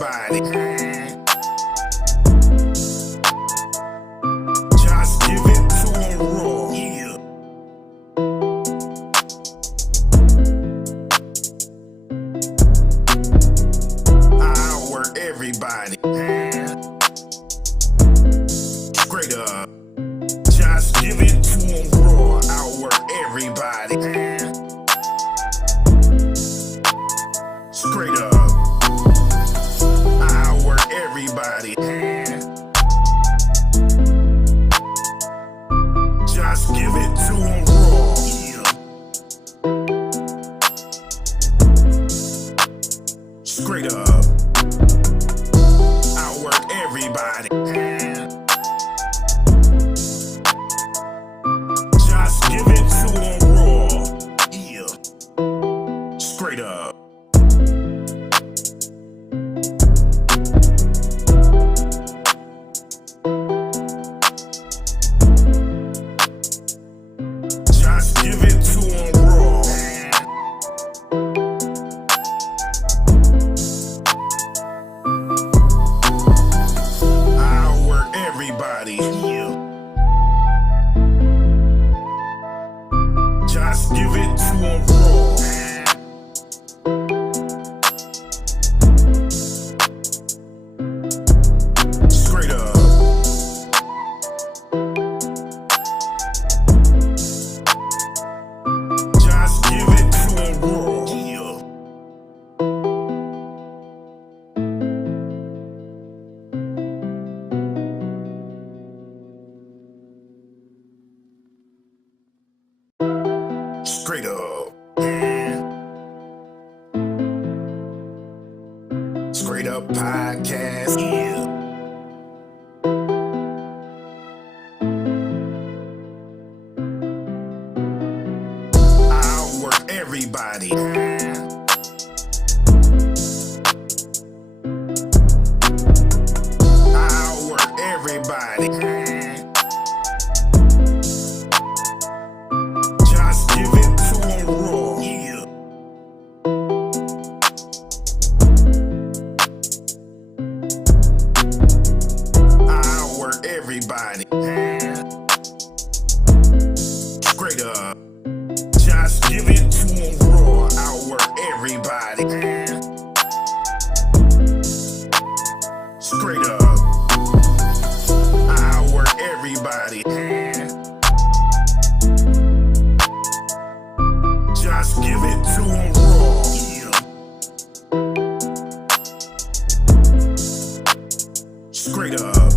everybody. Just give it to 'em raw. Yeah. I'll work everybody. Straight up. Just give it to 'em raw. I'll work everybody. Straight up. I'll work everybody. Just give it to 'em raw. Straight up. I'll work everybody. Just give it to 'em raw. Yeah. Straight up. Just give it to 'em raw. I'll work everybody. Yeah. Just give it to 'em raw. Straight up. Just give it to 'em raw. Yeah. Straight up. Scraightup Podcast. Yeah. I'll work everybody. I'll work everybody. Just give it to 'em raw. Yeah. I'll work everybody. Straight up. Just give it to 'em raw. I'll work everybody. Straight up. I'll work everybody. Just give it to 'em raw. Yeah. Straight up.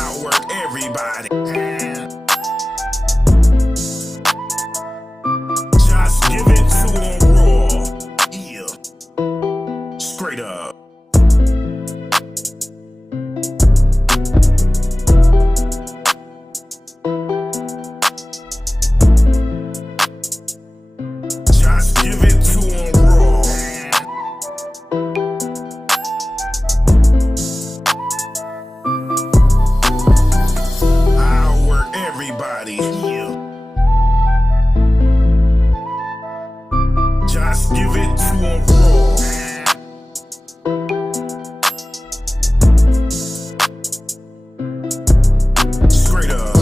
I'll work everybody. Just give it to 'em raw. Yeah. Straight up. Just give it to 'em raw. I'll work everybody. Yeah. Just give it to 'em raw. Straight up.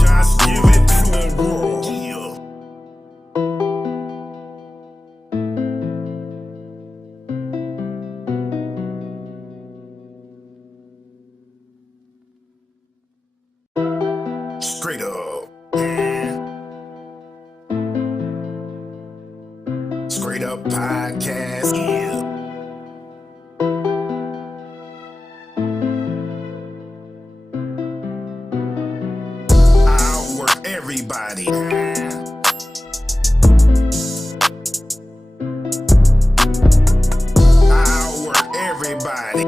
Just give it to 'em raw. Yeah. Straight up. Scraightup Podcast. Yeah. I'll work everybody. I'll work everybody.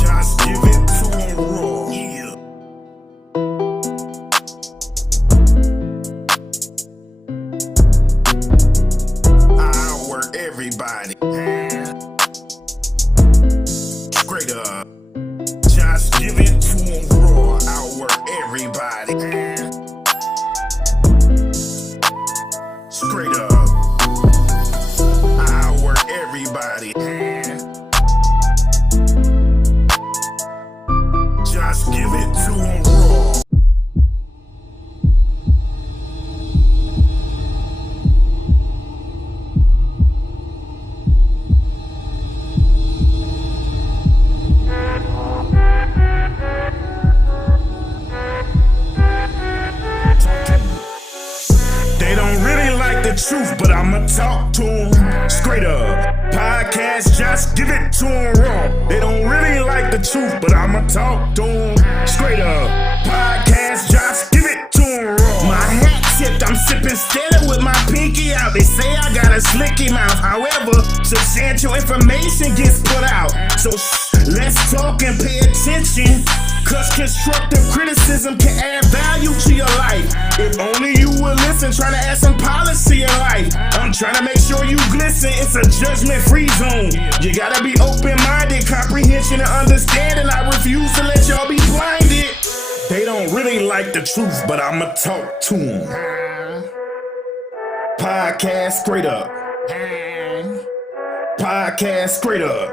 Just give it to 'em raw. Yeah. I'll work everybody. Straight up. Just give it to 'em raw. I'll work everybody. talk to them straight up. Podcast, just give it to them raw. They don't really like the truth, but I'ma talk to them straight up. Podcast, just give it to them raw. My hat tipped, I'm sipping steady with my pinky out. They say I got a slicky mouth, however, substantial information gets put out. So let's talk and pay attention, cause constructive criticism can add value to your life. If only you would listen, trying to add some policy in life. I'm trying to make sure you glisten, it's a judgment-free zone. You gotta be open-minded, comprehension and understanding. I refuse to let y'all be blinded. They don't really like the truth, but I'ma talk to them. Podcast straight up. Podcast straight up.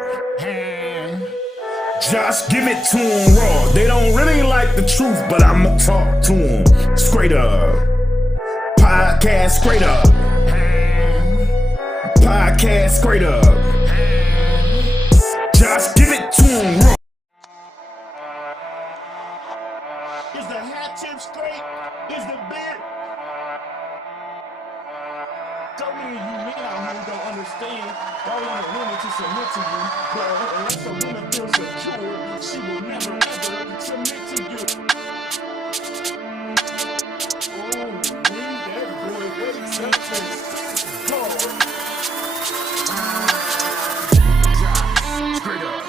Just give it to them raw. They don't really like the truth, but I'ma talk to them straight up. Podcast straight up. Podcast straight up. Just give it to them raw. Is the hat tip straight? Is the beard? So many of you men out here don't understand. Y'all want a woman to submit to you, but unless a woman feels secure, she will never ever submit to you. Oh, read that boy, what acceptance. God. Straight up.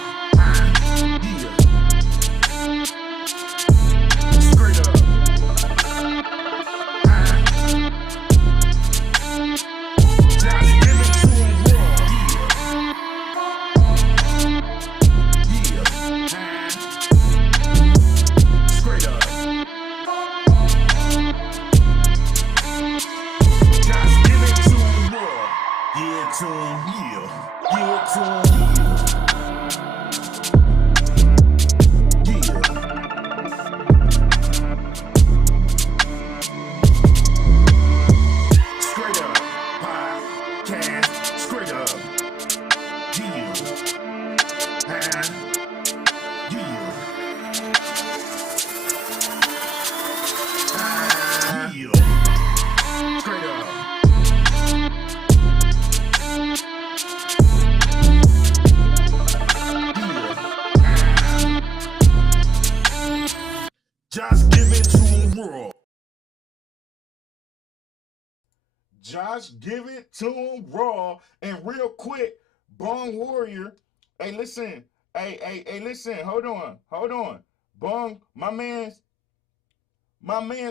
Straight up. Just give it to him raw. And real quick, Bong Warrior. Hey, listen. Hey, listen. Hold on. Bong, my man's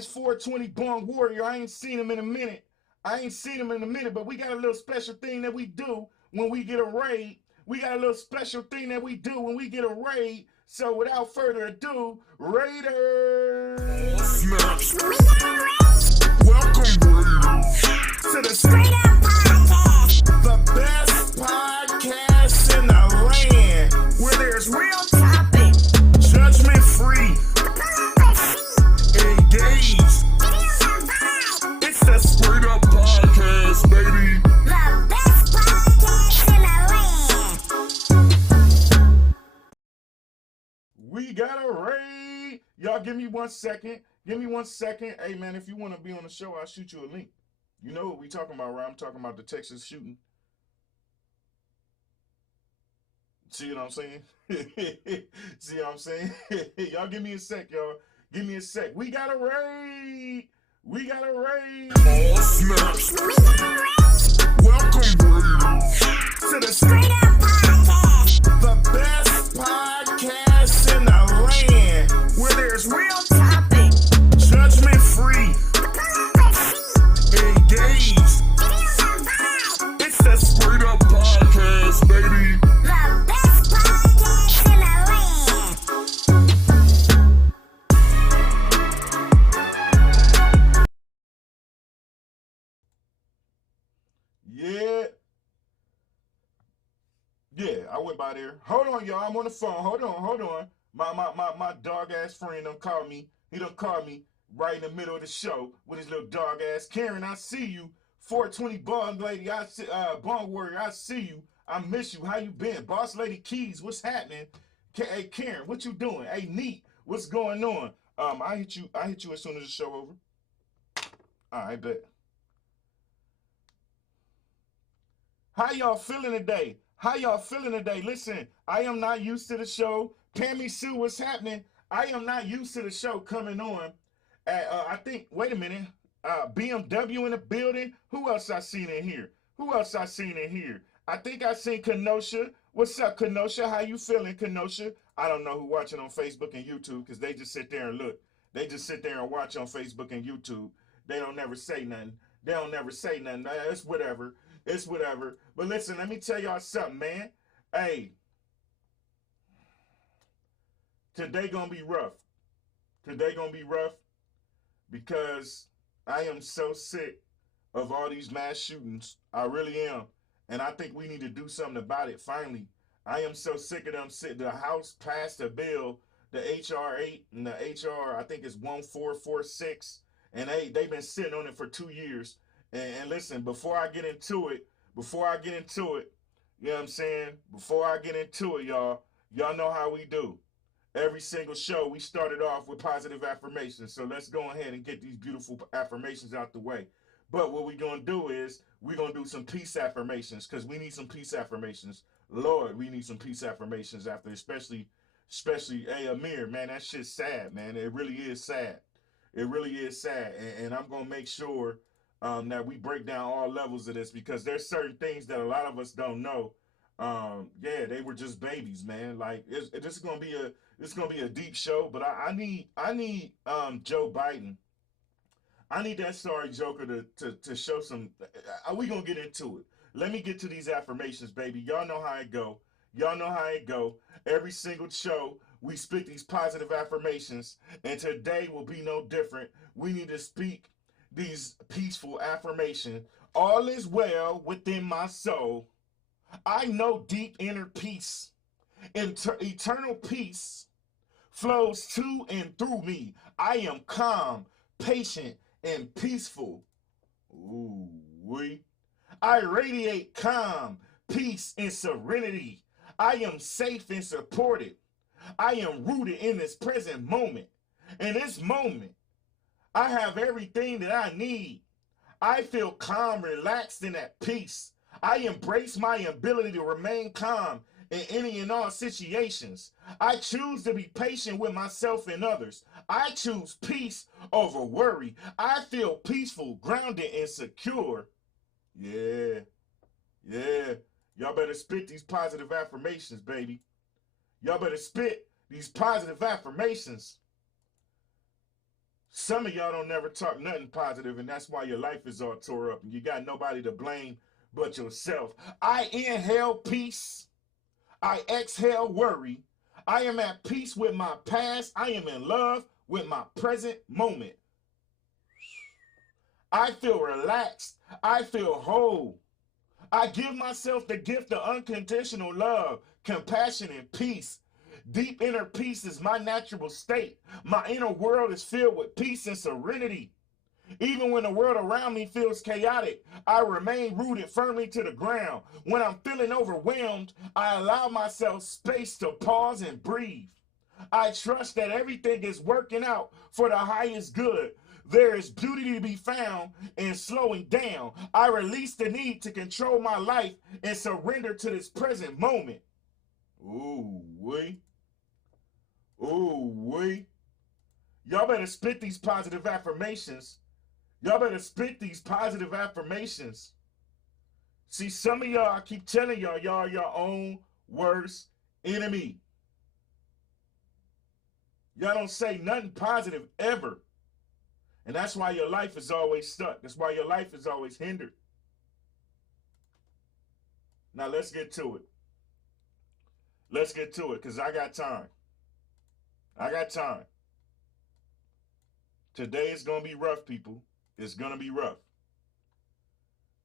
420 Bong Warrior. I ain't seen him in a minute. But we got a little special thing that we do when we get a raid. So without further ado, Raiders. Welcome, Raiders, to the Scraightup Podcast, the best podcast in the land, where there's real topic, judgment free, engaged. It's the Scraightup Podcast, baby. The best podcast in the land. We got a raid. Y'all give me 1 second. Hey, man, if you want to be on the show, I'll shoot you a link. You know what we talking about, right? I'm talking about the Texas shooting. See what I'm saying? Y'all give me a sec, y'all. We got a raid. Oh, snaps. Welcome, Raiders, to the Scraightup Podcast, the best podcast in the land, where there's real topic, judgment free, engaged. It's the Scraightup Podcast, baby. The best podcast in the land. Yeah, I went by there. Hold on, y'all. I'm on the phone. Hold on. My dog ass friend done called me. He done called me right in the middle of the show with his little dog ass. Karen, I see you. 420 Bond Lady, Bond Warrior, I see you. I miss you. How you been? Boss Lady Keys, what's happening? Hey, Karen, what you doing? Hey, Neat, what's going on? I hit you as soon as the show over. All right, bet. How y'all feeling today? How y'all feeling today? Listen, I am not used to the show. Pammy Sue, what's happening? I am not used to the show coming on. I think, wait a minute. BMW in the building. Who else I seen in here? Who else I seen in here? I think I seen Kenosha. What's up, Kenosha? How you feeling, Kenosha? I don't know who watching on Facebook and YouTube because they just sit there and look. They just sit there and watch on Facebook and YouTube. They don't never say nothing. They don't never say nothing. It's whatever. It's whatever. But listen, let me tell y'all something, man. Hey, today gonna be rough. Today gonna be rough because I am so sick of all these mass shootings. I really am. And I think we need to do something about it finally. I am so sick of them. The House passed a bill, the HR 8 and the HR, I think it's 1446. And they've been sitting on it for 2 years. And listen, before I get into it, you know what I'm saying? Before I get into it, y'all know how we do. Every single show, we started off with positive affirmations. So let's go ahead and get these beautiful affirmations out the way. But what we're going to do is we're going to do some peace affirmations because we need some peace affirmations. Lord, we need some peace affirmations after, especially, hey, Amir, man, that shit's sad, man. It really is sad. It really is sad. And I'm going to make sure that we break down all levels of this because there's certain things that a lot of us don't know. Yeah, they were just babies, man. Like this is gonna be a deep show, but I need Joe Biden. I need that sorry Joker to show some. We gonna get into it. Let me get to these affirmations, baby. Y'all know how it go. Y'all know how it go. Every single show we spit these positive affirmations, and today will be no different. We need to speak these peaceful affirmations. All is well within my soul. I know deep inner peace. Eternal peace flows to and through me. I am calm, patient, and peaceful. Ooh, wee. I radiate calm, peace, and serenity. I am safe and supported. I am rooted in this present moment. In this moment, I have everything that I need. I feel calm, relaxed, and at peace. I embrace my ability to remain calm in any and all situations. I choose to be patient with myself and others. I choose peace over worry. I feel peaceful, grounded, and secure. Yeah. Y'all better spit these positive affirmations, baby. Y'all better spit these positive affirmations. Some of y'all don't never talk nothing positive, and that's why your life is all tore up, and you got nobody to blame but yourself. I inhale peace. I exhale worry. I am at peace with my past. I am in love with my present moment. I feel relaxed. I feel whole. I give myself the gift of unconditional love, compassion, and peace. Deep inner peace is my natural state. My inner world is filled with peace and serenity. Even when the world around me feels chaotic, I remain rooted firmly to the ground. When I'm feeling overwhelmed, I allow myself space to pause and breathe. I trust that everything is working out for the highest good. There is beauty to be found in slowing down. I release the need to control my life and surrender to this present moment. Ooh, wee. Ooh, wee. Y'all better spit these positive affirmations. Y'all better spit these positive affirmations. See, some of y'all, I keep telling y'all, y'all are your own worst enemy. Y'all don't say nothing positive ever. And that's why your life is always stuck. That's why your life is always hindered. Now let's get to it. Let's get to it because I got time. I got time. Today is going to be rough, people. It's going to be rough.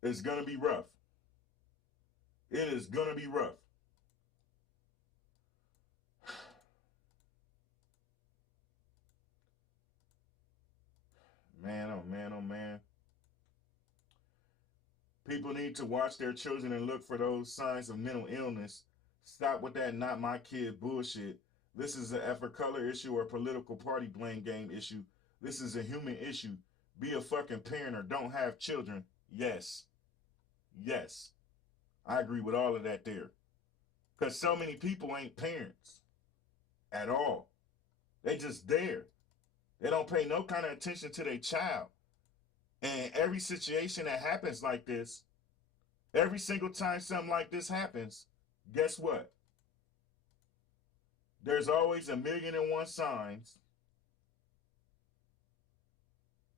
It's going to be rough. It is going to be rough. Man, oh man, oh man. People need to watch their children and look for those signs of mental illness. Stop with that not my kid bullshit. This is an effort color issue or political party blame game issue. This is a human issue. Be a fucking parent or don't have children. Yes. Yes. I agree with all of that there. Because so many people ain't parents at all. They just there. They don't pay no kind of attention to their child. And every situation that happens like this, every single time something like this happens, guess what? There's always 1,000,001 signs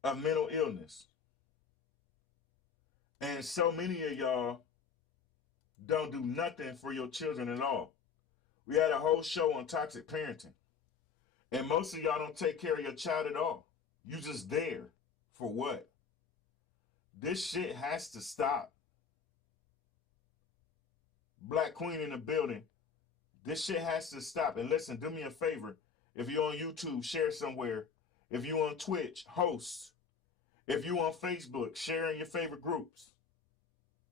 of mental illness. And so many of y'all don't do nothing for your children at all. We had a whole show on toxic parenting. And most of y'all don't take care of your child at all. You just there. For what? This shit has to stop. Black Queen in the building. This shit has to stop. And listen, do me a favor. If you're on YouTube, share somewhere. If you're on Twitch, host. If you're on Facebook, share in your favorite groups.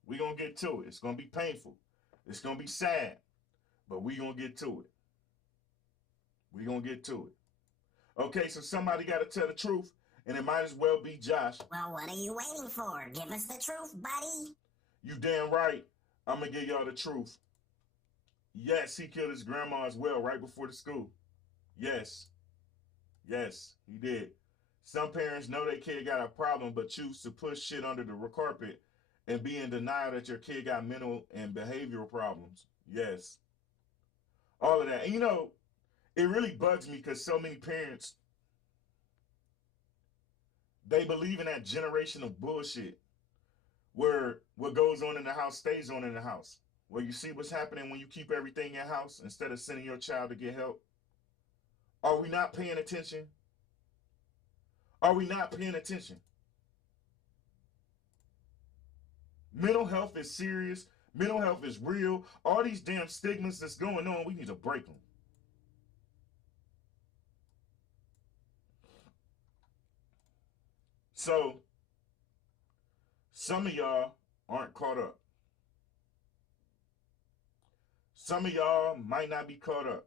We're going to get to it. It's going to be painful. It's going to be sad. But we're going to get to it. We're going to get to it. Okay, so somebody got to tell the truth, and it might as well be Josh. Well, what are you waiting for? Give us the truth, buddy. You damn right. I'm going to give y'all the truth. Yes, he killed his grandma as well right before the school. Yes. Yes, he did. Some parents know their kid got a problem but choose to push shit under the carpet and be in denial that your kid got mental and behavioral problems. Yes. All of that. And you know, it really bugs me because so many parents, they believe in that generation of bullshit where what goes on in the house stays on in the house. Where you see what's happening when you keep everything in house instead of sending your child to get help. Are we not paying attention? Are we not paying attention? Mental health is serious. Mental health is real. All these damn stigmas that's going on, we need to break them. So, some of y'all aren't caught up. Some of y'all might not be caught up.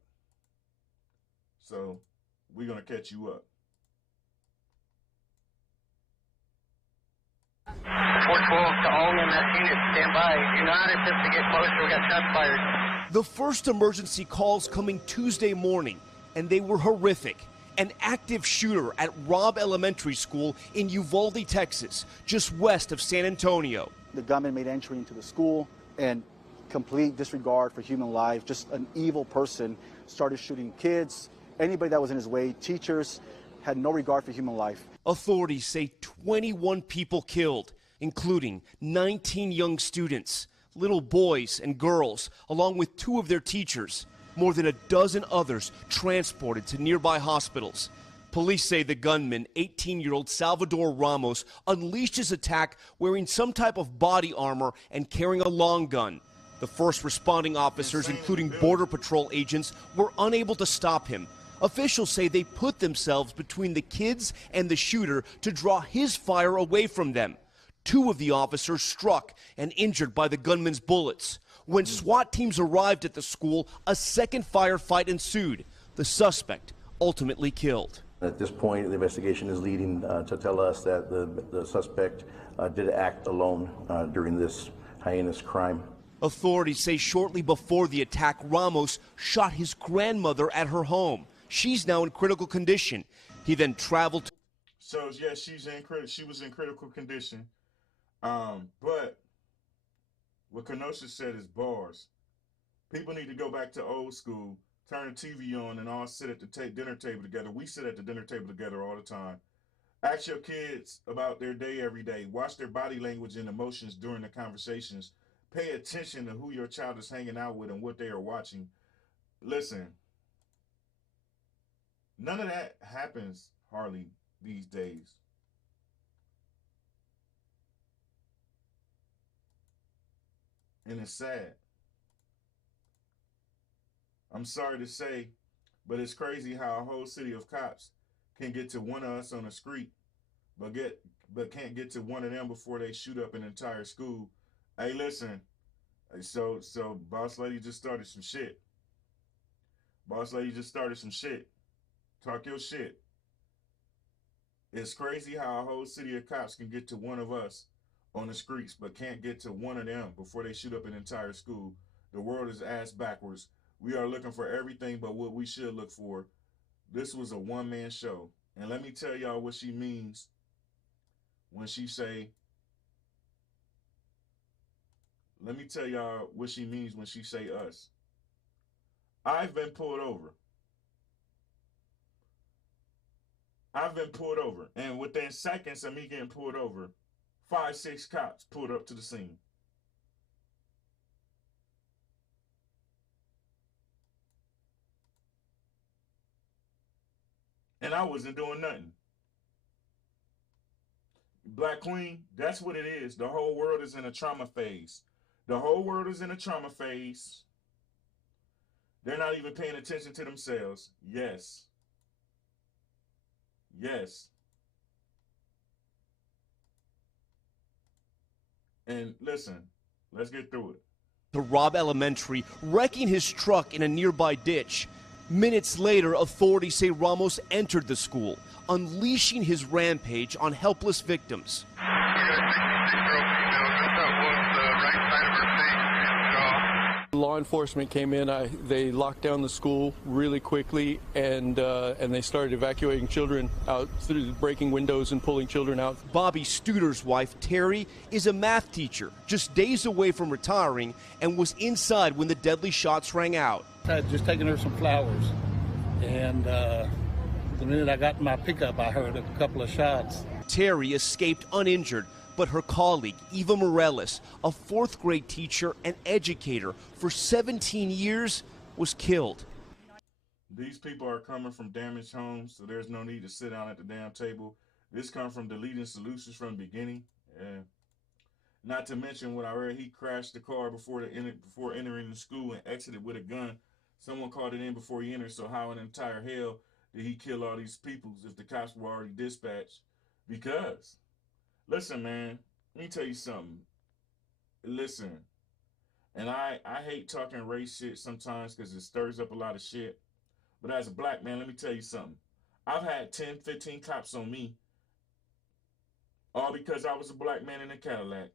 So, we're going to catch you up. To all EMS units, stand by. Do not attempt to get closer. We got shots fired. The first emergency calls coming Tuesday morning, and they were horrific. An active shooter at Robb Elementary School in Uvalde, Texas, just west of San Antonio. The gunman made entry into the school and complete disregard for human life, just an evil person, started shooting kids, anybody that was in his way, teachers, had no regard for human life. Authorities say 21 people killed, including 19 young students, little boys and girls, along with 2 of their teachers. More than a dozen others transported to nearby hospitals. Police say the gunman, 18-year-old Salvador Ramos, unleashed his attack wearing some type of body armor and carrying a long gun. The first responding officers, including Border Patrol agents, were unable to stop him. Officials say they put themselves between the kids and the shooter to draw his fire away from them. 2 of the officers struck and injured by the gunman's bullets. When SWAT teams arrived at the school, a second firefight ensued. The suspect ultimately killed. At this point, the investigation is leading to tell us that the suspect did act alone during this heinous crime. Authorities say shortly before the attack, Ramos shot his grandmother at her home. She's now in critical condition. He then traveled to... So, yeah, she was in critical condition. But what Kenosha said is bars. People need to go back to old school, turn the TV on, and all sit at the dinner table together. We sit at the dinner table together all the time. Ask your kids about their day every day. Watch their body language and emotions during the conversations. Pay attention to who your child is hanging out with and what they are watching. Listen, none of that happens hardly these days. And it's sad. I'm sorry to say, but it's crazy how a whole city of cops can get to one of us on the street, but can't get to one of them before they shoot up an entire school. Hey, listen. So Boss Lady just started some shit. Boss Lady just started some shit. Talk your shit. It's crazy how a whole city of cops can get to one of us on the streets, but can't get to one of them before they shoot up an entire school. The world is ass backwards. We are looking for everything but what we should look for. This was a one-man show. And let me tell y'all what she means when she say, us. I've been pulled over. And within seconds of me getting pulled over, 5-6 cops pulled up to the scene. And I wasn't doing nothing. Black Queen, that's what it is. The whole world is in a trauma phase. They're not even paying attention to themselves. Yes. And listen, let's get through it. To Robb Elementary, wrecking his truck in a nearby ditch. Minutes later, authorities say Ramos entered the school, unleashing his rampage on helpless victims. Law enforcement came in. They locked down the school really quickly, and they started evacuating children out through breaking windows and pulling children out. Bobby Studer's wife, Terry, is a math teacher, just days away from retiring, and was inside when the deadly shots rang out. I had just taken her some flowers, and the minute I got in my pickup, I heard a couple of shots. Terry escaped uninjured, but her colleague, Eva Morales, a fourth grade teacher and educator for 17 years, was killed. These people are coming from damaged homes, so there's no need to sit down at the damn table. This comes from deleting solutions from the beginning. Not to mention what I read, he crashed the car before entering the school and exited with a gun. Someone called it in before he entered, so how in entire hell did he kill all these people if the cops were already dispatched? Because, listen, man, let me tell you something. Listen, and I hate talking race shit sometimes because it stirs up a lot of shit. But as a black man, let me tell you something. I've had 10, 15 cops on me, all because I was a black man in a Cadillac,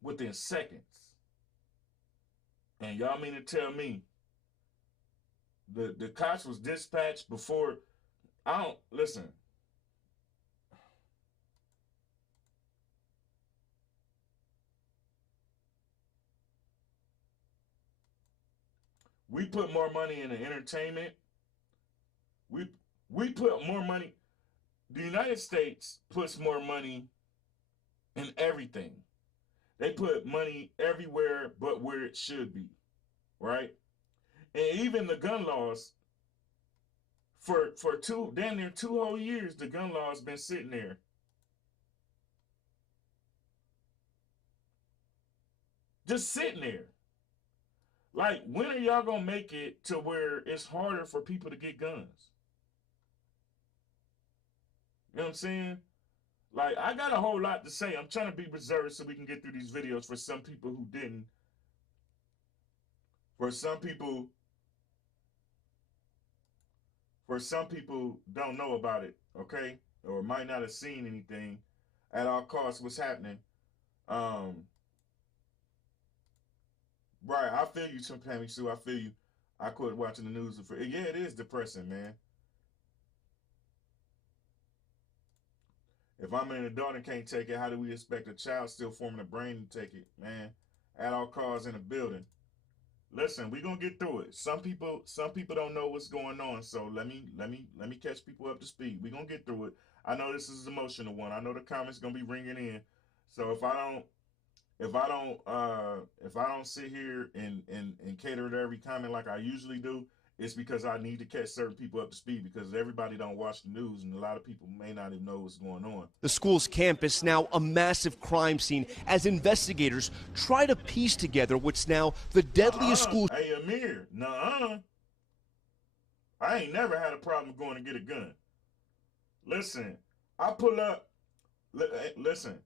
within seconds. And y'all mean to tell me the cops was dispatched before? Listen. We put more money into entertainment. We put more money. The United States puts more money in everything. They put money everywhere but where it should be, right? And even the gun laws, for damn near 2 whole years, the gun laws been sitting there. Just sitting there. Like, when are y'all gonna make it to where it's harder for people to get guns? You know what I'm saying? Like, I got a whole lot to say. I'm trying to be reserved so we can get through these videos for some people who didn't. For some people don't know about it, okay? Or might not have seen anything at all costs what's happening. Right, I feel you, Pammy Sue. I feel you. I quit watching the news. Yeah, it is depressing, man. If I'm an adult and can't take it, how do we expect a child still forming a brain to take it, man? At all costs in a building. Listen, we're gonna get through it. Some people don't know what's going on, so let me catch people up to speed. We're gonna get through it. I know this is an emotional one. I know the comments gonna be ringing in. So if I don't sit here and cater to every comment like I usually do, it's because I need to catch certain people up to speed, because everybody don't watch the news and a lot of people may not even know what's going on. The school's campus now a massive crime scene as investigators try to piece together what's now the deadliest school. Hey, Amir, nuh-uh. I ain't never had a problem going to get a gun. Listen, I pull up, listen.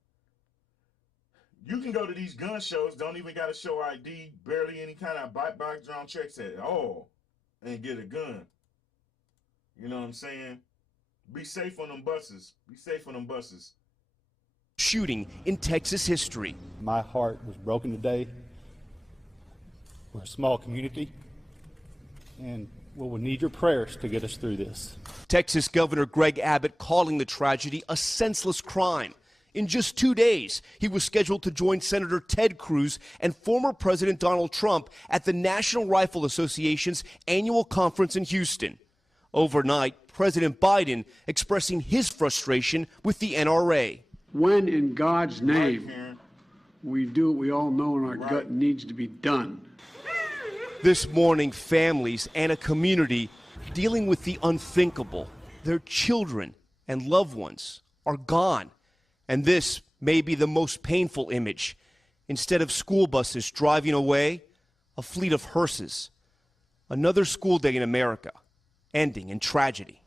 You can go to these gun shows, don't even got to show ID, barely any kind of background checks at all, and get a gun. You know what I'm saying? Be safe on them buses. Be safe on them buses. shooting in Texas history. My heart was broken today. We're a small community, and we'll need your prayers to get us through this. Texas Governor Greg Abbott calling the tragedy a senseless crime. In just 2 days, he was scheduled to join Senator Ted Cruz and former President Donald Trump at the National Rifle Association's annual conference in Houston. Overnight, President Biden expressing his frustration with the NRA. When in God's name we do what we all know in our gut needs to be done. This morning, families and a community dealing with the unthinkable. Their children and loved ones are gone. And this may be the most painful image. Instead of school buses driving away, a fleet of hearses. Another school day in America, ending in tragedy.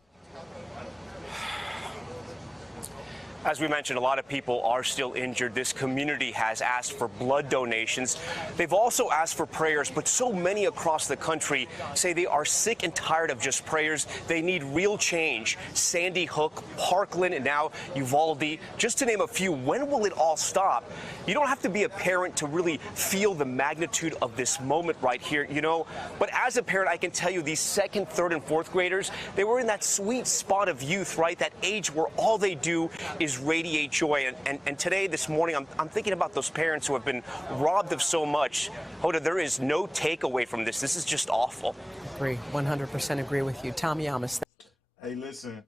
As we mentioned, a lot of people are still injured. This community has asked for blood donations. They've also asked for prayers, but so many across the country say they are sick and tired of just prayers. They need real change. Sandy Hook, Parkland, and now Uvalde, just to name a few. When will it all stop? You don't have to be a parent to really feel the magnitude of this moment right here, you know. But as a parent, I can tell you these second, third, and fourth graders, they were in that sweet spot of youth, right? That age where all they do is radiate joy. And today, this morning, I'm thinking about those parents who have been robbed of so much. Hoda, there is no takeaway from this. This is just awful. Agree. 100% agree with you. Tom Yamas. Hey, listen.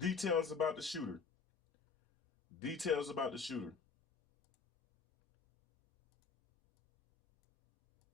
Details about the shooter. Details about the shooter.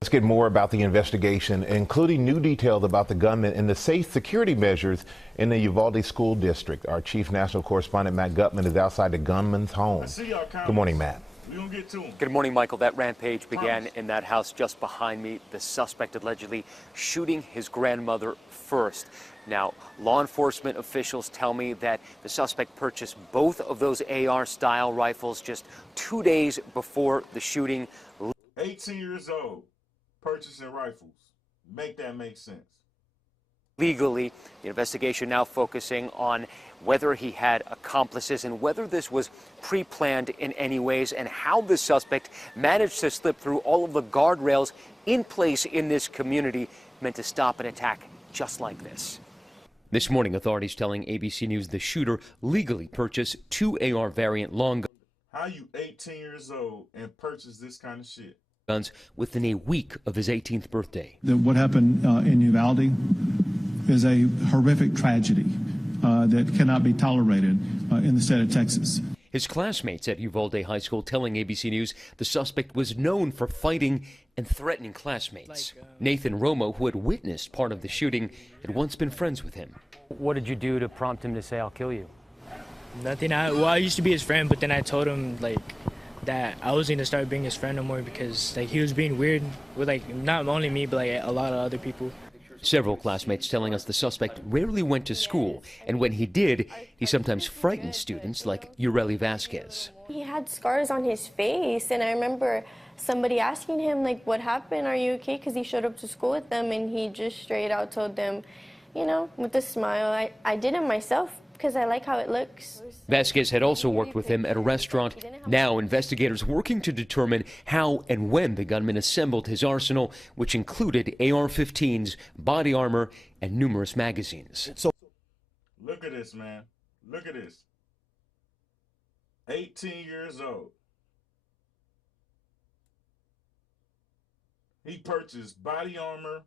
Let's get more about the investigation, including new details about the gunman and the safe security measures in the Uvalde School District. Our chief national correspondent, Matt Gutman, is outside the gunman's home. Good morning, Matt. We're gonna get to him. Good morning, Michael. That rampage began in that house just behind me. The suspect allegedly shooting his grandmother first. Now, law enforcement officials tell me that the suspect purchased both of those AR-style rifles just 2 days before the shooting. 18 years old, purchasing rifles. Make that make sense. Legally, the investigation now focusing on whether he had accomplices and whether this was pre-planned in any ways and how the suspect managed to slip through all of the guardrails in place in this community meant to stop an attack just like this. This morning, authorities telling ABC News the shooter legally purchased 2 AR variant long How you 18 years old and purchase this kind of shit? guns within a week of his 18th birthday. What happened in Uvalde is a horrific tragedy that cannot be tolerated in the state of Texas. His classmates at Uvalde High School telling ABC News the suspect was known for fighting and threatening classmates. Nathan Romo, who had witnessed part of the shooting, had once been friends with him. What did you do to prompt him to say, "I'll kill you"? Nothing. I used to be his friend, but then I told him that I wasn't gonna start being his friend no more because he was being weird with not only me but a lot of other people. Several classmates telling us the suspect rarely went to school, and when he did, he sometimes frightened students like Ureli Vasquez. He had scars on his face, and I remember somebody asking him, what happened? Are you okay? Because he showed up to school with them, and he just straight out told them, with a smile, I did it myself because I like how it looks. Vasquez had also worked with him at a restaurant. Now, investigators working to determine how and when the gunman assembled his arsenal, which included AR-15s, body armor, and numerous magazines. So, look at this, man. Look at this. 18 years old. He purchased body armor,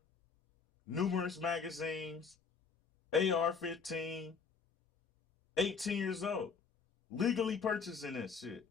numerous magazines, AR-15. 18 years old, legally purchasing this shit.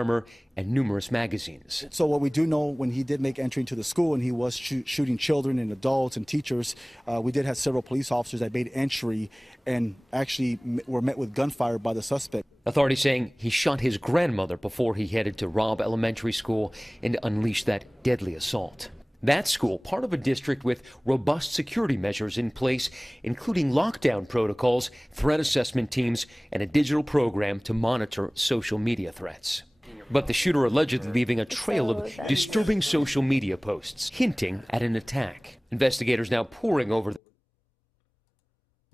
Armor and numerous magazines. So what we do know, when he did make entry into the school and he was shooting children and adults and teachers, we did have several police officers that made entry and actually were met with gunfire by the suspect. Authorities saying he shot his grandmother before he headed to Robb Elementary School and unleashed that deadly assault. That school, part of a district with robust security measures in place, including lockdown protocols, threat assessment teams, and a digital program to monitor social media threats. But the shooter allegedly leaving a trail of disturbing social media posts, hinting at an attack. Investigators now poring over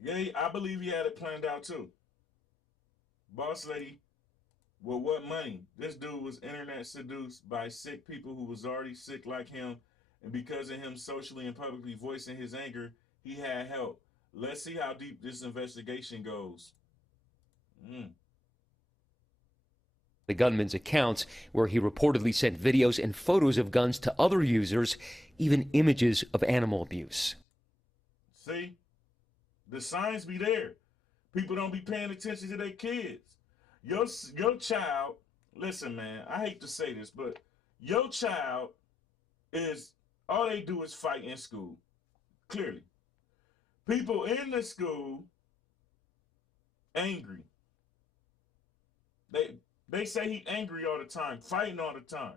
Yeah, I believe he had it planned out too. Boss lady, well, what money? This dude was internet seduced by sick people who was already sick like him, and because of him socially and publicly voicing his anger, he had help. Let's see how deep this investigation goes. The gunman's accounts, where he reportedly sent videos and photos of guns to other users, even images of animal abuse. See? The signs be there. People don't be paying attention to their kids. Your child, listen, man, I hate to say this, but your child is, all they do is fight in school. Clearly. People in the school, angry. They say he angry all the time, fighting all the time.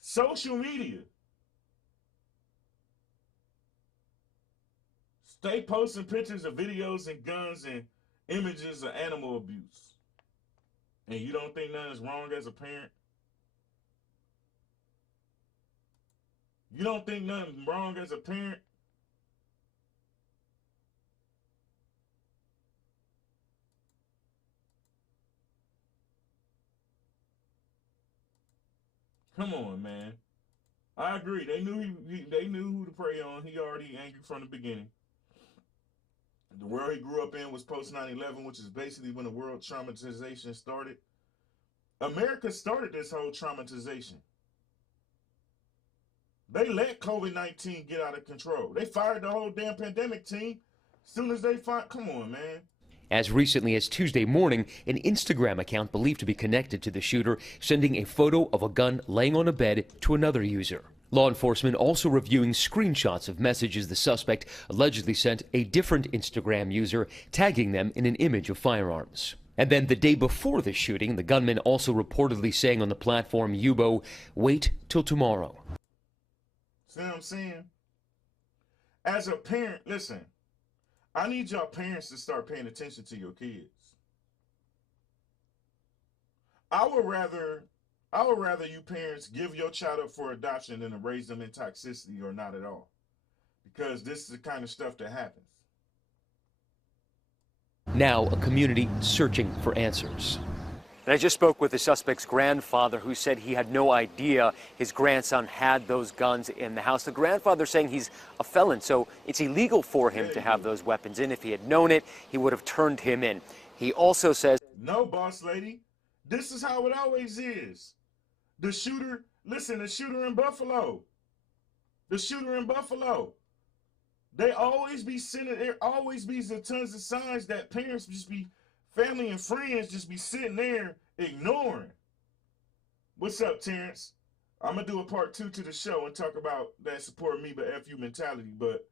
Social media. Stay posting pictures of videos and guns and images of animal abuse. And you don't think nothing's wrong as a parent? You don't think nothing's wrong as a parent? Come on, man. I agree. They knew they knew who to prey on. He already angry from the beginning. The world he grew up in was post 9/11, which is basically when the world traumatization started. America started this whole traumatization. They let COVID-19 get out of control. They fired the whole damn pandemic team as soon as they find. Come on, man. As recently as Tuesday morning, an Instagram account believed to be connected to the shooter sending a photo of a gun laying on a bed to another user. Law enforcement also reviewing screenshots of messages the suspect allegedly sent a different Instagram user, tagging them in an image of firearms. And then the day before the shooting, the gunman also reportedly saying on the platform Yubo, "Wait till tomorrow." See what I'm saying? As a parent, listen, I need y'all parents to start paying attention to your kids. I would rather you parents give your child up for adoption than to raise them in toxicity or not at all. Because this is the kind of stuff that happens. Now a community searching for answers. And I just spoke with the suspect's grandfather, who said he had no idea his grandson had those guns in the house. The grandfather saying he's a felon, so it's illegal for him to have those weapons in. If he had known it, he would have turned him in. He also says, "No, boss lady, this is how it always is. The shooter, listen, the shooter in Buffalo. They always be sending, there always be tons of signs that parents just be, family and friends just be sitting there ignoring. What's up, Terrence? I'm going to do a part 2 to the show and talk about that support me but F you mentality, but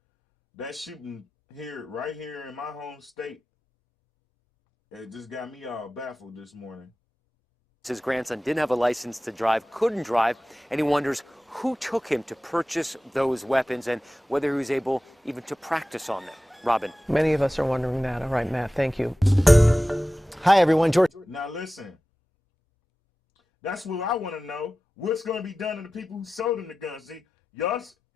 that shooting here, right here in my home state, it just got me all baffled this morning. His grandson didn't have a license to drive, couldn't drive, and he wonders who took him to purchase those weapons and whether he was able even to practice on them. Robin. Many of us are wondering that. All right, Matt, thank you. Hi, everyone. George. Now, listen. That's what I want to know. What's going to be done to the people who sold him the guns? See,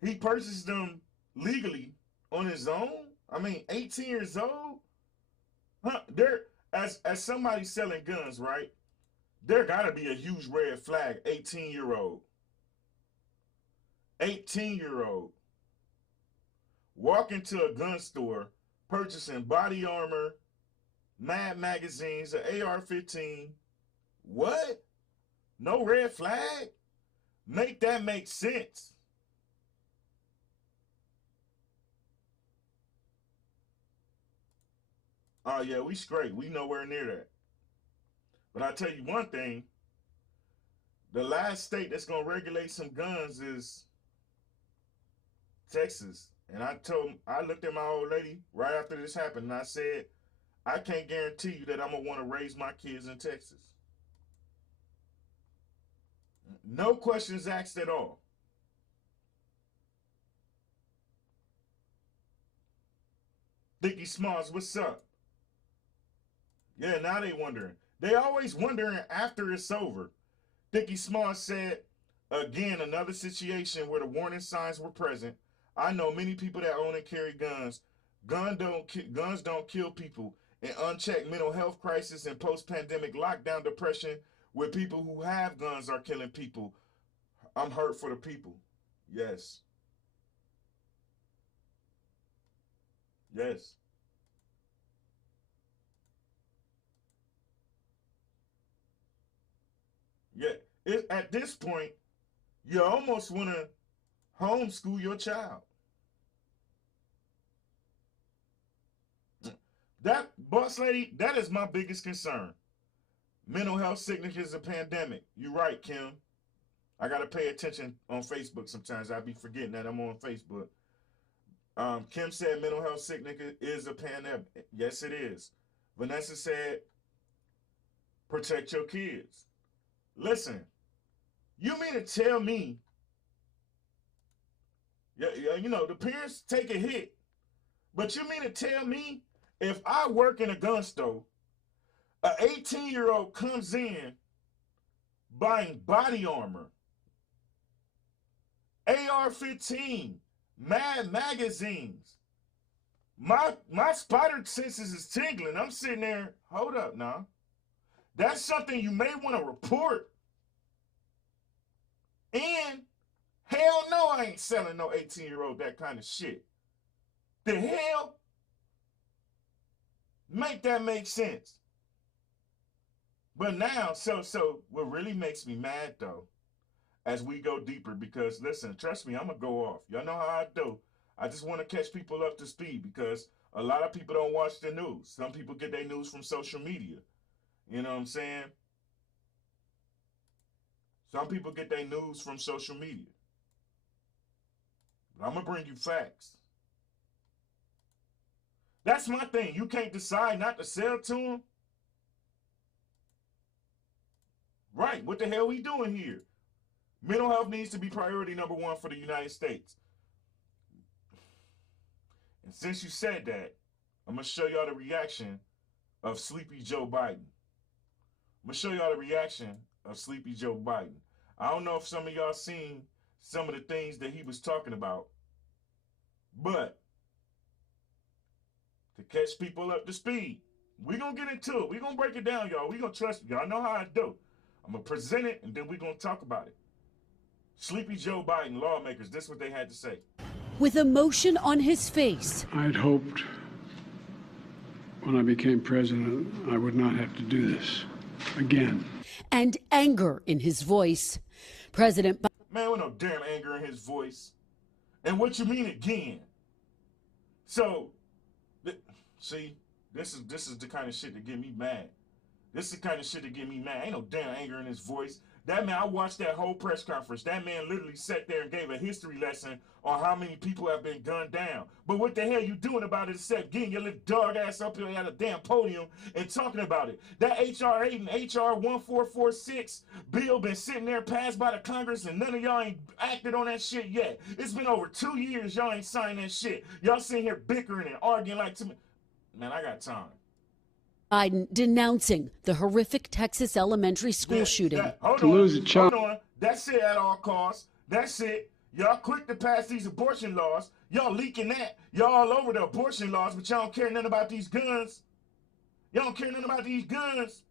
he purchased them legally on his own? I mean, 18 years old? Huh? As somebody selling guns, right? There got to be a huge red flag, 18-year-old. 18-year-old. Walk into a gun store, purchasing body armor, Mad magazines, an AR-15. What? No red flag? Make that make sense. Oh, yeah, we straight. We nowhere near that. But I tell you one thing, the last state that's going to regulate some guns is Texas. And I looked at my old lady right after this happened, and I said, I can't guarantee you that I'm going to want to raise my kids in Texas. No questions asked at all. Dickie Smalls, what's up? Yeah, now they wondering. They always wondering after it's over. Dickie Smalls said, again, another situation where the warning signs were present. I know many people that own and carry guns, guns don't kill people. An unchecked mental health crisis and post-pandemic lockdown depression where people who have guns are killing people. I'm hurt for the people. Yes. Yes. Yeah. At this point, you almost want to homeschool your child. That, boss lady, that is my biggest concern. Mental health sickness is a pandemic. You're right, Kim. I got to pay attention on Facebook sometimes. I be forgetting that I'm on Facebook. Kim said mental health sickness is a pandemic. Yes, it is. Vanessa said, protect your kids. Listen, you mean to tell me, you know, the parents take a hit, but you mean to tell me if I work in a gun store, an 18-year-old comes in buying body armor, AR-15, Mad magazines. My spider senses is tingling. I'm sitting there, hold up now. That's something you may want to report. And hell no, I ain't selling no 18-year-old that kind of shit. The hell? Make that make sense. But now, so what really makes me mad though, as we go deeper, because listen, trust me, I'm gonna go off. Y'all know how I do. I just want to catch people up to speed because a lot of people don't watch the news. Some people get their news from social media. You know what I'm saying? Some people get their news from social media. But I'm gonna bring you facts. That's my thing. You can't decide not to sell to them. Right, what the hell we doing here? Mental health needs to be priority number one for the United States. And since you said that, I'm going to show y'all the reaction of Sleepy Joe Biden. I'm going to show y'all the reaction of Sleepy Joe Biden. I don't know if some of y'all seen some of the things that he was talking about, but to catch people up to speed, we're going to get into it. We're going to break it down, y'all. We're going to trust y'all. Know how I do. I'm going to present it, and then we're going to talk about it. Sleepy Joe Biden, lawmakers, this is what they had to say. With emotion on his face. I had hoped when I became president, I would not have to do this again. And anger in his voice. President Biden. Man, with no damn anger in his voice. And what you mean again? So, see, this is the kind of shit that get me mad. This is the kind of shit that get me mad. Ain't no damn anger in his voice. That man, I watched that whole press conference. That man literally sat there and gave a history lesson on how many people have been gunned down. But what the hell you doing about it except getting your little dog ass up here at a damn podium and talking about it? That H.R. 8 and H.R. 1446 bill been sitting there passed by the Congress and none of y'all ain't acted on that shit yet. It's been over 2 years y'all ain't signed that shit. Y'all sitting here bickering and arguing like to me. Man, I got time. Biden denouncing the horrific Texas elementary school shooting. Hold on. That's it at all costs. That's it. Y'all quick to pass these abortion laws. Y'all leaking that. Y'all all over the abortion laws, but y'all don't care nothing about these guns. Y'all don't care nothing about these guns.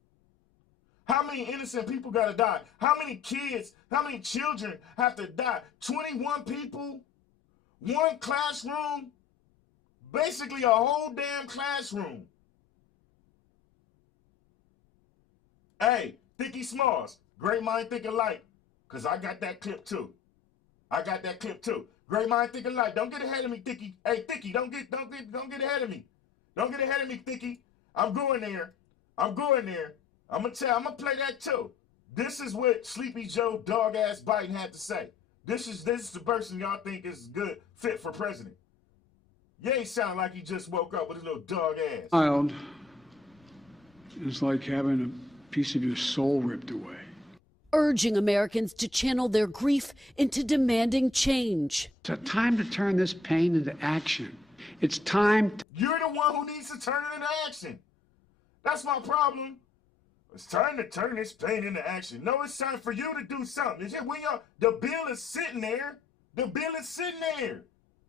How many innocent people gotta die? How many kids, how many children have to die? 21 people? One classroom? Basically a whole damn classroom. Hey, Thicky Smalls, great mind, think alike, because I got that clip too. Great mind, think alike. Don't get ahead of me, Thicky. Hey, Thicky, don't get ahead of me. Don't get ahead of me, Thicky. I'm going there. I'm gonna play that too. This is what Sleepy Joe dog ass Biden had to say. This is the person y'all think is good, fit for president. Yeah, he sound like he just woke up with his little dog ass. Child is like having a piece of your soul ripped away. Urging Americans to channel their grief into demanding change. It's time to turn this pain into action. It's time. You're the one who needs to turn it into action. That's my problem. It's time to turn this pain into action. No, it's time for you to do something. The bill is sitting there.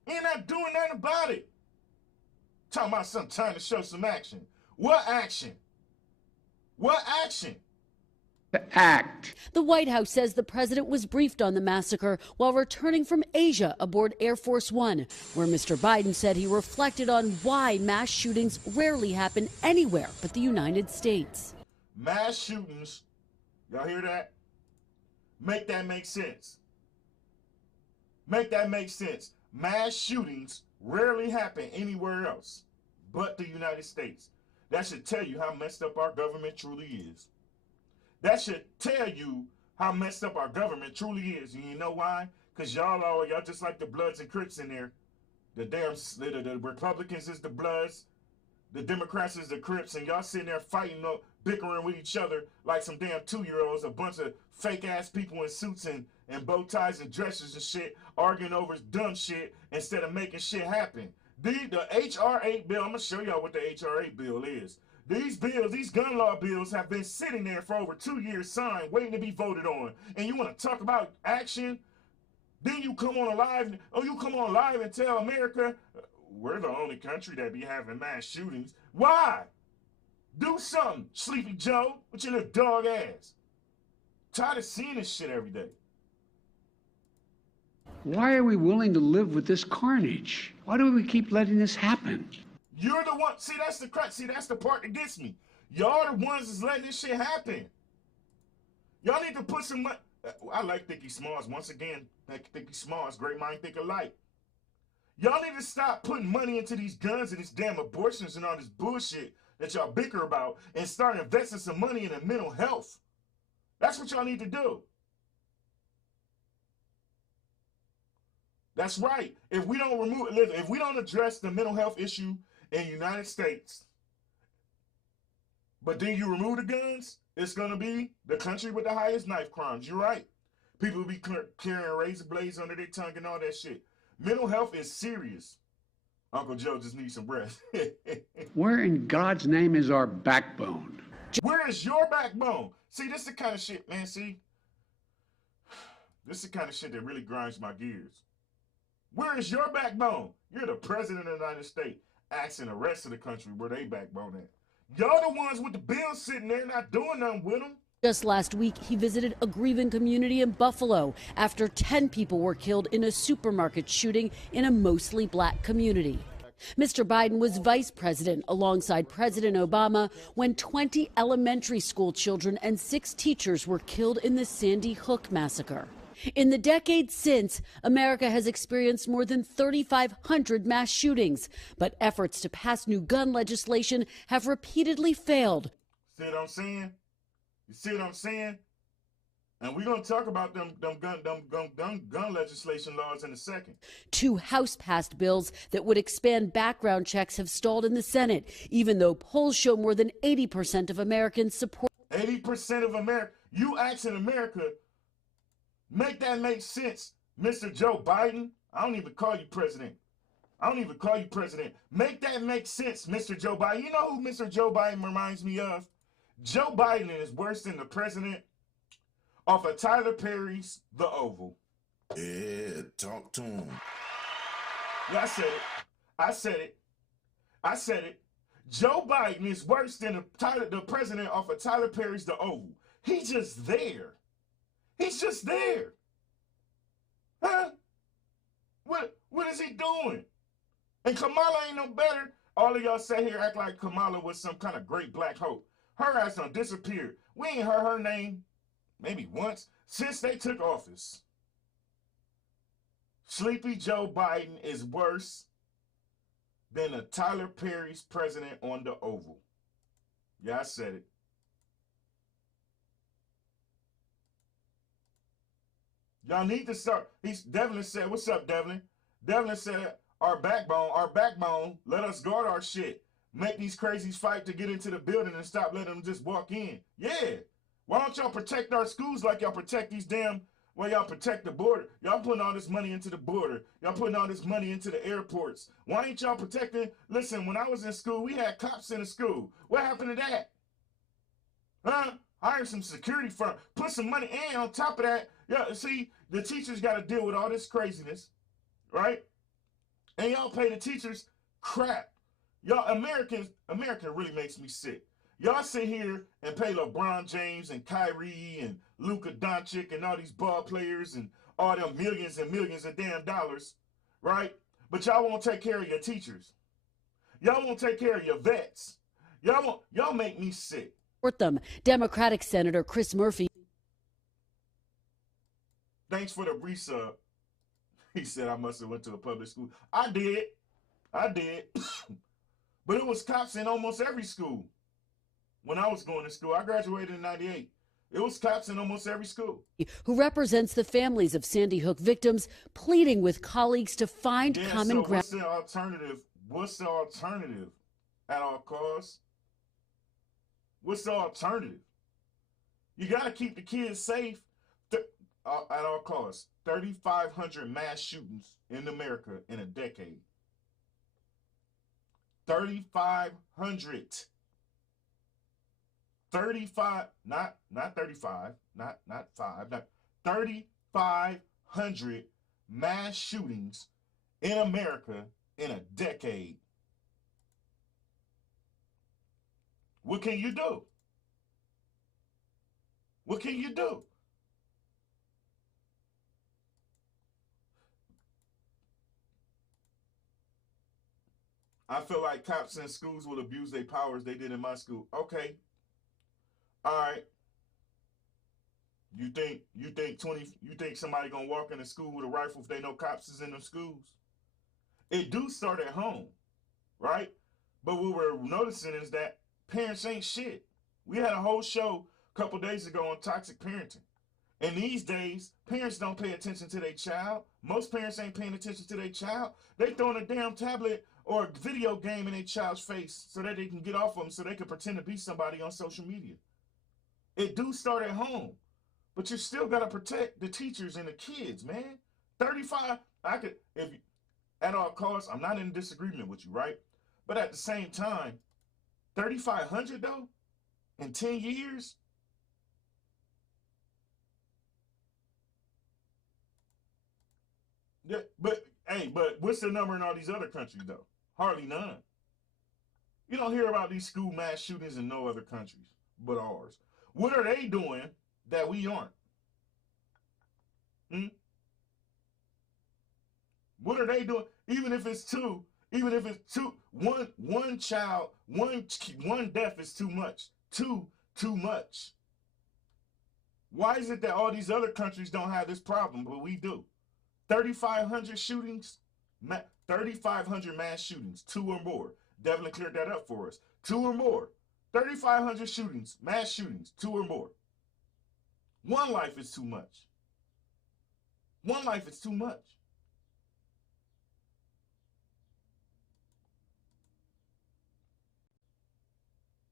You're not doing nothing about it. Talking about some trying to show some action. What action? What action? Act. The White House says the president was briefed on the massacre while returning from Asia aboard Air Force One, where Mr. Biden said he reflected on why mass shootings rarely happen anywhere but the United States. Mass shootings, y'all hear that? Make that make sense. Make that make sense. Mass shootings rarely happen anywhere else but the United States. That should tell you how messed up our government truly is. That should tell you how messed up our government truly is. And you know why? Because y'all just like the Bloods and Crips in there. The Republicans is the Bloods, the Democrats is the Crips, and y'all sitting there fighting, bickering with each other like some damn 2-year-olds, a bunch of fake-ass people in suits and bow ties and dresses and shit, arguing over dumb shit instead of making shit happen. The H.R. 8 bill, I'm going to show y'all what the H.R. 8 bill is. These bills, these gun law bills have been sitting there for over 2 years signed, waiting to be voted on. And you want to talk about action? Then you come on live and tell America, we're the only country that be having mass shootings. Why? Do something, Sleepy Joe, with your little dog ass. Tired of seeing this shit every day. Why are we willing to live with this carnage? Why do we keep letting this happen? You're the one. See, that's the part that gets me. Y'all the ones that's letting this shit happen. Y'all need to put some money. I like Dickie Smalls. Once again, Dickie Smalls, great mind, think alike. Y'all need to stop putting money into these guns and these damn abortions and all this bullshit that y'all bicker about and start investing some money in mental health. That's what y'all need to do. That's right. If we don't address the mental health issue in the United States, but then you remove the guns, it's going to be the country with the highest knife crimes. You're right. People will be carrying razor blades under their tongue and all that shit. Mental health is serious. Uncle Joe just needs some rest. Where in God's name is our backbone? Where is your backbone? See, this is the kind of shit, man. See, this is the kind of shit that really grinds my gears. Where is your backbone? You're the president of the United States, asking the rest of the country where they backbone at. Y'all the ones with the bills sitting there not doing nothing with them. Just last week, he visited a grieving community in Buffalo after 10 people were killed in a supermarket shooting in a mostly black community. Mr. Biden was vice president alongside President Obama when 20 elementary school children and 6 teachers were killed in the Sandy Hook massacre. In the decades since, America has experienced more than 3,500 mass shootings, but efforts to pass new gun legislation have repeatedly failed. See what I'm saying? You see what I'm saying? And we're going to talk about them gun legislation laws in a second. 2 House-passed bills that would expand background checks have stalled in the Senate, even though polls show more than 80% of Americans support. 80% of America. You asking America, make that make sense, Mr. Joe Biden. I don't even call you president. Make that make sense, Mr. Joe Biden. You know who Mr. Joe Biden reminds me of? Joe Biden is worse than the president off of Tyler Perry's The Oval. Yeah, talk to him. Yeah, I said it. Joe Biden is worse than the president off of Tyler Perry's The Oval. He's just there. Huh? What is he doing? And Kamala ain't no better. All of y'all sat here act like Kamala was some kind of great black hope. Her ass done disappeared. We ain't heard her name maybe once since they took office. Sleepy Joe Biden is worse than a Tyler Perry's president on the Oval. Yeah, I said it. Y'all need to start. Devlin said, what's up, Devlin? Devlin said, our backbone, let us guard our shit. Make these crazies fight to get into the building and stop letting them just walk in. Yeah. Why don't y'all protect our schools like y'all protect these y'all protect the border? Y'all putting all this money into the border. Y'all putting all this money into the airports. Why ain't y'all protecting? Listen, when I was in school, we had cops in the school. What happened to that? Huh? Hire some security firm. Put some money in on top of that. Yeah, see, the teachers got to deal with all this craziness, right? And y'all pay the teachers crap. Y'all, America really makes me sick. Y'all sit here and pay LeBron James and Kyrie and Luka Doncic and all these ball players and all them millions and millions of damn dollars, right? But y'all won't take care of your teachers. Y'all won't take care of your vets. Y'all make me sick. Support them. Democratic Senator Chris Murphy. Thanks for the resub. He said I must have went to a public school. I did. But it was cops in almost every school. When I was going to school, I graduated in 98. It was cops in almost every school. Who represents the families of Sandy Hook victims, pleading with colleagues to find common ground. What's the alternative? What's the alternative at all costs? What's the alternative? You got to keep the kids safe at all costs. 3,500 mass shootings in America in a decade. 3,500. 35, not 35, not 5, not 3,500 mass shootings in America in a decade. What can you do? What can you do? I feel like cops in schools will abuse their powers they did in my school. Okay. All right. You think somebody gonna walk into school with a rifle if they know cops is in them schools? It do start at home, right? But what we're noticing is that parents ain't shit. We had a whole show a couple days ago on toxic parenting. And these days, parents don't pay attention to their child. Most parents ain't paying attention to their child. They throwing a damn tablet or a video game in their child's face so that they can get off of them so they can pretend to be somebody on social media. It do start at home, but you still got to protect the teachers and the kids, man. 35, at all costs, I'm not in disagreement with you, right? But at the same time, 3,500 though, in 10 years? Yeah, but what's the number in all these other countries though? Hardly none. You don't hear about these school mass shootings in no other countries but ours. What are they doing that we aren't? What are they doing? Even if it's two, one child, one death is too much. Too much. Why is it that all these other countries don't have this problem, but we do? 3,500 shootings, 3,500 mass shootings, 2 or more. Devlin cleared that up for us. 2 or more. 3,500 shootings, mass shootings, 2 or more. One life is too much. One life is too much.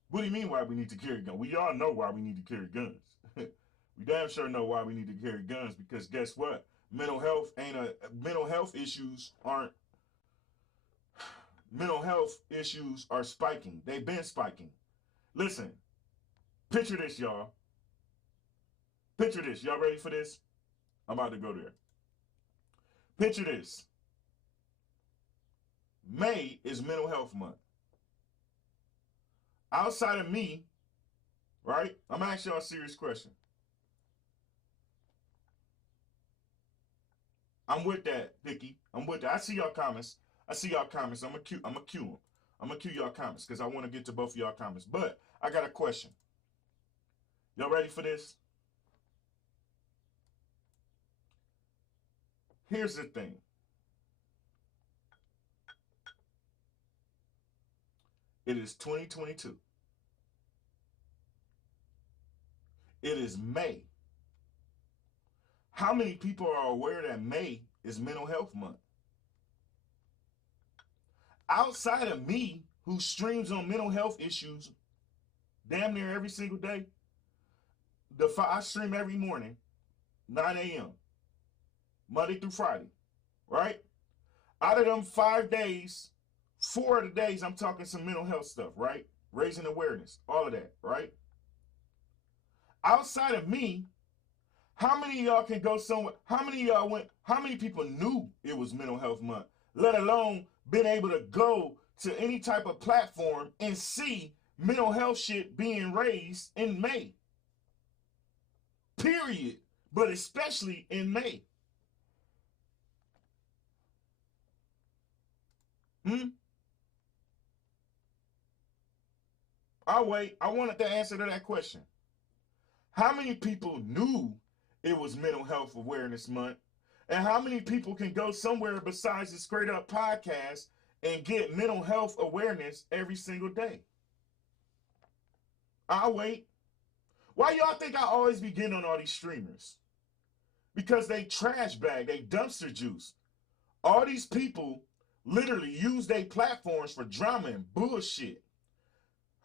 What do you mean why we need to carry guns? We all know why we need to carry guns. We damn sure know why we need to carry guns because guess what? Mental health issues are spiking. They've been spiking. Listen, picture this, y'all. Picture this. Y'all ready for this? I'm about to go there. Picture this. May is Mental Health Month. Outside of me, right? I'm going to ask y'all a serious question. I'm with that, Vicky. I'm with that. I see y'all comments. I'm going to cue them. I'm going to cue y'all comments because I want to get to both of y'all comments. But I got a question. Y'all ready for this? Here's the thing. It is 2022. It is May. How many people are aware that May is Mental Health Month? Outside of me, who streams on mental health issues damn near every single day, I stream every morning, 9 a.m., Monday through Friday, right? Out of them 5 days, 4 of the days I'm talking some mental health stuff, right? Raising awareness, all of that, right? Outside of me, how many of y'all can go somewhere? How many of y'all went? How many people knew it was Mental Health Month, let alone been able to go to any type of platform and see mental health shit being raised in May. Period. But especially in May. I'll wait. I wanted the answer to that question. How many people knew it was Mental Health Awareness Month? And how many people can go somewhere besides the Scraightup Podcast and get mental health awareness every single day? I'll wait. Why y'all think I always begin on all these streamers? Because they trash bag, they dumpster juice. All these people literally use their platforms for drama and bullshit.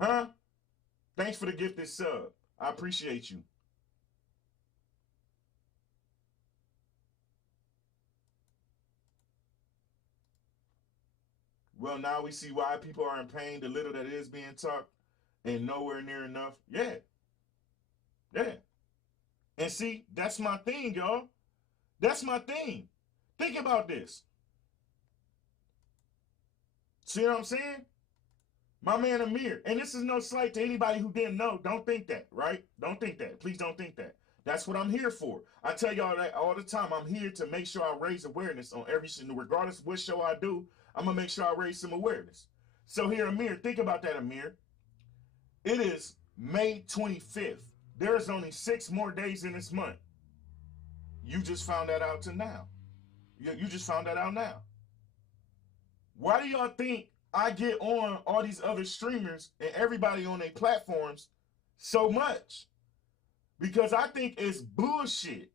Huh? Thanks for the gifted sub. I appreciate you. Well, now we see why people are in pain, the little that is being taught, and nowhere near enough. Yeah. Yeah. And see, that's my thing, y'all. That's my thing. Think about this. See what I'm saying? My man Amir, and this is no slight to anybody who didn't know. Don't think that, right? Don't think that. Please don't think that. That's what I'm here for. I tell y'all that all the time. I'm here to make sure I raise awareness on every show. Regardless of what show I do, I'm going to make sure I raise some awareness. So here, Amir, think about that, Amir. It is May 25th. There's only 6 more days in this month. You just found that out to now. You just found that out now. Why do y'all think I get on all these other streamers and everybody on their platforms so much? Because I think it's bullshit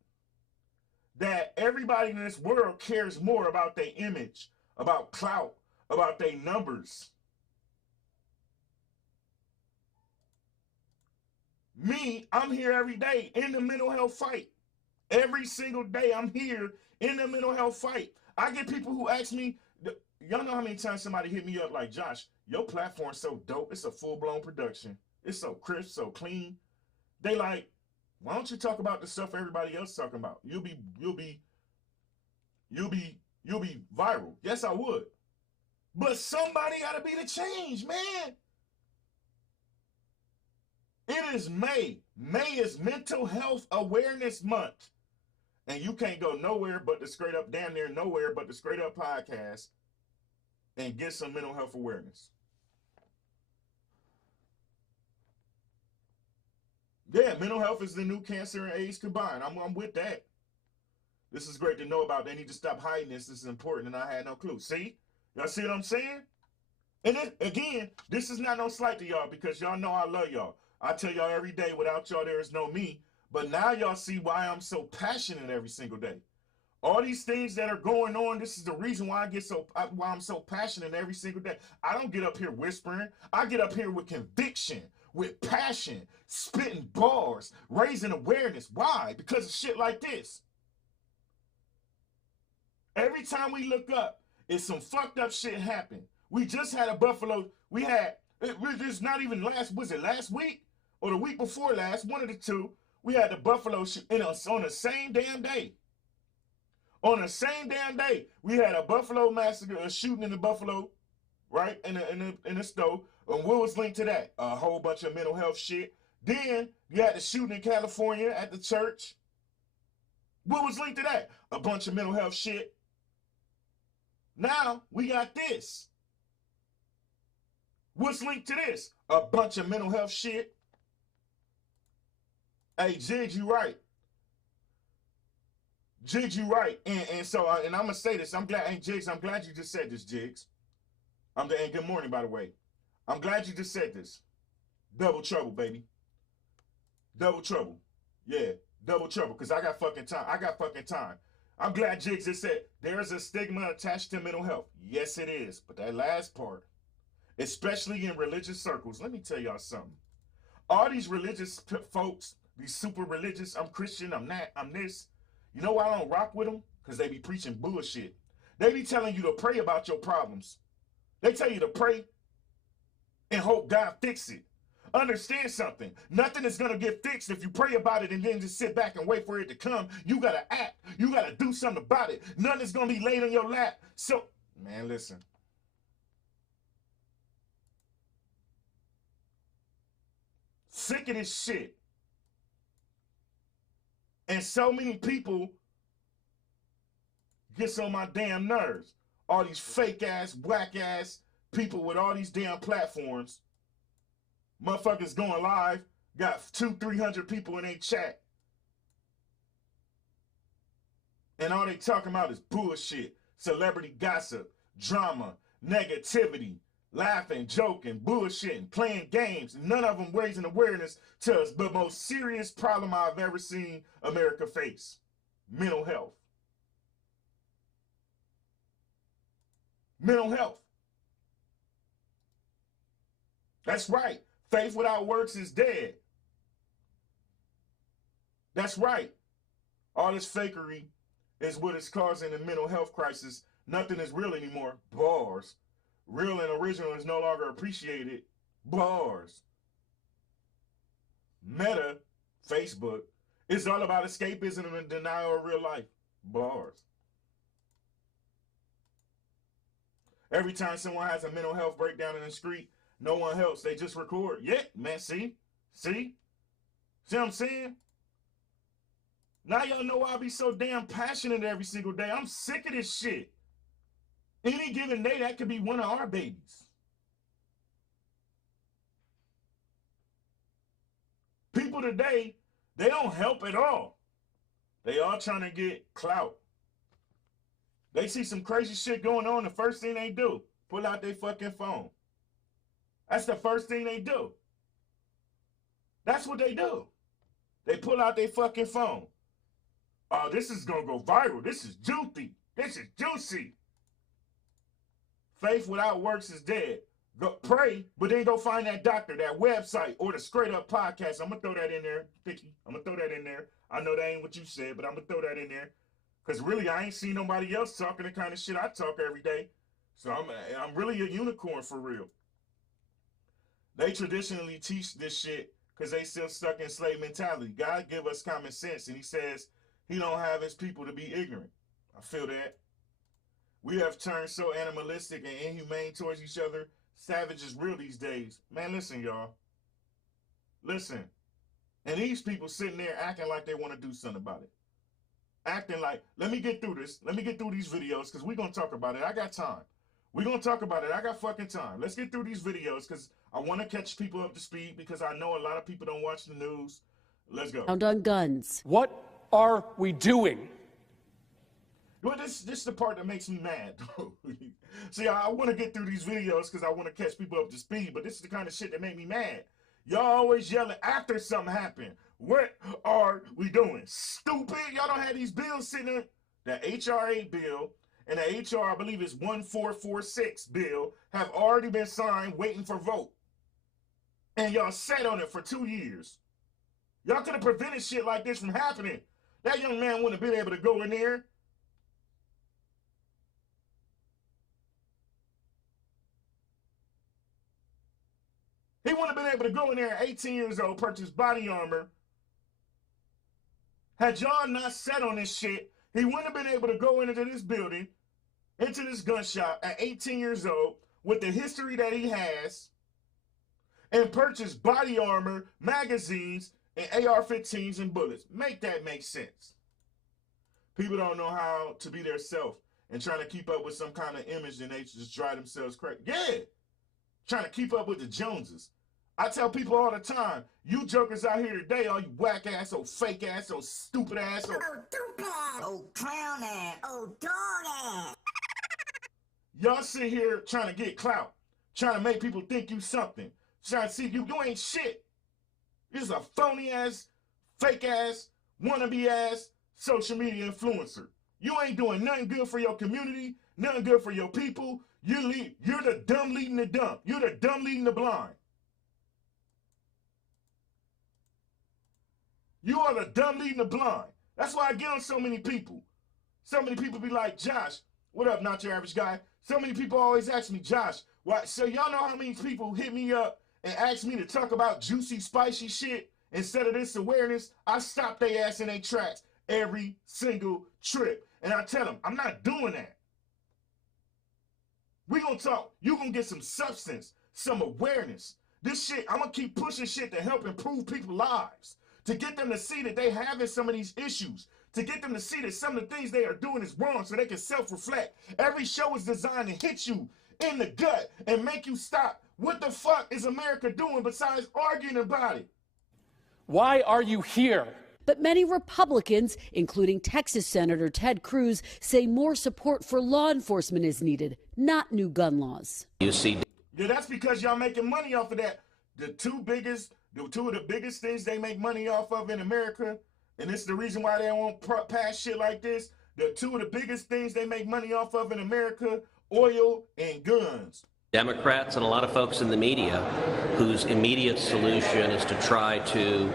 that everybody in this world cares more about their image, about clout, about their numbers. Me, I'm here every day in the mental health fight. Every single day I'm here in the mental health fight. I get people who ask me, y'all know how many times somebody hit me up like, Josh, your platform's so dope. It's a full-blown production. It's so crisp, so clean. They like, why don't you talk about the stuff everybody else talking about? You'll be viral. Yes, I would. But somebody gotta be the change, man. It is May. May is Mental Health Awareness Month. And you can't go nowhere but the Scraightup, damn near nowhere but the Scraightup Podcast and get some mental health awareness. Yeah, mental health is the new cancer and AIDS combined. I'm with that. This is great to know about. They need to stop hiding this. This is important, and I had no clue. See? Y'all see what I'm saying? And then, again, this is not no slight to y'all because y'all know I love y'all. I tell y'all every day, without y'all, there is no me. But now y'all see why I'm so passionate every single day. All these things that are going on, this is the reason why I'm so passionate every single day. I don't get up here whispering. I get up here with conviction, with passion, spitting bars, raising awareness. Why? Because of shit like this. Every time we look up, it's some fucked up shit happen. We just had a Buffalo. It's not even last week or the week before last, one of the two. We had the Buffalo on the same damn day. On the same damn day, we had a Buffalo massacre, a shooting in the Buffalo, right, in the store. And what was linked to that? A whole bunch of mental health shit. Then you had the shooting in California at the church. What was linked to that? A bunch of mental health shit. Now we got this. What's linked to this? A bunch of mental health shit. Hey, Jigs, you right. Jigs, you right. And so, and I'm going to say this. I'm glad you just said this, Jigs. And good morning, by the way. I'm glad you just said this. Double trouble, baby. Double trouble. Yeah, double trouble, because I got fucking time. I'm glad Jigs just said there's a stigma attached to mental health. Yes, it is. But that last part, especially in religious circles, let me tell y'all something. All these religious folks, these super religious, I'm Christian, I'm that, I'm this. You know why I don't rock with them? Because they be preaching bullshit. They be telling you to pray about your problems. They tell you to pray and hope God fix it. Understand something. Nothing is going to get fixed if you pray about it and then just sit back and wait for it to come. You got to act. You got to do something about it. Nothing is going to be laid on your lap. So, man, listen. sick of this shit. And so many people gets on my damn nerves. All these fake ass, whack ass people with all these damn platforms. Motherfuckers going live, got 200-300 people in their chat. And all they talking about is bullshit, celebrity gossip, drama, negativity, laughing, joking, bullshitting, playing games. None of them raising awareness to the most serious problem I've ever seen America face: mental health. Mental health. That's right. Faith without works is dead. That's right. All this fakery is what is causing the mental health crisis. Nothing is real anymore. Bars. Real and original is no longer appreciated. Bars. Meta, Facebook, is all about escapism and denial of real life. Bars. Every time someone has a mental health breakdown in the street, no one helps. They just record. Yeah, man, see? See what I'm saying? Now y'all know why I be so damn passionate every single day. I'm sick of this shit. Any given day, that could be one of our babies. People today, they don't help at all. They all trying to get clout. They see some crazy shit going on, the first thing they do, pull out their fucking phone. That's the first thing they do. That's what they do. They pull out their fucking phone. Oh, this is going to go viral. This is juicy. This is juicy. Faith without works is dead. Go pray, but then go find that doctor, that website, or the Scraightup Podcast. I'm going to throw that in there, Vicky. I'm going to throw that in there. I know that ain't what you said, but I'm going to throw that in there. Because really, I ain't seen nobody else talking the kind of shit I talk every day. So I'm really a unicorn for real. They traditionally teach this shit because they still stuck in slave mentality. God give us common sense, and he says he don't have his people to be ignorant. I feel that. We have turned so animalistic and inhumane towards each other. Savage is real these days. Man, listen, y'all. Listen. And these people sitting there acting like they want to do something about it. Acting like, let me get through this. Let me get through these videos because we're going to talk about it. I got time. We're going to talk about it. I got fucking time. Let's get through these videos because I want to catch people up to speed because I know a lot of people don't watch the news. Let's go. Found on guns. What are we doing? Well, this is the part that makes me mad. See, I want to get through these videos because I want to catch people up to speed, but this is the kind of shit that make me mad. Y'all always yelling after something happened. What are we doing? Stupid. Y'all don't have these bills sitting there. The HR8 bill and the HR, I believe it's 1446 bill, have already been signed waiting for vote. And y'all sat on it for 2 years. Y'all could have prevented shit like this from happening. That young man wouldn't have been able to go in there. He wouldn't have been able to go in there at 18 years old, purchase body armor. Had y'all not sat on this shit, he wouldn't have been able to go into this building, into this gun shop at 18 years old with the history that he has and purchase body armor, magazines, and AR-15s and bullets. Make that make sense. People don't know how to be their self and trying to keep up with some kind of image and they just drive themselves crazy. Yeah. Trying to keep up with the Joneses. I tell people all the time, you jokers out here today, all you whack ass, old fake ass, old stupid ass, old stupid ass, old clown ass, old dog ass. Y'all sit here trying to get clout, trying to make people think you something, trying to see you ain't shit. You're just a phony ass, fake ass, wannabe ass social media influencer. You ain't doing nothing good for your community, nothing good for your people. You're the dumb leading the dumb. You're the dumb leading the blind. You are the dumb leading the blind. That's why I get on so many people. So many people be like, Josh, what up, not your average guy? So many people always ask me, Josh, why? So y'all know how many people hit me up and ask me to talk about juicy, spicy shit instead of this awareness? I stop their ass in their tracks every single trip. And I tell them, I'm not doing that. We gonna talk. You gonna get some substance, some awareness. This shit, I'm going to keep pushing shit to help improve people's lives, to get them to see that they having some of these issues, to get them to see that some of the things they are doing is wrong so they can self-reflect. Every show is designed to hit you in the gut and make you stop. What the fuck is America doing besides arguing about it? Why are you here? But many Republicans, including Texas Senator Ted Cruz, say more support for law enforcement is needed, not new gun laws. You see, yeah, that's because y'all making money off of that. The two of the biggest things they make money off of in America, and this is the reason why they won't pass shit like this. The two of the biggest things they make money off of in America, oil and guns. Democrats and a lot of folks in the media whose immediate solution is to try to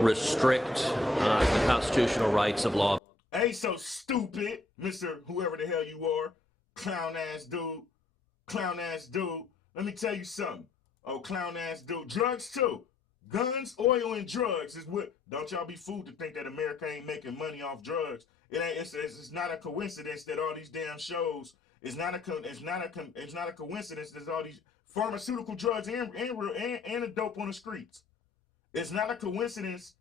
restrict the constitutional rights of law. Hey, so stupid, Mr. Whoever the hell you are, clown-ass dude. Let me tell you something. Oh, clown-ass dude. Drugs, too. Guns, oil, and drugs is what... Don't y'all be fooled to think that America ain't making money off drugs. It's not a coincidence that all these damn shows... It's not a coincidence that all these pharmaceutical drugs and a dope on the streets. It's not a coincidence.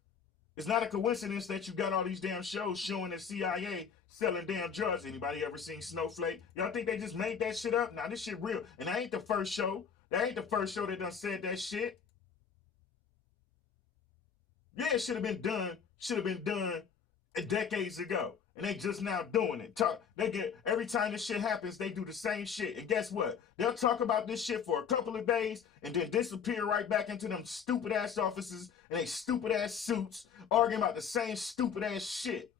It's not a coincidence that you got all these damn shows showing the CIA selling damn drugs. Anybody ever seen Snowflake? Y'all think they just made that shit up? Nah, this shit real. And that ain't the first show. That ain't the first show that done said that shit. Yeah, it should have been done decades ago. And they just now doing it. Every time this shit happens, they do the same shit. And guess what? They'll talk about this shit for a couple of days and then disappear right back into them stupid ass offices and they stupid ass suits arguing about the same stupid ass shit.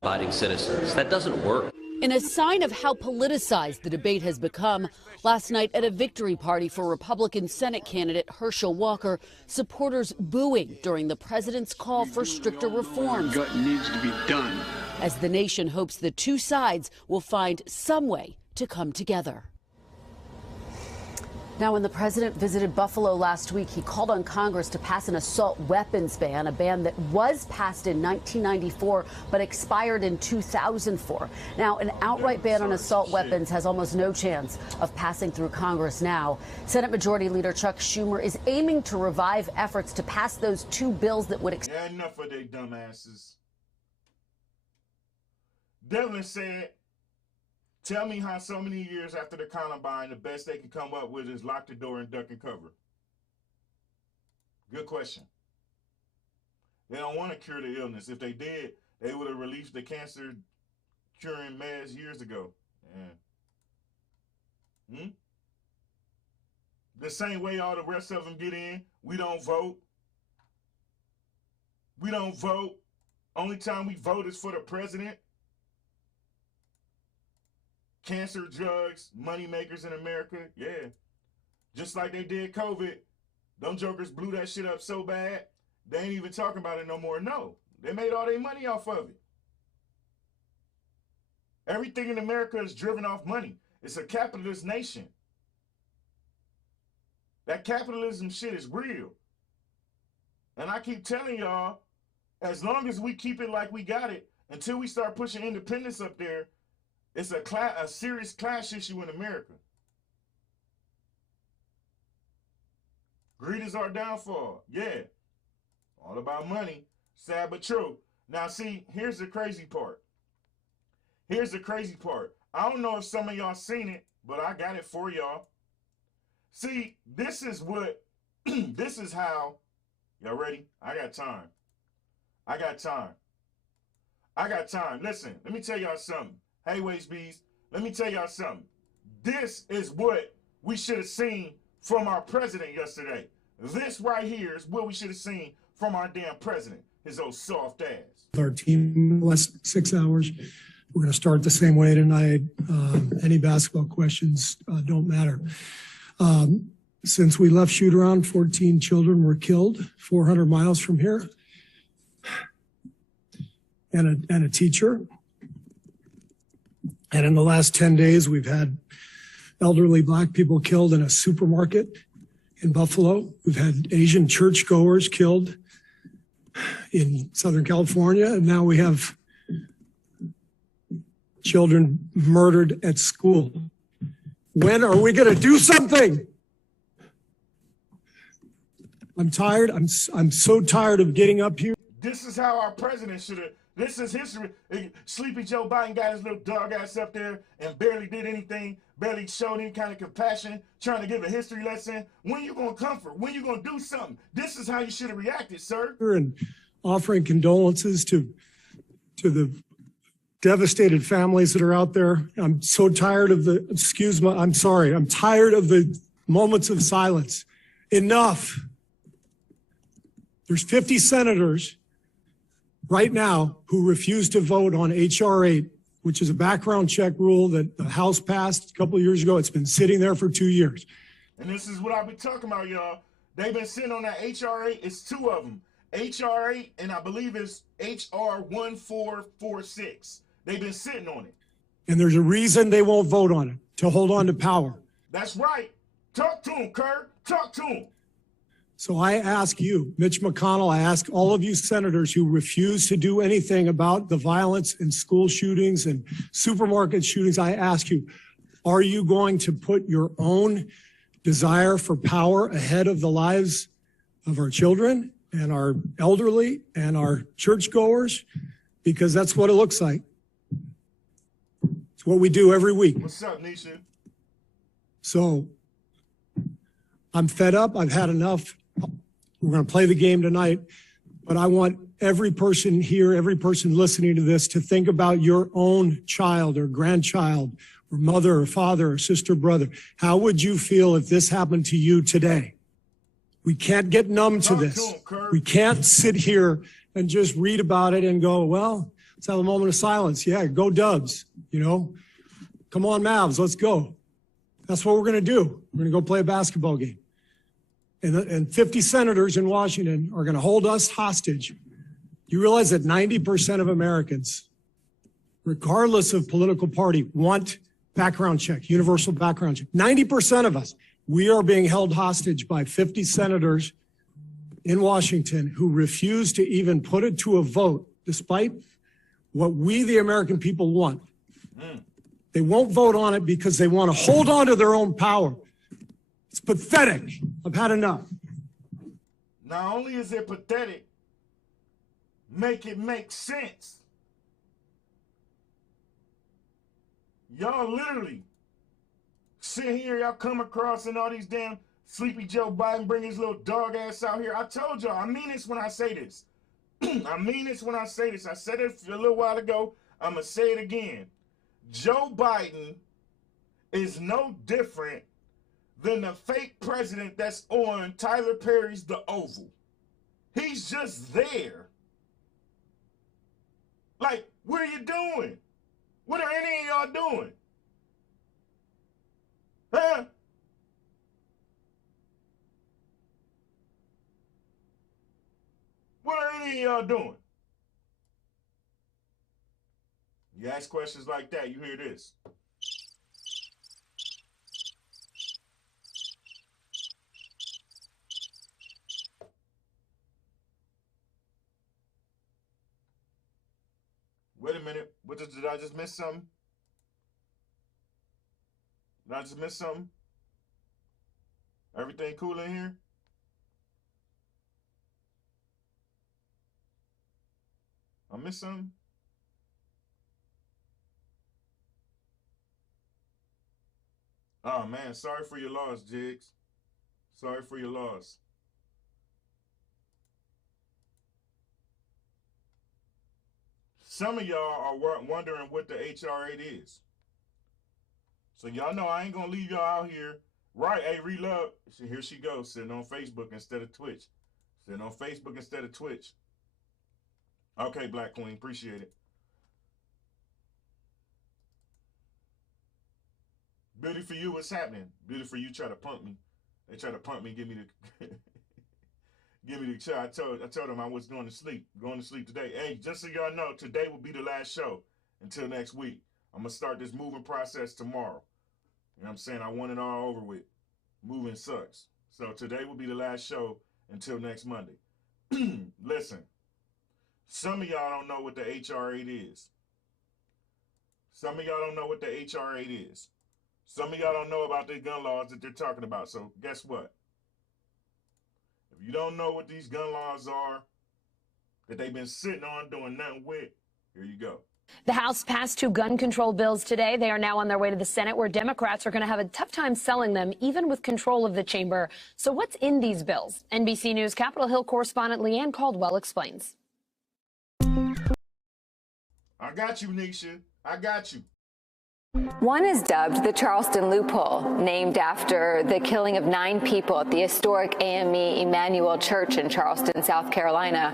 Abiding citizens. That doesn't work. In a sign of how politicized the debate has become, last night at a victory party for Republican Senate candidate Herschel Walker, supporters booing during the president's call for stricter reforms. Gut needs to be done. As the nation hopes the two sides will find some way to come together. Now, when the president visited Buffalo last week, he called on Congress to pass an assault weapons ban, a ban that was passed in 1994 but expired in 2004. Now, an outright ban on assault weapons has almost no chance of passing through Congress now. Senate Majority Leader Chuck Schumer is aiming to revive efforts to pass those two bills that would... Yeah, enough of they dumbasses. Devlin said, tell me how so many years after the Columbine, the best they can come up with is lock the door and duck and cover. Good question. They don't want to cure the illness. If they did, they would have released the cancer curing meds years ago. Yeah. The same way all the rest of them get in, we don't vote. We don't vote. Only time we vote is for the president. Cancer, drugs, money makers in America, yeah. Just like they did COVID, them jokers blew that shit up so bad, they ain't even talking about it no more. No, they made all their money off of it. Everything in America is driven off money. It's a capitalist nation. That capitalism shit is real. And I keep telling y'all, as long as we keep it like we got it, until we start pushing independence up there, it's a serious class issue in America. Greed is our downfall. Yeah. All about money. Sad but true. Now, see, here's the crazy part. Here's the crazy part. I don't know if some of y'all seen it, but I got it for y'all. See, this is what, this is how, y'all ready? I got time. I got time. I got time. Listen, let me tell y'all something. Hey, Waste Bees, let me tell y'all something. This is what we should have seen from our president yesterday. This right here is what we should have seen from our damn president, his old soft ass. With our team, less 6 hours. We're going to start the same way tonight. Any basketball questions don't matter. Since we left shoot around, 14 children were killed 400 miles from here. And a teacher. And in the last 10 days, we've had elderly Black people killed in a supermarket in Buffalo. We've had Asian churchgoers killed in Southern California. And now we have children murdered at school. When are we going to do something? I'm tired. I'm so tired of getting up here. This is how our president should have. This is history. Sleepy Joe Biden got his little dog ass up there and barely did anything, barely showed any kind of compassion, trying to give a history lesson. When you gonna comfort? When you gonna do something? This is how you should have reacted, sir. And offering condolences to the devastated families that are out there. I'm so tired of I'm sorry. I'm tired of the moments of silence. Enough. There's 50 senators right now who refuse to vote on H.R. 8, which is a background check rule that the House passed a couple of years ago. It's been sitting there for 2 years. And this is what I've been talking about, y'all. They've been sitting on that H.R. 8. It's two of them. H.R. 8 and I believe it's H.R. 1446. They've been sitting on it. And there's a reason they won't vote on it, to hold on to power. That's right. Talk to him, Kurt. Talk to him. So I ask you, Mitch McConnell, I ask all of you senators who refuse to do anything about the violence in school shootings and supermarket shootings, I ask you, are you going to put your own desire for power ahead of the lives of our children and our elderly and our churchgoers? Because that's what it looks like. It's what we do every week. What's up, Nisha? So I'm fed up. I've had enough. We're going to play the game tonight, but I want every person here, every person listening to this to think about your own child or grandchild or mother or father or sister, brother. How would you feel if this happened to you today? We can't get numb to this. We can't sit here and just read about it and go, well, let's have a moment of silence. Yeah, go Dubs, Come on, Mavs, let's go. That's what we're going to do. We're going to go play a basketball game. And 50 senators in Washington are going to hold us hostage. You realize that 90% of Americans, regardless of political party, want background check, universal background check. 90% of us, we are being held hostage by 50 senators in Washington who refuse to even put it to a vote, despite what we, the American people, want. They won't vote on it because they want to hold on to their own power. It's pathetic. I've had enough. Not only is it pathetic, make it make sense. Y'all literally sit here, y'all come across and all these damn Sleepy Joe Biden bring his little dog ass out here. I told y'all, I mean this when I say this. I mean this when I say this. I said it a little while ago. I'm going to say it again. Joe Biden is no different than the fake president that's on Tyler Perry's The Oval. He's just there. Like, what are you doing? What are any of y'all doing? Huh? What are any of y'all doing? You ask questions like that, you hear this. Wait a minute. Did I just miss something? Did I just miss something? Everything cool in here? I missed something? Oh man, sorry for your loss, Jigs. Sorry for your loss. Some of y'all are wondering what the HR 8 is. So y'all know I ain't gonna leave y'all out here. Right, hey, Relove. Here she goes, sitting on Facebook instead of Twitch. Sitting on Facebook instead of Twitch. Okay, Black Queen, appreciate it. Beauty for you, what's happening? Beauty for you try to pump me. They try to pump me, give me the give me the shot. I told them I was going to sleep today. Hey, just so y'all know, today will be the last show until next week. I'm gonna start this moving process tomorrow. You know what I'm saying? I want it all over with. Moving sucks. So today will be the last show until next Monday. Listen, some of y'all don't know what the HR 8 is. Some of y'all don't know what the HR 8 is. Some of y'all don't know about the gun laws that they're talking about. So guess what? If If you don't know what these gun laws are, that they've been sitting on doing nothing with, here you go. The House passed 2 gun control bills today. They are now on their way to the Senate, where Democrats are going to have a tough time selling them, even with control of the chamber. So what's in these bills? NBC News Capitol Hill correspondent Leanne Caldwell explains. I got you, Nisha. I got you. One is dubbed the Charleston loophole, named after the killing of 9 people at the historic AME Emmanuel Church in Charleston, South Carolina.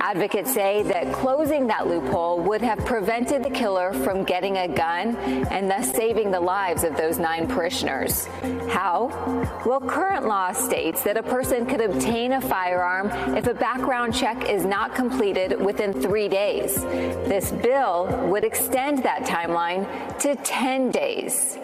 Advocates say that closing that loophole would have prevented the killer from getting a gun and thus saving the lives of those 9 parishioners. How? Well, current law states that a person could obtain a firearm if a background check is not completed within 3 days. This bill would extend that timeline to 10 days.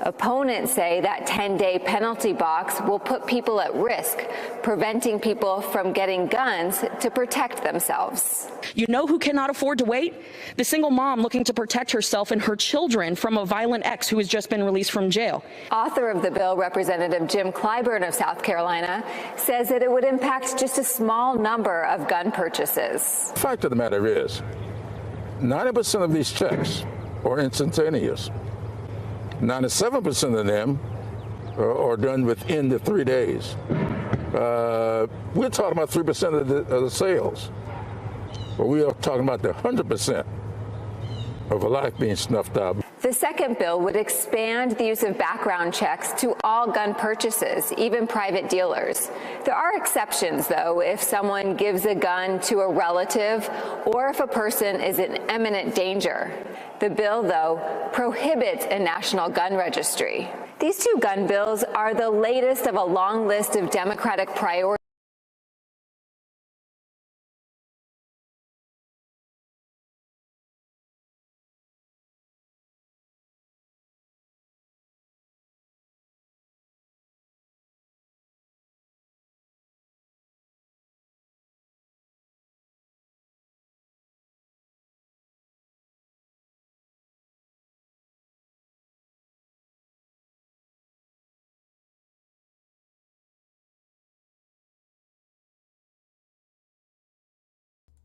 Opponents say that 10-day penalty box will put people at risk, preventing people from getting guns to protect themselves. You know who cannot afford to wait? The single mom looking to protect herself and her children from a violent ex who has just been released from jail. Author of the bill, Representative Jim Clyburn of South Carolina, says that it would impact just a small number of gun purchases. The fact of the matter is, 90% of these checks are instantaneous. 97% of them are done within the 3 days. We're talking about 3% of the sales, but we are talking about the 100% of a life being snuffed out. The second bill would expand the use of background checks to all gun purchases, even private dealers. There are exceptions, though, if someone gives a gun to a relative or if a person is in imminent danger. The bill, though, prohibits a national gun registry. These 2 gun bills are the latest of a long list of Democratic priorities.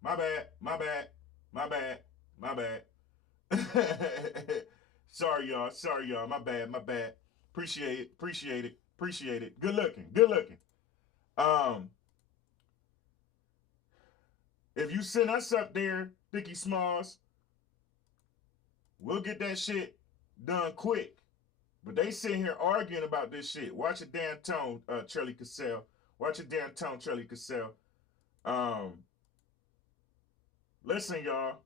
My bad. Sorry, y'all. My bad. Appreciate it. Good looking. If you send us up there, Dickie Smalls, we'll get that shit done quick. But they sitting here arguing about this shit. Watch your damn tone, Charlie Cassell. Listen, y'all.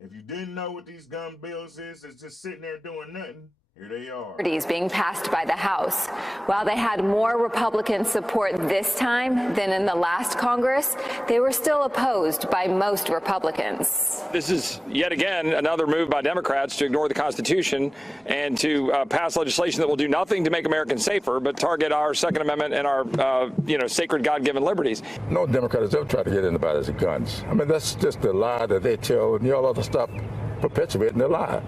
If you didn't know what these gun bills is, it's just sitting there doing nothing. Here they are. Being passed by the House. While they had more Republican support this time than in the last Congress, they were still opposed by most Republicans. This is yet again another move by Democrats to ignore the Constitution and to pass legislation that will do nothing to make Americans safer, but target our Second Amendment and our, sacred God-given liberties. No Democrat has ever tried to get anybody's guns. I mean, that's just a lie that they tell, and y'all ought to stop perpetuating the lie.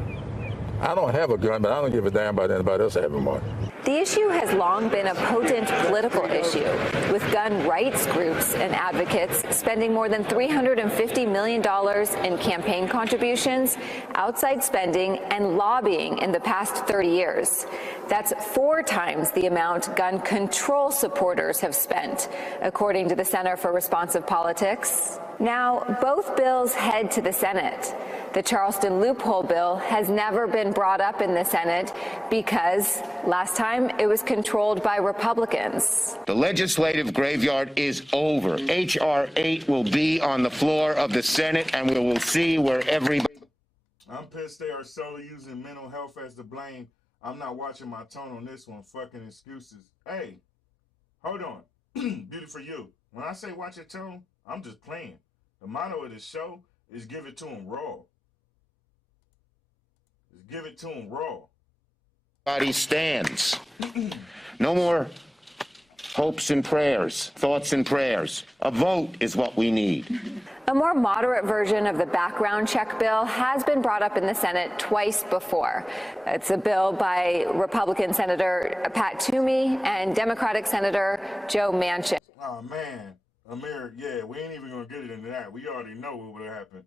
I don't have a gun, but I don't give a damn about anybody else having one. The issue has long been a potent political issue, with gun rights groups and advocates spending more than $350 million in campaign contributions, outside spending, and lobbying in the past 30 years. That's 4 times the amount gun control supporters have spent, according to the Center for Responsive Politics. Now, both bills head to the Senate. The Charleston loophole bill has never been brought up in the Senate because last time it was controlled by Republicans. The legislative graveyard is over. H.R. 8 will be on the floor of the Senate, and we will see where everybody... I'm pissed they are solely using mental health as the blame. I'm not watching my tone on this one. Fucking excuses. Hey, hold on. Beauty for you. When I say watch your tone, I'm just playing. The motto of this show is give it to them raw. Just give it to them raw. Everybody stands. No more hopes and prayers, thoughts and prayers. A vote is what we need. A more moderate version of the background check bill has been brought up in the Senate twice before. It's a bill by Republican Senator Pat Toomey and Democratic Senator Joe Manchin. Oh, man. Amir, yeah, we ain't even going to get into that. We already know what would have happened.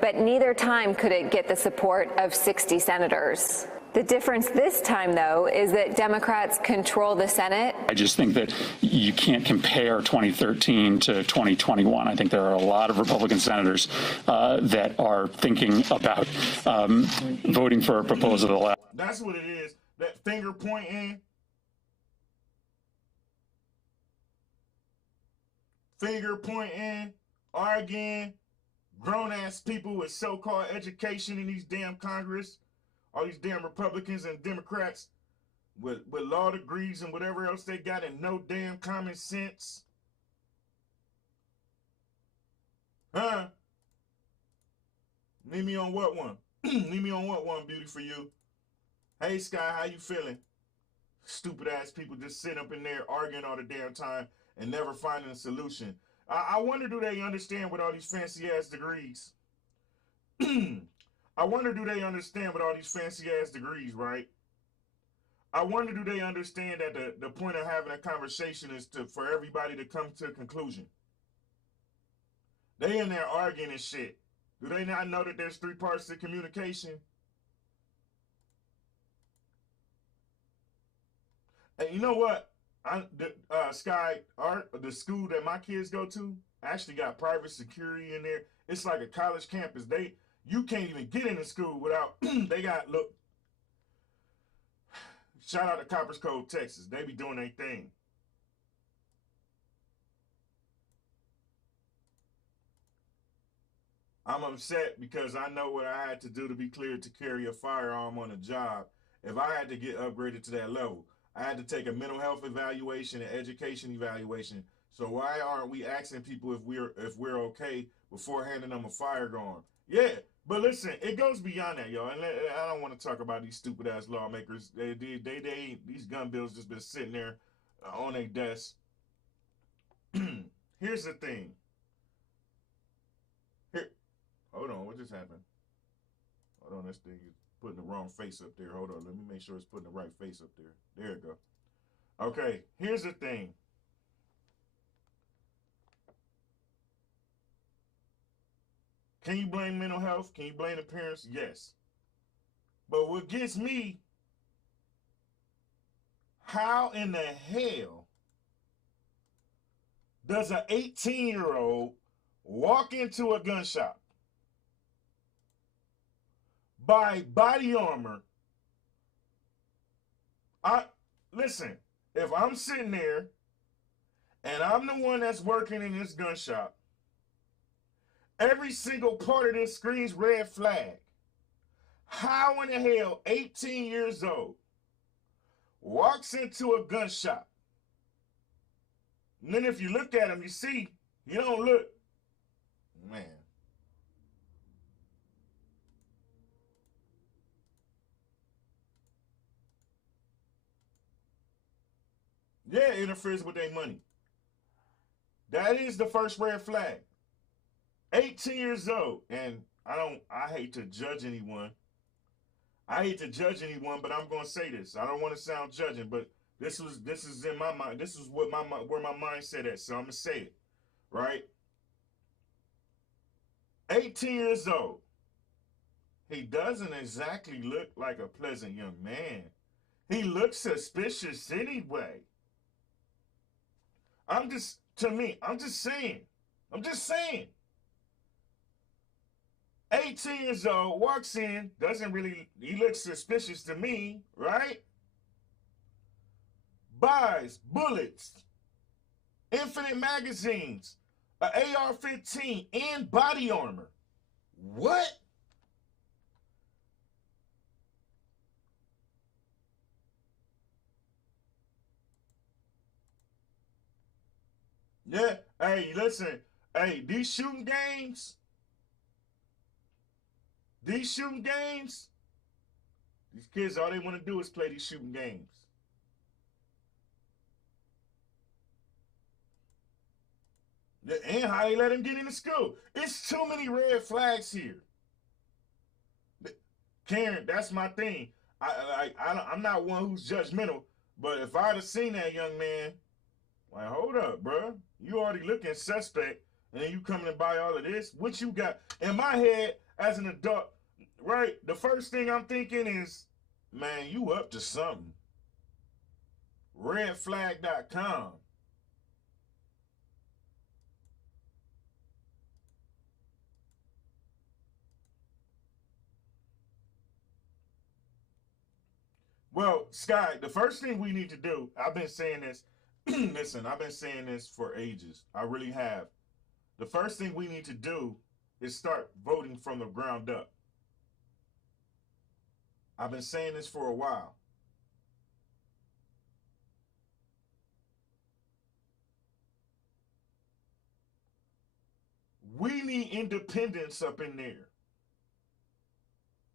But neither time could it get the support of 60 senators. The difference this time, though, is that Democrats control the Senate. I just think that you can't compare 2013 to 2021. I think there are a lot of Republican senators that are thinking about voting for a proposal to allow. That's what it is. That finger pointing. Finger pointing, arguing, grown-ass people with so-called education in these damn Congress, all these damn Republicans and Democrats with law degrees and whatever else they got and no damn common sense. Huh? Need me on what one? Need me on what one, beauty for you? Hey, Sky, how you feeling? Stupid-ass people just sitting up in there arguing all the damn time and never finding a solution. I wonder, do they understand with all these fancy-ass degrees? I wonder, do they understand with all these fancy-ass degrees, right? I wonder, do they understand that the point of having a conversation is for everybody to come to a conclusion? They in there arguing and shit. Do they not know that there's 3 parts to communication? And you know what? Sky Art, the school that my kids go to, actually got private security in there. It's like a college campus. You can't even get into school without, they got, look, shout out to Coppers Cove, Texas. They be doing their thing. I'm upset because I know what I had to do to be cleared to carry a firearm on a job. If I had to get upgraded to that level, I had to take a mental health evaluation and education evaluation. So why aren't we asking people if we're okay before handing them a firearm? Yeah, but listen, it goes beyond that, y'all. And I don't want to talk about these stupid ass lawmakers. These gun bills just been sitting there on their desk. Here's the thing. Here, hold on, what just happened? Hold on, this thing is putting the wrong face up there. Hold on, let me make sure it's putting the right face up there. There you go. Okay, here's the thing. Can you blame mental health? Can you blame the parents? Yes. But what gets me, how in the hell does an 18-year-old walk into a gun shop, buy body armor? Listen, if I'm sitting there and I'm the one that's working in this gun shop, every single part of this screen's red flag. How in the hell 18 years old walks into a gun shop? And then if you look at him, you see, he don't look, man. Yeah, it interferes with their money. That is the first red flag. 18 years old, and I hate to judge anyone. I hate to judge anyone, but I'm going to say this. I don't want to sound judging, but this is in my mind. This is what where my mindset at, so I'm going to say it, right? 18 years old. He doesn't exactly look like a pleasant young man. He looks suspicious anyway. I'm just saying. 18 years old, walks in, he looks suspicious to me, right? Buys bullets, infinite magazines, an AR-15, and body armor. What? Yeah, hey, listen, hey, these shooting games, these kids, all they want to do is play these shooting games. And how they let him get into school. It's too many red flags here. Karen, that's my thing. I'm not one who's judgmental, but if I'd have seen that young man, Like, hold up, bro. You already looking suspect, and then you coming and buy all of this? What you got? In my head, as an adult, right, the first thing I'm thinking is, man, you up to something. Redflag.com. Well, Sky, the first thing we need to do, I've been saying this, listen, I've been saying this for ages. I really have. The first thing we need to do is start voting from the ground up. I've been saying this for a while. We need independence up in there.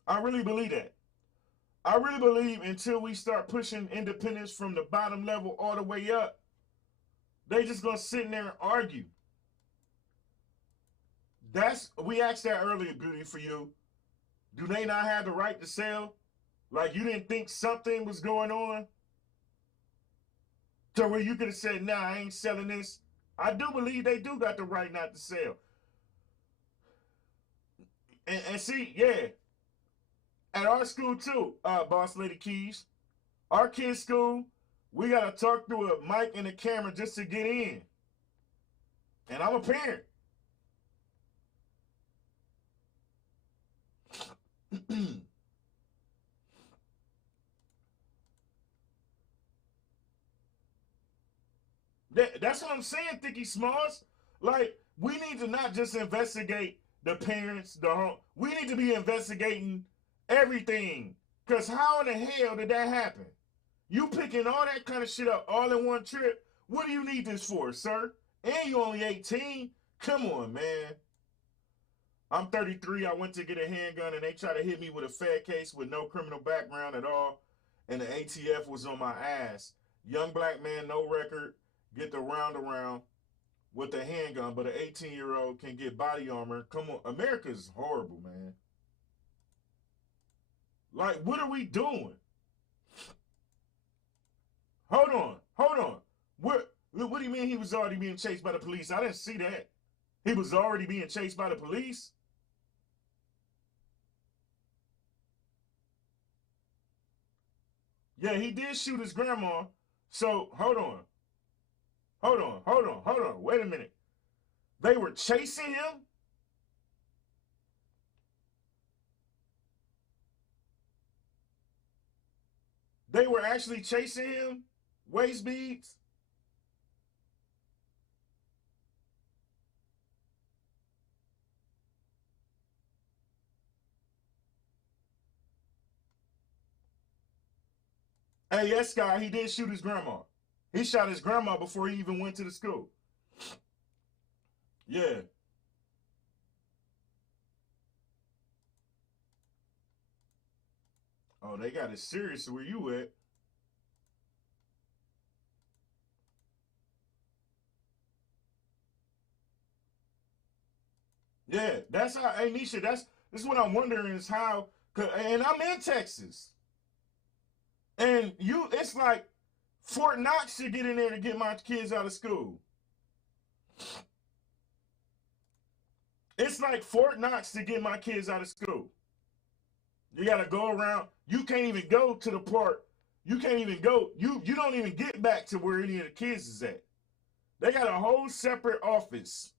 I really believe that. I really believe until we start pushing independence from the bottom level all the way up, they just gonna sit in there and argue. We asked that earlier, Beauty, for you. Do they not have the right to sell? Like, you didn't think something was going on? To where you could have said, nah, I ain't selling this. I do believe they do got the right not to sell. And see, yeah, at our school too, Boss Lady Keys, our kids' school, we got to talk through a mic and a camera just to get in. And I'm a parent. That's what I'm saying, Thicky Smalls. Like, we need to not just investigate the parents, the home. We need to be investigating everything. Because how in the hell did that happen? You picking all that kind of shit up all in one trip? What do you need this for, sir? And you only 18? Come on, man. I'm 33. I went to get a handgun, and they tried to hit me with a Fed case with no criminal background at all. And the ATF was on my ass. Young black man, no record, get the round around with a handgun, but an 18-year-old can get body armor. Come on. America's horrible, man. Like, what are we doing? Hold on. What do you mean he was already being chased by the police? I didn't see that. He was already being chased by the police? Yeah, he did shoot his grandma. So, hold on. Wait a minute. They were chasing him? They were actually chasing him? Waist beads? Hey, yes, guy, he did shoot his grandma. He shot his grandma before he even went to the school. Yeah. Oh, they got it serious where you at. Yeah, that's how, hey, Nisha, this is what I'm wondering is how, and I'm in Texas. And it's like Fort Knox should get in there to get my kids out of school. It's like Fort Knox to get my kids out of school. You got to go around. You can't even go to the park. You can't even go. You don't even get back to where any of the kids is at. They got a whole separate office.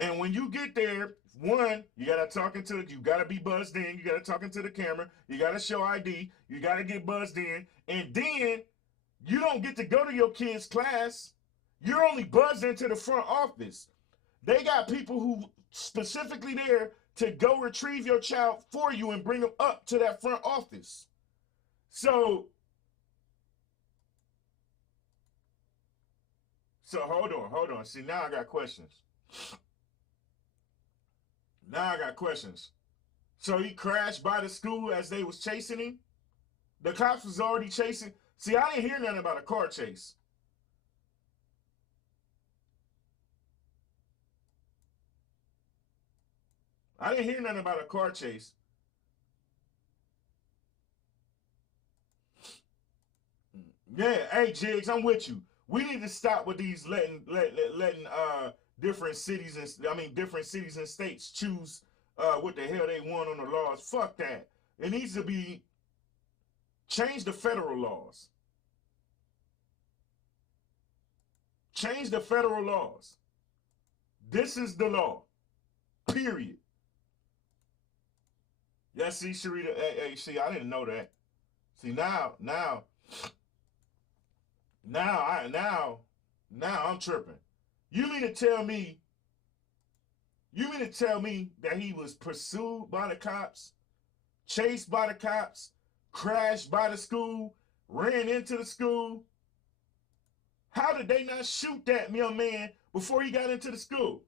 And when you get there, one, you got to be buzzed in. You got to talk into the camera. You got to show ID. You got to get buzzed in. And then you don't get to go to your kid's class. You're only buzzed into the front office. They got people who specifically there to go retrieve your child for you and bring them up to that front office. So hold on. See, now I got questions. So he crashed by the school as they was chasing him? The cops was already chasing. See, I didn't hear nothing about a car chase. I didn't hear nothing about a car chase. Yeah, hey, Jigs, I'm with you. We need to stop with these letting different cities and states choose what the hell they want on the laws. Fuck that. It needs to be change the federal laws. Change the federal laws. This is the law. Period. Yeah, see, Sharita, hey, see, I didn't know that. See, now I'm tripping. You mean to tell me that he was pursued by the cops, chased by the cops, crashed by the school, ran into the school? How did they not shoot that young man before he got into the school?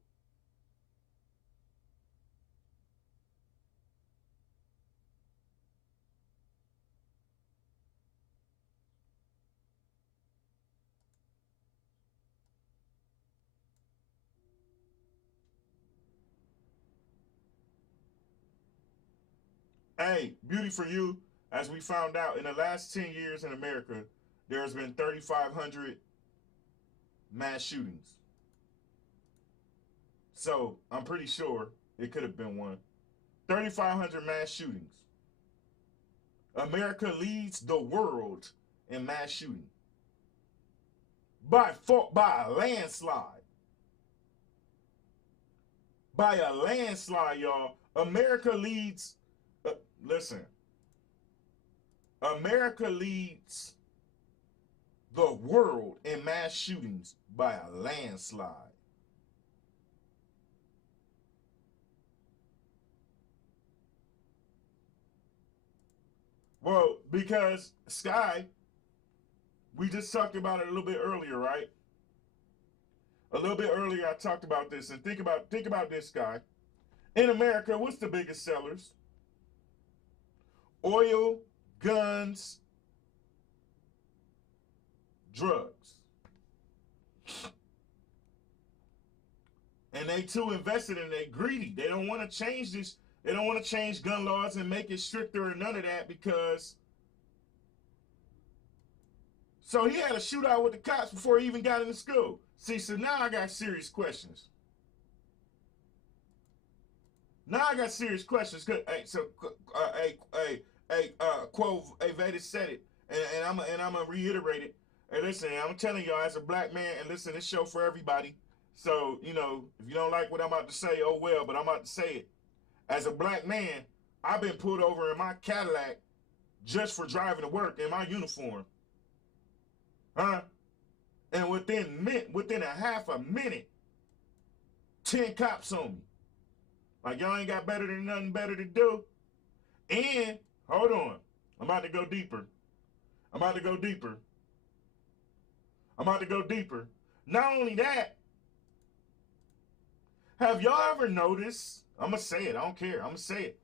Hey, beauty for you, as we found out, in the last 10 years in America, there has been 3,500 mass shootings. So I'm pretty sure it could have been one. 3,500 mass shootings. America leads the world in mass shooting. By a landslide. By a landslide, y'all. America leads... listen. America leads the world in mass shootings by a landslide. Well, because Sky, we just talked about it a little bit earlier, right? A little bit earlier I talked about this, and think about this, Sky. In America, what's the biggest sellers? Oil, guns, drugs. And they too invested and they greedy. They don't want to change this. They don't want to change gun laws and make it stricter or none of that because... So he had a shootout with the cops before he even got into school. See, so now I got serious questions. Now I got serious questions. Quote, Veda said it, and I'm gonna reiterate it. Hey, listen, I'm telling y'all as a black man, and listen, this show for everybody. So, you know, if you don't like what I'm about to say, oh well, but I'm about to say it. As a black man, I've been pulled over in my Cadillac just for driving to work in my uniform. Huh? And within a half a minute, 10 cops on me. Like, y'all ain't got nothing better to do. And, hold on, I'm about to go deeper. Not only that, have y'all ever noticed, I'm going to say it, I don't care, I'm going to say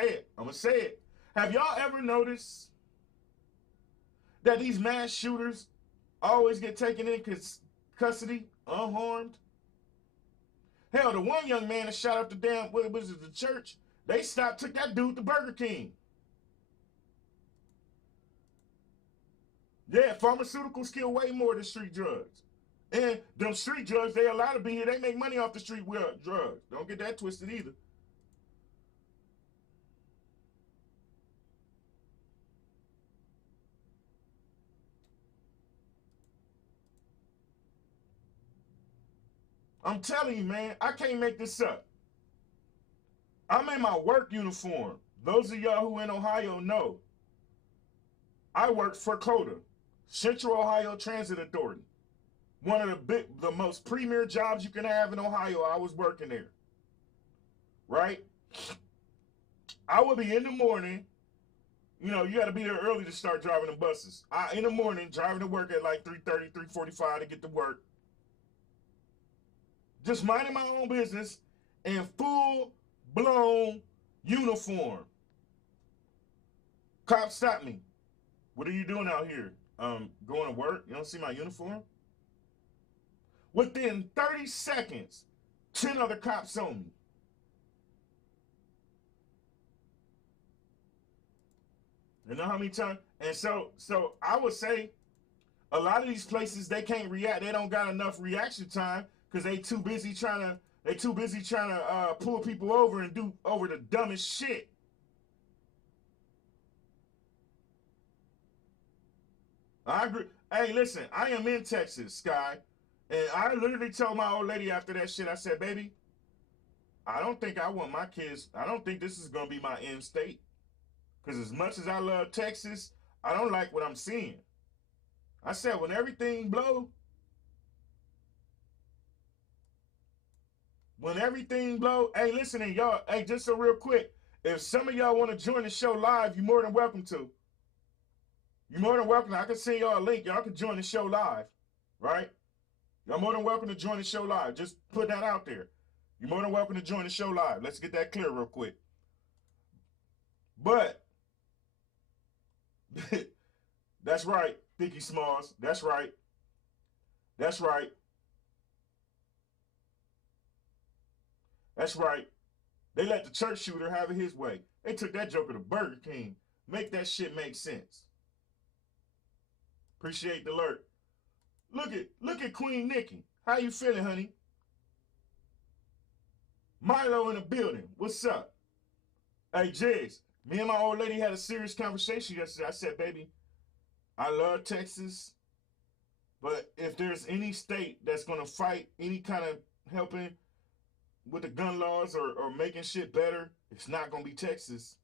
it. Have y'all ever noticed that these mass shooters always get taken in custody unharmed? Hell, the one young man that shot up the damn, what was it, the church? They took that dude to Burger King. Yeah, pharmaceuticals kill way more than street drugs. And them street drugs, they allowed to be here. They make money off the street drugs. Don't get that twisted either. I'm telling you, man, I can't make this up. I'm in my work uniform. Those of y'all who in Ohio know. I work for COTA, Central Ohio Transit Authority. One of the most premier jobs you can have in Ohio. I was working there. Right? I would be in the morning. You know, you got to be there early to start driving the buses. In the morning, driving to work at like 3:30, 3:45 to get to work. Just minding my own business in full-blown uniform. Cop stopped me. What are you doing out here? Going to work? You don't see my uniform? Within 30 seconds, 10 other cops on me. You know how many times? And so I would say A lot of these places, they can't react. They don't got enough reaction time because they too busy trying to pull people over and do over the dumbest shit. I agree. Hey, listen, I am in Texas, Sky, and I literally told my old lady after that shit, I said, baby, I don't think I want my kids, I don't think this is going to be my end state. Because as much as I love Texas, I don't like what I'm seeing. I said, when everything blow, hey, listen, y'all, hey, just so real quick, if some of y'all want to join the show live, you're more than welcome to. You're more than welcome. I can send y'all a link. Y'all can join the show live, right? Y'all more than welcome to join the show live. Just put that out there. You're more than welcome to join the show live. Let's get that clear real quick. But, that's right, Thicky Smalls. That's right. That's right. That's right. They let the church shooter have it his way. They took that joker to Burger King. Make that shit make sense. Appreciate the alert. Look at Queen Nikki. How you feeling, honey? Milo in the building. What's up? Hey, Jizz, me and my old lady had a serious conversation yesterday. I said, baby, I love Texas, but if there's any state that's going to fight any kind of helping with the gun laws or making shit better, it's not going to be Texas.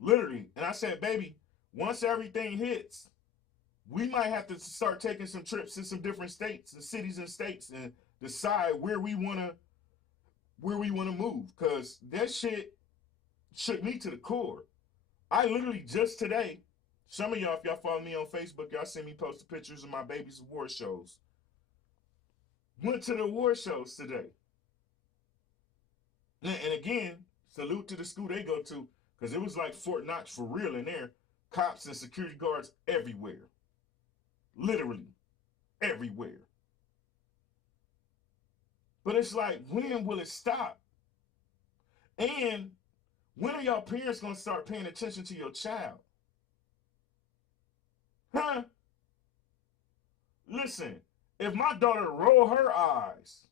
Literally. And I said, baby, once everything hits, we might have to start taking some trips to some different states and cities and states and decide where we want to move. Because that shit shook me to the core. I literally just today, some of y'all, if y'all follow me on Facebook, y'all see me post pictures of my baby's award shows. Went to the award shows today. And again, salute to the school they go to, because it was like Fort Knox for real in there. Cops and security guards everywhere. Literally everywhere. But it's like, when will it stop? And when are y'all parents going to start paying attention to your child? Huh? Listen, if my daughter roll her eyes,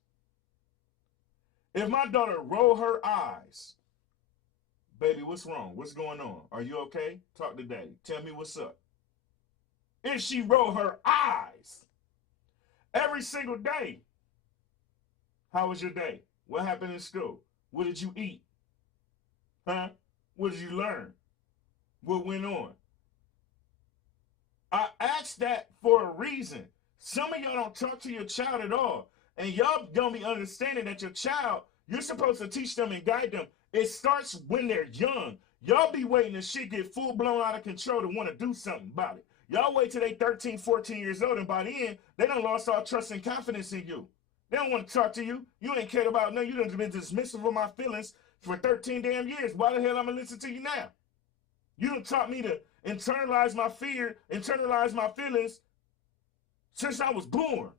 baby, what's wrong? What's going on? Are you okay? Talk to daddy. Tell me what's up. If she roll her eyes every single day, how was your day? What happened in school? What did you eat? Huh? What did you learn? What went on? I asked that for a reason. Some of y'all don't talk to your child at all. And y'all don't be understanding that your child, you're supposed to teach them and guide them. It starts when they're young. Y'all be waiting till shit get full blown out of control to want to do something about it. Y'all wait till they 13, 14 years old, and by the end, they done lost all trust and confidence in you. They don't want to talk to you. You ain't cared about nothing. You done been dismissive of my feelings for 13 damn years. Why the hell I'm going to listen to you now? You done taught me to internalize my fear, internalize my feelings since I was born.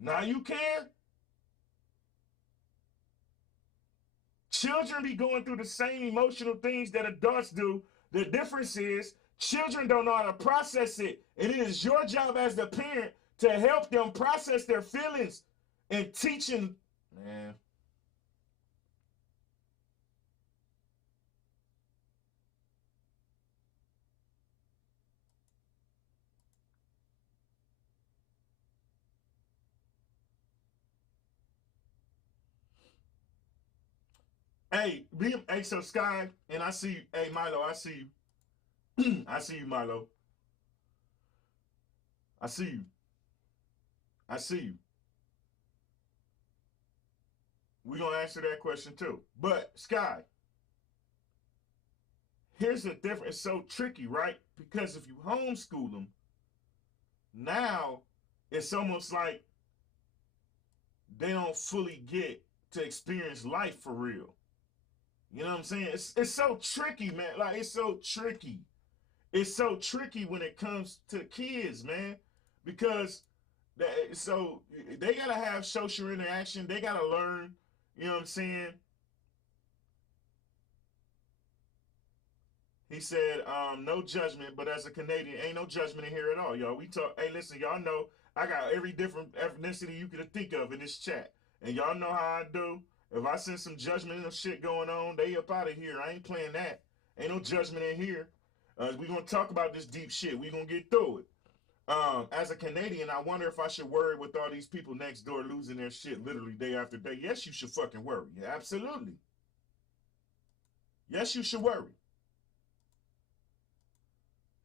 Now you care? Children be going through the same emotional things that adults do. The difference is children don't know how to process it. And it is your job as the parent to help them process their feelings and teaching. Man. Hey, so Sky, and I see you. Hey, Milo, I see you. I see you, Milo. I see you. I see you. We're going to answer that question too. But, Sky, here's the difference. It's so tricky, right? Because if you homeschool them, now it's almost like they don't fully get to experience life for real. You know what I'm saying? It's so tricky, man. Like, it's so tricky. It's so tricky when it comes to kids, man. Because so they got to have social interaction. They got to learn, you know what I'm saying? He said, no judgment, but as a Canadian, ain't no judgment in here at all, y'all. We talk, hey, listen, y'all know I got every different ethnicity you could think of in this chat. And y'all know how I do. If I send some judgment and shit going on, they up out of here. I ain't playing that. Ain't no judgment in here. We gonna talk about this deep shit. We gonna get through it. As a Canadian, I wonder if I should worry with all these people next door losing their shit literally day after day. Yes, you should fucking worry. Yeah, absolutely. Yes, you should worry.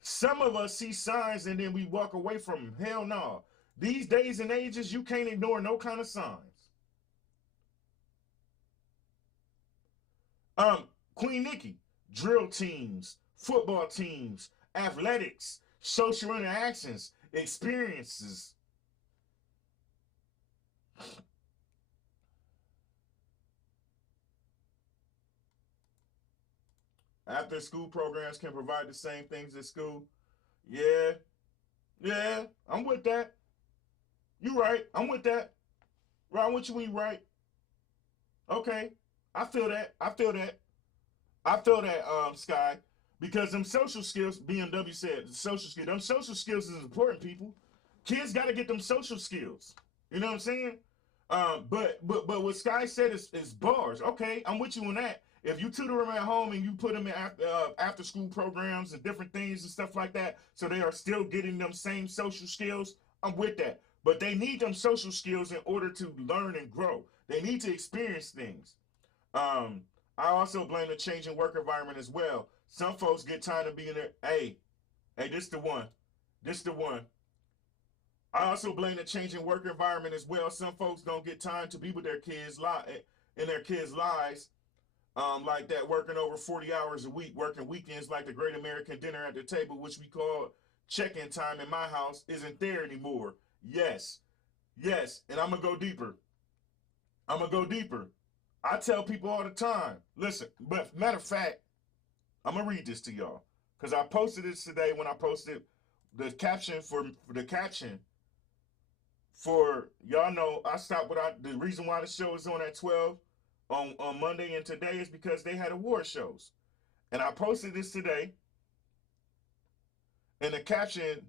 Some of us see signs and then we walk away from them. Hell no. These days and ages, you can't ignore no kind of signs. Queen Nikki, drill teams, football teams, athletics, social interactions, experiences. After school programs can provide the same things at school. Yeah, I'm with that. You right, I'm with that. Right, I'm with you when you right. Okay, I feel that, Sky. Because them social skills, BMW said, them social skills is important, people. Kids got to get them social skills. You know what I'm saying? But what Sky said is bars. Okay, I'm with you on that. If you tutor them at home and you put them in after school programs and different things and stuff like that, so they are still getting them same social skills, I'm with that. But they need them social skills in order to learn and grow. They need to experience things. I also blame the changing work environment as well. Some folks get tired of being there. Hey, this the one. I also blame the changing work environment as well. Some folks don't get time to be with their kids in their kids' lives. Like that, working over 40 hours a week, working weekends like the Great American Dinner at the Table, which we call check-in time in my house, isn't there anymore. Yes, and I'm going to go deeper. I tell people all the time, listen, but matter of fact, I'm going to read this to y'all because I posted this today when I posted the caption for y'all know I stopped the reason why the show is on at 12 on Monday and today is because they had award shows. And I posted this today. And the caption,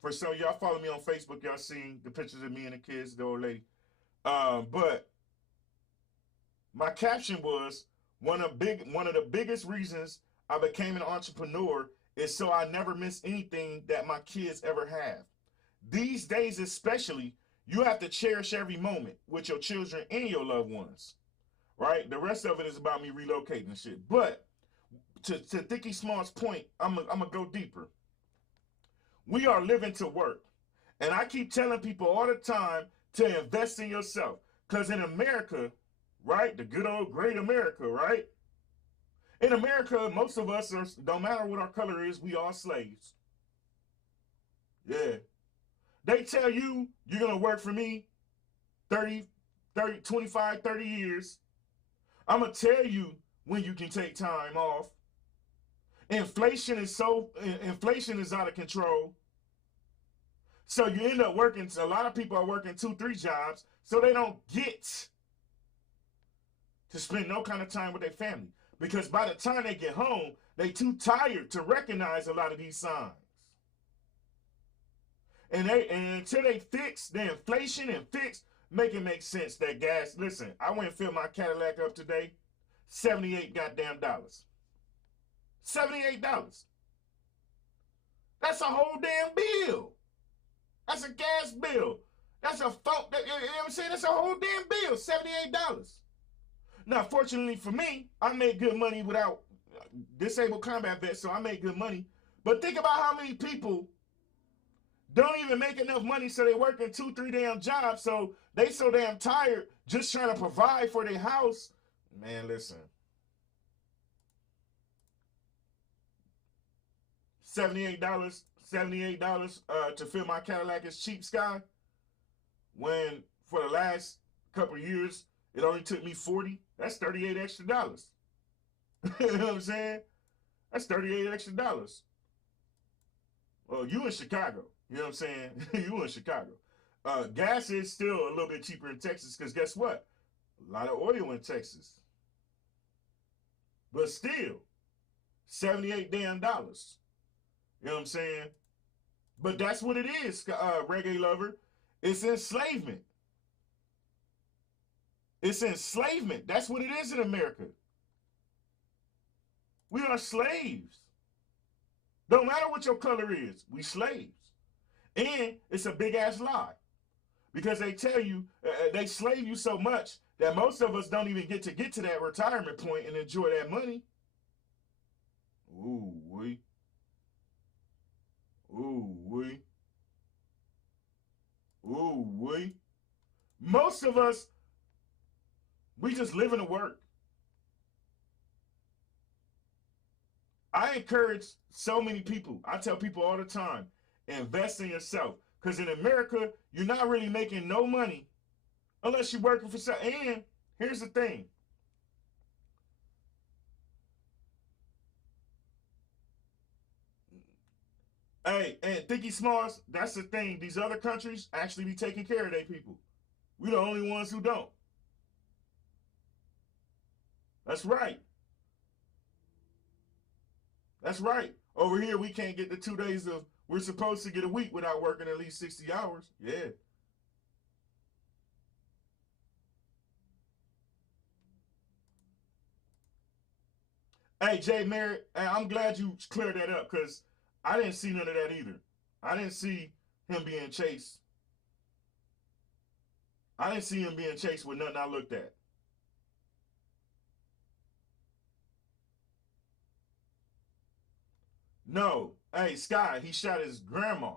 for some of y'all follow me on Facebook, y'all seen the pictures of me and the kids, the old lady. But my caption was one of the biggest reasons I became an entrepreneur is so I never miss anything that my kids ever have. These days especially, you have to cherish every moment with your children and your loved ones. Right? The rest of it is about me relocating and shit. But to Dickie Small's point, I'm gonna go deeper. We are living to work. And I keep telling people all the time to invest in yourself. Because in America, right? The good old great America, right? In America, most of us don't matter what our color is, we are slaves. Yeah. They tell you you're gonna work for me 25, 30 years. I'm going to tell you when you can take time off. Inflation is out of control. So you end up working, a lot of people are working 2-3 jobs, so they don't get to spend no kind of time with their family. Because by the time they get home, they too tired to recognize a lot of these signs. And until they fix the inflation and make it make sense that gas. Listen, I went and filled my Cadillac up today. $78 goddamn dollars. $78. That's a whole damn bill. That's a gas bill. That's a phone. You know what I'm saying? That's a whole damn bill. $78. Now, fortunately for me, I made good money without disabled combat vets, so I made good money. But think about how many people don't even make enough money, so they working 2-3 damn jobs, so they so damn tired just trying to provide for their house. Man, listen. $78 to fill my Cadillac is cheap, Sky. When for the last couple of years, it only took me $40. That's $38 extra dollars. You know what I'm saying? That's $38 extra dollars. Well, you in Chicago. You know what I'm saying? You in Chicago. Gas is still a little bit cheaper in Texas because guess what? A lot of oil in Texas. But still, $78 damn dollars. You know what I'm saying? But that's what it is, reggae lover. It's enslavement. It's enslavement. That's what it is in America. We are slaves. Don't matter what your color is, we slaves. And it's a big ass lie. Because they tell you, they slave you so much that most of us don't even get to that retirement point and enjoy that money. Ooh, wee. Ooh, wee. Ooh, wee. Most of us, we just live in the work. I encourage so many people. I tell people all the time, invest in yourself. Because in America, you're not really making no money unless you're working for something. And here's the thing. Hey, and Thinky Smalls, that's the thing. These other countries actually be taking care of their people. We're the only ones who don't. That's right. That's right. Over here, we can't get the 2 days of, we're supposed to get a week without working at least 60 hours. Yeah. Hey, Jay Merritt, I'm glad you cleared that up because I didn't see none of that either. I didn't see him being chased. I didn't see him being chased with nothing I looked at. No. Hey, Sky, he shot his grandma.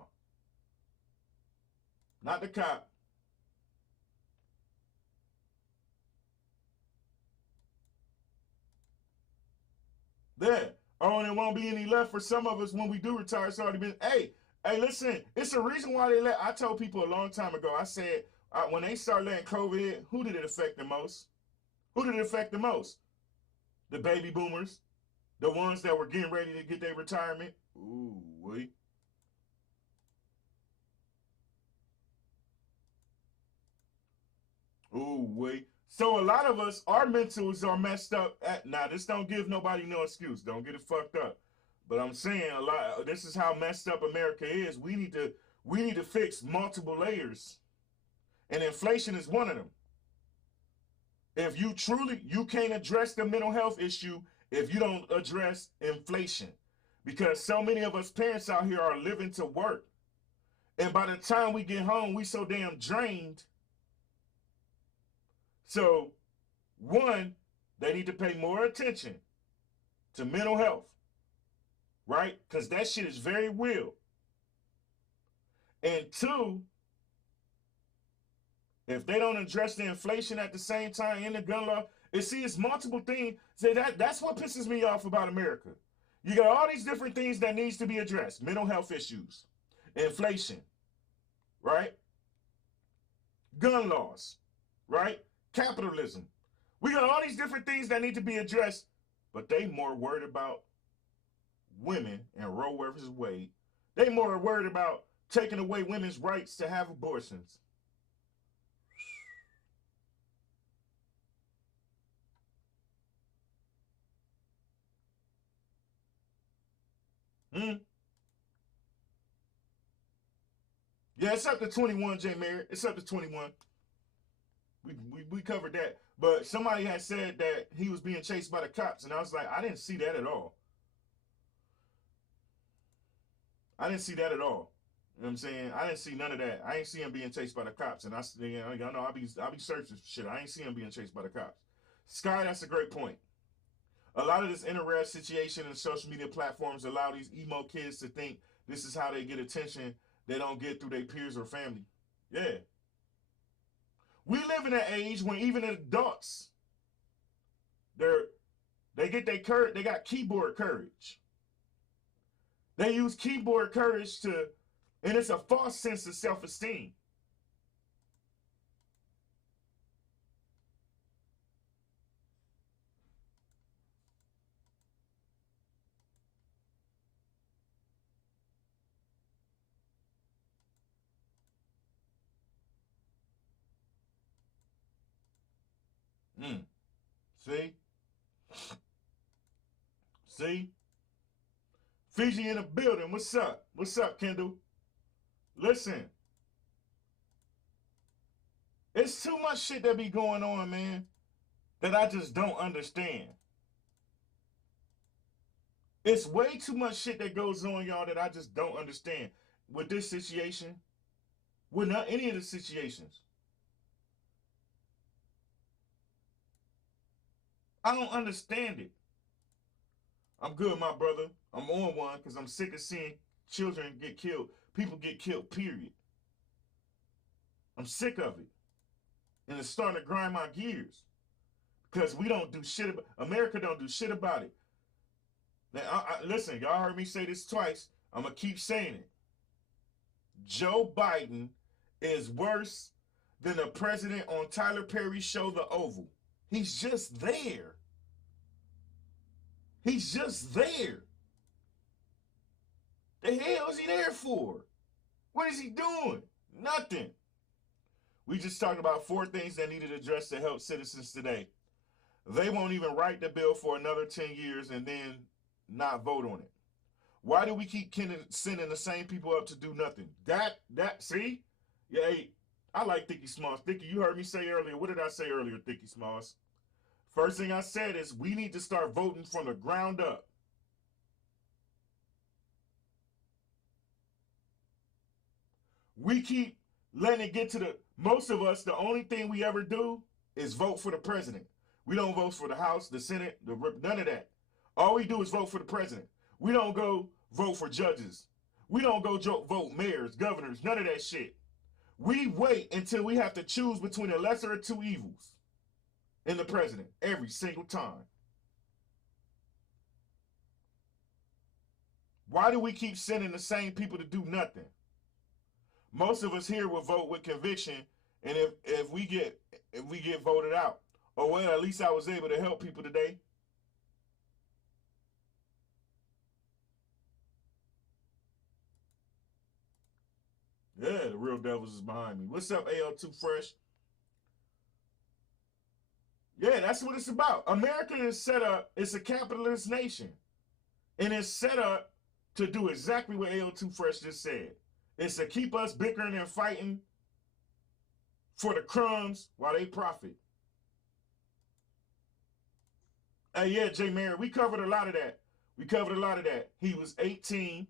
Not the cop. There. Oh, and there won't be any left for some of us when we do retire. It's already been. Hey, listen, it's the reason why they let. I told people a long time ago, I said, when they start letting COVID in, who did it affect the most? Who did it affect the most? The baby boomers. The ones that were getting ready to get their retirement. Ooh, wait. Ooh, wait. So a lot of us, our mentals are messed up. Now, this don't give nobody no excuse. Don't get it fucked up. But I'm saying a lot. This is how messed up America is. We need to fix multiple layers, and inflation is one of them. If you can't address the mental health issue if you don't address inflation, because so many of us parents out here are living to work, and by the time we get home, we so damn drained. So, one, they need to pay more attention to mental health, right? Because that shit is very real. And two, if they don't address the inflation at the same time in the gun law, it's multiple things. So that's what pisses me off about America. You got all these different things that needs to be addressed. Mental health issues, inflation, right? Gun laws, right? Capitalism. We got all these different things that need to be addressed, but they more worried about women and Roe versus Wade. They more worried about taking away women's rights to have abortions. Yeah, it's up to 21, J. Merritt. It's up to 21. We covered that. But somebody had said that he was being chased by the cops, and I was like, I didn't see that at all. I didn't see that at all. You know what I'm saying? I didn't see none of that. I ain't see him being chased by the cops. And I know I'll be searching for shit. I ain't see him being chased by the cops. Sky, that's a great point. A lot of this interracial situation and social media platforms allow these emo kids to think this is how they get attention they don't get through their peers or family. Yeah. We live in an age when even adults, they get their courage, they got keyboard courage. They use keyboard courage and it's a false sense of self-esteem. See? Fiji in the building. What's up? What's up, Kendall? Listen. It's too much shit that be going on, man, that I just don't understand. It's way too much shit that goes on, y'all, that I just don't understand. With this situation, with not any of the situations. I don't understand it. I'm good, my brother. I'm on one because I'm sick of seeing children get killed. People get killed, period. I'm sick of it. And it's starting to grind my gears. Because we don't do shit about America don't do shit about it. Now, listen, y'all heard me say this twice. I'm going to keep saying it. Joe Biden is worse than the president on Tyler Perry's show, The Oval. He's just there. He's just there. The hell is he there for? What is he doing? Nothing. We just talked about 4 things that needed addressed to help citizens today. They won't even write the bill for another 10 years and then not vote on it. Why do we keep sending the same people up to do nothing? See? Yeah, hey, I like Thicky Smalls. Thicky, you heard me say earlier. What did I say earlier, Thicky Smalls? First thing I said is we need to start voting from the ground up. We keep letting it get to most of us, the only thing we ever do is vote for the president. We don't vote for the House, the Senate, none of that. All we do is vote for the president. We don't go vote for judges. We don't go vote mayors, governors, none of that shit. We wait until we have to choose between the lesser of 2 evils in the president every single time. Why do we keep sending the same people to do nothing? Most of us here will vote with conviction, and if we get voted out, oh well, at least I was able to help people today. Yeah, the real devils is behind me. What's up, AL2 Fresh? Yeah, that's what it's about. America is set up, it's a capitalist nation. And it's set up to do exactly what AL2 Fresh just said. It's to keep us bickering and fighting for the crumbs while they profit. Yeah, Jay Mary, we covered a lot of that. He was 18.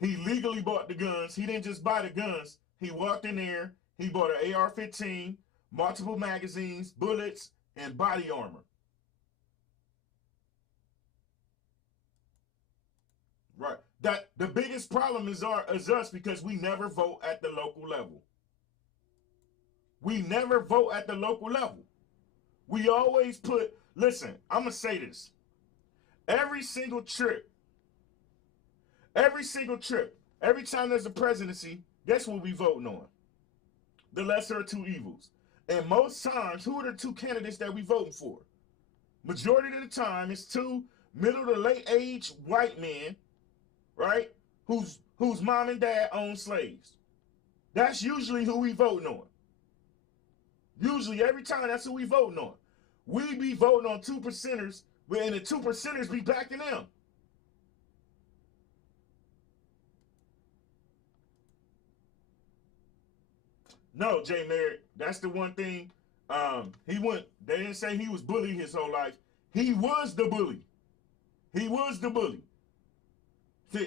He legally bought the guns. He didn't just buy the guns. He walked in there. He bought an AR-15, multiple magazines, bullets, and body armor. Right. That the biggest problem is us because we never vote at the local level. We never vote at the local level. We always listen, I'm going to say this. Every single trip, every time there's a presidency, guess what we voting on? The lesser of 2 evils. And most times, who are the 2 candidates that we voting for? Majority of the time, it's 2 middle to late age white men, right? Whose mom and dad own slaves. That's usually who we voting on. Usually, every time, that's who we voting on. We be voting on 2%ers, and the 2%ers be backing them. No, Jay Merritt, that's the one thing. They didn't say he was bullied his whole life. He was the bully. He was the bully.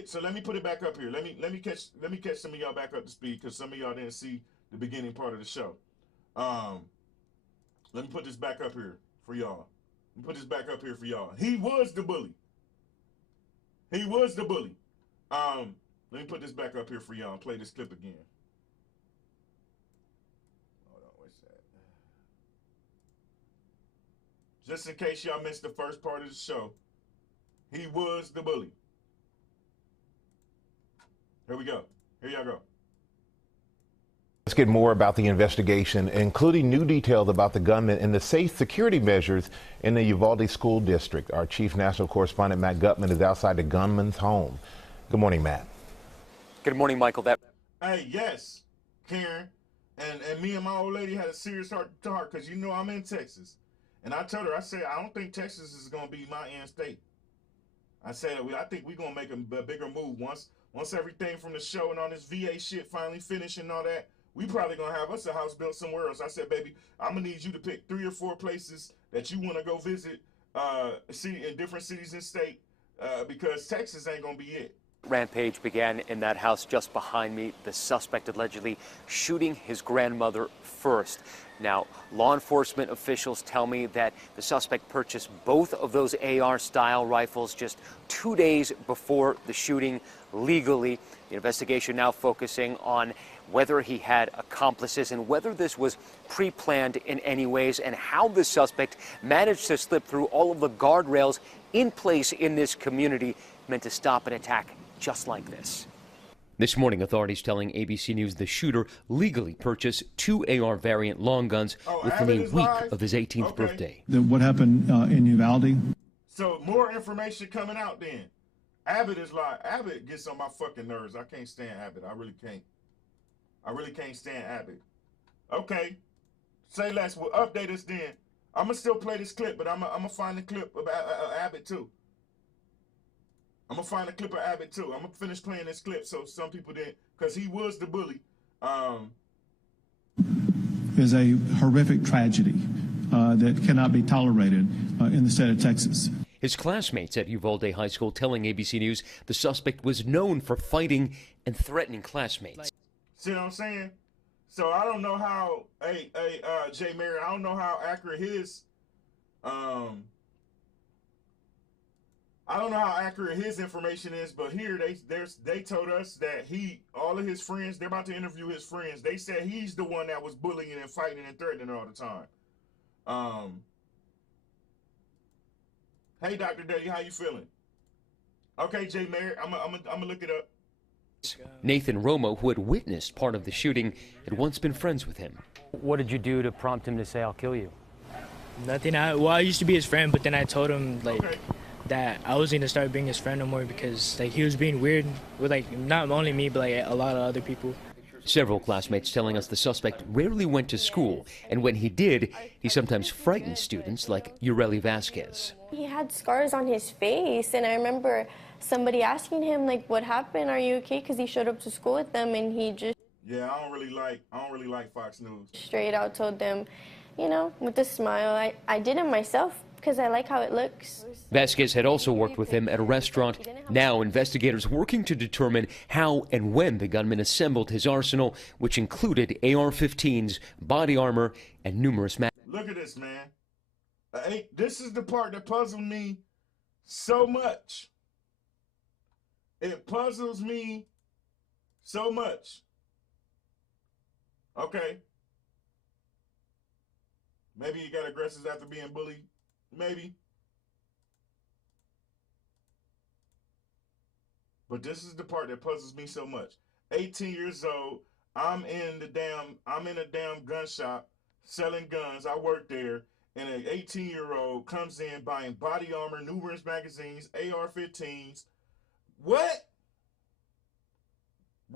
So let me put it back up here. Let me catch some of y'all back up to speed because some of y'all didn't see the beginning part of the show. Let me put this back up here for y'all. He was the bully. He was the bully. Let me put this back up here for y'all and play this clip again. Hold on, what's that? Just in case y'all missed the first part of the show, he was the bully. Here we go. Here y'all go. Let's get more about the investigation, including new details about the gunman and the safe security measures in the Uvalde School District. Our chief national correspondent, Matt Gutman, is outside the gunman's home. Good morning, Matt. Good morning, Michael. Hey, yes, Karen. And me and my old lady had a serious heart-to-heart because you know I'm in Texas. And I told her, I said, I don't think Texas is going to be my end state. I said I think we're gonna make a bigger move once everything from the show and all this VA shit finally finished and all that. We probably gonna have us a house built somewhere else. I said, baby, I'm gonna need you to pick 3 or 4 places that you wanna go visit, in different cities and state, because Texas ain't gonna be it. Rampage began in that house just behind me. The suspect allegedly shooting his grandmother first. Now, law enforcement officials tell me that the suspect purchased both of those AR-style rifles just 2 days before the shooting legally. The investigation now focusing on whether he had accomplices and whether this was pre-planned in any ways and how the suspect managed to slip through all of the guardrails in place in this community meant to stop an attack just like this. This morning, authorities telling ABC News the shooter legally purchased 2 AR variant long guns within a week of his 18th birthday. What happened in Uvalde? So more information coming out then. Abbott is live. Abbott gets on my fucking nerves. I can't stand Abbott. I really can't. I really can't stand Abbott. Okay. Say less. We'll update us then. I'm going to still play this clip, but I'm going to find the clip of Abbott too. I'm going to find a clip of Abbott too. I'm going to finish playing this clip so some people didn't, because he was the bully. Is a horrific tragedy that cannot be tolerated in the state of Texas. His classmates at Uvalde High School telling ABC News the suspect was known for fighting and threatening classmates. See what I'm saying? So I don't know how, Jay Mary, I don't know how accurate his, I don't know how accurate his information is, but here they told us that all of his friends, they're about to interview his friends. They said he's the one that was bullying and fighting and threatening all the time. Hey, Dr. Daddy, how you feeling? Okay, Jay Merritt, I'm gonna look it up. Nathan Romo, who had witnessed part of the shooting, had once been friends with him. What did you do to prompt him to say, "I'll kill you"? Nothing. I used to be his friend, but then I told him that I wasn't gonna start being his friend no more because he was being weird with not only me but a lot of other people. Several classmates telling us the suspect rarely went to school, and when he did, he sometimes frightened students like Ureli Vasquez. He had scars on his face, and I remember somebody asking him what happened, are you okay? Because he showed up to school with them, and he just I don't really like Fox News. Straight out told them, with a smile, I did it myself because I like how it looks. Vasquez had also worked with him at a restaurant. Now investigators working to determine how and when the gunman assembled his arsenal, which included AR-15s, body armor, and numerous Look at this, man. This is the part that puzzled me so much. It puzzles me so much. Okay. Maybe he got aggressive after being bullied. Maybe. But this is the part that puzzles me so much. 18 years old, I'm in a damn gun shop selling guns. I work there, and an 18-year-old comes in buying body armor, numerous magazines, AR-15s. What?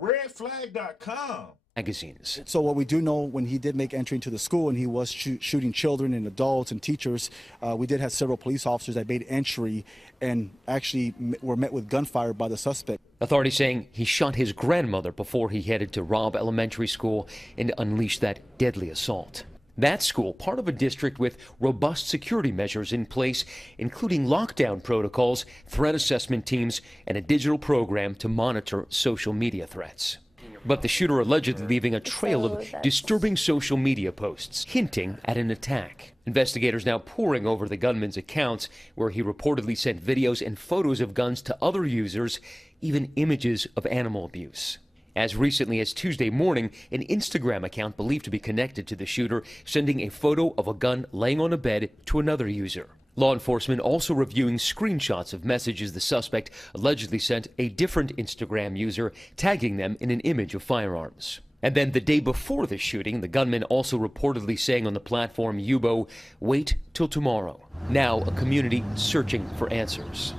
Redflag.com. Magazines. So what we do know, when he did make entry into the school and he was shooting children and adults and teachers, we did have several police officers that made entry and actually were met with gunfire by the suspect. Authorities saying he shot his grandmother before he headed to Robb Elementary School and unleashed that deadly assault. That school, part of a district with robust security measures in place, including lockdown protocols, threat assessment teams, and a digital program to monitor social media threats. But the shooter allegedly leaving a trail of disturbing social media posts, hinting at an attack. Investigators now poring over the gunman's accounts, where he reportedly sent videos and photos of guns to other users, even images of animal abuse. As recently as Tuesday morning, an Instagram account believed to be connected to the shooter sending a photo of a gun laying on a bed to another user. Law enforcement also reviewing screenshots of messages the suspect allegedly sent a different Instagram user, tagging them in an image of firearms. And then the day before the shooting, the gunman also reportedly saying on the platform Yubo, "Wait till tomorrow." Now a community searching for answers.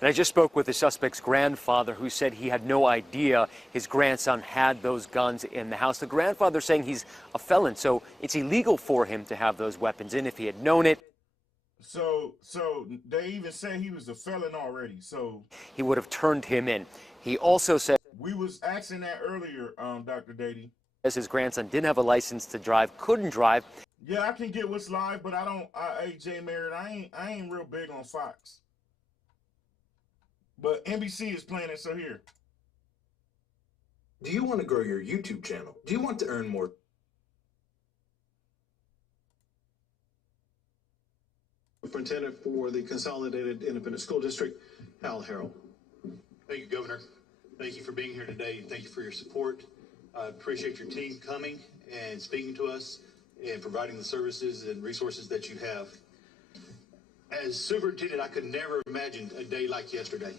And I just spoke with the suspect's grandfather, who said he had no idea his grandson had those guns in the house. The grandfather saying he's a felon, so it's illegal for him to have those weapons in. If he had known it, So they even say he was a felon already. So he would have turned him in. He also said we was asking that earlier, Dr. Dady. As his grandson didn't have a license to drive, couldn't drive. Yeah, I can get what's live, but hey, Jay Merritt, I ain't real big on Fox. But NBC is playing it, so here. Do you want to grow your YouTube channel? Do you want to earn more? Superintendent for the Consolidated Independent School District, Al Harrell. Thank you, Governor. Thank you for being here today. Thank you for your support. I appreciate your team coming and speaking to us and providing the services and resources that you have. As superintendent, I could never imagine a day like yesterday.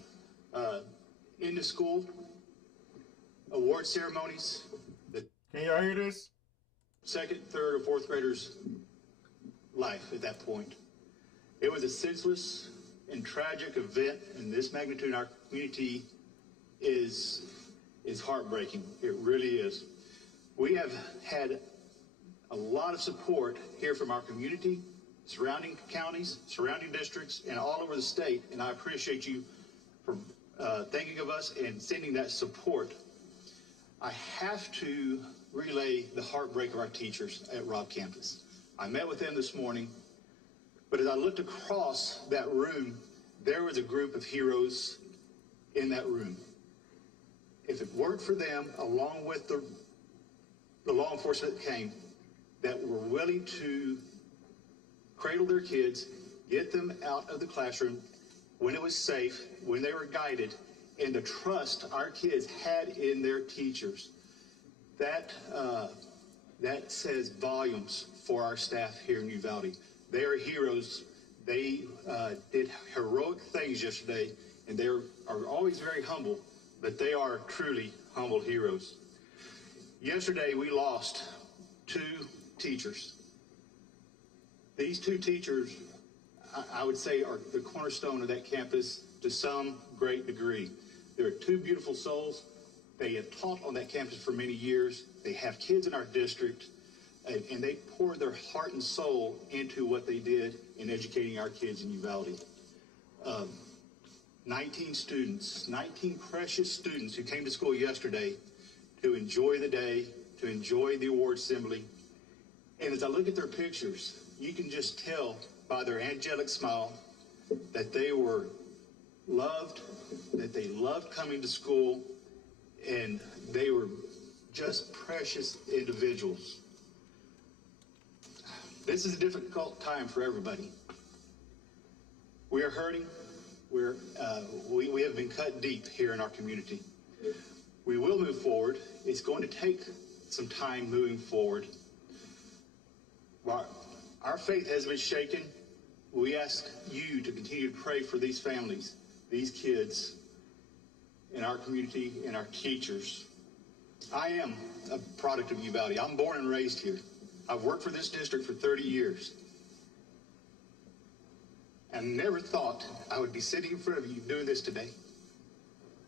In the school, award ceremonies. Can y'all hear this? Second, third, or fourth graders' life at that point. It was a senseless and tragic event, and this magnitude in our community is heartbreaking. It really is. We have had a lot of support here from our community, surrounding counties, surrounding districts, and all over the state, and I appreciate you for thinking of us and sending that support. I have to relay the heartbreak of our teachers at Robb campus. I met with them this morning, but as I looked across that room, there was a group of heroes in that room. If it weren't for them, along with the law enforcement that came, that were willing to cradle their kids, get them out of the classroom when it was safe, when they were guided, and the trust our kids had in their teachers, that says volumes for our staff here in Uvalde. They are heroes. They did heroic things yesterday, and they are always very humble, but they are truly humble heroes. Yesterday, we lost 2 teachers. These 2 teachers, I would say, are the cornerstone of that campus to some great degree. They're 2 beautiful souls. They have taught on that campus for many years. They have kids in our district, and they poured their heart and soul into what they did in educating our kids in Uvalde. 19 students, 19 precious students who came to school yesterday to enjoy the day, to enjoy the award assembly. And as I look at their pictures, you can just tell by their angelic smile that they were loved, that they loved coming to school, and they were just precious individuals. This is a difficult time for everybody. We are hurting. We have been cut deep here in our community. We will move forward. It's going to take some time moving forward. While our faith has been shaken, we ask you to continue to pray for these families, these kids, in our community, and our teachers. I am a product of Uvalde. I'm born and raised here. I've worked for this district for 30 years. And never thought I would be sitting in front of you doing this today.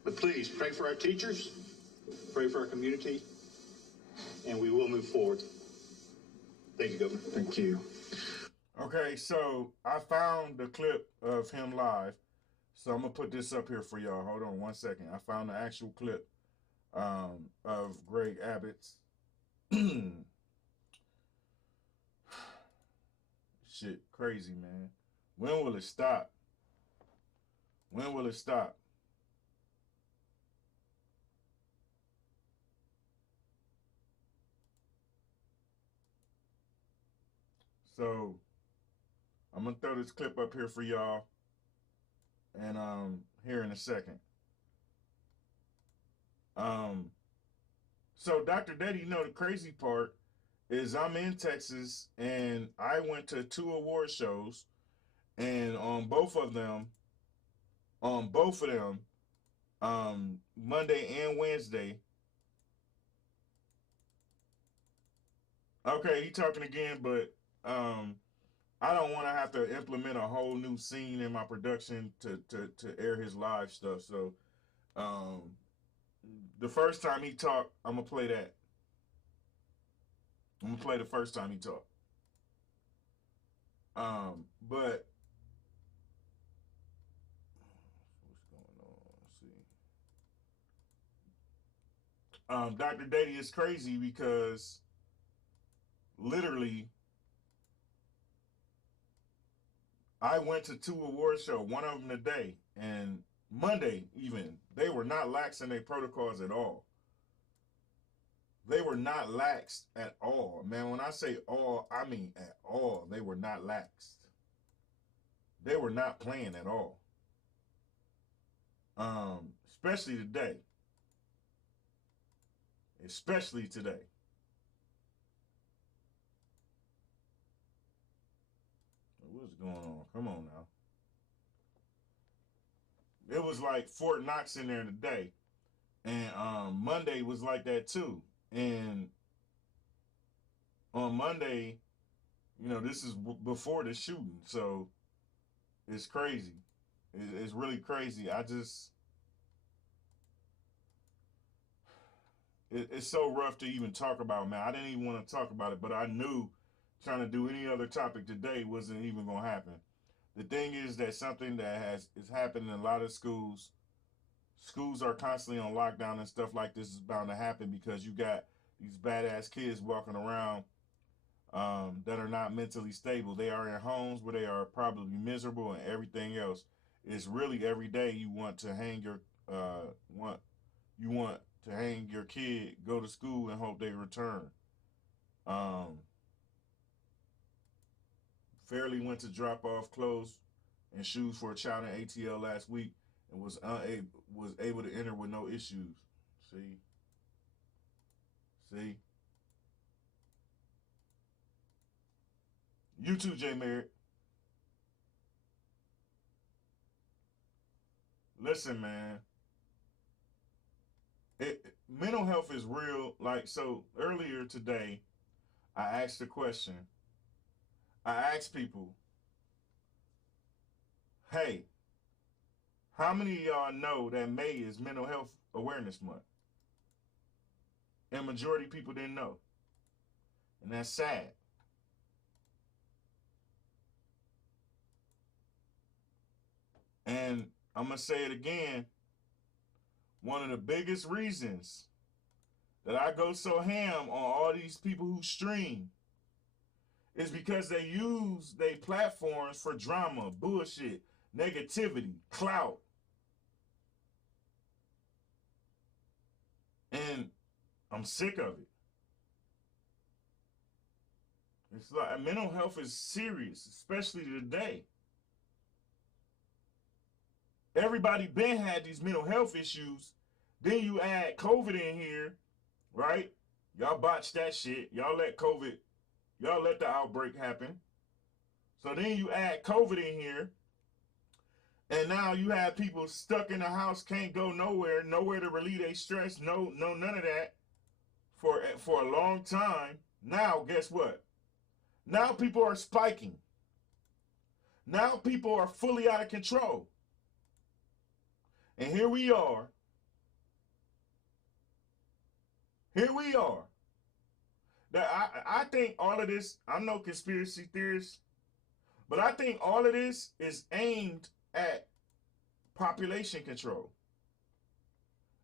But please pray for our teachers, pray for our community, and we will move forward. Thank you, Governor. Thank you. Okay, so I found the clip of him live. So I'm going to put this up here for y'all. Hold on one second. I found the actual clip of Greg Abbott's. Shit, crazy, man. When will it stop? When will it stop? So I'm gonna throw this clip up here for y'all, and here in a second. So Dr. Dady, you know the crazy part is I'm in Texas, and I went to 2 award shows, and on both of them, Monday and Wednesday. Okay, he talking again, but I don't want to have to implement a whole new scene in my production to air his live stuff. So the first time he talked, I'm gonna play that. I'm gonna play the first time he talked. But Dr. Dady is crazy because literally I went to 2 award shows, one of them today, and Monday even, they were not lax in their protocols at all. They were not laxed at all. Man, when I say all, I mean at all. They were not laxed. They were not playing at all. Especially today. Especially today. What's going on? Come on now. It was like Fort Knox in there today. And Monday was like that too. And on Monday, you know, this is before the shooting. So it's crazy. It's really crazy. It's so rough to even talk about, man. I didn't even want to talk about it, but I knew trying to do any other topic today wasn't even going to happen. The thing is that something that is happening in a lot of schools. Schools are constantly on lockdown and stuff like this is bound to happen because you got these badass kids walking around that are not mentally stable. They are in homes where they are probably miserable and everything else. It's really every day you want to hang your hang your kid, go to school and hope they return. Fairly went to drop off clothes and shoes for a child in ATL last week and was able to enter with no issues. See? You too, J. Merritt. Listen, man. Mental health is real. Like, so earlier today, I asked a question. I asked people, hey, how many of y'all know that May is Mental Health Awareness Month? And majority of people didn't know. And that's sad. And I'm going to say it again. One of the biggest reasons that I go so ham on all these people who stream is because they use their platforms for drama, bullshit, negativity, clout. And I'm sick of it. It's like mental health is serious, especially today. Everybody been had these mental health issues. Then you add COVID in here, right? Y'all botched that shit. Y'all let the outbreak happen. So then you add COVID in here. And now you have people stuck in the house, can't go nowhere to relieve their stress. No, none of that for a long time. Now, guess what? Now people are spiking. Now people are fully out of control. And here we are. I think all of this, I'm no conspiracy theorist, but I think all of this is aimed at population control.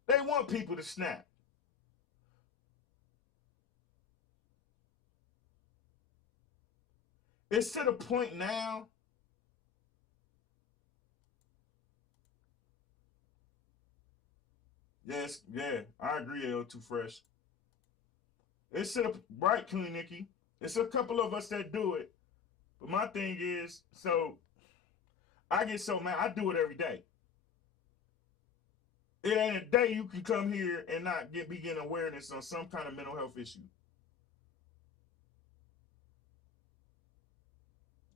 They want people to snap. It's to the point now Yes, yeah, I agree, L2 Fresh. It's a right, Clean Nikki. It's a couple of us that do it. But my thing is, so I get so mad. I do it every day. It ain't a day you can come here and not be getting awareness on some kind of mental health issue.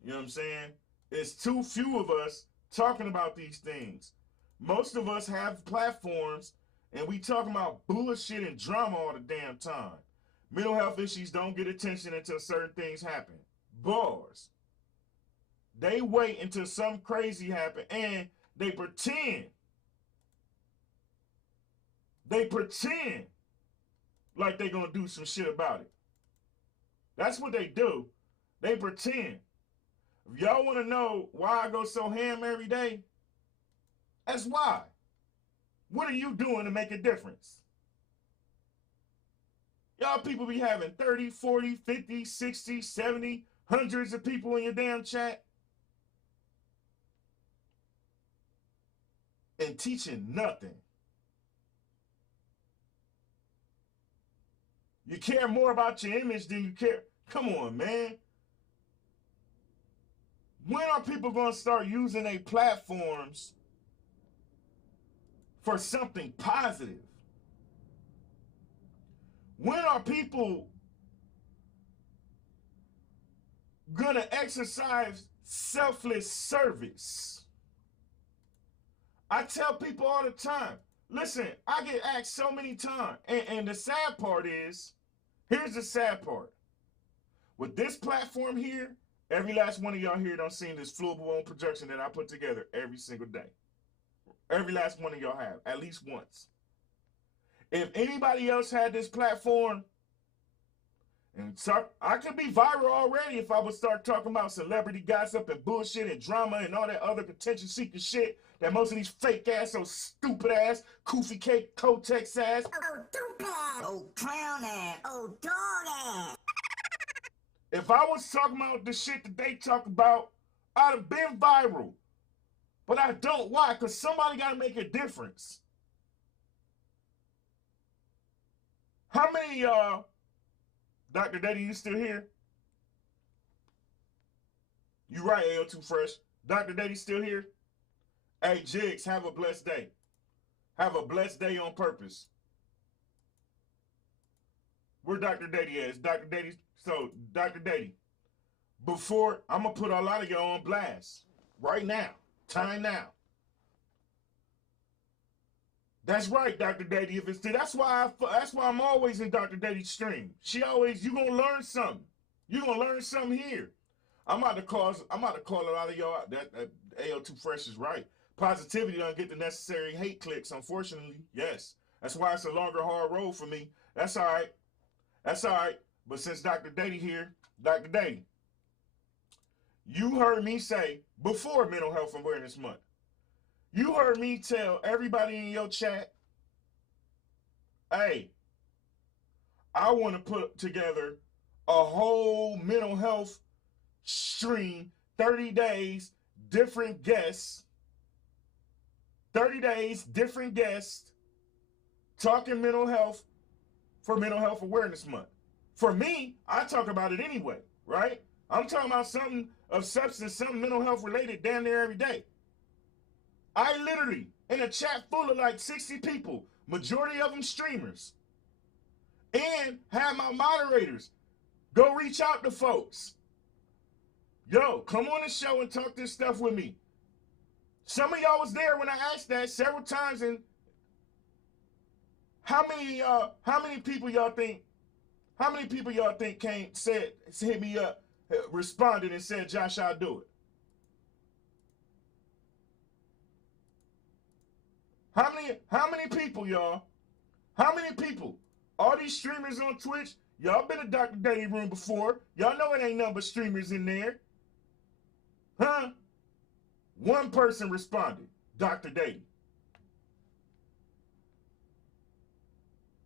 You know what I'm saying? It's too few of us talking about these things. Most of us have platforms and we talking about bullshit and drama all the damn time. Mental health issues don't get attention until certain things happen. Bars. They wait until something crazy happen and they pretend. They pretend like they gonna do some shit about it. That's what they do. They pretend. If y'all want to know why I go so ham every day, that's why. What are you doing to make a difference? Y'all people be having 30, 40, 50, 60, 70, hundreds of people in your damn chat. And teaching nothing. You care more about your image than you care. Come on, man. When are people going to start using their platforms for something positive? When are people going to exercise selfless service? I tell people all the time, listen, I get asked so many times, and the sad part is, here's the sad part. With this platform here, every last one of y'all here done seen this full blown projection that I put together every single day. Every last one of y'all have, at least once. If anybody else had this platform, and I could be viral already if I would start talking about celebrity gossip and bullshit and drama and all that other attention seeking shit that most of these fake ass, so stupid ass, Koofy Cake, Kotex ass, oh stupid ass, oh clown ass, oh dog ass. If I was talking about the shit that they talk about, I'd have been viral. But I don't. Why? Because somebody got to make a difference. How many of y'all, Dr. Daddy, you still here? You right, AO2 Fresh. Dr. Daddy still here? Hey, Jigs, have a blessed day. Have a blessed day on purpose. Where Dr. Daddy is? Dr. Daddy, so Dr. Daddy, before, I'm going to put a lot of y'all on blast right now. Time now. That's right, Dr. Daddy. If it's that's why I'm always in Dr. Daddy's stream. She always, you gonna learn something. You gonna learn something here. I'm about to call a lot of y'all out. That AO2 Fresh is right. Positivity don't get the necessary hate clicks, unfortunately. Yes. That's why it's a longer, hard road for me. That's all right. That's all right. But since Dr. Daddy here, Dr. Daddy, you heard me say before Mental Health Awareness Month, you heard me tell everybody in your chat, hey, I want to put together a whole mental health stream, 30 days, different guests, 30 days, different guests, talking mental health for Mental Health Awareness Month. For me, I talk about it anyway, right? I'm talking about something of substance, something mental health related damn near every day. I literally, in a chat full of like 60 people, majority of them streamers, and have my moderators go reach out to folks. Yo, come on the show and talk this stuff with me. Some of y'all was there when I asked that several times, and how many people y'all think hit me up, responded and said, Josh, I'll do it? How many people, y'all? How many people? All these streamers on Twitch, y'all been in Dr. Daddy room before. Y'all know it ain't nothing but streamers in there. Huh? One person responded, Dr. Daddy.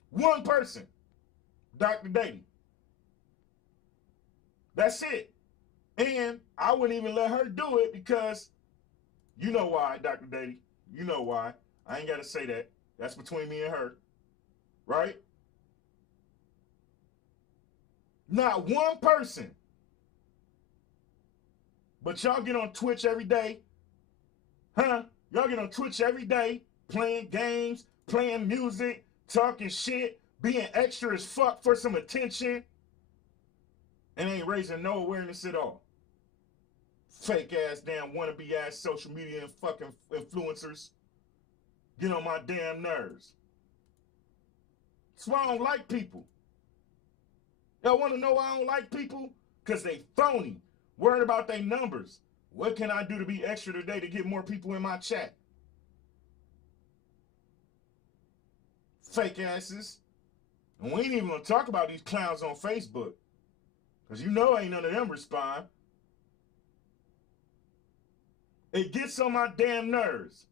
One person, Dr. Daddy. That's it. And I wouldn't even let her do it because you know why, Dr. Daddy. You know why. I ain't got to say that. That's between me and her. Right? Not one person. But y'all get on Twitch every day. Huh? Y'all get on Twitch every day, playing games, playing music, talking shit, being extra as fuck for some attention, and ain't raising no awareness at all. Fake ass, damn wannabe ass social media and fucking influencers. Get on my damn nerves. That's why I don't like people. Y'all want to know why I don't like people? Because they phony, worried about their numbers. What can I do to be extra today to get more people in my chat? Fake asses. And we ain't even going to talk about these clowns on Facebook. Because you know ain't none of them respond. It gets on my damn nerves.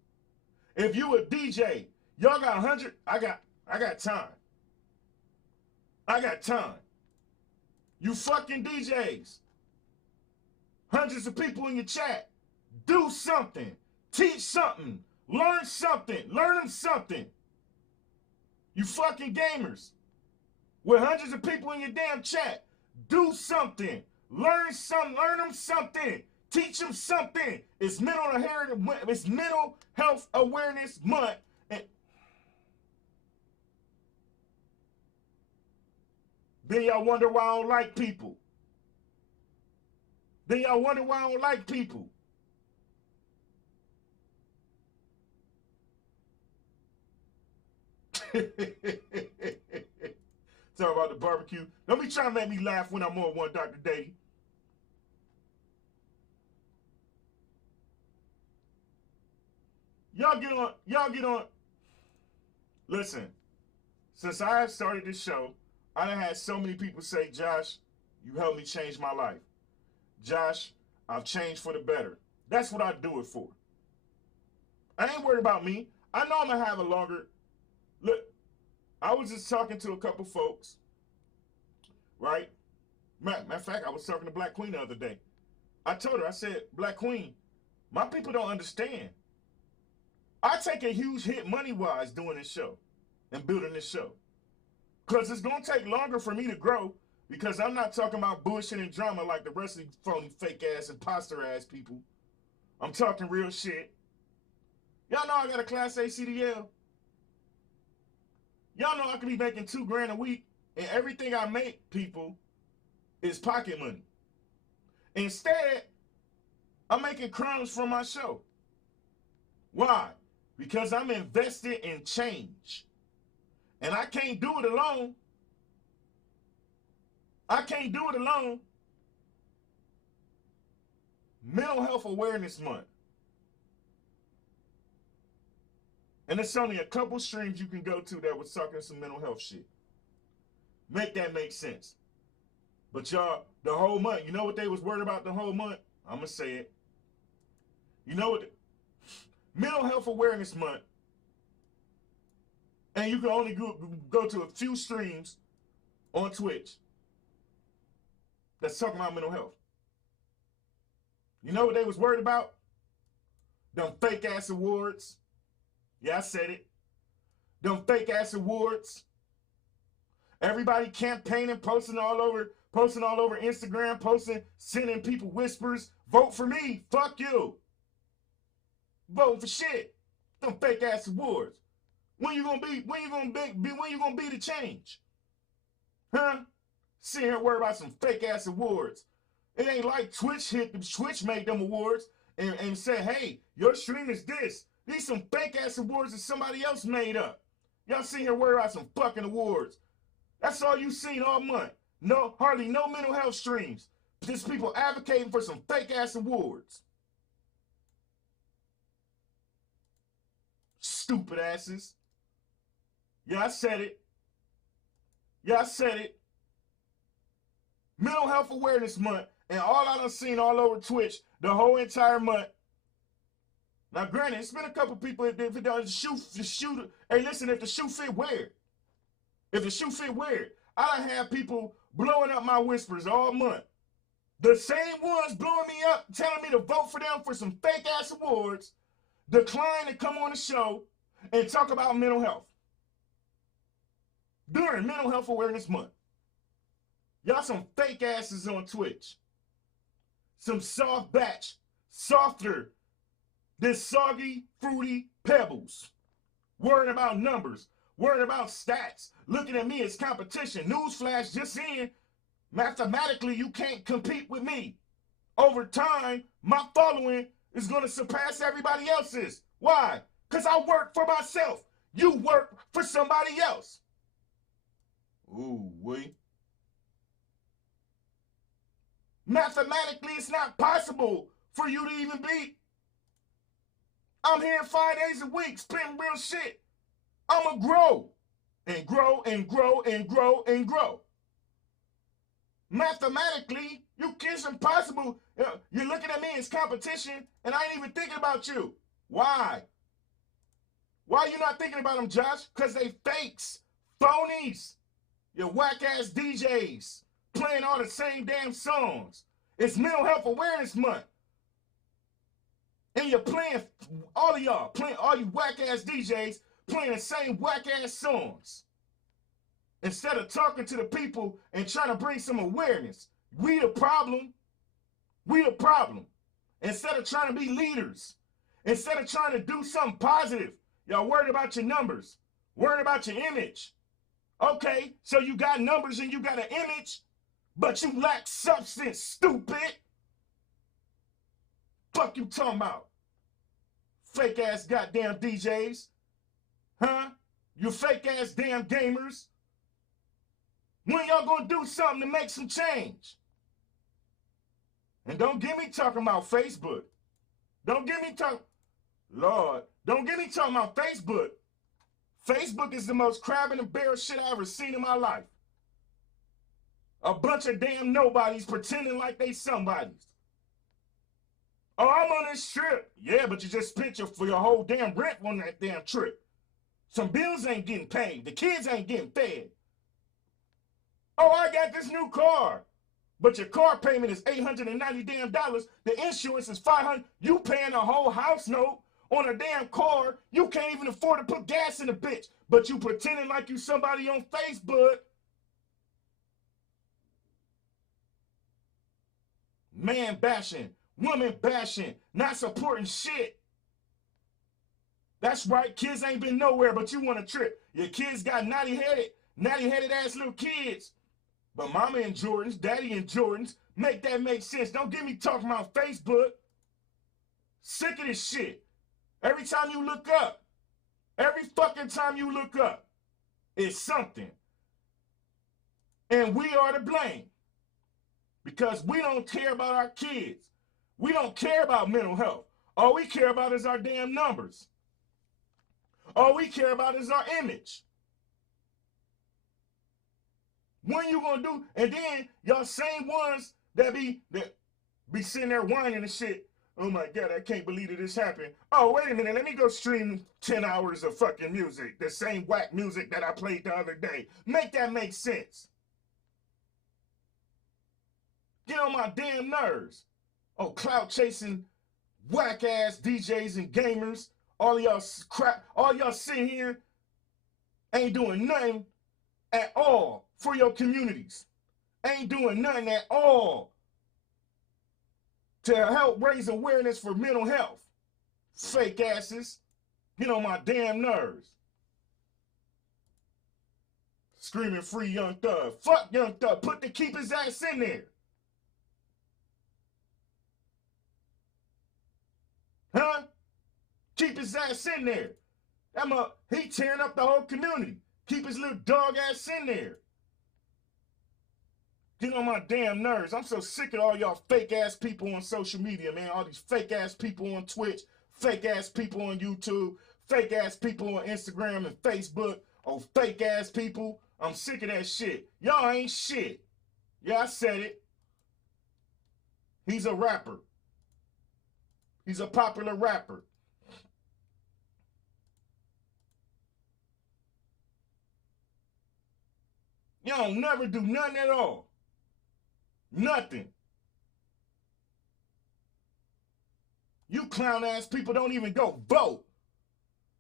If you a DJ, y'all got 100, I got time. I got time. You fucking DJs. Hundreds of people in your chat. Do something. Teach something. Learn something. Learn them something. You fucking gamers. With hundreds of people in your damn chat. Do something. Learn something. Learn them something. Teach them something. It's Mental Health Awareness Month. And then y'all wonder why I don't like people. Then y'all wonder why I don't like people. Talk about the barbecue. Don't be trying to make me laugh when I'm on one, Dr. Dady. Y'all get on. Listen, since I have started this show, I done had so many people say, Josh, you helped me change my life. Josh, I've changed for the better. That's what I do it for. I ain't worried about me. I know I'm going to have a longer... Look, I was just talking to a couple folks, right? Matter of fact, I was talking to Black Queen the other day. I told her, I said, Black Queen, my people don't understand. I take a huge hit money-wise doing this show and building this show. Because it's going to take longer for me to grow because I'm not talking about bullshit and drama like the rest of the phony, fake-ass, imposter-ass people. I'm talking real shit. Y'all know I got a Class A CDL. Y'all know I could be making $2 grand a week, and everything I make, people, is pocket money. Instead, I'm making crumbs from my show. Why? Because I'm invested in change. And I can't do it alone. I can't do it alone. Mental Health Awareness Month. And it's only a couple streams you can go to that was talking some mental health shit. Make that make sense. But y'all, the whole month, you know what they was worried about the whole month? I'm going to say it. You know what? Mental Health Awareness Month. And you can only go to a few streams on Twitch that's talking about mental health. You know what they was worried about? Them fake ass awards. Yeah, I said it. Them fake ass awards. Everybody campaigning, posting all over Instagram, sending people whispers. Vote for me. Fuck you. Voting for shit. Them fake ass awards. When you gonna be the change? Huh? Sitting here worried about some fake ass awards. It ain't like Twitch made them awards and said, hey, your stream is this. These some fake ass awards that somebody else made up. Y'all sitting here worried about some fucking awards. That's all you seen all month. No, hardly no mental health streams. Just people advocating for some fake ass awards. Stupid asses. Yeah, I said it. Mental Health Awareness Month, and all I done seen all over Twitch the whole entire month. Now, granted, it's been a couple people if it doesn't the shoe. Hey, listen, if the shoe fit, wear it. If the shoe fit, wear it. I done have people blowing up my whispers all month. The same ones blowing me up, telling me to vote for them for some fake ass awards, decline to come on the show and talk about mental health during Mental Health Awareness Month. Y'all some fake asses on Twitch. Some soft batch, softer than soggy, fruity pebbles. Worrying about numbers, worrying about stats, looking at me as competition. Newsflash just in, mathematically you can't compete with me. Over time, my following is going to surpass everybody else's. Why? Because I work for myself. You work for somebody else. Ooh, wait. Mathematically, it's not possible for you to even beat. I'm here 5 days a week, spitting real shit. I'ma grow and grow and grow and grow and grow. Mathematically, it's impossible. You're looking at me as competition, and I ain't even thinking about you. Why? Why are you not thinking about them, Josh? Because they fakes, phonies. Your whack-ass DJs playing all the same damn songs. It's Mental Health Awareness Month. And you're playing, all of y'all, playing all you whack-ass DJs playing the same whack-ass songs. Instead of talking to the people and trying to bring some awareness. We the problem. We the problem. Instead of trying to be leaders. Instead of trying to do something positive. Y'all worried about your numbers. Worried about your image. Okay, so you got numbers and you got an image, but you lack substance, stupid. Fuck you talking about? Fake ass goddamn DJs. Huh? You fake ass damn gamers. When y'all gonna do something to make some change? And don't get me talking about Facebook. Don't get me talking, Lord, don't get me talking about Facebook. Facebook is the most crab in the barrel shit I ever seen in my life. A bunch of damn nobodies pretending like they somebodies. Oh, I'm on this trip. Yeah, but you just spent your whole damn rent on that damn trip. Some bills ain't getting paid. The kids ain't getting fed. Oh, I got this new car. But your car payment is $890 damn dollars. The insurance is $500. You paying a whole house note on a damn car. You can't even afford to put gas in the bitch. But you pretending like you somebody on Facebook. Man bashing, woman bashing, not supporting shit. That's right, kids ain't been nowhere, but you want a trip. Your kids got natty-headed ass little kids. But mama in Jordans, daddy in Jordans, make that make sense. Don't get me talking about Facebook. Sick of this shit. Every time you look up, every fucking time you look up, it's something. And we are to blame. Because we don't care about our kids. We don't care about mental health. All we care about is our damn numbers. All we care about is our image. When you gonna do, and then y'all same ones that be sitting there whining and shit. Oh my God, I can't believe that this happened. Oh, wait a minute, let me go stream 10 hours of fucking music. The same whack music that I played the other day. Make that make sense. Get on my damn nerves. Oh, clout chasing whack ass DJs and gamers. All y'all crap, all y'all sitting here ain't doing nothing at all for your communities. Ain't doing nothing at all to help raise awareness for mental health. Fake asses. Get on my damn nerves. Screaming free Young Thug. Fuck Young Thug. Keep his ass in there. Huh? Keep his ass in there. He tearing up the whole community. Keep his little dog ass in there. Get on my damn nerves. I'm so sick of all y'all fake ass people on social media, man. All these fake ass people on Twitch, fake ass people on YouTube, fake ass people on Instagram and Facebook. Oh, fake ass people. I'm sick of that shit. Y'all ain't shit. Yeah, I said it. He's a rapper. He's a popular rapper. Y'all never do nothing at all. Nothing. You clown ass people don't even go vote.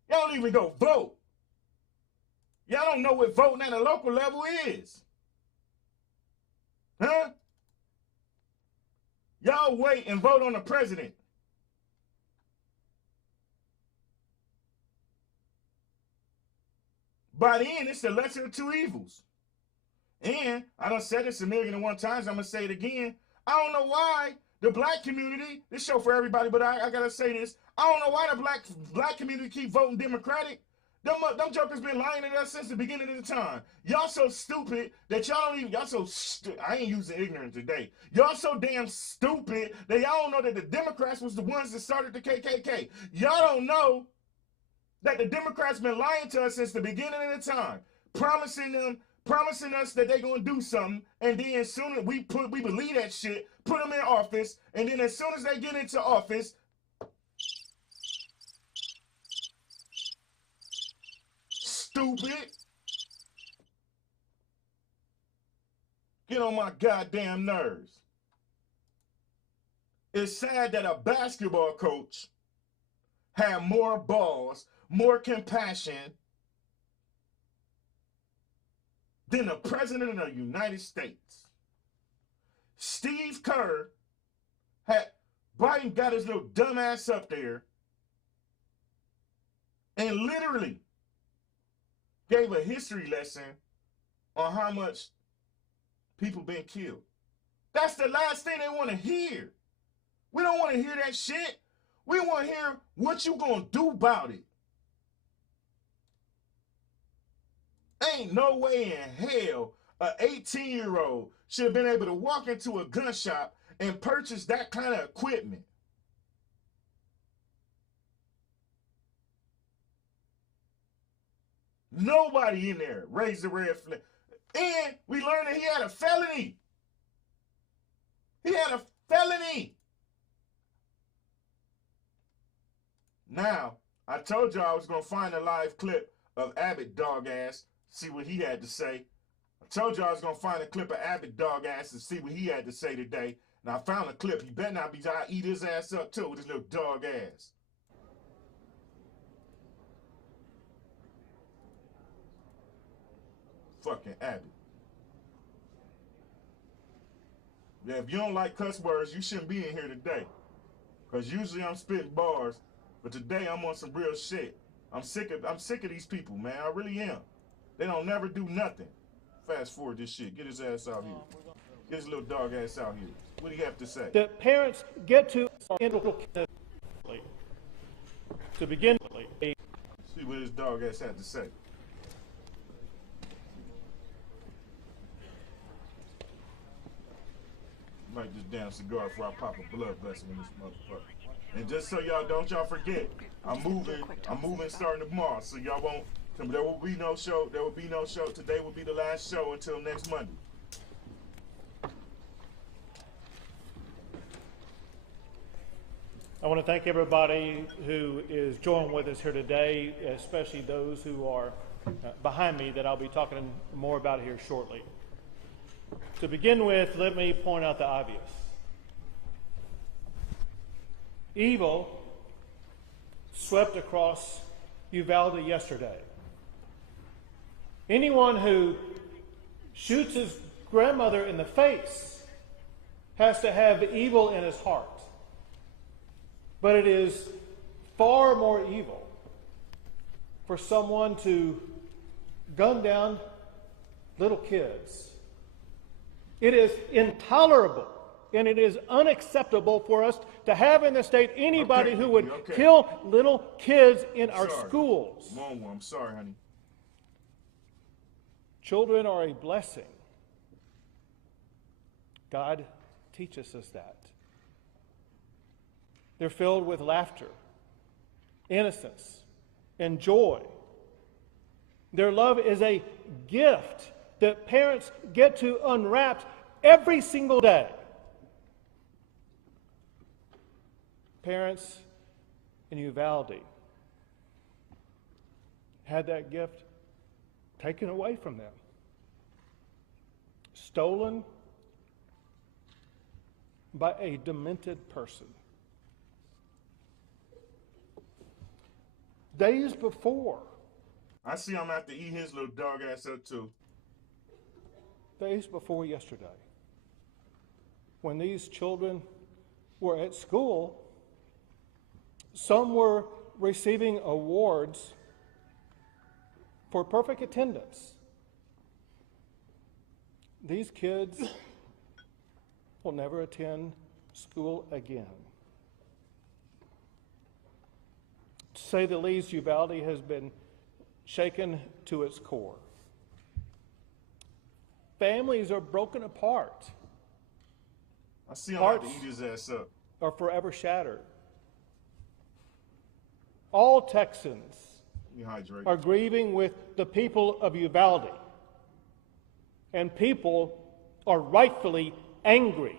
Y'all don't even go vote. Y'all don't know what voting at a local level is. Huh? Y'all wait and vote on the president. By the end, it's the lesser of two evils. And I done said this 1,000,001 times. I'm going to say it again. I don't know why the black community, this show for everybody, but I got to say this. I don't know why the black community keep voting Democratic. Them jokers been lying to us since the beginning of the time. Y'all so stupid that y'all don't even, I ain't using ignorant today. Y'all so damn stupid that y'all don't know that the Democrats was the ones that started the KKK. Y'all don't know that the Democrats been lying to us since the beginning of the time. Promising us that they're gonna do something, and then as soon as we believe that shit, put them in office, and then as soon as they get into office, stupid. Get on my goddamn nerves. It's sad that a basketball coach had more balls, more compassion than the president of the United States. Steve Kerr Biden got his little dumb ass up there and literally gave a history lesson on how much people been killed. That's the last thing they want to hear. We don't want to hear that shit. We want to hear what you gonna do about it. Ain't no way in hell an 18-year-old should have been able to walk into a gun shop and purchase that kind of equipment. Nobody in there raised the red flag. And we learned that he had a felony. He had a felony. Now, I told you I was going to find a live clip of Abbott dog ass, see what he had to say. I told you I was going to find a clip of Abbott dog ass and see what he had to say today. And I found a clip. He better not be trying to eat his ass up too with his little dog ass. Fucking Abbott. Yeah, if you don't like cuss words, you shouldn't be in here today. Because usually I'm spitting bars, but today I'm on some real shit. I'm sick of these people, man. I really am. They don't never do nothing. Fast forward this shit. Get his ass out here. Get his little dog ass out here. What do you have to say? That parents get to begin. See what his dog ass had to say. Might just damn cigar before I pop a blood vessel in this motherfucker. And just so y'all forget, I'm moving starting tomorrow, so y'all won't. There will be no show. There will be no show. Today will be the last show until next Monday. I want to thank everybody who is joining with us here today, especially those who are behind me that I'll be talking more about here shortly. To begin with, let me point out the obvious. Evil swept across Uvalde yesterday. Anyone who shoots his grandmother in the face has to have evil in his heart. But it is far more evil for someone to gun down little kids. It is intolerable and it is unacceptable for us to have in the state anybody who would kill little kids in our schools. I'm sorry, honey. Children are a blessing. God teaches us that. They're filled with laughter, innocence, and joy. Their love is a gift that parents get to unwrap every single day. Parents in Uvalde had that gift taken away from them, stolen by a demented person. Days before. I see I'm going to have to eat his little dog ass up too. Days before yesterday, when these children were at school, some were receiving awards for perfect attendance. These kids will never attend school again. To say the least, Uvalde has been shaken to its core. Families are broken apart. I see him have to eat his ass up. Are forever shattered. All Texans are grieving with the people of Uvalde. And people are rightfully angry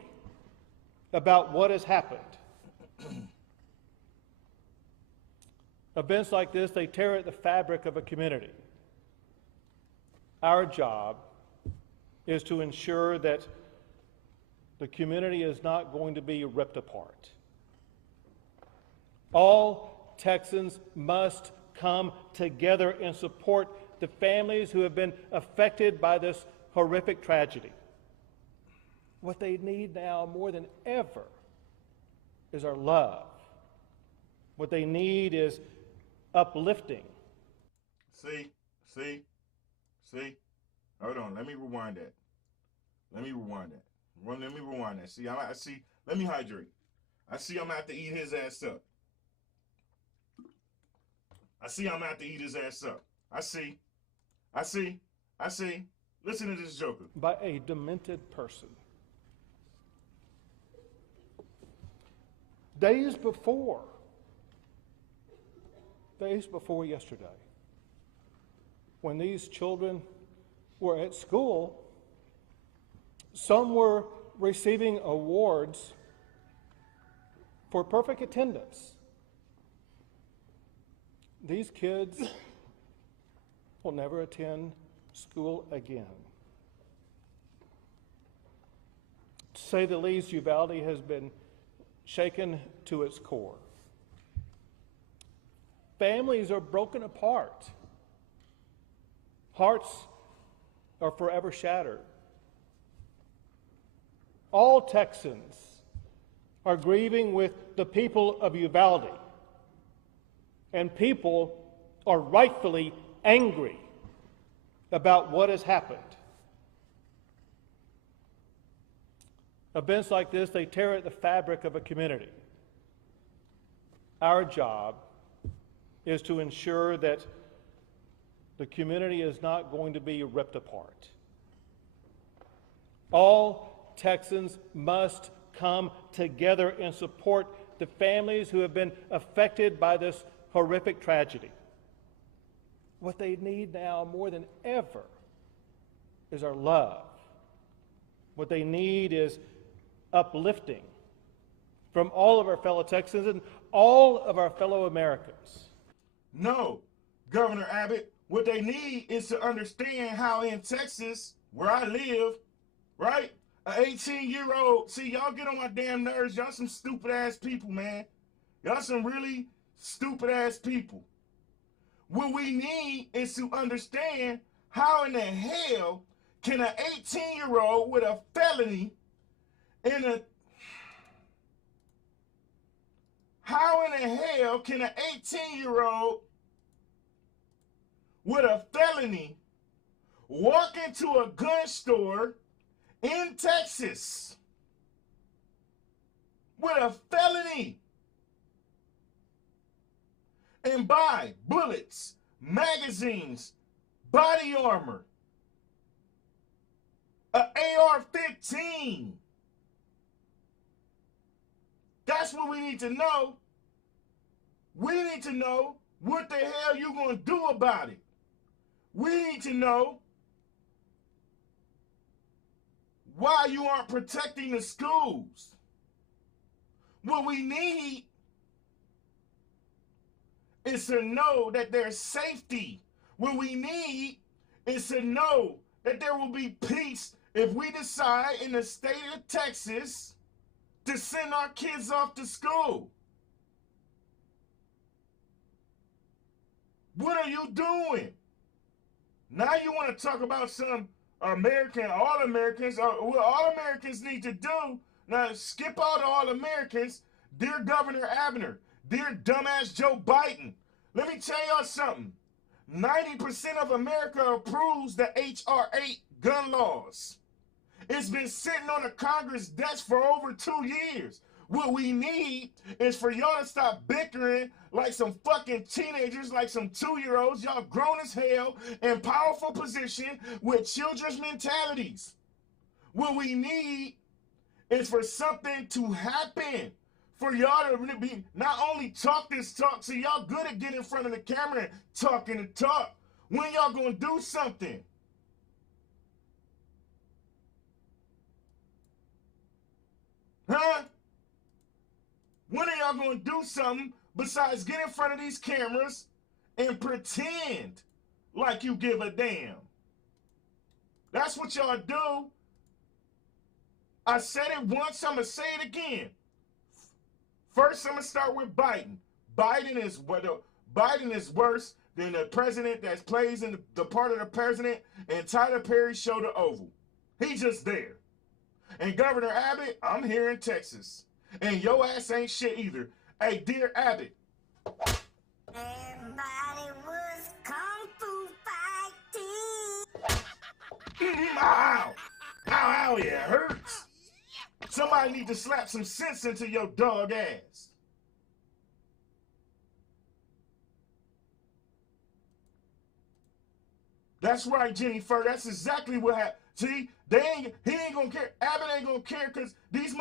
about what has happened. Events like this, they tear at the fabric of a community. Our job is to ensure that the community is not going to be ripped apart. All Texans must come together and support the families who have been affected by this horrific tragedy. What they need now more than ever is our love. What they need is uplifting. See? Hold on, let me rewind that. Let me rewind that. See, let me hydrate. I see I'm gonna have to eat his ass up. I see. Listen to this joker. By a demented person. Days before yesterday, when these children were at school, some were receiving awards for perfect attendance. These kids will never attend school again. To say the least, Uvalde has been shaken to its core. Families are broken apart. Hearts are forever shattered. All Texans are grieving with the people of Uvalde, and people are rightfully angry about what has happened. Events like this, they tear at the fabric of a community. Our job is to ensure that the community is not going to be ripped apart. All Texans must come together and support the families who have been affected by this horrific tragedy. What they need now more than ever is our love. What they need is uplifting from all of our fellow Texans and all of our fellow Americans. No, Governor Abbott, what they need is to understand how in Texas, where I live, right, an 18-year-old, see, y'all get on my damn nerves. Y'all some stupid-ass people, man. Y'all some really stupid-ass people. What we need is to understand how in the hell can an 18-year-old with a felony in a... How in the hell can an 18-year-old with a felony walk into a gun store in Texas with a felony and buy bullets, magazines, body armor, an AR-15? That's what we need to know. We need to know what the hell you gonna do about it. We need to know why you aren't protecting the schools. What we need is to know that there's safety. What we need is to know that there will be peace if we decide in the state of Texas to send our kids off to school. What are you doing? Now you want to talk about some American, all Americans, what all Americans need to do. Now skip out all Americans. Dear Governor Abner, dear dumbass Joe Biden, let me tell y'all something. 90% of America approves the H.R. 8 gun laws. It's been sitting on the Congress desk for over 2 years. What we need is for y'all to stop bickering like some fucking teenagers, like some 2-year-olds. Y'all grown as hell in powerful position with children's mentalities. What we need is for something to happen. For y'all to be, not only talk this talk, so y'all good at getting in front of the camera and talking the talk. When y'all gonna do something? Huh? When are y'all gonna do something besides get in front of these cameras and pretend like you give a damn? That's what y'all do. I said it once, I'm going to say it again. First, I'm going to start with Biden. Biden is worse than the president that plays in the part of the president and Tyler Perry show the Oval. He's just there. And Governor Abbott, I'm here in Texas. And your ass ain't shit either. Hey, dear Abbott. Everybody was kung fu fighting. Ow! Ow, yeah, it hurts. Somebody need to slap some sense into your dog ass. That's right, Jennifer. That's exactly what happened. See, he ain't gonna care. Abbott ain't gonna care because these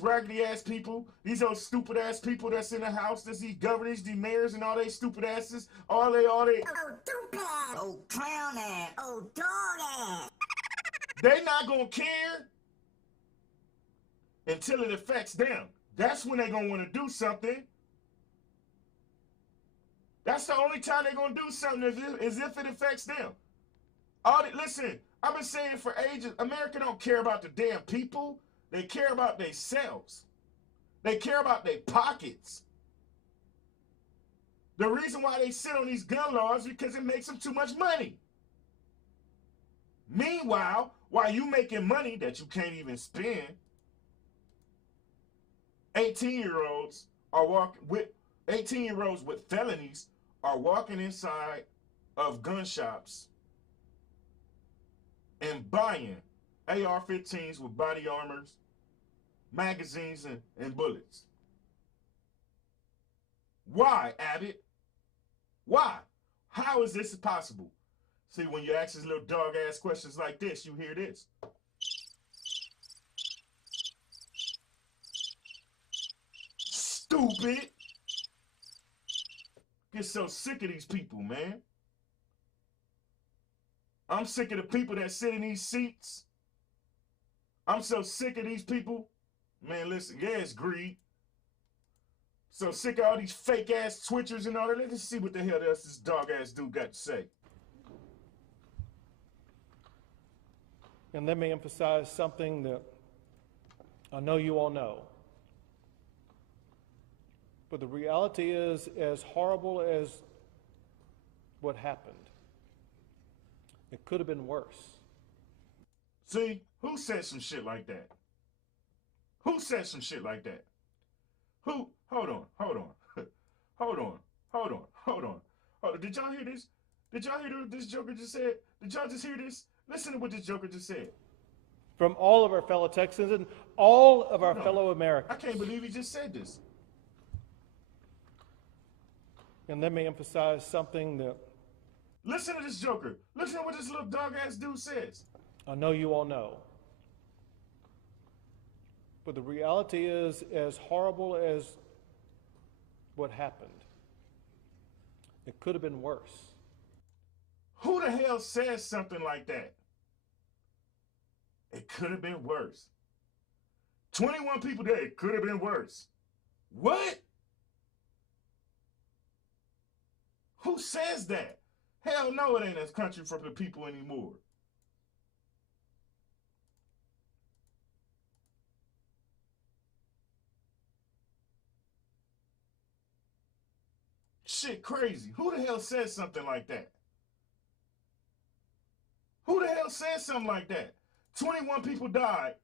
raggedy ass people, these old stupid ass people that's in the house, that's these governors, these mayors, and all they stupid asses, all they. Oh, stupid ass. Oh, clown ass. Oh, dog ass. They not gonna care until it affects them. That's when they gonna want to do something. That's the only time they're gonna do something is if it affects them. Listen, I've been saying for ages, America don't care about the damn people. They care about themselves. They care about their pockets. The reason why they sit on these gun laws is because it makes them too much money. Meanwhile, while you making money that you can't even spend, 18-year-olds with felonies are walking inside of gun shops and buying AR-15s with body armors, magazines, and bullets. Why, Abbott? Why? How is this possible? See, when you ask these little dog-ass questions like this, you hear this. Stupid. Get so sick of these people, man. I'm sick of the people that sit in these seats. I'm so sick of these people. Man, listen, yeah, it's greed. So sick of all these fake-ass twitchers and all that. Let's see what the hell else this dog-ass dude got to say. And let me emphasize something that I know you all know. But the reality is, as horrible as what happened, it could have been worse. See, who said some shit like that? Who said some shit like that? Who? Hold on. Did y'all hear this? Did y'all hear what this joker just said? Did y'all just hear this? Listen to what this joker just said. From all of our fellow Texans and all of our fellow Americans. I can't believe he just said this. And let me emphasize something that... Listen to this joker. Listen to what this little dog-ass dude says. I know you all know. But the reality is, as horrible as what happened, it could have been worse. Who the hell says something like that? It could have been worse. 21 people dead. It could have been worse. What? Who says that? Hell no, it ain't a country for the people anymore. Shit crazy. Who the hell says something like that? Who the hell says something like that? 21 people died.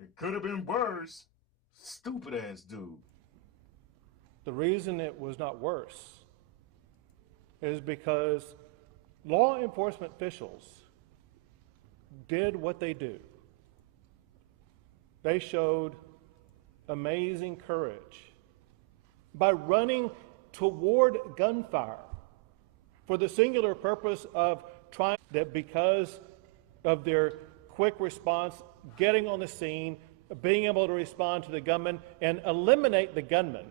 It could have been worse. Stupid ass dude. The reason it was not worse is because law enforcement officials did what they do. They showed amazing courage by running toward gunfire for the singular purpose of trying that because of their quick response, getting on the scene, being able to respond to the gunman and eliminate the gunman,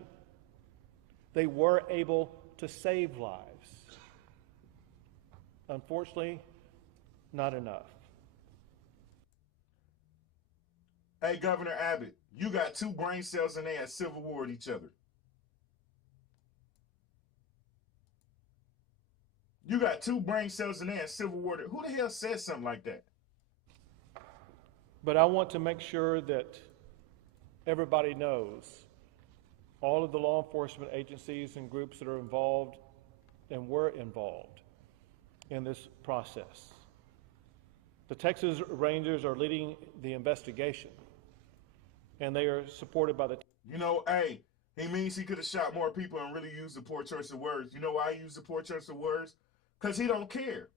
they were able to save lives. Unfortunately, not enough. Hey, Governor Abbott, you got two brain cells and they at civil war with each other. You got 2 brain cells in there and Civil War. Who the hell said something like that? But I want to make sure that everybody knows, all of the law enforcement agencies and groups that are involved and were involved in this process. The Texas Rangers are leading the investigation, and they are supported by the... You know, hey, he means he could have shot more people and really used the poor choice of words. You know why he used the poor choice of words? Because he don't care.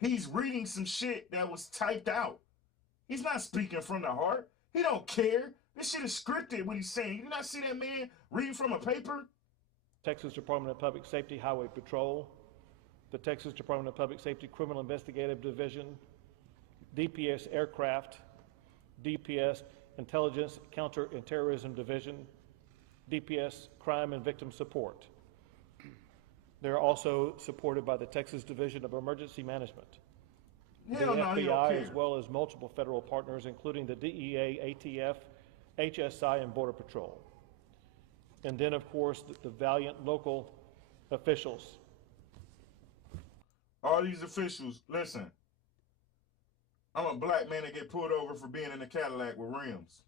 He's reading some shit that was typed out. He's not speaking from the heart. He don't care. This shit is scripted, what he's saying. You did not see that man reading from a paper? Texas Department of Public Safety Highway Patrol, the Texas Department of Public Safety Criminal Investigative Division, DPS Aircraft, DPS Intelligence Counter-Terrorism Division, DPS Crime and Victim Support. They're also supported by the Texas Division of Emergency Management, the FBI, as well as multiple federal partners, including the DEA, ATF, HSI, and Border Patrol. And then, of course, the valiant local officials. All these officials, listen, I'm a black man that get pulled over for being in a Cadillac with rims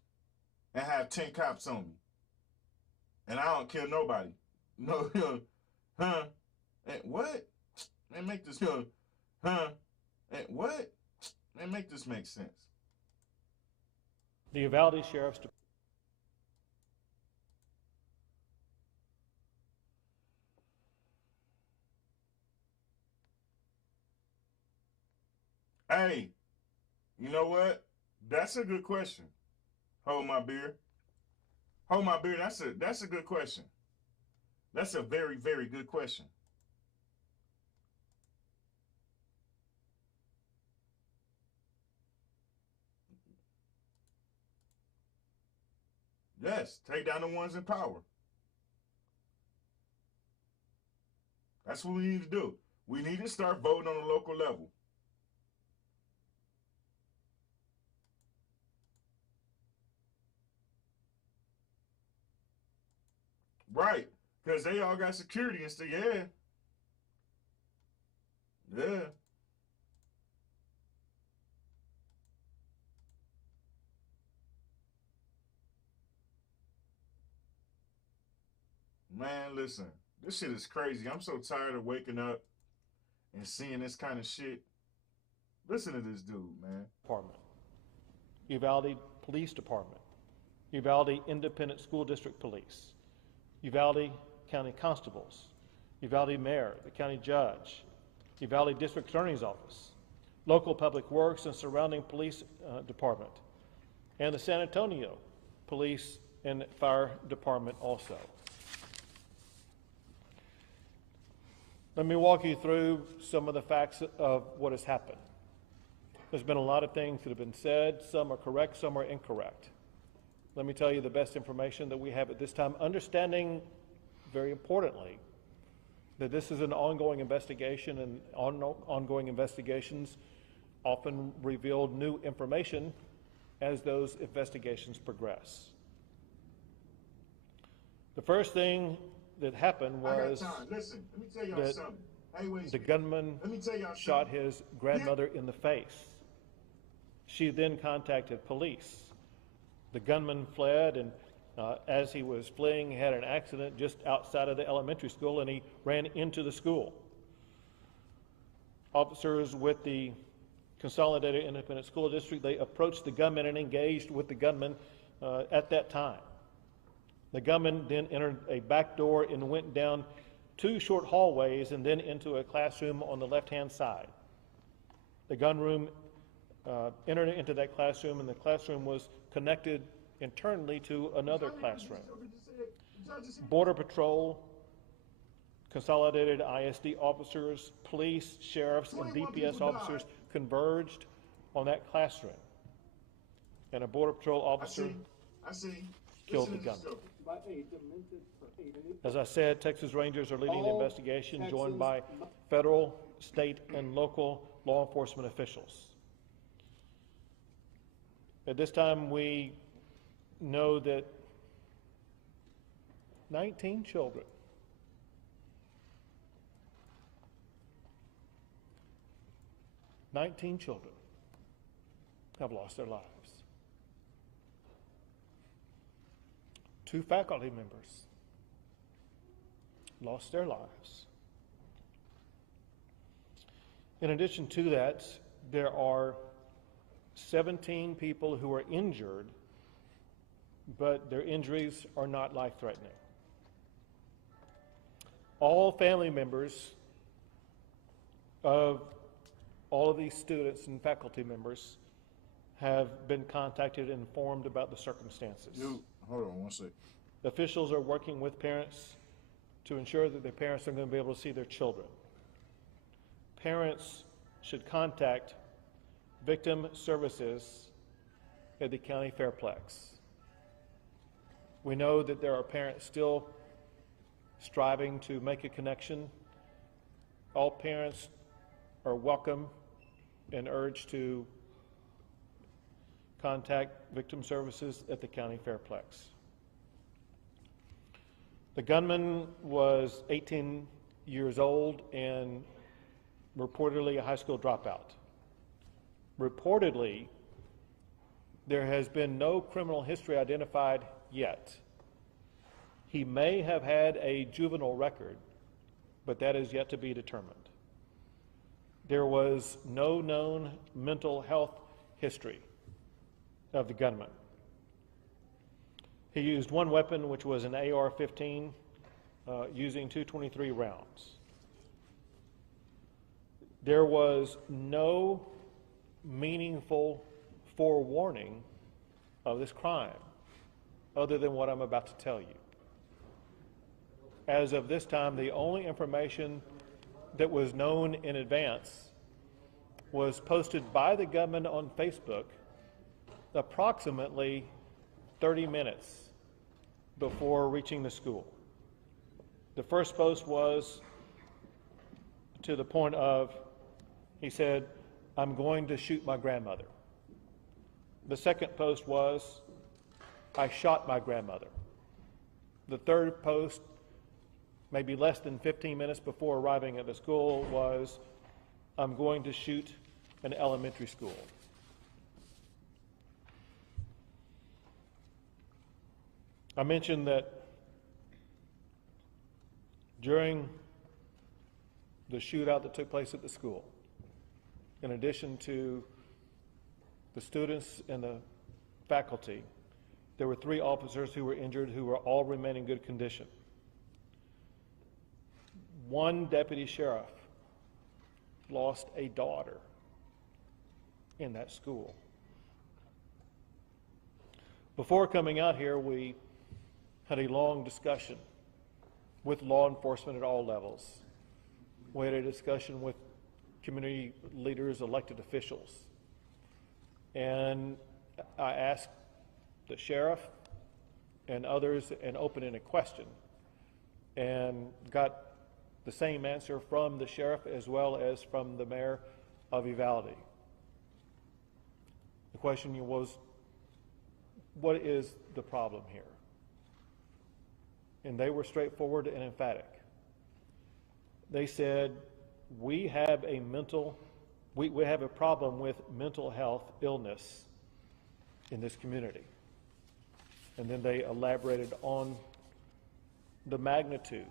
and have 10 cops on me. And I don't kill nobody. No, huh? And what? Man, make this, huh? And what? Man, make this make sense. The Uvalde Sheriff's Department. Hey, you know what? That's a good question. Hold my beer. Hold my beer. That's a good question. That's a very, very good question. Yes, take down the ones in power. That's what we need to do. We need to start voting on the local level. Right, because they all got security and stuff. Yeah. Yeah. Man, listen, this shit is crazy. I'm so tired of waking up and seeing this kind of shit. Listen to this dude, man. Department, Uvalde Police Department, Uvalde Independent School District Police, Uvalde County Constables, Uvalde Mayor, the County Judge, Uvalde District Attorney's Office, local Public Works and surrounding police department, and the San Antonio Police and Fire Department also. Let me walk you through some of the facts of what has happened. There's been a lot of things that have been said. Some are correct, some are incorrect. Let me tell you the best information that we have at this time, understanding, very importantly, that this is an ongoing investigation, and ongoing investigations often reveal new information as those investigations progress. The first thing that happened was Listen, let me tell y'all that something. Hey, wait, the gunman shot his grandmother in the face. She then contacted police. The gunman fled, and as he was fleeing, he had an accident just outside of the elementary school, and he ran into the school. Officers with the Consolidated Independent School District, they approached the gunman and engaged with the gunman at that time. The gunman then entered a back door and went down 2 short hallways and then into a classroom on the left-hand side. The gunman entered into that classroom, and the classroom was connected internally to another classroom. Border Patrol, Consolidated ISD officers, police, sheriffs, and DPS officers converged on that classroom. And a Border Patrol officer killed the gunman. As I said, Texas Rangers are leading the investigation, joined by federal, state, and local law enforcement officials. At this time, we know that 19 children 19 children have lost their lives. 2 faculty members lost their lives. In addition to that, there are 17 people who are injured, but their injuries are not life-threatening. All family members of all of these students and faculty members have been contacted and informed about the circumstances. Hold on one second. Officials are working with parents to ensure that their parents are going to be able to see their children. Parents should contact victim services at the county fairplex. We know that there are parents still striving to make a connection. All parents are welcome and urged to contact victim services at the county fairplex. The gunman was 18 years old and reportedly a high school dropout. Reportedly, there has been no criminal history identified yet. He may have had a juvenile record, but that is yet to be determined. There was no known mental health history of the gunman. He used one weapon, which was an AR-15, using 223 rounds. There was no meaningful forewarning of this crime other than what I'm about to tell you. As of this time, the only information that was known in advance was posted by the gunman on Facebook approximately 30 minutes before reaching the school. The first post was to the point of, he said, "I'm going to shoot my grandmother." The second post was, "I shot my grandmother." The third post, maybe less than 15 minutes before arriving at the school, was, "I'm going to shoot an elementary school." I mentioned that during the shootout that took place at the school, in addition to the students and the faculty, there were 3 officers who were injured who were all remain in good condition. 1 deputy sheriff lost a daughter in that school. Before coming out here, we had a long discussion with law enforcement at all levels. We had a discussion with community leaders, elected officials. And I asked the sheriff and others an open-ended question and got the same answer from the sheriff as well as from the mayor of Uvalde. The question was, what is the problem here? And they were straightforward and emphatic. They said, we have a problem with mental health illness in this community. And then they elaborated on the magnitude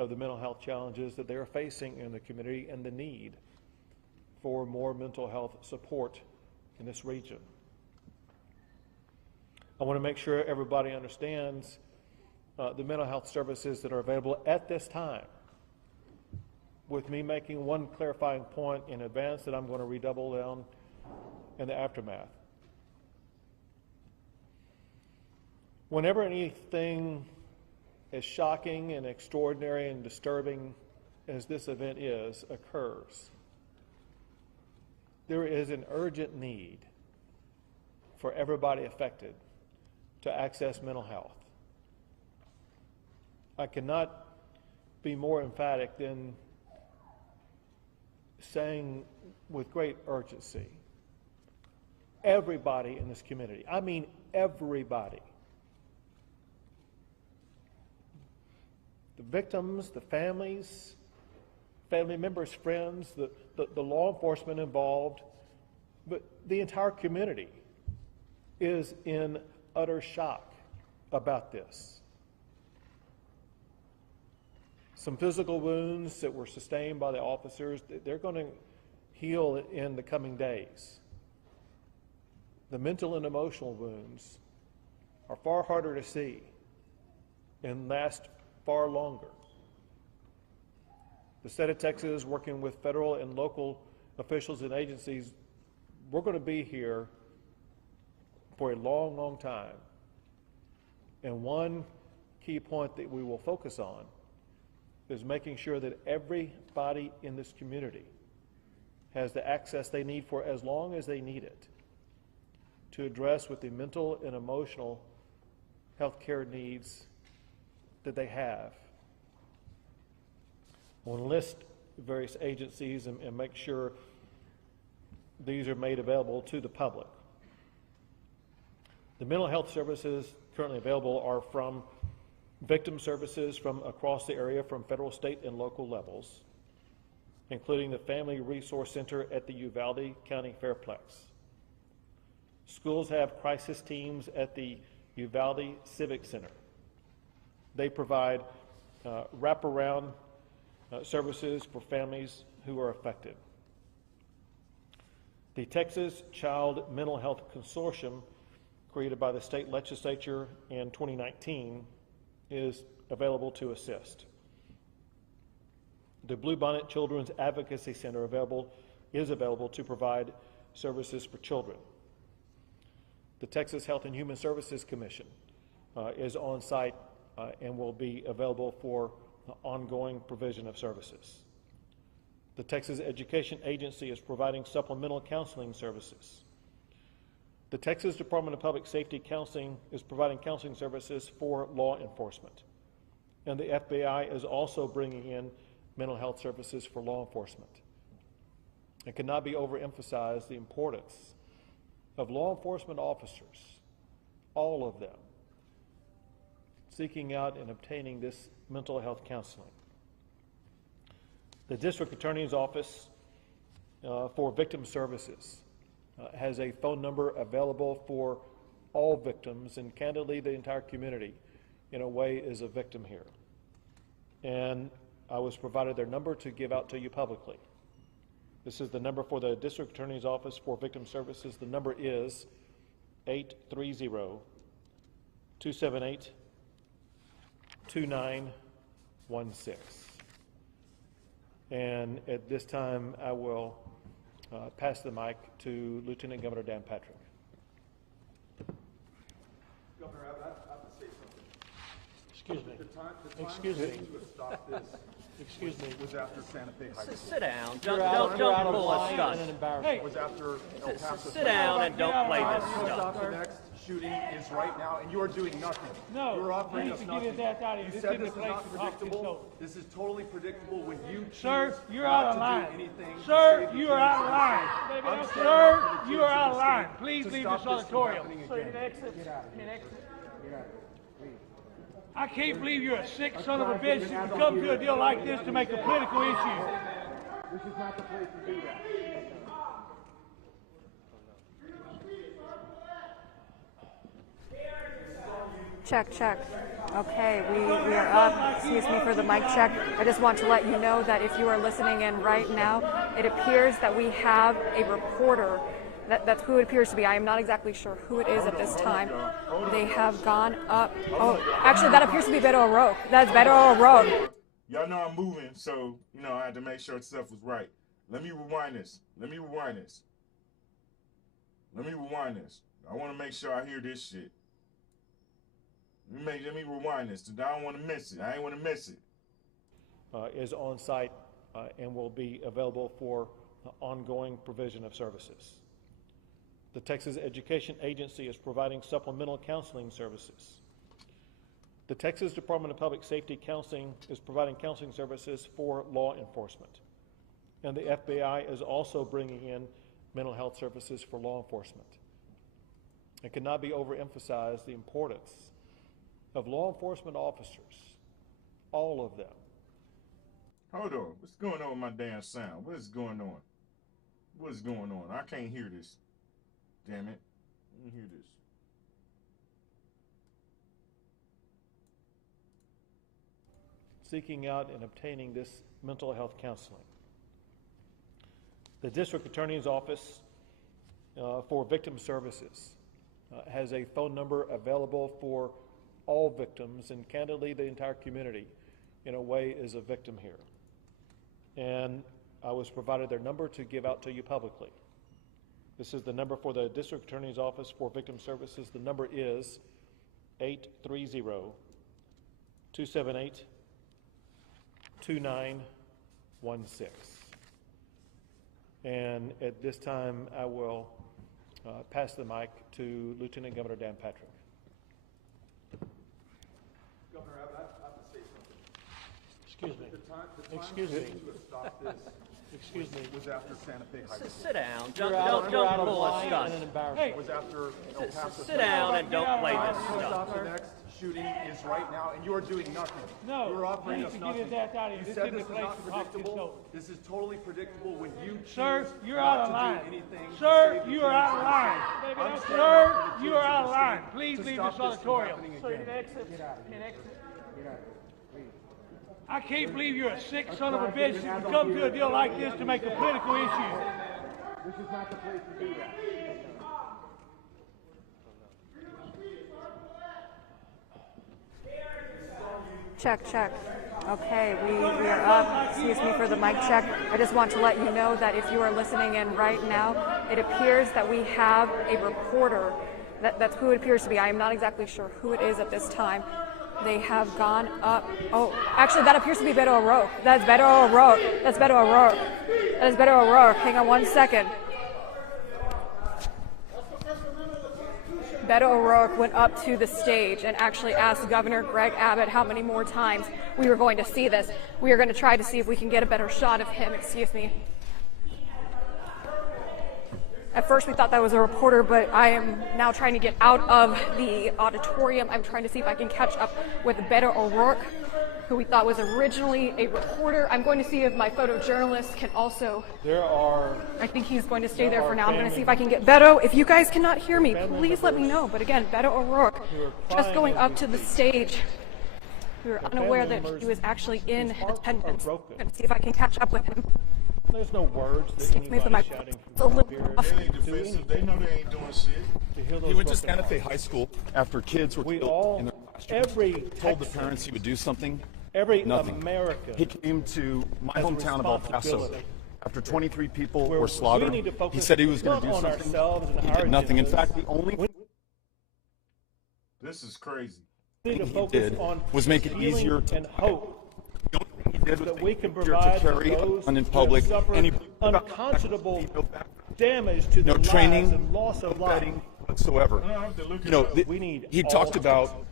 of the mental health challenges that they are facing in the community and the need for more mental health support in this region. I want to make sure everybody understands the mental health services that are available at this time, with me making one clarifying point in advance that I'm going to redouble down in the aftermath. Whenever anything as shocking and extraordinary and disturbing as this event occurs, there is an urgent need for everybody affected to access mental health. I cannot be more emphatic than saying with great urgency, everybody in this community, I mean everybody, the victims, the families, family members, friends, the law enforcement involved, but the entire community is in utter shock about this. Some physical wounds that were sustained by the officers, they're going to heal in the coming days. The mental and emotional wounds are far harder to see and last far longer. The state of Texas, working with federal and local officials and agencies, we're going to be here for a long, long time. And one key point that we will focus on is making sure that everybody in this community has the access they need for as long as they need it to address with the mental and emotional health care needs that they have. We'll enlist various agencies and make sure these are made available to the public. The mental health services currently available are from victim services from across the area, from federal, state, and local levels, including the Family Resource Center at the Uvalde County Fairplex. Schools have crisis teams at the Uvalde Civic Center. They provide wraparound services for families who are affected. The Texas Child Mental Health Consortium, created by the state legislature in 2019, is available to assist. The Bluebonnet Children's Advocacy Center is available to provide services for children. The Texas Health and Human Services Commission is on site and will be available for ongoing provision of services. The Texas Education Agency is providing supplemental counseling services. The Texas Department of Public Safety Counseling is providing counseling services for law enforcement. And the FBI is also bringing in mental health services for law enforcement. It cannot be overemphasized the importance of law enforcement officers, all of them, seeking out and obtaining this mental health counseling. The District Attorney's Office for Victim Services has a phone number available for all victims, and candidly, the entire community, in a way, is a victim here. And I was provided their number to give out to you publicly. This is the number for the District Attorney's Office for Victim Services. The number is 830-278-2916. And at this time, I will pass the mic to Lieutenant Governor Dan Patrick. Governor, I have to say something. Excuse me. The time Excuse me. to stop this Excuse me. was after Santa Fe High School. Sit down. You're Don't pull us stuff. Was after El Paso. Sit down and don't play this Stop stuff. the next shooting is right now, and you are doing nothing. No, you're offering you us need to get nothing. his ass out of here. You This said isn't this the is place not to talk this predictable. over. This is totally predictable when you choose Sir, you're not out of to line. do anything. to Sir, save the you are kids. out of line. I'm standing Sir, up for the you kids are of out of the line. state Please to leave stop this this from auditorium. happening So you again. can exit. Get out of You here. can exit. Get out of here. I can't believe you're a sick son of a bitch that would come to a deal like this to make a political issue. This is not the place to do that. Check, check. Okay, we are up. Excuse me for the mic check. I just want to let you know that if you are listening in right now, it appears that we have a reporter. That's who it appears to be. I am not exactly sure who it is at this time. They have gone up. Oh, actually, that appears to be Beto O'Rourke. That's Beto O'Rourke. Y'all know I'm moving, so, I had to make sure stuff was right. Let me rewind this. Let me rewind this. I want to make sure I hear this shit. Let me rewind this. I don't want to miss it. I ain't want to miss it. Is on site and will be available for ongoing provision of services. The Texas Education Agency is providing supplemental counseling services. The Texas Department of Public Safety Counseling is providing counseling services for law enforcement. And the FBI is also bringing in mental health services for law enforcement. It cannot be overemphasized the importance of law enforcement officers, all of them, Hold on. What's going on with my damn sound? What is going on? What is going on? I can't hear this. Damn it. Let me hear this. Seeking out and obtaining this mental health counseling. The District Attorney's Office for Victim Services has a phone number available for all victims, and candidly, the entire community, in a way, is a victim here. And I was provided their number to give out to you publicly. This is the number for the District Attorney's Office for Victim Services. The number is 830-278-2916. And at this time, I will pass the mic to Lieutenant Governor Dan Patrick. Governor Abbott, I have to say something. Excuse me. The time Excuse me. to stop this Excuse me. was after Santa Fe High School. Sit down. You're Don't out of pull a line stunt. and an embarrassment. Was after El Paso. Sit down and don't play this Stop stuff. the next shooting is right now, and you are doing nothing. No, you are offering you us need to get nothing. his ass out of here. You This said isn't this the is place not to talk this predictable. over. This is totally predictable when you choose Sir, you're not out of to line. do anything. to Sir, save the you are kids out of from line. the state. I'm standing Sir, up for the you kids are in out the of line. state Please to leave stop this from auditorium. happening So you again. can exit. Get out of You here. can exit. Get out of here. Please. I can't believe you're a sick son of a bitch that would come to a deal like this to make a political issue. This is not the place to do that. Check, check. Okay, we are up. Excuse me for the mic check. I just want to let you know that if you are listening in right now, it appears that we have a reporter. That's who it appears to be. I am not exactly sure who it is at this time. They have gone up. Oh, actually, that appears to be Beto O'Rourke. That's Beto O'Rourke. That's Beto O'Rourke. That is Beto O'Rourke. Hang on one second. Beto O'Rourke went up to the stage and actually asked Governor Greg Abbott how many more times we were going to see this. We are going to try to see if we can get a better shot of him. Excuse me. At first we thought that was a reporter, but I am now trying to get out of the auditorium. I'm trying to see if I can catch up with Beto O'Rourke, who we thought was originally a reporter. I'm going to see if my photojournalist can also... I think he's going to stay there for now. I'm going to see if I can get Beto. If you guys cannot hear me, please let me know. But again, Beto O'Rourke just going up to the stage. We were unaware that he was actually in attendance. I'm going to see if I can catch up with him. There's no words that anybody's shouting from here. They ain't defensive. They know they ain't doing shit. He went to Santa Fe High School after kids were killed in their classrooms. Told the parents he would do something. Nothing. American He came to my hometown of El Paso. responsibility. After 23 people Where were slaughtered, we need to he focus said he was going not to do on something. ourselves and He our did nothing. In agendas. fact, the only This is crazy. We need to he focus did on was make it healing easier to and hope he did was that make we it can easier provide to to carry a those gun in who public. have suffered And he unconscionable damage to no their training, lives and loss of no life. vetting whatsoever. You know, We need he all talked the about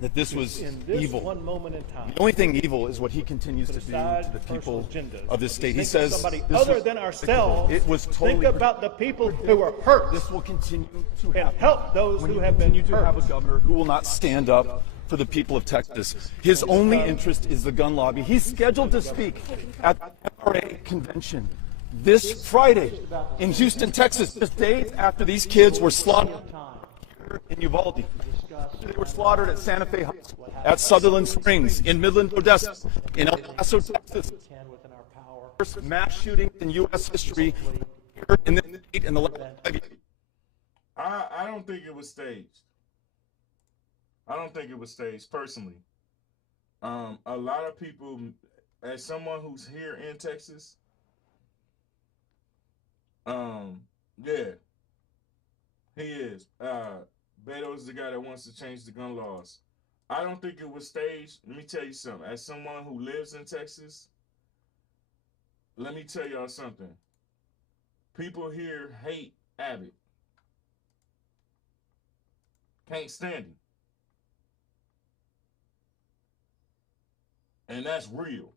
that this was in this evil. one moment in time. The only thing evil is what he continues to do aside to the people personal agendas. of this state. He Think of says somebody this other was than predictable. ourselves. It was totally Think about the people who are hurt. This will continue to and happen. help those When who you have been continue to hurt. have a governor who will not stand up for the people of Texas. His only interest is the gun lobby. He's scheduled to speak at the NRA convention this Friday in Houston, Texas, just days after these kids were slaughtered here in Uvalde. They were slaughtered at Santa Fe High School, at Sutherland Springs, in Midland, Odessa, in El Paso, Texas. First mass shooting in U.S. history here in the last 5 years. I don't think it was staged. I don't think it was staged, personally. A lot of people, as someone who's here in Texas, yeah, he is. Beto's the guy that wants to change the gun laws. I don't think it was staged. Let me tell you something. As someone who lives in Texas, let me tell y'all something. People here hate Abbott. Can't stand him. And that's real.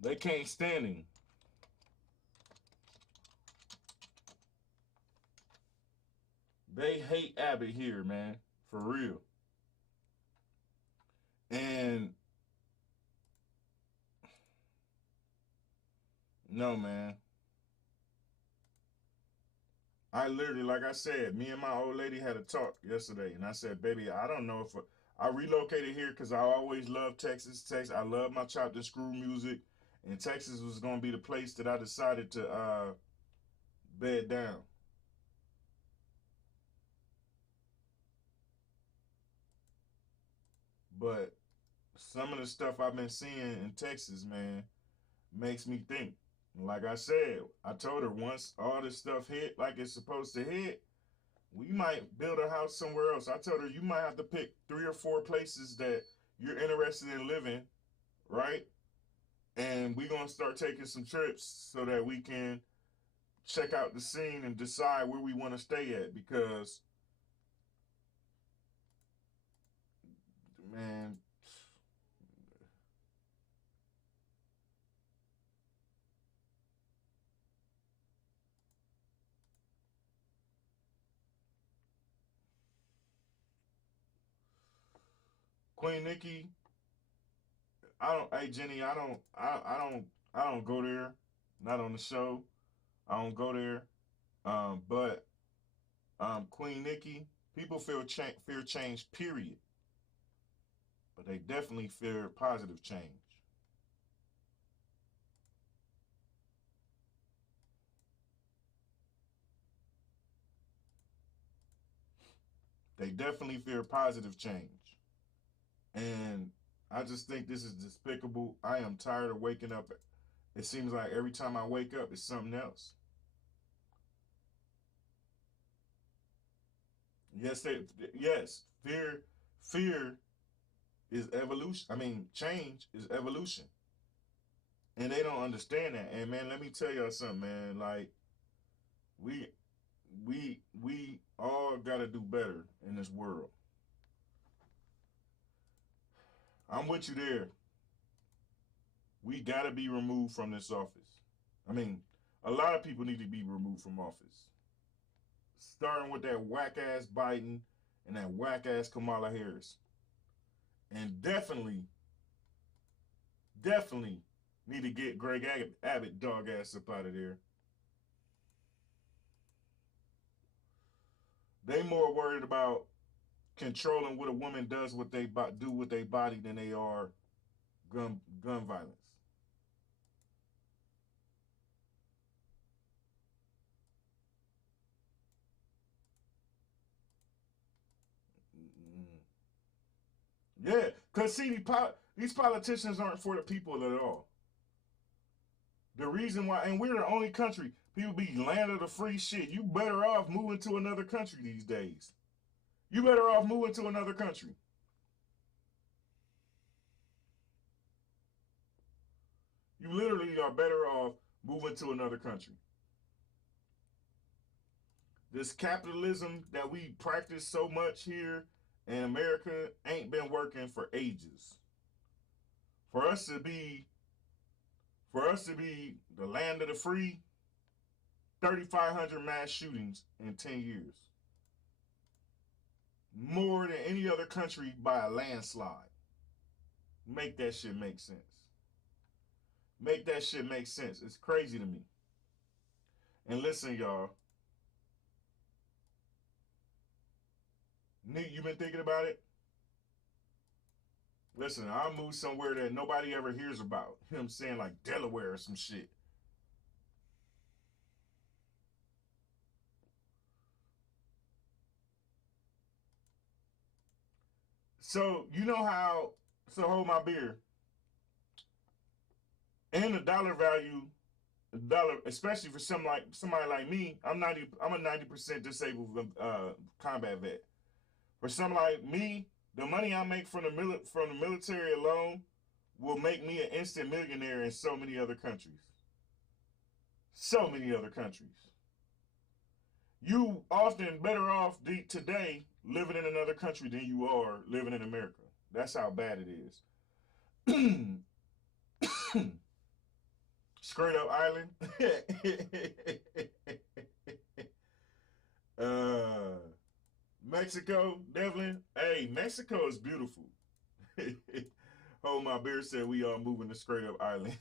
They can't stand him. They hate Abbott here, man. For real. And no, man. I literally, like I said, me and my old lady had a talk yesterday, and I said, baby, I don't know if I relocated here because I always loved Texas. I love my chopped and screw music, and Texas was going to be the place that I decided to bed down. But some of the stuff I've been seeing in Texas, man, makes me think. Like I said, I told her once all this stuff hit like it's supposed to hit, we might build a house somewhere else. I told her you might have to pick 3 or 4 places that you're interested in living, right? And we're going to start taking some trips so that we can check out the scene and decide where we want to stay at, because, man, Queen Nikki, hey Jenny, I don't go there. Not on the show. I don't go there. But Queen Nikki, people fear change, period. But they definitely fear positive change. They definitely fear positive change. And I just think this is despicable. I am tired of waking up. It seems like every time I wake up, it's something else. Yes, fear is evolution. I mean, change is evolution. And they don't understand that. And man, let me tell y'all something, man. Like, we all gotta do better in this world. I'm with you there. We gotta be removed from this office. I mean, a lot of people need to be removed from office. Starting with that whack-ass Biden and that whack-ass Kamala Harris. And definitely need to get Greg Abbott dog ass up out of there. They more worried about controlling what a woman does what they do with their body than they are gun violence. Yeah, because see, these politicians aren't for the people at all. The reason why, and we're the only country, people be land of the free shit. You better off moving to another country these days. You better off moving to another country. You literally are better off moving to another country. This capitalism that we practice so much here in America ain't been working for ages. For us to be the land of the free, 3,500 mass shootings in 10 years. More than any other country by a landslide. Make that shit make sense. Make that shit make sense. It's crazy to me. And listen, y'all. Nick, you been thinking about it? Listen, I'll move somewhere that nobody ever hears about. You know what I'm saying? Like Delaware or some shit. So, you know how, so hold my beer. And the dollar value, especially for somebody like me, I'm a 90% disabled combat vet. For somebody like me, the money I make from the military alone will make me an instant millionaire in so many other countries. So many other countries. You often better off today living in another country than you are living in America. That's how bad it is. Scraightup Island. Mexico, Devlin. Hey, Mexico is beautiful. Hold My Beer said we are moving to Scraightup Island.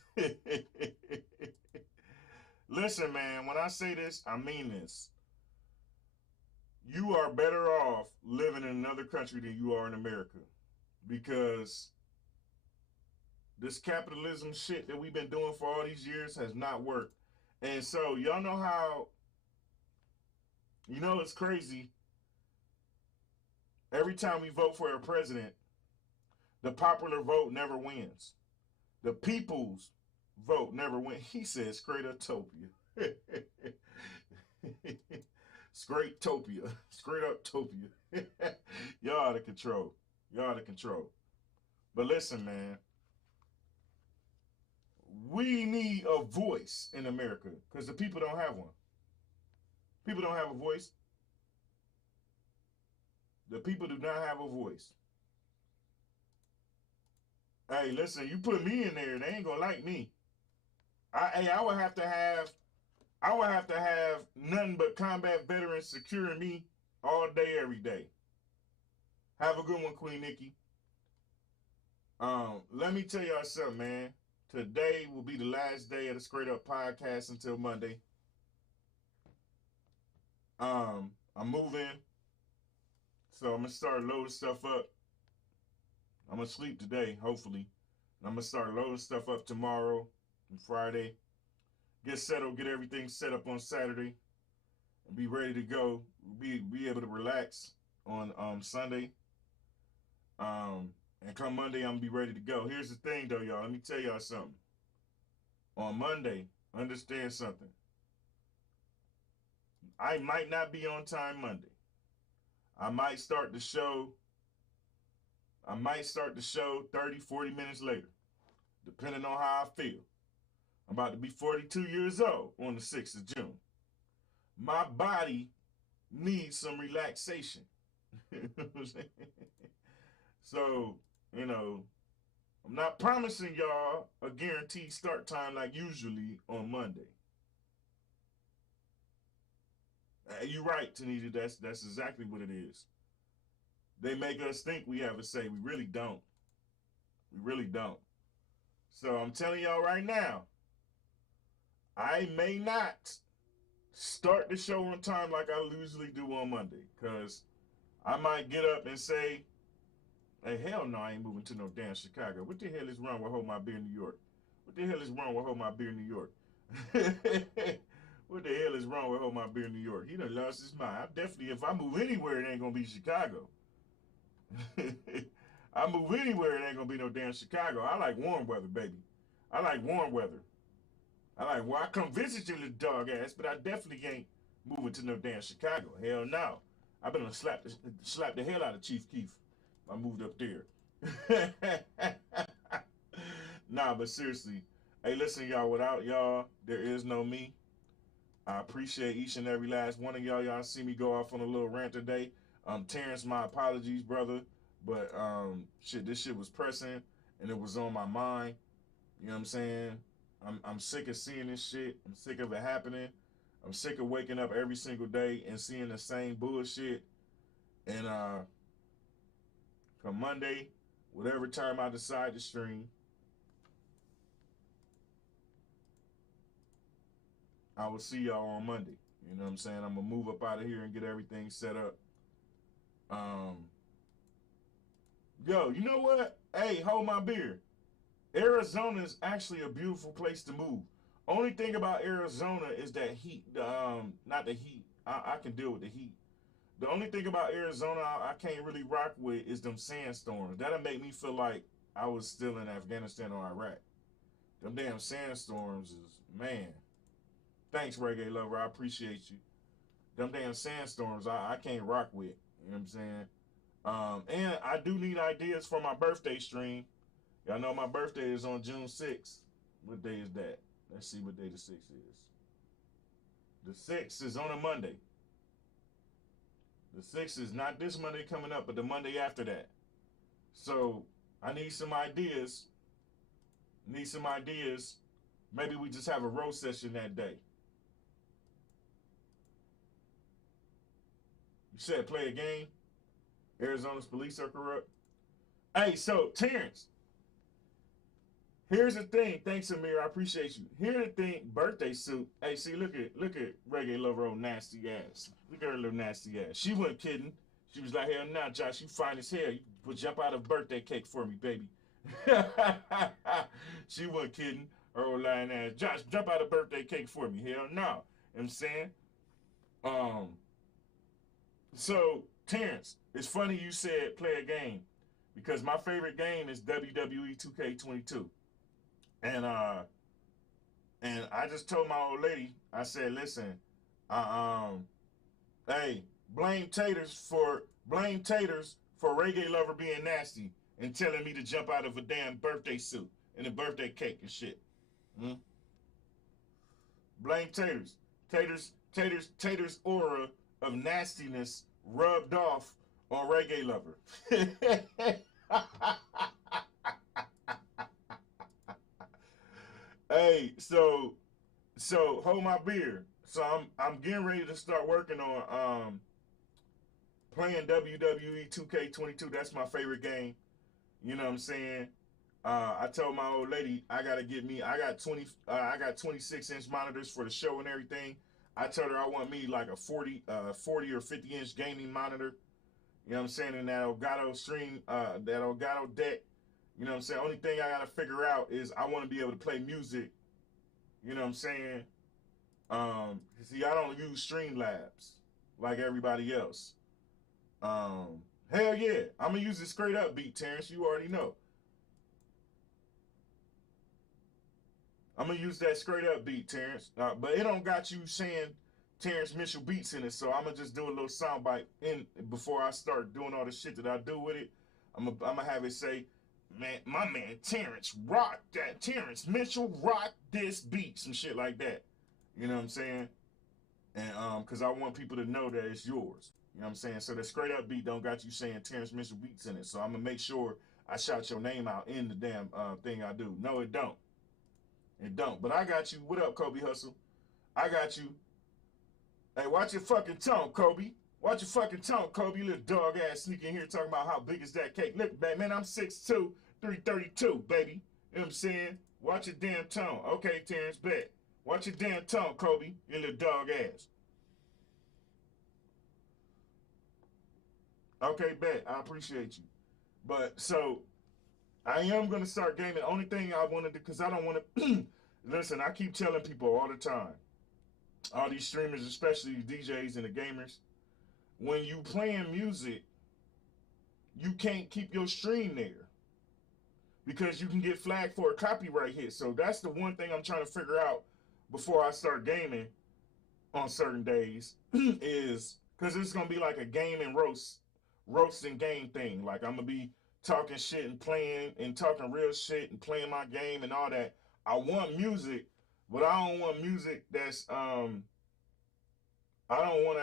Listen, man, when I say this, I mean this. You are better off living in another country than you are in America, because this capitalism shit that we've been doing for all these years has not worked. And so y'all know how, it's crazy. Every time we vote for a president, the popular vote never wins. The people's vote never wins. He says Scraightuppia. Scraightuppia. Scraightuppia. Y'all out of control. Y'all out of control. But listen, man. We need a voice in America because the people don't have one. People don't have a voice. The people do not have a voice. Hey, listen, you put me in there, they ain't gonna like me. I would have to have nothing but combat veterans securing me all day, every day. Have a good one, Queen Nikki. Let me tell y'all something, man. Today will be the last day of the Scraightup Podcast until Monday. I'm moving, so I'm gonna start loading stuff up. I'm gonna sleep today, hopefully. And I'm gonna start loading stuff up tomorrow and Friday. Get settled, get everything set up on Saturday, and be ready to go. Be able to relax on Sunday. And come Monday, I'm gonna be ready to go. Here's the thing, though, y'all. Let me tell y'all something. On Monday, understand something. I might not be on time Monday. I might start the show 30, 40 minutes later, depending on how I feel. I'm about to be 42 years old on the 6th of June. My body needs some relaxation. So, I'm not promising y'all a guaranteed start time like usually on Monday. You're right, Tanita. That's exactly what it is. They make us think we have a say. We really don't. We really don't. So I'm telling y'all right now, I may not start the show on time like I usually do on Monday, because I might get up and say, hey, hell no, I ain't moving to no damn Chicago. What the hell is wrong with Hold My Beer New York? What the hell is wrong with Hold My Beer New York? What the hell is wrong with Hold My Beer New York? He done lost his mind. If I move anywhere, it ain't going to be Chicago. I move anywhere, it ain't going to be no damn Chicago. I like warm weather, baby. I like warm weather. I come visit your little dog ass, but I definitely ain't moving to no damn Chicago. Hell no. I've been slap the hell out of Chief Keef. I moved up there. Nah, but seriously. Hey, listen, y'all, without y'all, there is no me. I appreciate each and every last one of y'all. Y'all see me go off on a little rant today. Terrence, my apologies, brother. But this shit was pressing and it was on my mind. You know what I'm saying? I'm sick of seeing this shit. I'm sick of it happening. I'm sick of waking up every single day and seeing the same bullshit. And come Monday, whatever time I decide to stream, I will see y'all on Monday. You know what I'm saying? I'm going to move up out of here and get everything set up. Yo, you know what? Hey, hold my beer. Arizona is actually a beautiful place to move. Only thing about Arizona is that heat. Not the heat. I can deal with the heat. The only thing about Arizona I can't really rock with is them sandstorms. That'll make me feel like I was still in Afghanistan or Iraq. Them damn sandstorms is, man. Thanks, Reggae Lover. I appreciate you. Them damn sandstorms I can't rock with. You know what I'm saying? And I do need ideas for my birthday stream. Y'all know my birthday is on June 6th. What day is that? Let's see what day the 6th is. The 6th is on a Monday. The 6th is not this Monday coming up, but the Monday after that. So I need some ideas. Maybe we just have a roast session that day. You said play a game? Arizona's police are corrupt? Hey, so, Terrence, here's the thing. Thanks, Amir. I appreciate you. Here's the thing. Birthday suit. Hey, see, look at Reggae Lover old nasty ass. Look at her little nasty ass. She wasn't kidding. She was like, hell nah, Josh, you fine as hell. You would jump out of birthday cake for me, baby. She wasn't kidding. Her old lying ass. Josh, jump out of birthday cake for me. Hell no. You know what I'm saying? So, Terrence, it's funny you said play a game, because my favorite game is WWE 2K22. And I just told my old lady, I said, listen, hey, blame taters for Reggae Lover being nasty and telling me to jump out of a damn birthday suit and a birthday cake and shit. Blame taters. Taters aura of nastiness rubbed off on Reggae Lover. Hey, so hold my beer. So I'm getting ready to start working on playing WWE 2K22. That's my favorite game. You know what I'm saying? I told my old lady I got 26-inch monitors for the show and everything. I told her I want me like a 40 or 50-inch gaming monitor. You know what I'm saying? And that Elgato stream, that Elgato deck. You know what I'm saying? Only thing I got to figure out is I want to be able to play music. You know what I'm saying? See, I don't use Streamlabs like everybody else. Hell yeah. I'm going to use the Scraightup beat, Terrence. You already know. I'm going to use that Scraightup beat, Terrence. But it don't got you saying Terrence Mitchell beats in it, so I'm going to just do a little soundbite in before I start doing all the shit that I do with it. I'm going to have it say, man, my man Terrence rocked that. Terrence Mitchell rocked this beat, some shit like that. You know what I'm saying? And because I want people to know that it's yours. You know what I'm saying? So the Scraightup beat don't got you saying Terrence Mitchell beats in it. So I'm going to make sure I shout your name out in the damn thing I do. No, it don't. It don't. But I got you. What up, Kobe Hustle? I got you. Hey, watch your fucking tongue, Kobe. Watch your fucking tongue, Kobe. You little dog ass sneaking here talking about how big is that cake. Look, man, I'm 6'2", 332, baby. You know what I'm saying? Watch your damn tongue. Okay, Terrence, bet. Watch your damn tongue, Kobe. You little dog ass. Okay, bet. I appreciate you. But, so, I am going to start gaming. The only thing I want to do, because I don't want to, listen, I keep telling people all the time, all these streamers, especially these DJs and the gamers, when you playing music, you can't keep your stream there because you can get flagged for a copyright hit. So that's the one thing I'm trying to figure out before I start gaming on certain days is because it's going to be like a game and roast and game thing. Like I'm going to be talking shit and playing and talking real shit and playing my game and all that. I want music, but I don't want music that's, I don't want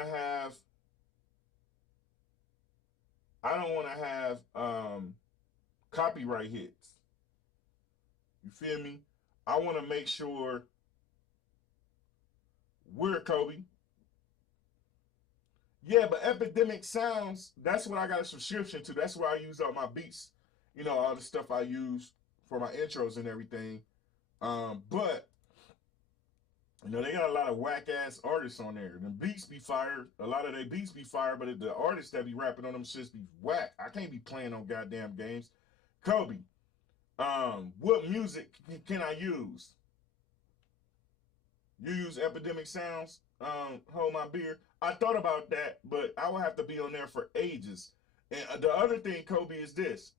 to have copyright hits. You feel me? I want to make sure we're Kobe. Yeah, but Epidemic Sounds, that's what I got a subscription to. That's where I use all my beats. You know, all the stuff I use for my intros and everything. But, you know, they got a lot of whack-ass artists on there. The beats be fired. A lot of their beats be fired, but the artists that be rapping on them shits be whack. I can't be playing on goddamn games. Kobe, what music can I use? You use Epidemic Sounds? Hold my beer. I thought about that, but I would have to be on there for ages. And the other thing, Kobe, is this.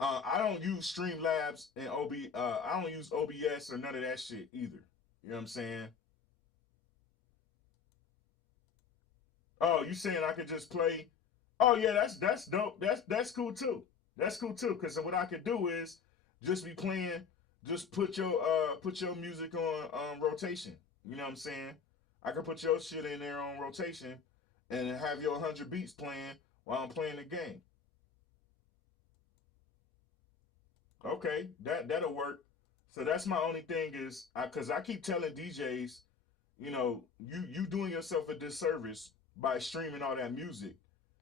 I don't use Streamlabs and I don't use OBS or none of that shit either. You know what I'm saying? Oh, you saying I could just play? Oh yeah, that's dope. That's cool too. That's cool too. Cause what I could do is just be playing. Just put your music on rotation. You know what I'm saying? I can put your shit in there on rotation and have your 100 beats playing while I'm playing the game. Okay, that'll work. So that's my only thing is, because I keep telling DJs, you know, you doing yourself a disservice by streaming all that music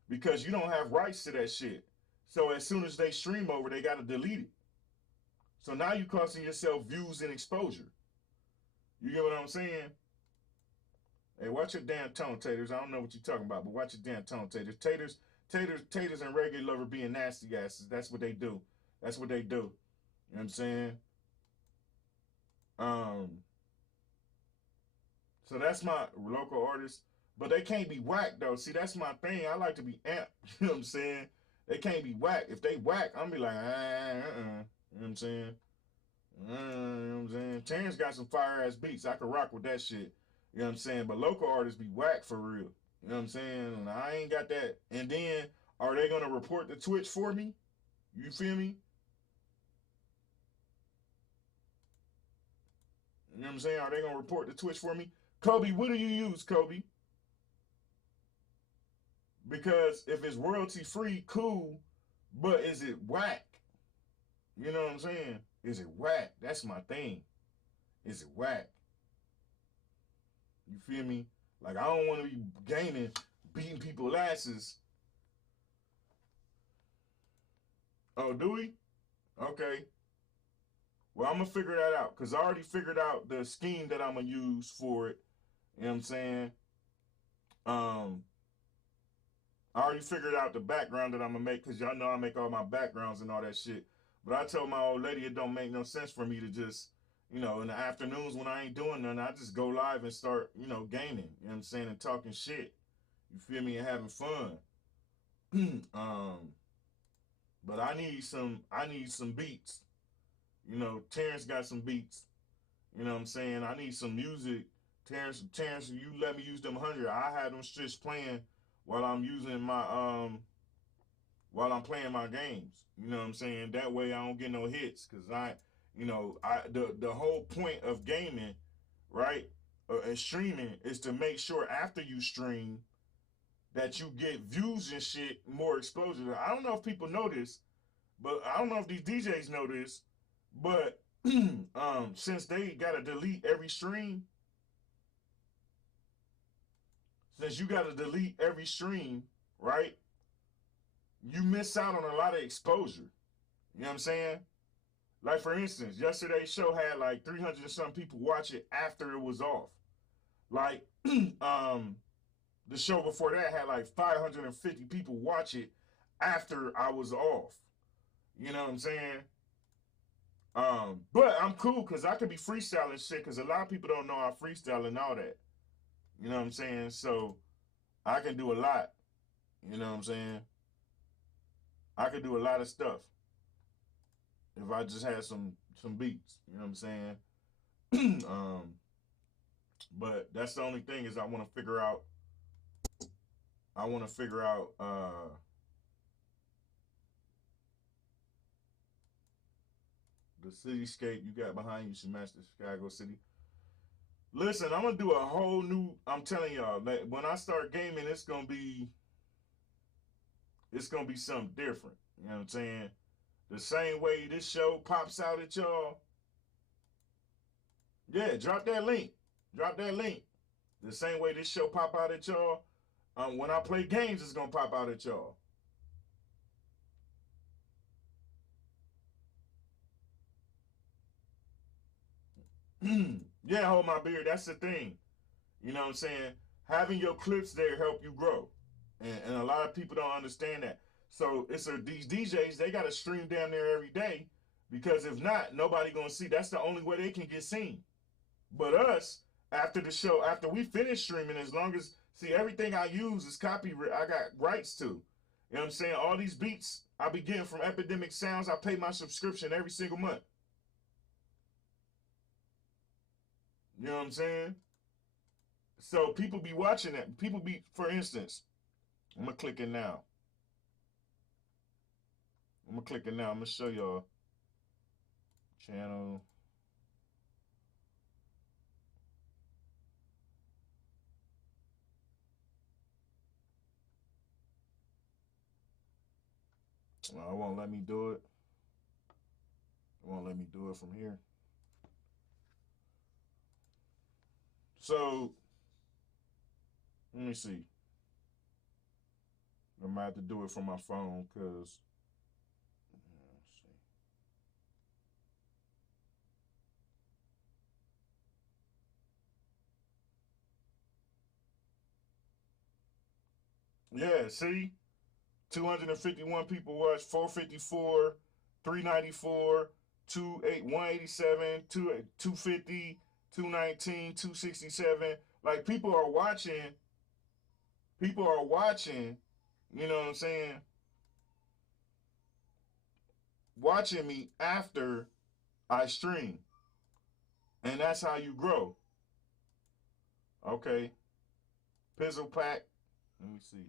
because you don't have rights to that shit. So as soon as they stream over, they got to delete it. So now you're costing yourself views and exposure. You get what I'm saying? Hey, watch your damn tone, Taters. I don't know what you're talking about, but watch your damn tone, Taters. Taters and reggae lover being nasty asses. That's what they do. That's what they do. You know what I'm saying? So that's my local artist. But they can't be whack, though. See, that's my thing. I like to be amped. You know what I'm saying? They can't be whack. If they whack, I'm be like, You know what I'm saying? You know what I'm saying? Terrence got some fire-ass beats. I could rock with that shit. You know what I'm saying? But local artists be whack for real. You know what I'm saying? And I ain't got that. And then, are they going to report the Twitch for me? You feel me? You know what I'm saying? Are they going to report the Twitch for me? Kobe, what do you use, Kobe? Because if it's royalty-free, cool. But is it whack? You know what I'm saying? Is it whack? That's my thing. Is it whack? You feel me? Like, I don't want to be gaming, beating people's asses. Oh, do we? Okay. Well, I'm going to figure that out because I already figured out the scheme that I'm going to use for it. You know what I'm saying? I already figured out the background that I'm going to make because y'all know I make all my backgrounds and all that shit. But I told my old lady it don't make no sense for me to just, you know, in the afternoons when I ain't doing nothing, I just go live and start, you know, gaming. You know what I'm saying? And talking shit. You feel me? And having fun. But I need some beats. You know, Terrence got some beats. You know what I'm saying? I need some music. Terrence, you let me use them 100. I have them shits playing while I'm using my while I'm playing my games. You know what I'm saying? That way I don't get no hits. Cause the whole point of gaming, right? And streaming is to make sure after you stream that you get views and shit, more exposure. I don't know if people know this, but I don't know if these DJs know this, but since they gotta delete every stream, right? You miss out on a lot of exposure. You know what I'm saying? Like, for instance, yesterday's show had like 300 and some people watch it after it was off. Like, the show before that had like 550 people watch it after I was off. You know what I'm saying? But I'm cool because I could be freestyling shit because a lot of people don't know I freestyle and all that. You know what I'm saying? So I can do a lot. You know what I'm saying? I could do a lot of stuff if I just had some beats. You know what I'm saying? But that's the only thing is I want to figure out the cityscape you got behind you should match the Chicago city. Listen, I'm gonna do a whole new. I'm telling y'all, when I start gaming, it's gonna be something different. You know what I'm saying? The same way this show pops out at y'all. Yeah, drop that link. Drop that link. The same way this show pop out at y'all. When I play games, it's gonna pop out at y'all. Yeah, hold my beer. That's the thing. You know what I'm saying? Having your clips there help you grow. And a lot of people don't understand that. So these DJs, they got to stream down there every day because if not, nobody going to see. That's the only way they can get seen. But us, after the show, after we finish streaming, as long as, see, everything I use is copyright. I got rights to. You know what I'm saying? All these beats I be getting from Epidemic Sounds, I pay my subscription every single month. You know what I'm saying? So people be watching that. People be, for instance, I'm going to click it now. I'm going to click it now. I'm going to show y'all. Channel. It won't let me do it. It won't let me do it from here. So, let me see. I might have to do it from my phone because, let's see. Yeah, see? 251 people watched, 454, 394, 187, 250, 219, 267. Like, people are watching. People are watching, you know what I'm saying? Watching me after I stream. And that's how you grow. Okay. Pizzle pack. Let me see.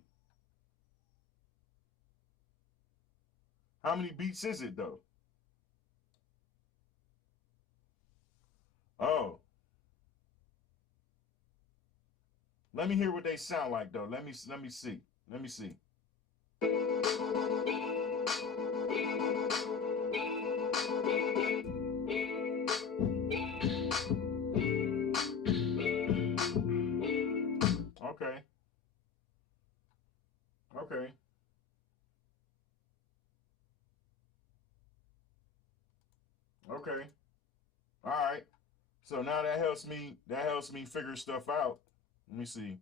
How many beats is it though? Oh. Let me hear what they sound like though. Let me see. Let me see. Okay. Okay. Okay. All right. So now that helps me figure stuff out. Let me see.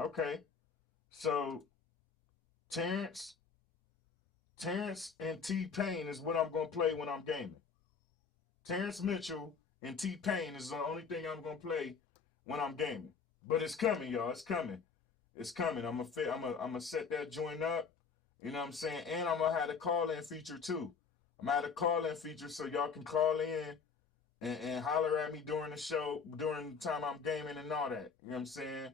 Okay. So Terrence and T-Pain is what I'm going to play when I'm gaming. Terrence Mitchell and T-Pain is the only thing I'm going to play when I'm gaming. But it's coming, y'all. It's coming. It's coming. I'm gonna set that joint up. You know what I'm saying? And I'm going to have a call-in feature too. I'm going to have a call-in feature so y'all can call in and holler at me during the show, during the time I'm gaming and all that. You know what I'm saying?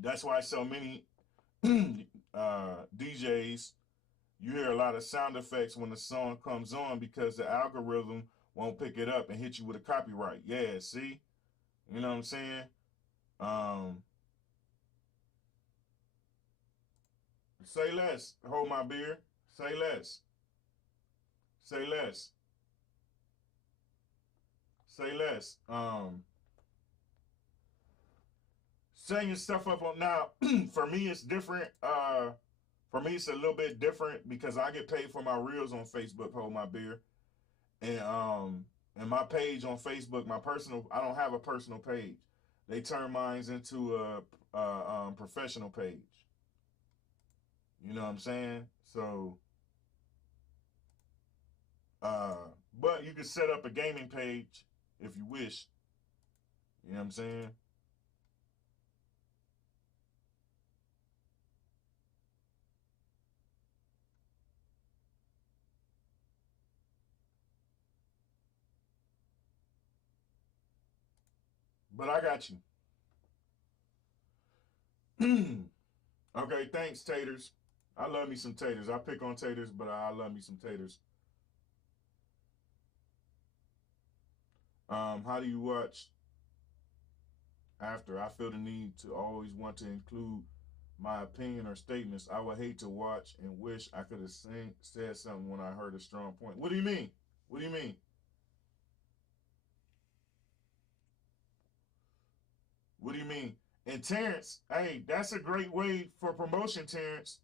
That's why so many DJs, you hear a lot of sound effects when the song comes on because the algorithm won't pick it up and hit you with a copyright. Yeah, see? You know what I'm saying? Say less. Hold my beer. Say less. Say less. Say less. Setting your stuff up on now, for me it's different. For me it's a little bit different because I get paid for my reels on Facebook, Hold My Beer. And my page on Facebook, my personal, I don't have a personal page. They turn mine into a professional page. You know what I'm saying? So but you can set up a gaming page if you wish. You know what I'm saying? But I got you. Okay, thanks, taters. I love me some taters. I pick on taters, but I love me some taters. How do you watch after? I feel the need to always want to include my opinion or statements. I would hate to watch and wish I could have said something when I heard a strong point. What do you mean? What do you mean? What do you mean? And Terrence, hey, that's a great way for promotion, Terrence.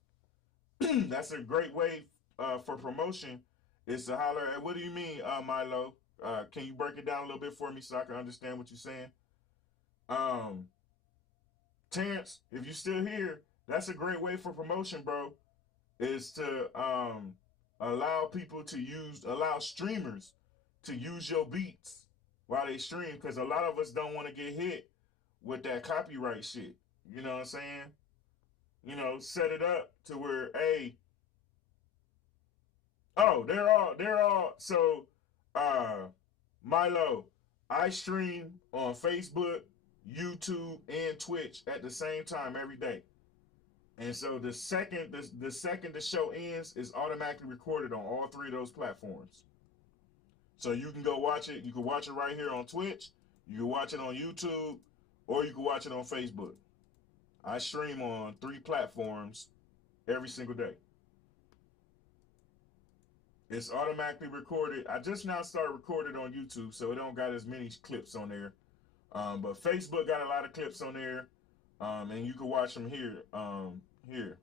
That's a great way for promotion is to holler at, what do you mean, Milo? Can you break it down a little bit for me so I can understand what you're saying? Terrence, if you're still here, that's a great way for promotion, bro, is to allow streamers to use your beats while they stream, because a lot of us don't want to get hit with that copyright shit. You know what I'm saying? You know, set it up to where, hey, oh, they're all, so, Milo, I stream on Facebook, YouTube, and Twitch at the same time every day. And so the second the show ends, it's automatically recorded on all 3 of those platforms. So you can go watch it. You can watch it right here on Twitch. You can watch it on YouTube, or you can watch it on Facebook. I stream on 3 platforms every single day. It's automatically recorded. I just now started recording on YouTube, so it don't got as many clips on there. But Facebook got a lot of clips on there, and you can watch them here. Here.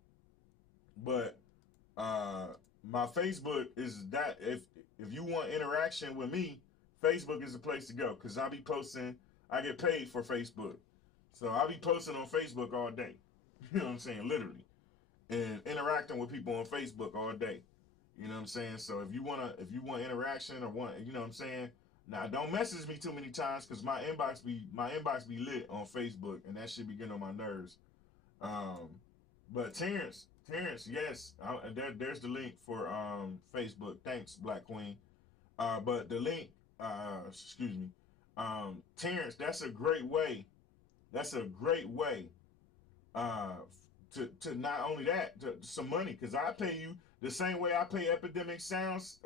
But my Facebook is that if you want interaction with me, Facebook is the place to go, because I be posting. I get paid for Facebook, so I'll be posting on Facebook all day. You know what I'm saying? Literally, and interacting with people on Facebook all day. You know what I'm saying? So if you want interaction or want, you know what I'm saying? Now don't message me too many times, because my inbox be lit on Facebook, and that shit be getting on my nerves. But Terrence, yes, there's the link for Facebook. Thanks, Black Queen. But the link, excuse me, Terrence, that's a great way. That's a great way to not only that, to some money, because I pay you the same way I pay Epidemic Sounds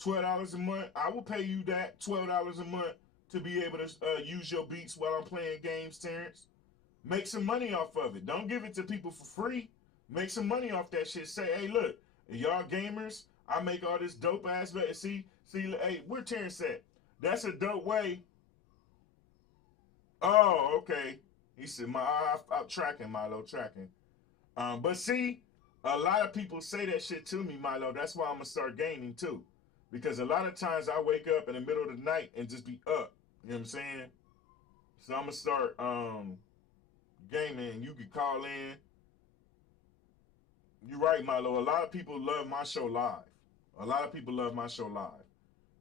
$12 a month. I will pay you that $12 a month to be able to use your beats while I'm playing games, Terrence. Make some money off of it. Don't give it to people for free. Make some money off that shit. Say, hey, look, y'all gamers, I make all this dope ass. See, hey, where Terrence at? That's a dope way. Oh, okay. He said, I'm tracking, Milo, tracking. But see, a lot of people say that shit to me, Milo. That's why I'm going to start gaming too. Because a lot of times I wake up in the middle of the night and just be up. You know what I'm saying? So I'm going to start gaming. You can call in. You're right, Milo. A lot of people love my show live. A lot of people love my show live.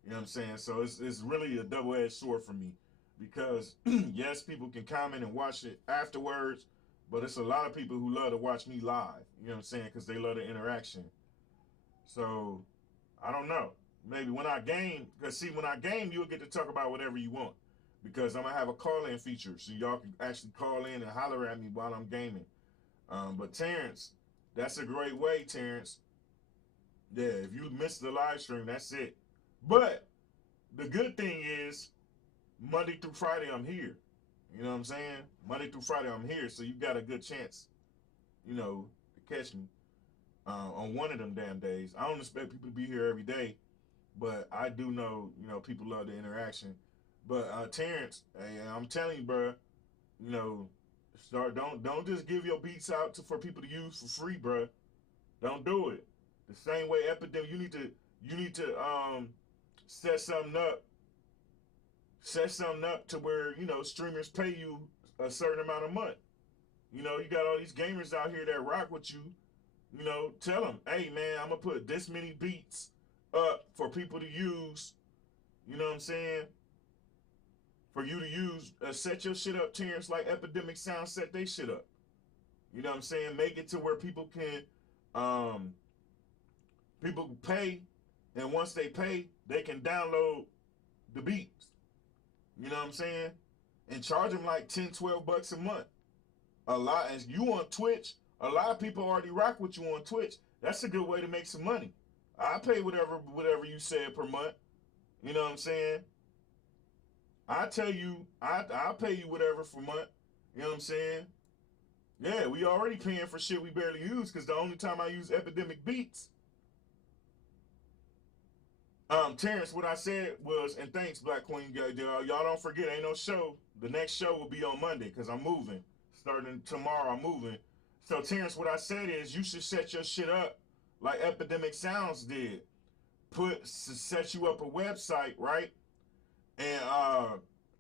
You know what I'm saying? So it's really a double-edged sword for me. Because, yes, people can comment and watch it afterwards, but it's a lot of people who love to watch me live. You know what I'm saying? Because they love the interaction. So, I don't know. Maybe when I game, because see, when I game, you'll get to talk about whatever you want. Because I'm going to have a call-in feature, so y'all can actually call in and holler at me while I'm gaming. But Terrence, that's a great way, Terrence. Yeah, if you missed the live stream, that's it. But the good thing is, Monday through Friday, I'm here. You know what I'm saying? Monday through Friday, I'm here, so you got a good chance, you know, to catch me on one of them damn days. I don't expect people to be here every day, but I do know, you know, people love the interaction. But Terrence, hey, I'm telling you, bro, you know, don't just give your beats out for people to use for free, bro. Don't do it. The same way Epidemic, you need to set something up. Set something up to where, you know, streamers pay you a certain amount a month. You know, you got all these gamers out here that rock with you. You know, tell them, hey, man, I'm going to put this many beats up for people to use. You know what I'm saying? For you to use, set your shit up, Terrence, like Epidemic Sound set they shit up. You know what I'm saying? Make it to where people can pay, and once they pay, they can download the beats. You know what I'm saying? And charge them like $10-12 a month. A lot, as you on Twitch, a lot of people already rock with you on Twitch. That's a good way to make some money. I pay whatever you said per month. You know what I'm saying? I tell you, I'll pay you whatever for month. You know what I'm saying? Yeah, we already paying for shit we barely use, because the only time I use Epidemic Beats. Terrence, what I said was, and thanks, Black Queen, y'all don't forget, ain't no show. The next show will be on Monday, because I'm moving. Starting tomorrow, I'm moving. So, Terrence, what I said is, you should set your shit up like Epidemic Sounds did. Set you up a website, right? And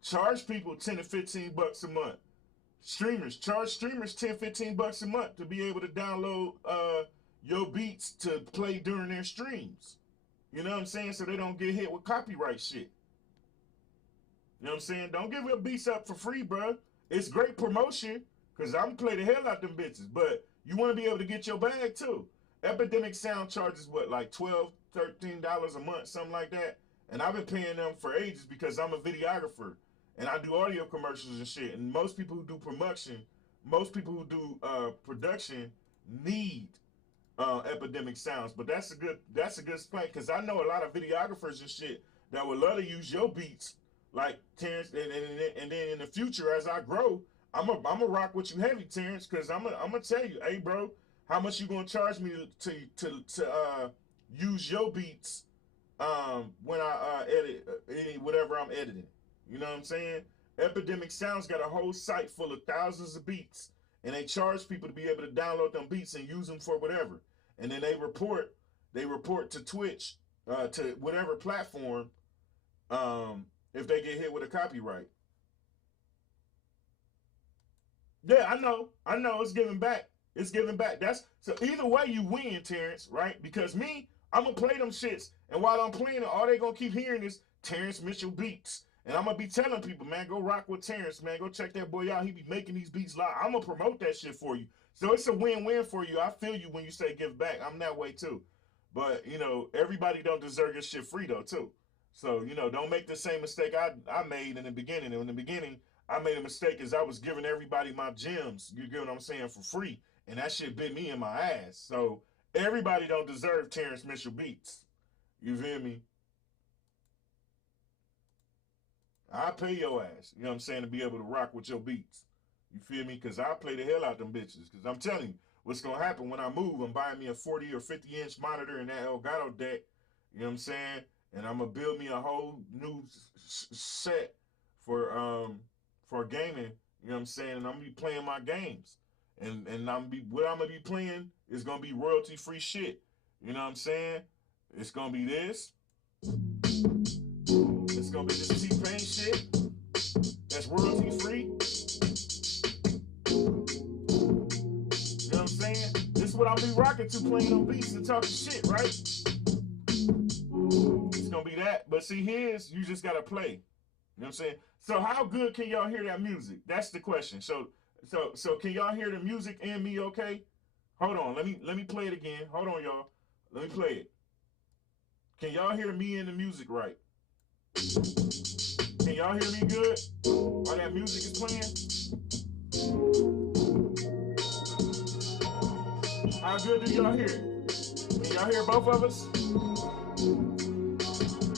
charge people $10 to $15 a month. Charge streamers $10, $15 a month to be able to download your beats to play during their streams. You know what I'm saying? So they don't get hit with copyright shit. You know what I'm saying? Don't give your beats up for free, bro. It's great promotion, because I'm going to play the hell out them bitches. But you want to be able to get your bag, too. Epidemic Sound charges, what, like $12, $13 a month, something like that? And I've been paying them for ages because I'm a videographer. And I do audio commercials and shit. And most people who do production most people who do production need epidemic sounds, but that's a good point, because I know a lot of videographers and shit that would love to use your beats, like Terrence, and then in the future as I grow, I'm a rock with you heavy, Terrence, because I'm gonna tell you, hey bro, how much you gonna charge me to use your beats when I edit whatever I'm editing? You know what I'm saying? Epidemic Sounds got a whole site full of thousands of beats, and they charge people to be able to download them beats and use them for whatever. And then they report to Twitch, to whatever platform, if they get hit with a copyright. Yeah, I know, it's giving back. It's giving back. So either way you win, Terrence, right? Because me, I'm gonna play them shits, and while I'm playing it, all they gonna keep hearing is Terrence Mitchell beats. And I'm gonna be telling people, man, go rock with Terrence, man. Go check that boy out. He be making these beats live. I'm gonna promote that shit for you. So it's a win-win for you. I feel you when you say give back. I'm that way too. But, you know, everybody don't deserve your shit free though too. So, you know, don't make the same mistake I made in the beginning. In the beginning, I made a mistake as I was giving everybody my gems, you get what I'm saying, for free. And that shit bit me in my ass. So everybody don't deserve Terrence Mitchell beats. You feel me? I'll pay your ass, you know what I'm saying, to be able to rock with your beats. You feel me? Because I'll play the hell out them bitches. Because I'm telling you, what's going to happen when I move, I'm buying me a 40 or 50-inch monitor and that Elgato deck, you know what I'm saying? And I'm going to build me a whole new set for gaming, you know what I'm saying? And I'm going to be playing my games. And what I'm going to be playing is going to be royalty-free shit. You know what I'm saying? It's going to be this. It's going to be this T-Pain shit. That's royalty-free. You know what I'm saying? This is what I'll be rocking to, playing them beats and talking shit, right? It's going to be that. But see, his, you just got to play. You know what I'm saying? So how good can y'all hear that music? That's the question. So can y'all hear the music and me okay? Hold on. Let me play it again. Hold on, y'all. Let me play it. Can y'all hear me and the music right? Can y'all hear me good while that music is playing? How good do y'all hear it? Can y'all hear both of us?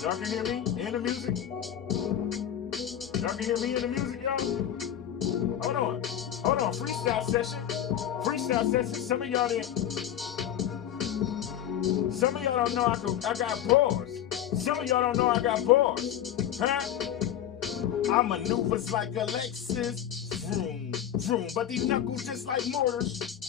Y'all can hear me and the music? Y'all can hear me and the music, y'all? Hold on. Freestyle session. Some of y'all don't know I got bars. Some of y'all don't know I got bars. Huh? I maneuvers like Alexis. Vroom, vroom. But these knuckles just like mortars.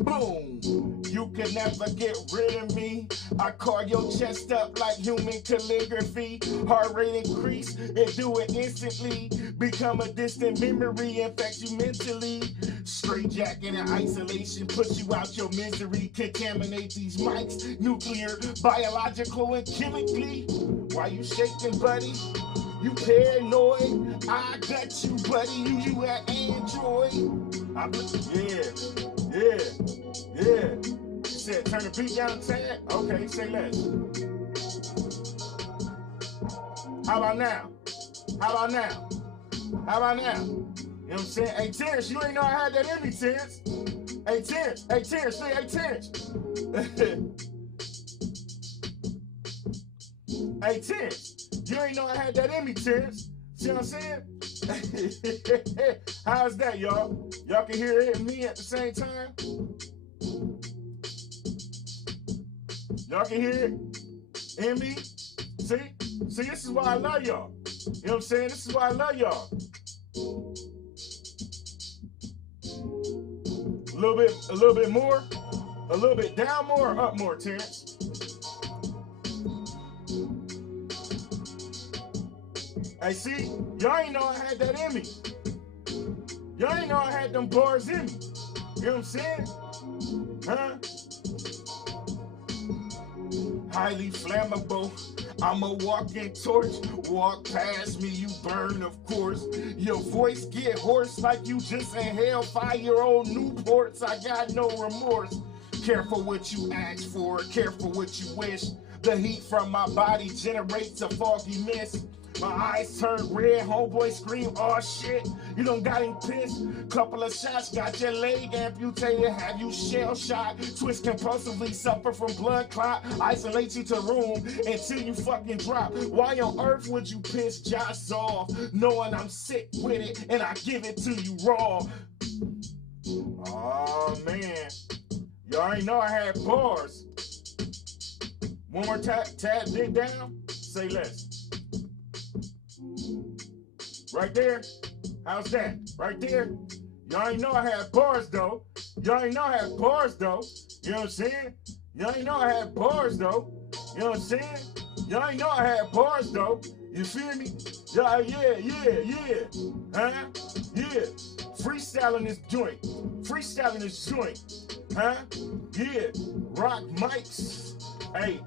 Boom. You can never get rid of me. I carve your chest up like human calligraphy. Heart rate increase and do it instantly. Become a distant memory, infect you mentally. Straight jacket and isolation, push you out your misery. Contaminate these mics, nuclear, biological, and chemically. Why you shaking, buddy? You paranoid? I got you, buddy. You an android? Yeah. You said turn the beat down a tad? Okay, say less. How about now? You know what I'm saying? Hey, Terrence, you ain't know I had that in me, Terrence. Hey, Terrence, say, hey, Terrence. Hey, Terrence, you ain't know I had that in me, Terrence. See what I'm saying? How's that, y'all? Y'all can hear it and me at the same time? Y'all can hear it and me? See, this is why I love y'all. You know what I'm saying? This is why I love y'all. A little bit more, a little bit down more, or up more, Terrence. Hey, see, y'all ain't know I had that in me. Y'all ain't know I had them bars in me. You know what I'm saying? Huh? Highly flammable. I'm a walking torch. Walk past me, you burn, of course. Your voice get hoarse like you just inhaled 5-year-old Newports. I got no remorse. Careful what you ask for. Careful what you wish. The heat from my body generates a foggy mist. My eyes turn red, homeboy scream, oh shit. You done got him pissed. Couple of shots, got your leg amputated, have you shell shocked. Twist compulsively, suffer from blood clot. Isolate you to room until you fucking drop. Why on earth would you piss Josh off? Knowing I'm sick with it and I give it to you raw. Oh man. Y'all already know I had bars. One more tab dig down, say less. Right there. How's that? Right there. Y'all already know I had bars though. Y'all already know I had bars though. You know what I'm saying? Y'all already know I had bars though. You know what I'm saying? Y'all already know I had bars though. You feel me? Y'all, yeah. Huh? Yeah. Freestyling this joint. Freestyling this joint. Huh? Yeah. Rock mics. Hey,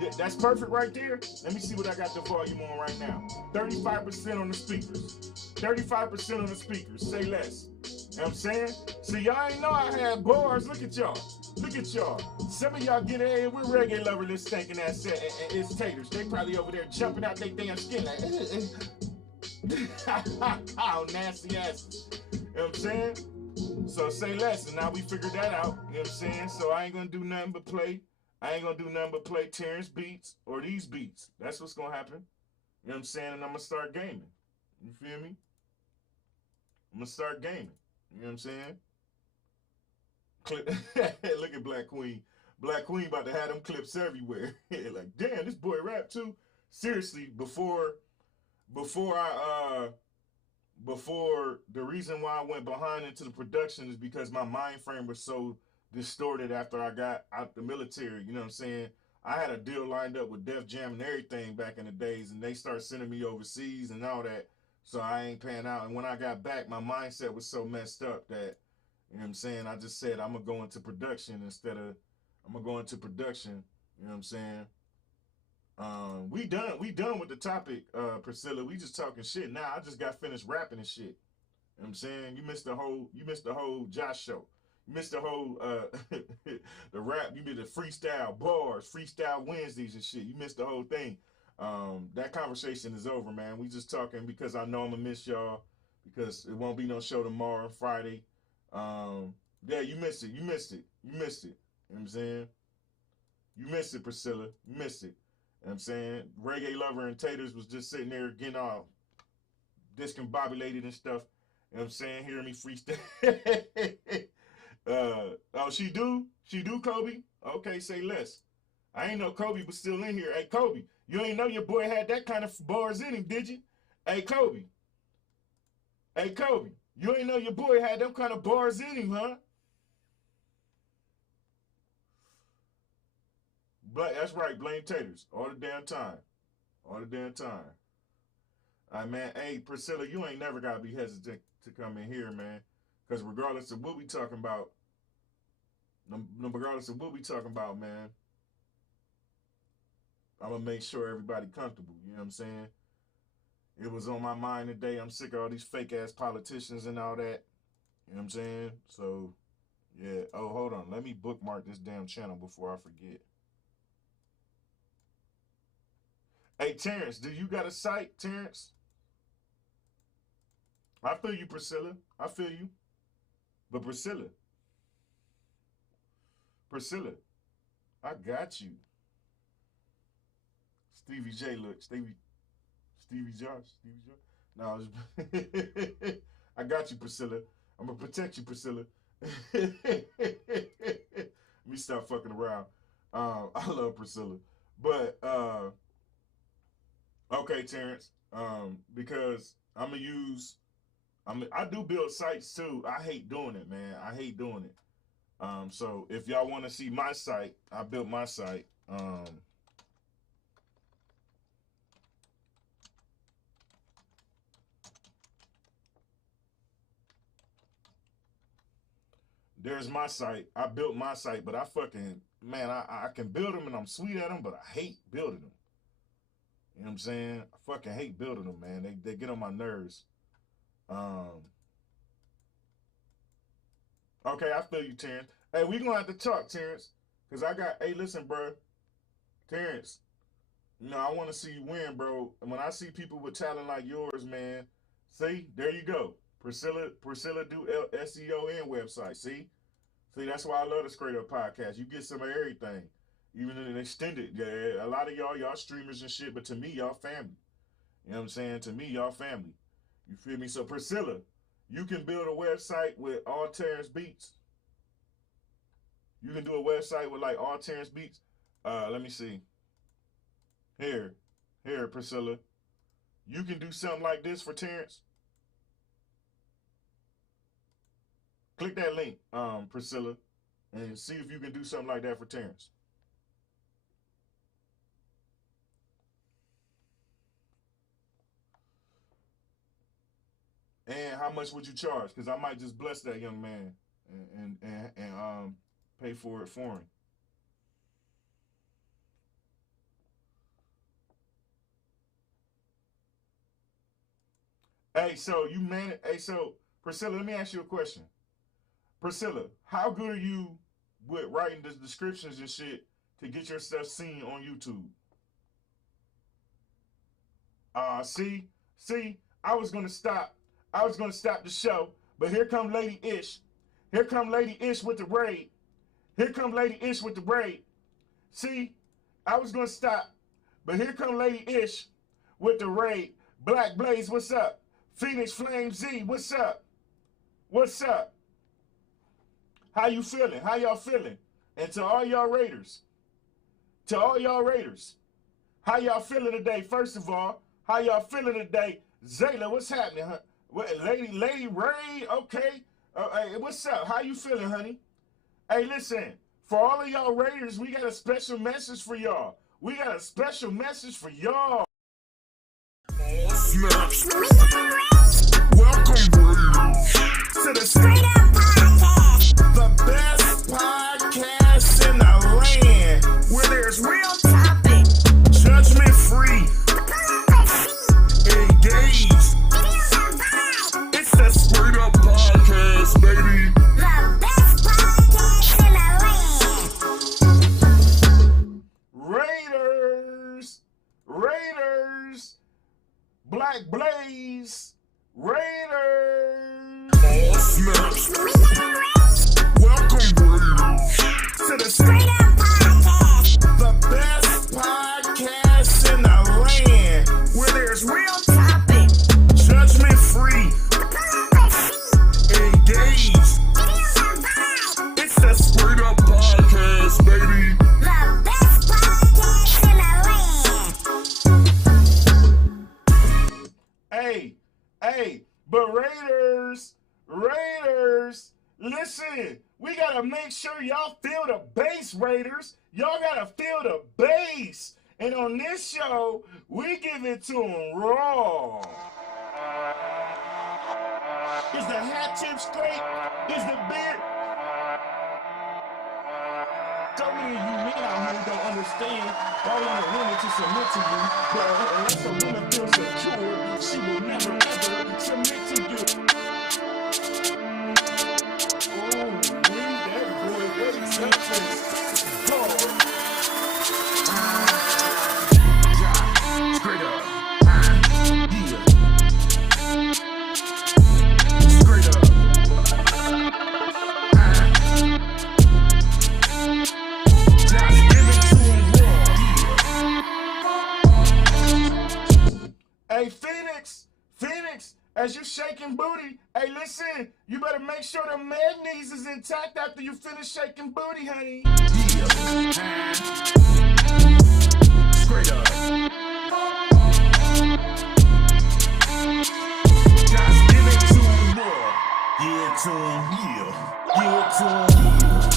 yeah, that's perfect right there. Let me see what I got the volume on right now. 35% on the speakers. 35% on the speakers. Say less. You know what I'm saying? So y'all ain't know I had bars. Look at y'all. Look at y'all. Some of y'all get in we're reggae lovers this stinking ass set and it's taters. They probably over there jumping out their damn skin like oh, nasty asses. You know what I'm saying? So say less, and now we figured that out. You know what I'm saying? So I ain't gonna do nothing but play. I ain't gonna do nothing but play Terrence beats or these beats. That's what's gonna happen. You know what I'm saying? And I'm gonna start gaming. You feel me? I'm gonna start gaming. You know what I'm saying? Look at Black Queen. Black Queen about to have them clips everywhere. Like, damn, this boy rap too. Seriously, before the reason why I went behind into the production is because my mind frame was so distorted after I got out the military. You know what I'm saying? I had a deal lined up with Def Jam and everything back in the days, and they started sending me overseas and all that, so I ain't paying out. And when I got back, my mindset was so messed up that, you know what I'm saying, I just said I'm gonna go into production instead of I'm gonna go into production. You know what I'm saying? We done with the topic, Priscilla. We just talking shit now. I just got finished rapping and shit. You know what I'm saying? You missed the whole Josh show. You missed the whole the rap. You did the freestyle bars, freestyle Wednesdays and shit. You missed the whole thing. That conversation is over, man. We just talking because I know I'm gonna miss y'all because it won't be no show tomorrow, Friday. Yeah, you missed it. You missed it. You missed it. You know what I'm saying? You missed it, Priscilla. You missed it. You know what I'm saying? Reggae Lover and Taters was just sitting there getting all discombobulated and stuff. You know what I'm saying? Hearing me freestyle. Oh, she do, Kobe? Okay, say less. I ain't know Kobe was still in here. Hey, Kobe, you ain't know your boy had that kind of bars in him, did you? Hey, Kobe. Hey, Kobe, you ain't know your boy had them kind of bars in him, huh? That's right, blame Taters. All the damn time. All the damn time. All right, man. Hey, Priscilla, you ain't never got to be hesitant to come in here, man. Because regardless of what we talking about, man, I'm going to make sure everybody comfortable. You know what I'm saying? It was on my mind today. I'm sick of all these fake-ass politicians and all that. You know what I'm saying? So, yeah. Oh, hold on. Let me bookmark this damn channel before I forget. Hey, Terrence, do you got a site, Terrence? I feel you, Priscilla. I feel you. But Priscilla, I got you. Stevie J, look. Stevie Josh. No, I got you, Priscilla. I'm going to protect you, Priscilla. Let me stop fucking around. I love Priscilla. But, okay, Terrence, because I do build sites too. I hate doing it, man. I hate doing it. So if y'all want to see my site, I built my site. There's my site. I built my site, but I can build them and I'm sweet at them, but I hate building them. You know what I'm saying? I fucking hate building them, man. They get on my nerves. Okay, I feel you, Terrence. Hey, we gonna have to talk, Terrence. Cause hey, listen, bro. Terrence, No, I want to see you win, bro. And when I see people with talent like yours, man, see, there you go. Priscilla do SEO and website. See, that's why I love the Scraightup Podcast. You get some of everything, even in an extended. Yeah, a lot of y'all streamers and shit, but to me, y'all family. You know what I'm saying? To me, y'all family. You feel me? So Priscilla, you can build a website with all Terrence beats. You can do a website with like all Terrence beats. Let me see. Here, Priscilla. You can do something like this for Terrence. Click that link, Priscilla, and see if you can do something like that for Terrence. And how much would you charge? Because I might just bless that young man and pay for it for him. Hey, so Priscilla, let me ask you a question. Priscilla, how good are you with writing the descriptions and shit to get your stuff seen on YouTube? See, I was gonna stop the show, but here come Lady Ish. Here come Lady Ish with the raid. See, I was gonna stop, but here come Lady Ish with the raid. Black Blaze, what's up? Phoenix Flame Z, what's up? How you feeling? How y'all feeling? And to all y'all Raiders, how y'all feeling today? First of all, how y'all feeling today? Zayla, what's happening? Lady Ray, okay. Hey, what's up? How you feeling, honey? Hey, listen, for all of y'all Raiders, we got a special message for y'all. Welcome, Raiders, to the Scraightup Podcast, the best podcast in the land, where there's real topic, judgment free, engaged. It's the Scraightup Podcast, baby. The best podcast in the land. Raiders, Black Blaze, Raiders. Welcome, Raiders, to the Scraightup Podcast, the best podcast in the land, where there's real topic, judgment free, engaged. It's the Scraightup Podcast, baby. The best podcast in the land. Hey, but Raiders, listen, we gotta make sure y'all feel the bass, Raiders. Y'all gotta feel the bass. And on this show, we give it to them raw. Is the hat tip straight? Is the beard? So many of you men out here don't understand why we want a woman to submit to you, but unless a woman feels secure, she will never ever submit to you. Oh, man, that boy wakes up and hard. Straight up. Hey, Phoenix, as you shaking booty, hey, listen, you better make sure the man knees is intact after you finish shaking booty, honey. Yeah. Straight up. Just give it to him, boy. Give it to him, yeah. Give it to him, yeah.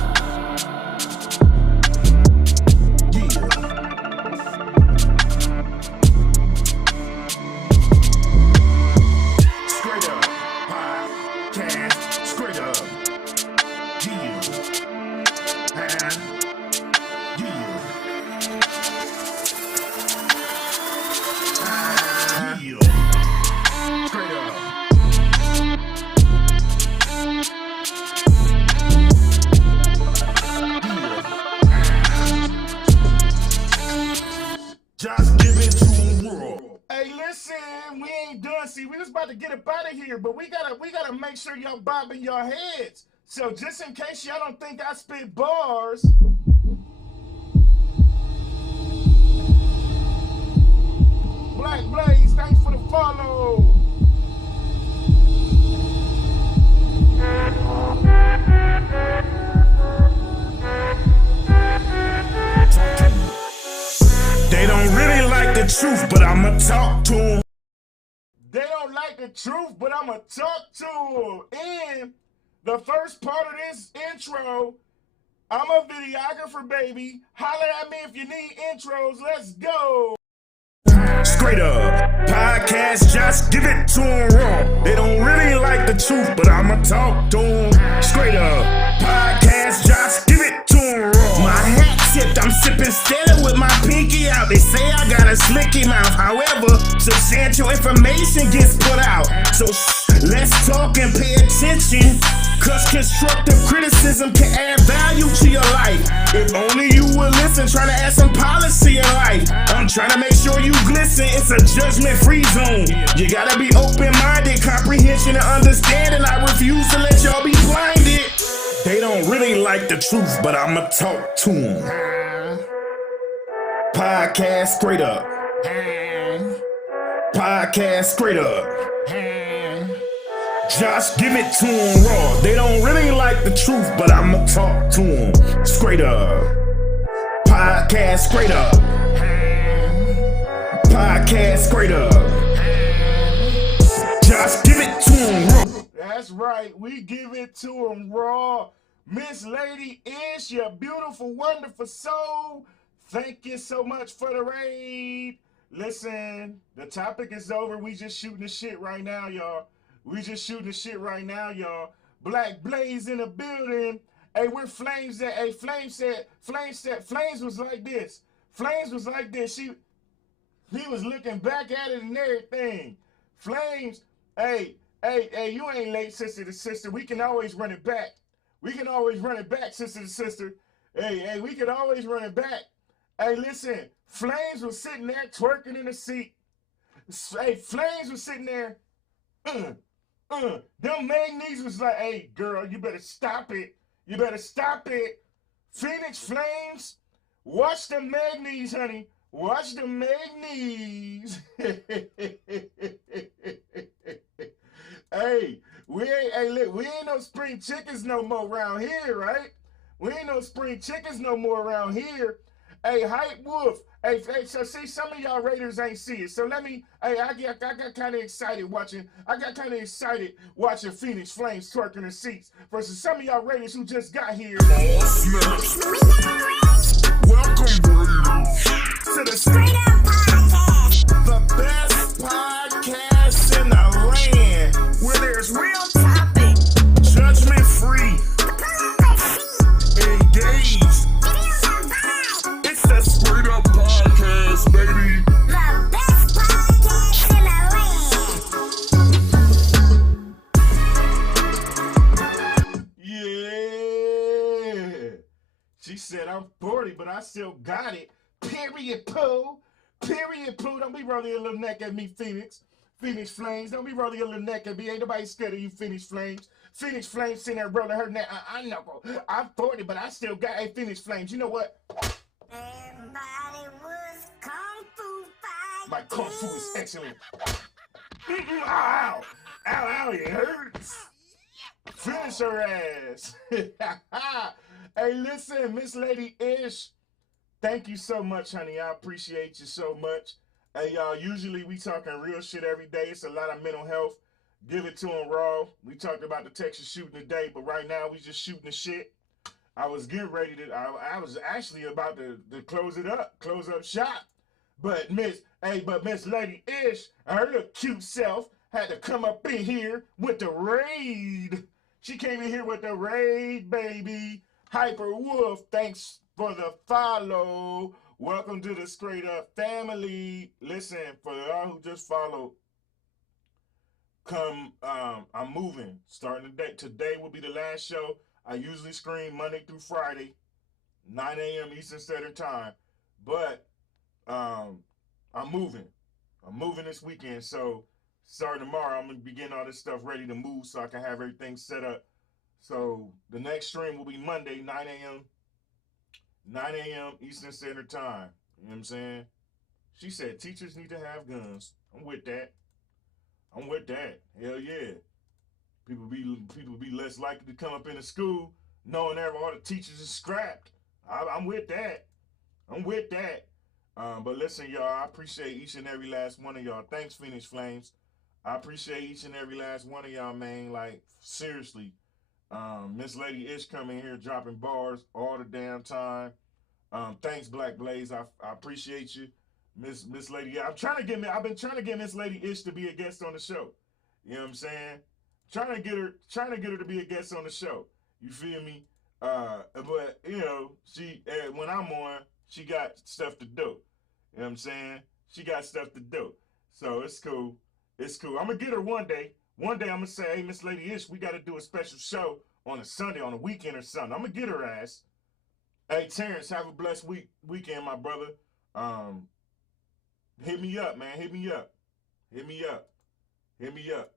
about to get up out of here, but we gotta make sure y'all bobbing your heads. So just in case y'all don't think I spit bars. Black Blaze, thanks for the follow. They don't really like the truth, but I'ma talk to them. They don't like the truth, but I'ma talk to them. And the first part of this intro, I'm a videographer, baby. Holler at me if you need intros. Let's go. Scraightup Podcast, just give it to them raw. They don't really like the truth, but I'ma talk to them. Scraightup Podcast, just give it to them raw. My hat tipped, I'm sipping steady with my pinky out. They say I got a slicky mouth, however, substantial information gets put out. So let's talk and pay attention, cause constructive criticism can add value to your life. If only you would listen, trying to add some policy in life. I'm trying to make sure you glisten, it's a judgment-free zone. You gotta be open-minded, comprehension and understanding. I refuse to let y'all be blinded. They don't really like the truth, but I'ma talk to them. Podcast Scraightup. Podcast Scraightup. Just give it to them raw. They don't really like the truth, but I'ma talk to them. Scraightup. Podcast Scraightup. Podcast Scraightup. Just give it to them raw. That's right, we give it to them raw. Miss Lady Ish, your beautiful, wonderful soul. Thank you so much for the raid. Listen, the topic is over. We just shooting the shit right now, y'all. We just shooting the shit right now, y'all. Black Blaze in the building. Hey, where Flames at? Hey, Flames was like this. Flames was like this. He was looking back at it and everything. Flames, hey, you ain't late, sister to sister. We can always run it back. We can always run it back, sister to sister. Hey, we can always run it back. Hey, listen, Flames was sitting there twerking in the seat. Hey, Flames was sitting there. Them Magnies was like, hey, girl, you better stop it. You better stop it. Phoenix Flames, watch the Magnies, honey. Watch the Magnies. Hey, we ain't no spring chickens no more around here, right? We ain't no spring chickens no more around here. Hey, Hype Wolf. Hey, so see, some of y'all Raiders ain't see it. So let me, I got kind of excited watching Phoenix Flames twerking the seats versus some of y'all Raiders who just got here. Welcome, Raiders, to the Scraightup Podcast, the best podcast in the land, where there's real topic, judgment-free, engaged. It's the Scraightup Podcast, baby. The best podcast in the land. Yeah. She said, I'm 40, but I still got it. Period, Pooh. Period, Pooh. Don't be rolling your little neck at me, Phoenix. Phoenix Flames. Don't be rolling your little neck at me. Ain't nobody scared of you, Phoenix Flames. Phoenix Flames sitting there rolling her neck. I know. I'm 40, but I still got a Phoenix Flames. You know what? Everybody was kung fu fighting. My kung fu is excellent. Ow. Ow, it hurts. Finish her ass. Hey, listen, Miss Lady Ish. Thank you so much, honey. I appreciate you so much. Hey, y'all, usually we talking real shit every day. It's a lot of mental health. Give it to them raw. We talked about the Texas shooting today, but right now we just shooting the shit. I was getting ready to, I was actually about to close up shop. But Miss Lady Ish, her little cute self, had to come up in here with the raid. She came in here with the raid, baby. Hyper Wolf, thanks for the follow. Welcome to the Scraightup family. Listen, for y'all who just followed, I'm moving. Starting today. Today will be the last show. I usually stream Monday through Friday, 9 a.m. Eastern Standard Time. But I'm moving. I'm moving this weekend. So starting tomorrow, I'm going to be getting all this stuff ready to move so I can have everything set up. So the next stream will be Monday, 9 a.m. 9 a.m. Eastern Standard Time. You know what I'm saying? She said teachers need to have guns. I'm with that. I'm with that. Hell yeah. People be less likely to come up into school knowing that all the teachers are scrapped. I'm with that. I'm with that. But listen, y'all, I appreciate each and every last one of y'all. Thanks, Phoenix Flames. I appreciate each and every last one of y'all, man. Like, seriously. Miss Lady Ish coming here dropping bars all the damn time. Thanks, Black Blaze. I appreciate you. Miss Lady, I've been trying to get Miss Lady Ish to be a guest on the show. You know what I'm saying? Trying to get her to be a guest on the show. You feel me? But you know, she when I'm on, she got stuff to do. You know what I'm saying? She got stuff to do. So it's cool. It's cool. I'm gonna get her one day. One day I'm gonna say, hey, Miss Lady Ish, we gotta do a special show on a Sunday, on a weekend or something. I'm gonna get her ass. Hey, Terrence, have a blessed weekend, my brother. Hit me up, man. Hit me up. Hit me up. Hit me up.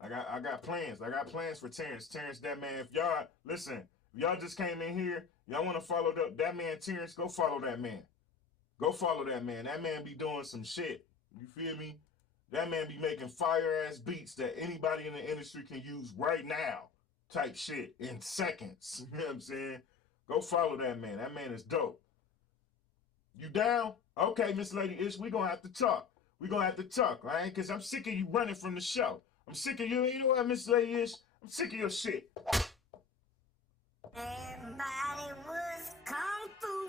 I got plans. I got plans for Terrence. Terrence, that man. If y'all listen, if y'all just came in here, y'all want to follow that man Terrence, go follow that man. Go follow that man. That man be doing some shit. You feel me? That man be making fire-ass beats that anybody in the industry can use right now type shit in seconds. You know what I'm saying? Go follow that man. That man is dope. You down? Okay, Miss Lady Ish, we gonna have to talk. We gonna have to talk, all right? Because I'm sick of you running from the show. I'm sick of you. You know what, Miss Lady Ish? I'm sick of your shit. Everybody was kung fu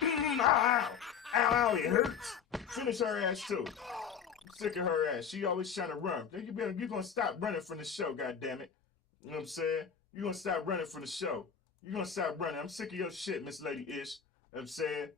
fighting. Ow, ow, it hurts. Finish her ass too. I'm sick of her ass. She always trying to run. You gonna stop running from the show, goddammit. You know what I'm saying? You gonna stop running from the show. You gonna stop running. I'm sick of your shit, Miss Lady Ish. You know what I'm saying?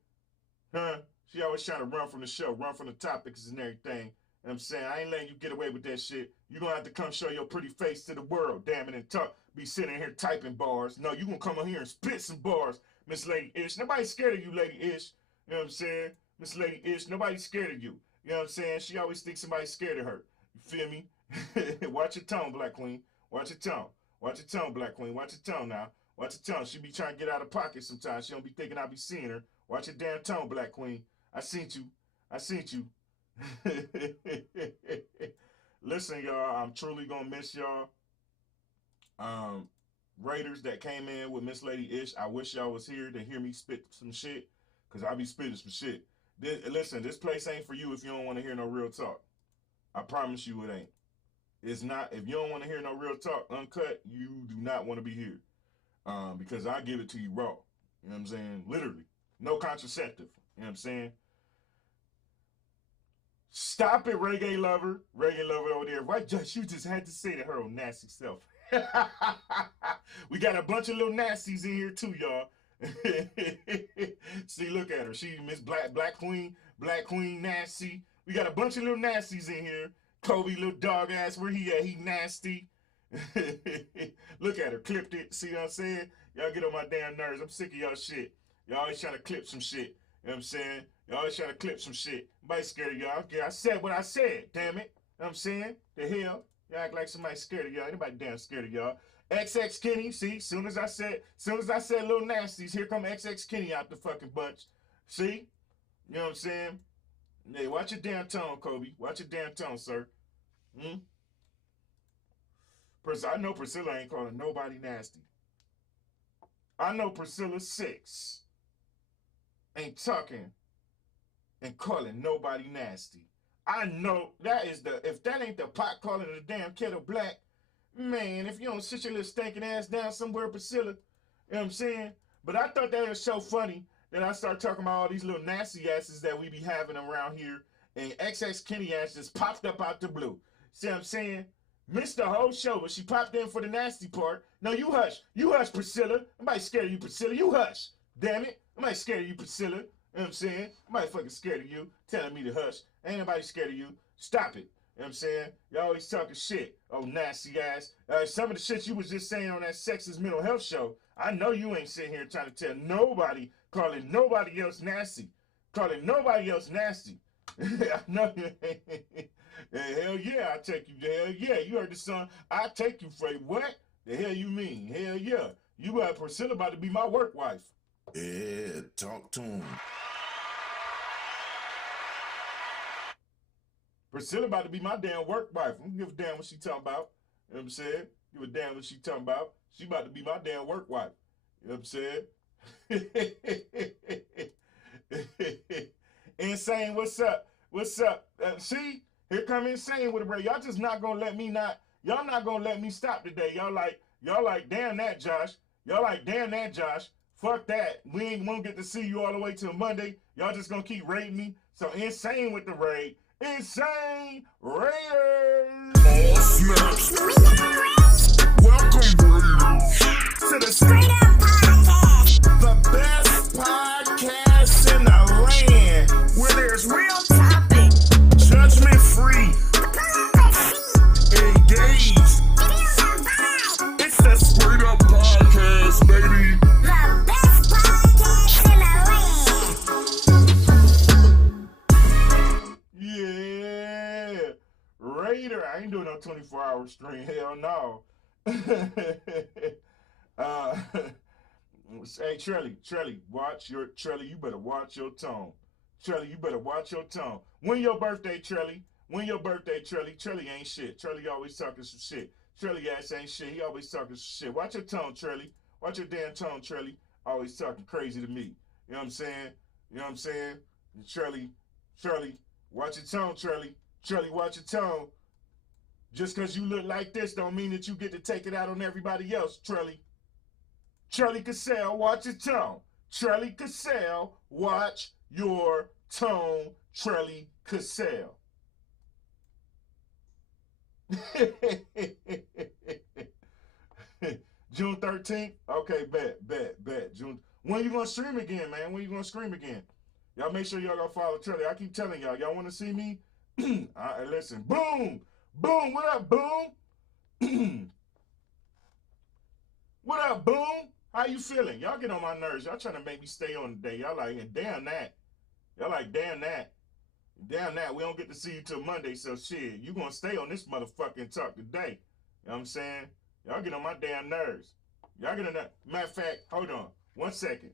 Huh? She always trying to run from the show, run from the topics and everything. You know what I'm saying? I ain't letting you get away with that shit. You gonna have to come show your pretty face to the world, damn it, and talk. Be sitting here typing bars. No, you gonna come on here and spit some bars, Miss Lady Ish. Nobody's scared of you, Lady Ish. You know what I'm saying? Miss Lady Ish, nobody's scared of you. You know what I'm saying? She always thinks somebody's scared of her. You feel me? Watch your tone, Black Queen. Watch your tone. Watch your tone, Black Queen. Watch your tone now. Watch your tone. She be trying to get out of pocket sometimes. She don't be thinking I be seeing her. Watch your damn tone, Black Queen. I seen you. I seen you. Listen, y'all, I'm truly gonna miss y'all. Raiders that came in with Miss Lady Ish, I wish y'all was here to hear me spit some shit, because I be spitting some shit. Listen, this place ain't for you if you don't want to hear no real talk. I promise you it ain't. It's not. If you don't want to hear no real talk, uncut, you do not want to be here. Because I give it to you raw. You know what I'm saying? Literally. No contraceptive. You know what I'm saying? Stop it, reggae lover. Reggae lover over there. Why just you just had to say to her own nasty self. We got a bunch of little nasties in here too, y'all. See, look at her. She Miss Black Queen nasty. We got a bunch of little nasties in here. Kobe, little dog ass, where he at? He nasty. Look at her, clipped it. See what I'm saying? Y'all get on my damn nerves. I'm sick of y'all shit. Y'all always trying to clip some shit. You know what I'm saying? Y'all always trying to clip some shit. Nobody's scared of y'all. Okay, I said what I said, damn it. You know what I'm saying? The hell? Y'all act like somebody's scared of y'all. Anybody damn scared of y'all. XX Kenny, see, soon as I said little nasties, here come XX Kenny out the fucking bunch. See? You know what I'm saying? Hey, watch your damn tone, Kobe. Watch your damn tone, sir. I know Priscilla ain't calling nobody nasty. I know Priscilla 6 ain't talking and calling nobody nasty. I know that is if that ain't the pot calling the damn kettle black, man, if you don't sit your little stinking ass down somewhere, Priscilla, you know what I'm saying? But I thought that was so funny that I started talking about all these little nasty asses that we be having around here, and XX Kenny ass just popped up out the blue. See what I'm saying? Missed the whole show, but she popped in for the nasty part. No, you hush. You hush, Priscilla. Nobody's scared of you, Priscilla. You hush. Damn it. Nobody's scared of you, Priscilla. You know what I'm saying? Nobody fucking scared of you, telling me to hush. Ain't nobody scared of you. Stop it. You know what I'm saying? Y'all always talking shit. Oh, nasty ass. Some of the shit you was just saying on that sexist mental health show, I know you ain't sitting here trying to tell nobody, calling nobody else nasty. Calling nobody else nasty. I know you ain't. Hell yeah, I take you. Hell yeah, you heard the song. I take you for what? The hell you mean? Hell yeah. You got Priscilla about to be my work wife. Yeah, talk to him. Priscilla about to be my damn work wife. I don't give a damn what she talking about. You know what I'm saying? Give a damn what she talking about. She about to be my damn work wife. You know what I'm saying? Insane, what's up? What's up? See? Here come Insane with a break. Y'all just not gonna let me y'all not gonna let me stop today. Y'all like, damn that, Josh. Y'all like, damn that, Josh. Fuck that. We ain't gonna get to see you all the way till Monday. Y'all just gonna keep raiding me. So Insane with the raid. Insane Raiders. All snaps. Welcome, Raiders, to the Scraightup Podcast, the best podcast in the land, where there's real topic, judgment free, engaged. It's the Scraightup Podcast, baby. The best podcast in the land. Yeah. Raider. I ain't doing no 24-hour stream. Hell no. Hey, Trelly, you better watch your tone. Trelly, you better watch your tone. When your birthday, Trelly? Trelly ain't shit. Trelly always talking some shit. Trelly ass ain't shit. He always talking some shit. Watch your tone, Trelly. Watch your damn tone, Trelly. Always talking crazy to me. You know what I'm saying? Trelly, watch your tone, Trelly. Trelly, watch your tone. Just because you look like this don't mean that you get to take it out on everybody else, Trelly. Trelly Cassell, watch your tone. Trelly Cassell, watch your tone, Trelly Cassell. June 13th? Okay, bet. June. When you gonna stream again, man? When you gonna stream again? Y'all make sure y'all gonna follow Trelly. I keep telling y'all wanna see me? Listen, boom, what up, boom? What up, boom? How you feeling? Y'all get on my nerves. Y'all trying to make me stay on today. Y'all like, damn that. Y'all like, damn that. Damn that. We don't get to see you till Monday, so shit, you gonna stay on this motherfucking talk today. You know what I'm saying? Y'all get on my damn nerves. Y'all get on that. Matter of fact, hold on. 1 second.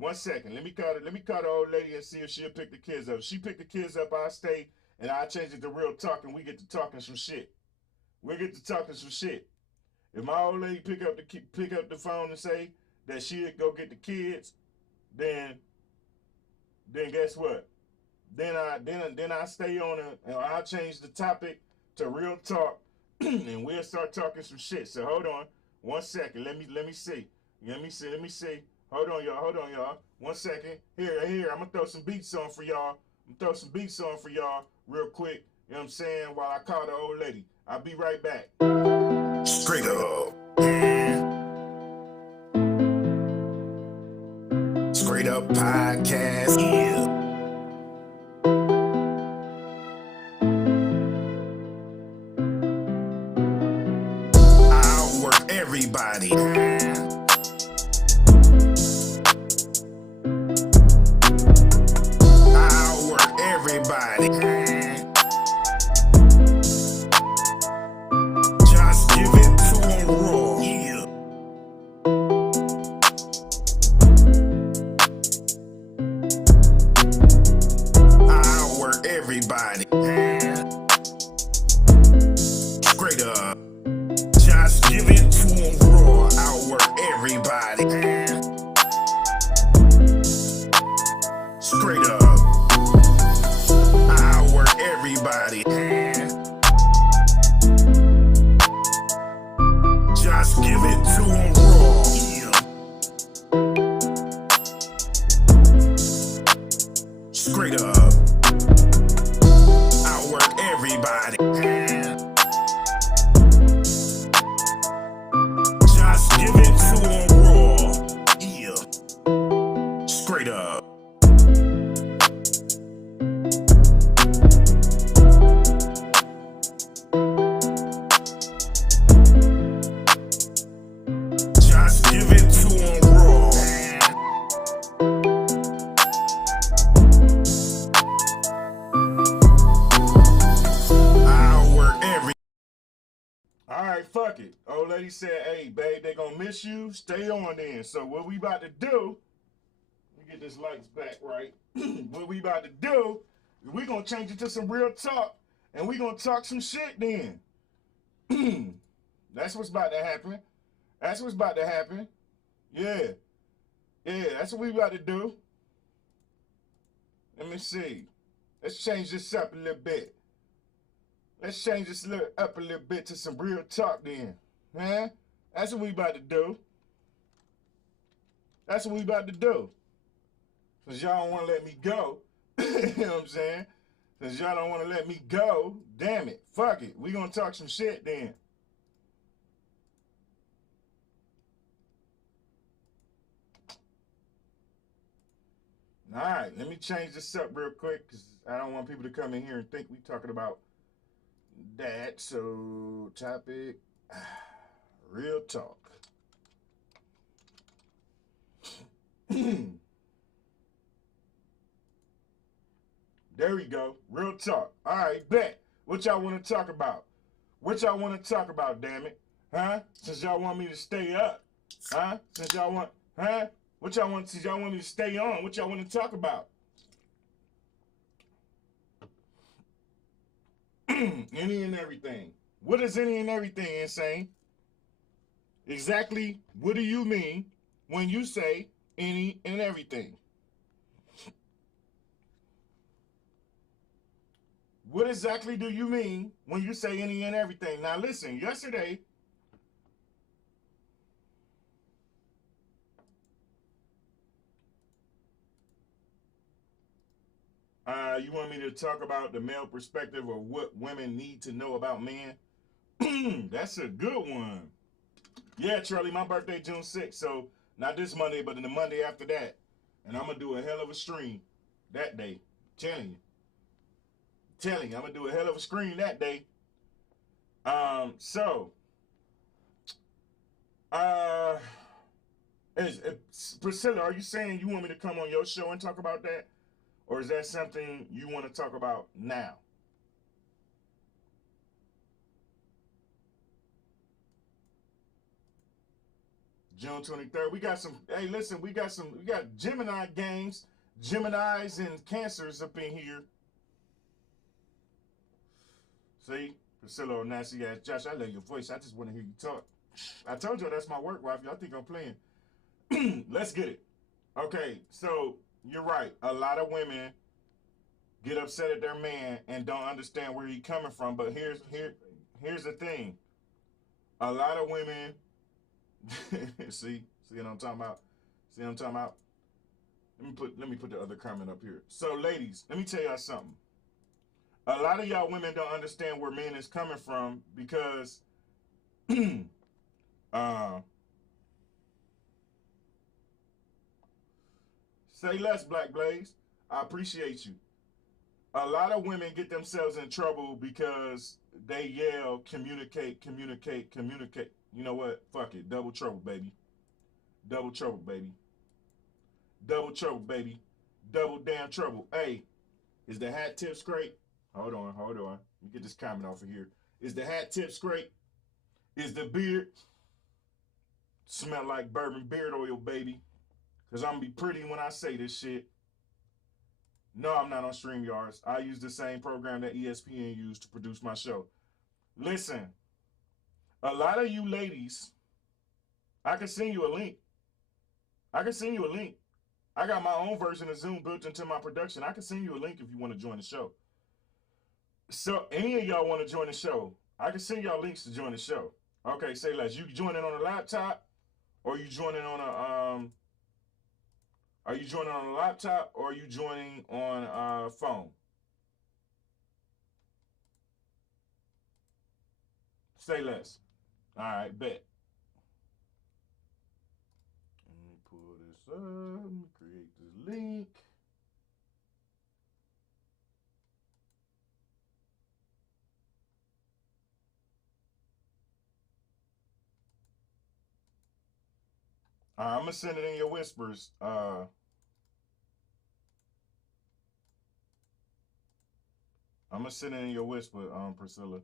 Let me call the old lady and see if she'll pick the kids up. If she pick the kids up, I'll stay and I'll change it to real talk and we get to talking some shit. If my old lady pick up the phone and say that she'll go get the kids, then guess what? Then I stay on it and I'll change the topic to real talk and we'll start talking some shit. So hold on 1 second. Let me see. Hold on, y'all. 1 second. Here. I'm gonna throw some beats on for y'all. Real quick. You know what I'm saying? While I call the old lady. I'll be right back. Straight up. Scraightup Podcast. Yeah. I'll work everybody. I'll work everybody. Just give it to 'em raw. Yeah. I'll work everybody. Straight up. Just give it to 'em raw. I'll work everybody. Straight up. I'll work everybody. Just give it to 'em raw. Yeah. Straight up. I'll work everybody. Just give it to 'em raw. Yeah. Straight up. Just give it to 'em raw. lady said, hey, babe, they gonna miss you. Stay on then. So what we about to do, let me get this lights back right. What we about to do, we gonna change it to some real talk. And we gonna talk some shit then. That's what's about to happen. That's what's about to happen. Yeah. Yeah, that's what we about to do. Let me see. Let's change this up a little bit. Let's change this up a little bit to some real talk then. Huh? That's what we about to do. That's what we about to do. Because y'all don't want to let me go. You know what I'm saying? Because y'all don't want to let me go. Damn it. Fuck it. We going to talk some shit then. All right. Let me change this up real quick because I don't want people to come in here and think we talking about that. So, topic, real talk. There we go. Real talk. All right, bet. What y'all want to talk about? What y'all want to talk about, damn it? Huh? Since y'all want me to stay up. Huh? Since y'all want, huh? What y'all want, since y'all want me to stay on, what y'all want to talk about? Any and everything. What is any and everything, Insane? Exactly what do you mean when you say any and everything? What exactly do you mean when you say any and everything? Now listen, yesterday, you want me to talk about the male perspective of what women need to know about men? That's a good one. Yeah, Charlie, my birthday June 6th, so not this Monday, but in the Monday after that. And I'm going to do a hell of a stream that day. Telling you, I'm going to do a hell of a stream that day. Priscilla, are you saying you want me to come on your show and talk about that? Or is that something you want to talk about now? June 23rd. We got some, hey, listen, we got Gemini gangs, Geminis and Cancers up in here. See? Priscilla nasty ass. Josh, I love your voice. I just want to hear you talk. I told you that's my work wife. Y'all think I'm playing. Let's get it. Okay, so you're right. A lot of women get upset at their man and don't understand where he's coming from. But here's the thing. A lot of women see what I'm talking about? See what I'm talking about? Let me put the other comment up here. So ladies, let me tell y'all something. A lot of y'all women don't understand where men is coming from because say less, Black Blaze. I appreciate you. A lot of women get themselves in trouble because they yell, communicate. You know what? Fuck it. Double trouble, baby. Double trouble, baby. Double trouble, baby. Double damn trouble. Hey, is the hat tip straight? Hold on. Let me get this comment off of here. Is the hat tip straight? Is the beard smell like bourbon beard oil, baby? Because I'm going to be pretty when I say this shit. No, I'm not on StreamYards. I use the same program that ESPN used to produce my show. Listen, a lot of you ladies, I can send you a link. I got my own version of Zoom built into my production. I can send you a link if you want to join the show. So any of y'all want to join the show, I can send y'all links to join the show. Okay, say less. You joining on a laptop or you joining on a are you joining on a laptop or are you joining on a phone? Say less. All right, bet. Let me pull this up, create this link. I'm gonna send it in your whispers. I'm gonna send it in your whisper, Priscilla.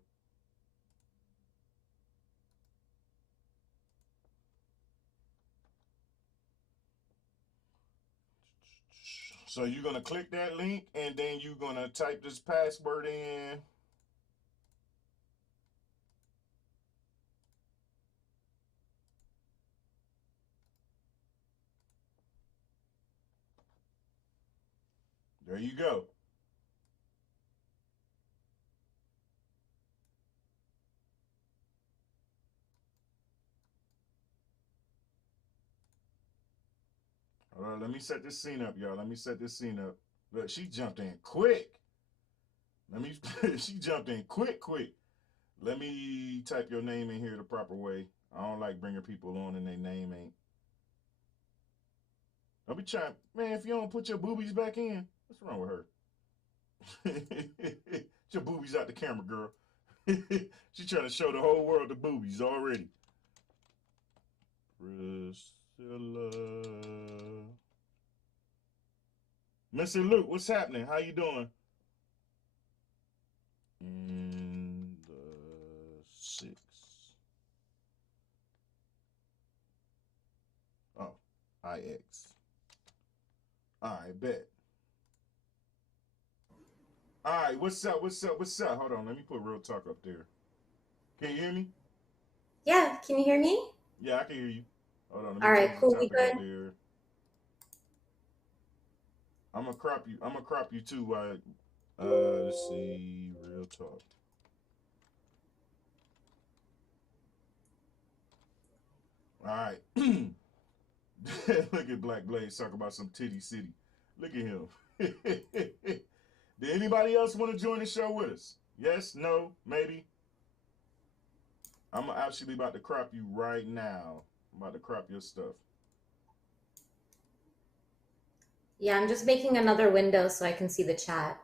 So you're going to click that link, and then you're going to type this password in. There you go. All right, let me set this scene up, y'all. Let me set this scene up. Look, she jumped in quick. She jumped in quick. Let me type your name in here the proper way. I don't like bringing people on and their name ain't. I'll be trying, man, if you don't put your boobies back in, what's wrong with her? Get your boobies out the camera, girl. She's trying to show the whole world the boobies already. Priscilla. Mr. Luke, what's happening? How you doing? In the 6. Oh, IX. All right, bet. All right, what's up? Hold on, let me put Real Talk up there. Can you hear me? Yeah, can you hear me? Yeah, I can hear you. Hold on. All right, cool. We good? I'm gonna crop you too. Let's see, Real Talk. All right. Look at Black Blaze talk about some titty city. Look at him. Did anybody else want to join the show with us? Yes, no, maybe. I'm actually about to crop you right now. I'm about to crop your stuff. Yeah, I'm just making another window so I can see the chat.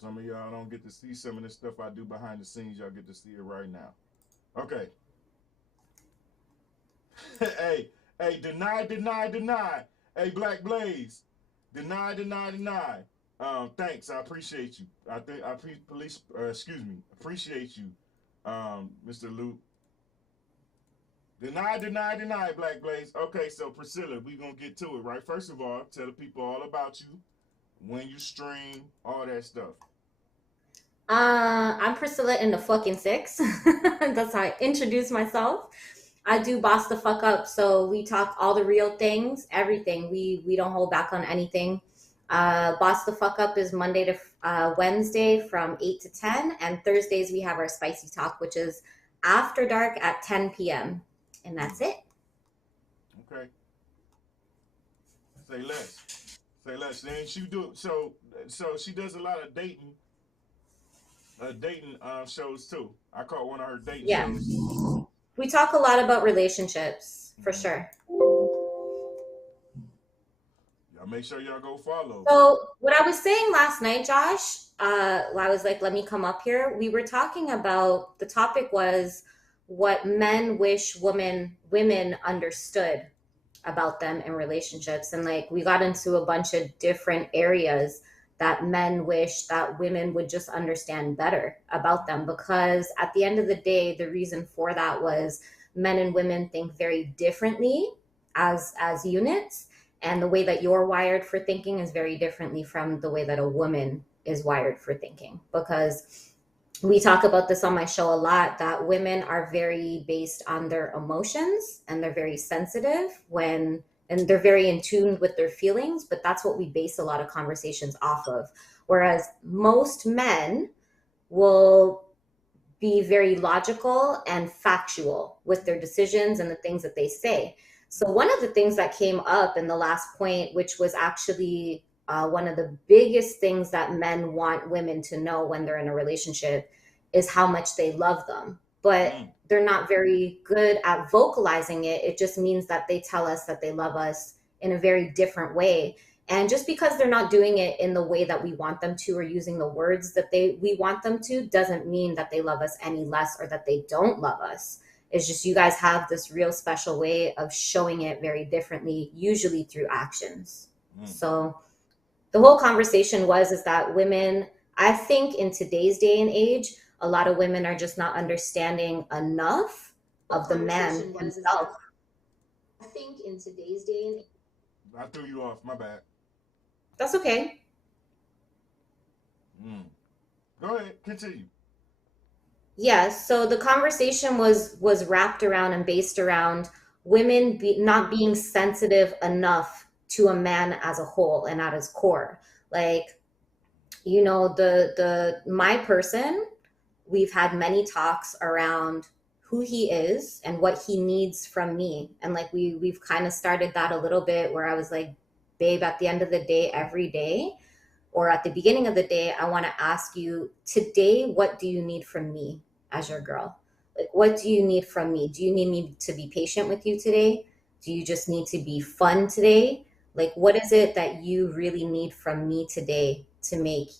Some of y'all don't get to see some of the stuff I do behind the scenes. Y'all get to see it right now. Okay. Hey, deny. Hey, Black Blaze. Deny. Thanks. I appreciate you. Appreciate you, Mr. Luke. Deny, Black Blaze. Okay, so Priscilla, we gonna get to it, right? First of all, tell the people all about you, when you stream, all that stuff. I'm Priscilla in the fucking 6. That's how I introduce myself. I do Boss the Fuck Up, so we talk all the real things, everything. We don't hold back on anything. Boss the Fuck Up is Monday to Wednesday from 8 to 10, and Thursdays we have our Spicy Talk, which is after dark at 10 p.m. And that's it. Okay. Say less. Then she do so she does a lot of dating shows too. I caught one of her dating shows. We talk a lot about relationships, for sure. Y'all make sure y'all go follow. So what I was saying last night, Josh, I was like, let me come up here. We were talking about, the topic was what men wish women understood about them in relationships. And like, we got into a bunch of different areas that men wish that women would just understand better about them, because at the end of the day, the reason for that was men and women think very differently as units, and the way that you're wired for thinking is very differently from the way that a woman is wired for thinking. Because we talk about this on my show a lot, that women are very based on their emotions, and they're very sensitive and they're very in tune with their feelings, but that's what we base a lot of conversations off of. Whereas most men will be very logical and factual with their decisions and the things that they say. So one of the things that came up in the last point, which was actually one of the biggest things that men want women to know when they're in a relationship, is how much they love them. But they're not very good at vocalizing it. It just means that they tell us that they love us in a very different way. And just because they're not doing it in the way that we want them to, or using the words that we want them to, doesn't mean that they love us any less or that they don't love us. It's just, you guys have this real special way of showing it very differently, usually through actions. So the whole conversation is that women I think in today's day and age, a lot of women are just not understanding enough of the man himself. I think in today's day and age. I threw you off. My bad. That's okay. Go ahead. Continue. Yeah, so the conversation was wrapped around and based around women not being sensitive enough to a man as a whole and at his core. Like, you know, my person, we've had many talks around who he is and what he needs from me. And like we've kind of started that a little bit where I was like, babe, at the end of the day, every day, or at the beginning of the day, I want to ask you today, what do you need from me as your girl? Like, what do you need from me? Do you need me to be patient with you today? Do you just need to be fun today? Like, what is it that you really need from me today to make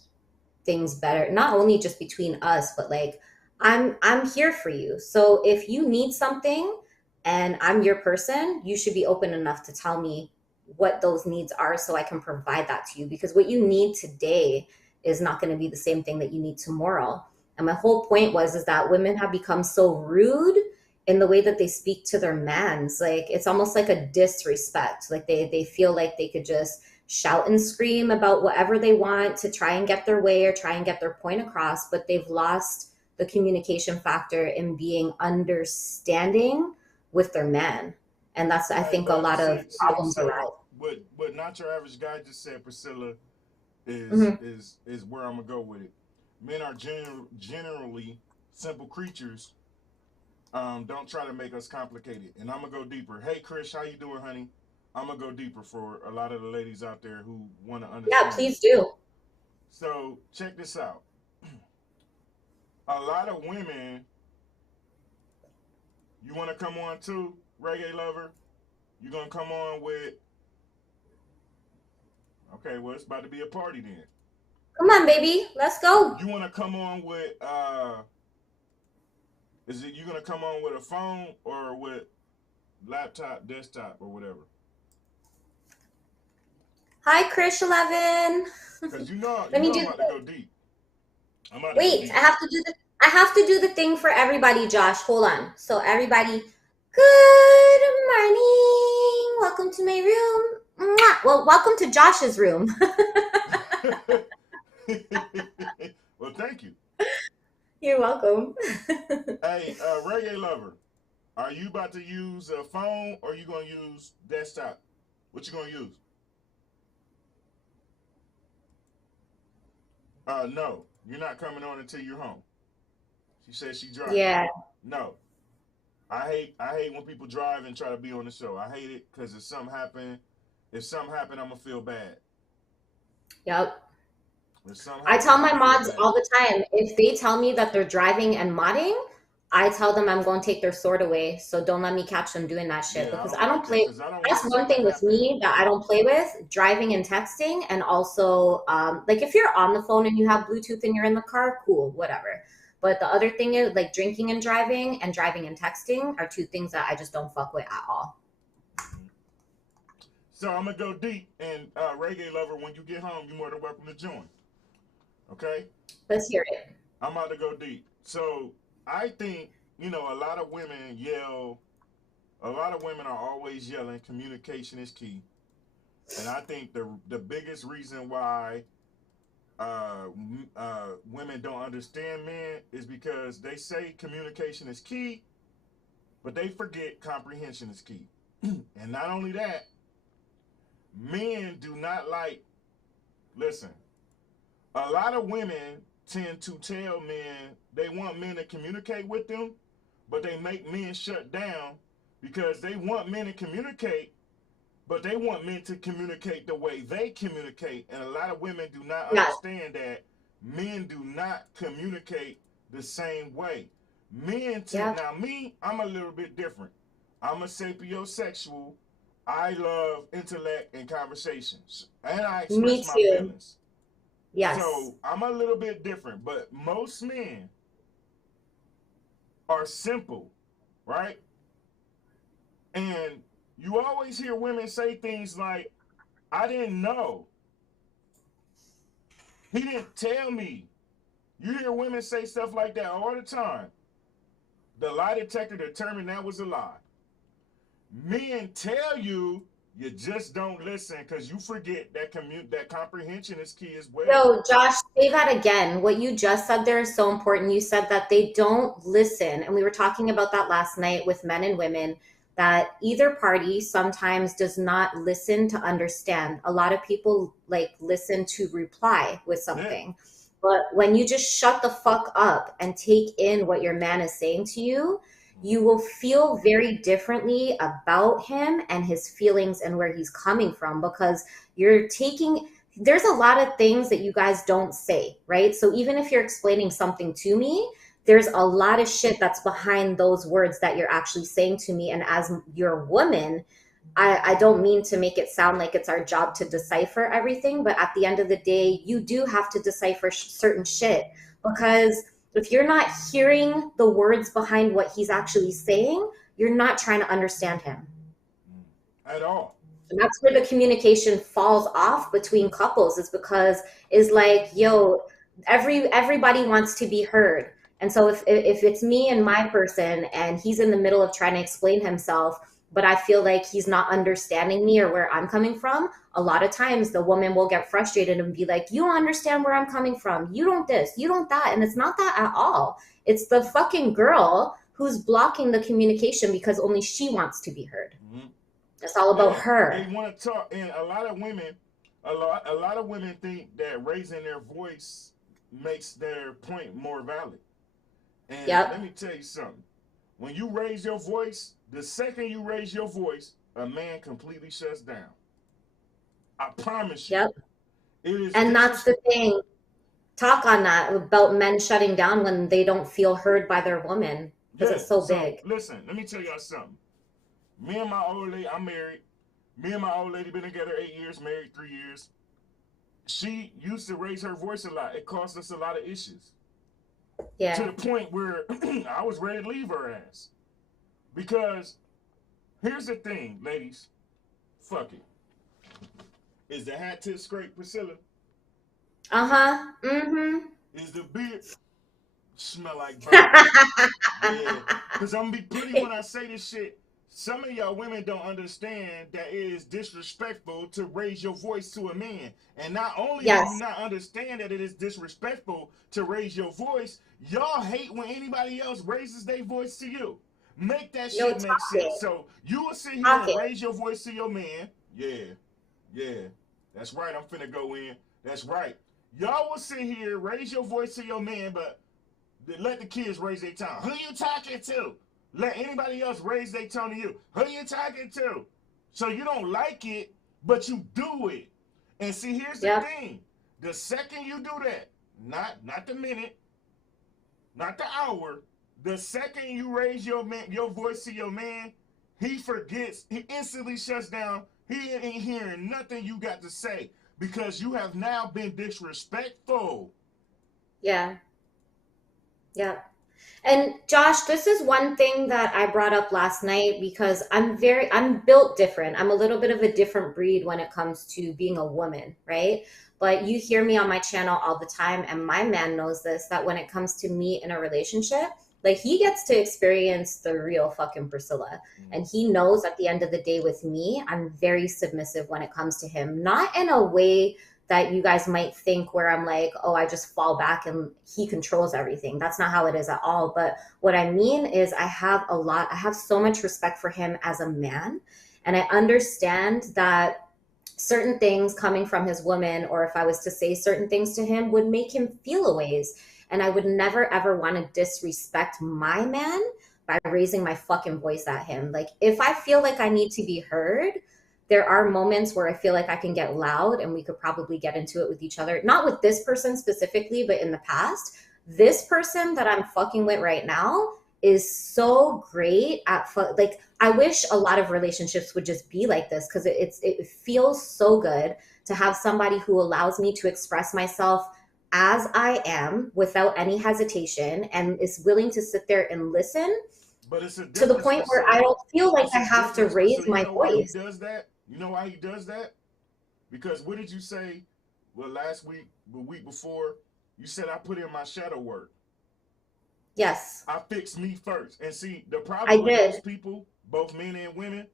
things better? Not only just between us, but like, I'm here for you. So if you need something and I'm your person, you should be open enough to tell me what those needs are so I can provide that to you, because what you need today is not going to be the same thing that you need tomorrow. And my whole point is that women have become so rude in the way that they speak to their mans. Like, it's almost like a disrespect. Like they feel like they could just shout and scream about whatever they want to try and get their way or try and get their point across, but they've lost the communication factor in being understanding with their man. And that's, I think, a lot of problems arise. What Not Your Average Guy just said, Priscilla, is where I'm gonna go with it. Men are generally simple creatures. Don't try to make us complicated. And I'm gonna go deeper. Hey, Chris, how you doing, honey? I'm gonna go deeper for a lot of the ladies out there who want to understand. Yeah, please do. So check this out. A lot of women, you want to come on too, reggae lover? You gonna come on with? Okay, well, it's about to be a party then. Come on, baby, let's go. You want to come on with? Is it you gonna come on with a phone or with laptop, desktop, or whatever? Hi, Chris 11. Because you know Let me I'm do about to go deep. Wait, I have to do the thing for everybody, Josh. Hold on. So everybody, good morning. Welcome to my room. Mwah. Well, welcome to Josh's room. Well, thank you. You're welcome. Hey, reggae lover, are you about to use a phone or are you gonna use desktop? What you gonna use? No, you're not coming on until you're home. She said she drives. Yeah. No. I hate when people drive and try to be on the show. I hate it because if something happen, I'm gonna feel bad. Yep. I tell my mods all the time, if they tell me that they're driving and modding, I tell them I'm going to take their sword away. So don't let me catch them doing that shit, because I don't play. That's one thing with me that I don't play with, driving and texting. And also, like if you're on the phone and you have Bluetooth and you're in the car, cool, whatever. But the other thing is like drinking and driving and texting are two things that I just don't fuck with at all. So I'm going to go deep, and reggae lover, when you get home, you're more than welcome to join. Okay? Let's hear it. I'm about to go deep. So I think, a lot of women are always yelling, communication is key. And I think the biggest reason why women don't understand men is because they say communication is key, but they forget comprehension is key. And not only that, men do not like, listen, a lot of women tend to tell men they want men to communicate with them, but they make men shut down because they want men to communicate, but they want men to communicate the way they communicate. And a lot of women do not understand that men do not communicate the same way. Men tend, now me, I'm a little bit different. I'm a sapiosexual. I love intellect and conversations, and I express my feelings. Yes. So I'm a little bit different, but most men are simple, right? And you always hear women say things like, I didn't know. He didn't tell me. You hear women say stuff like that all the time. The lie detector determined that was a lie. Men tell you, you just don't listen because you forget that that comprehension is key as well. Yo, Josh, say that again. What you just said there is so important. You said that they don't listen. And we were talking about that last night with men and women, that either party sometimes does not listen to understand. A lot of people like listen to reply with something. Yeah. But when you just shut the fuck up and take in what your man is saying to you, you will feel very differently about him and his feelings and where he's coming from, because there's a lot of things that you guys don't say, right? So even if you're explaining something to me, there's a lot of shit that's behind those words that you're actually saying to me. And as your woman, I don't mean to make it sound like it's our job to decipher everything, but at the end of the day, you do have to decipher certain shit, because if you're not hearing the words behind what he's actually saying, you're not trying to understand him. At all. And that's where the communication falls off between couples, is because it's like, yo, everybody wants to be heard. And so if it's me and my person and he's in the middle of trying to explain himself, but I feel like he's not understanding me or where I'm coming from, a lot of times the woman will get frustrated and be like, you don't understand where I'm coming from. You don't this, you don't that. And it's not that at all. It's the fucking girl who's blocking the communication because only she wants to be heard. Mm-hmm. It's all about her. They want to talk. And a lot of women think that raising their voice makes their point more valid. And let me tell you something. When you raise your voice, the second you raise your voice, a man completely shuts down. I promise you. Yep. And that's the thing. Talk on that about men shutting down when they don't feel heard by their woman, because it's so big. Listen, let me tell y'all something. Me and my old lady, I'm married. Me and my old lady been together 8 years, married 3 years. She used to raise her voice a lot. It caused us a lot of issues. Yeah. To the point where I was ready to leave her ass. Because here's the thing, ladies. Fuck it. Is the hat tip straight, Priscilla? Uh-huh. Mm-hmm. Is the beard smell like burnt? Yeah. Because I'm going to be pretty when I say this shit. Some of y'all women don't understand that it is disrespectful to raise your voice to a man. And not only do you not understand that it is disrespectful to raise your voice, y'all hate when anybody else raises their voice to you. Make that shit make sense. So you will sit here and raise your voice to your man. Yeah. That's right. I'm finna go in. That's right. Y'all will sit here, raise your voice to your man, but let the kids raise their tone. Who you talking to? Let anybody else raise their tone to you. Who you talking to? So you don't like it, but you do it. And see, here's the thing. The second you do that, not the minute, not the hour, the second you raise your voice to your man, he forgets. He instantly shuts down. He ain't hearing nothing you got to say because you have now been disrespectful. Yeah. And Josh, this is one thing that I brought up last night because I'm built different. I'm a little bit of a different breed when it comes to being a woman, right? But you hear me on my channel all the time, and my man knows this, that when it comes to me in a relationship, like he gets to experience the real fucking Priscilla. And he knows at the end of the day with me, I'm very submissive when it comes to him. Not in a way that you guys might think where I'm like, oh, I just fall back and he controls everything. That's not how it is at all. But what I mean is I have so much respect for him as a man. And I understand that certain things coming from his woman, or if I was to say certain things to him, would make him feel a ways. And I would never, ever want to disrespect my man by raising my fucking voice at him. Like, if I feel like I need to be heard, there are moments where I feel like I can get loud, and we could probably get into it with each other. Not with this person specifically, but in the past. This person that I'm fucking with right now is so great at like, I wish a lot of relationships would just be like this, because it feels so good to have somebody who allows me to express myself as I am without any hesitation and is willing to sit there and listen, but it's to the point where I don't feel like I have to raise my voice. You know why he does that? Because what did you say last week, the week before, you said I put in my shadow work. Yes. I fixed me first. And see, the I problem with did. most people, both men and women,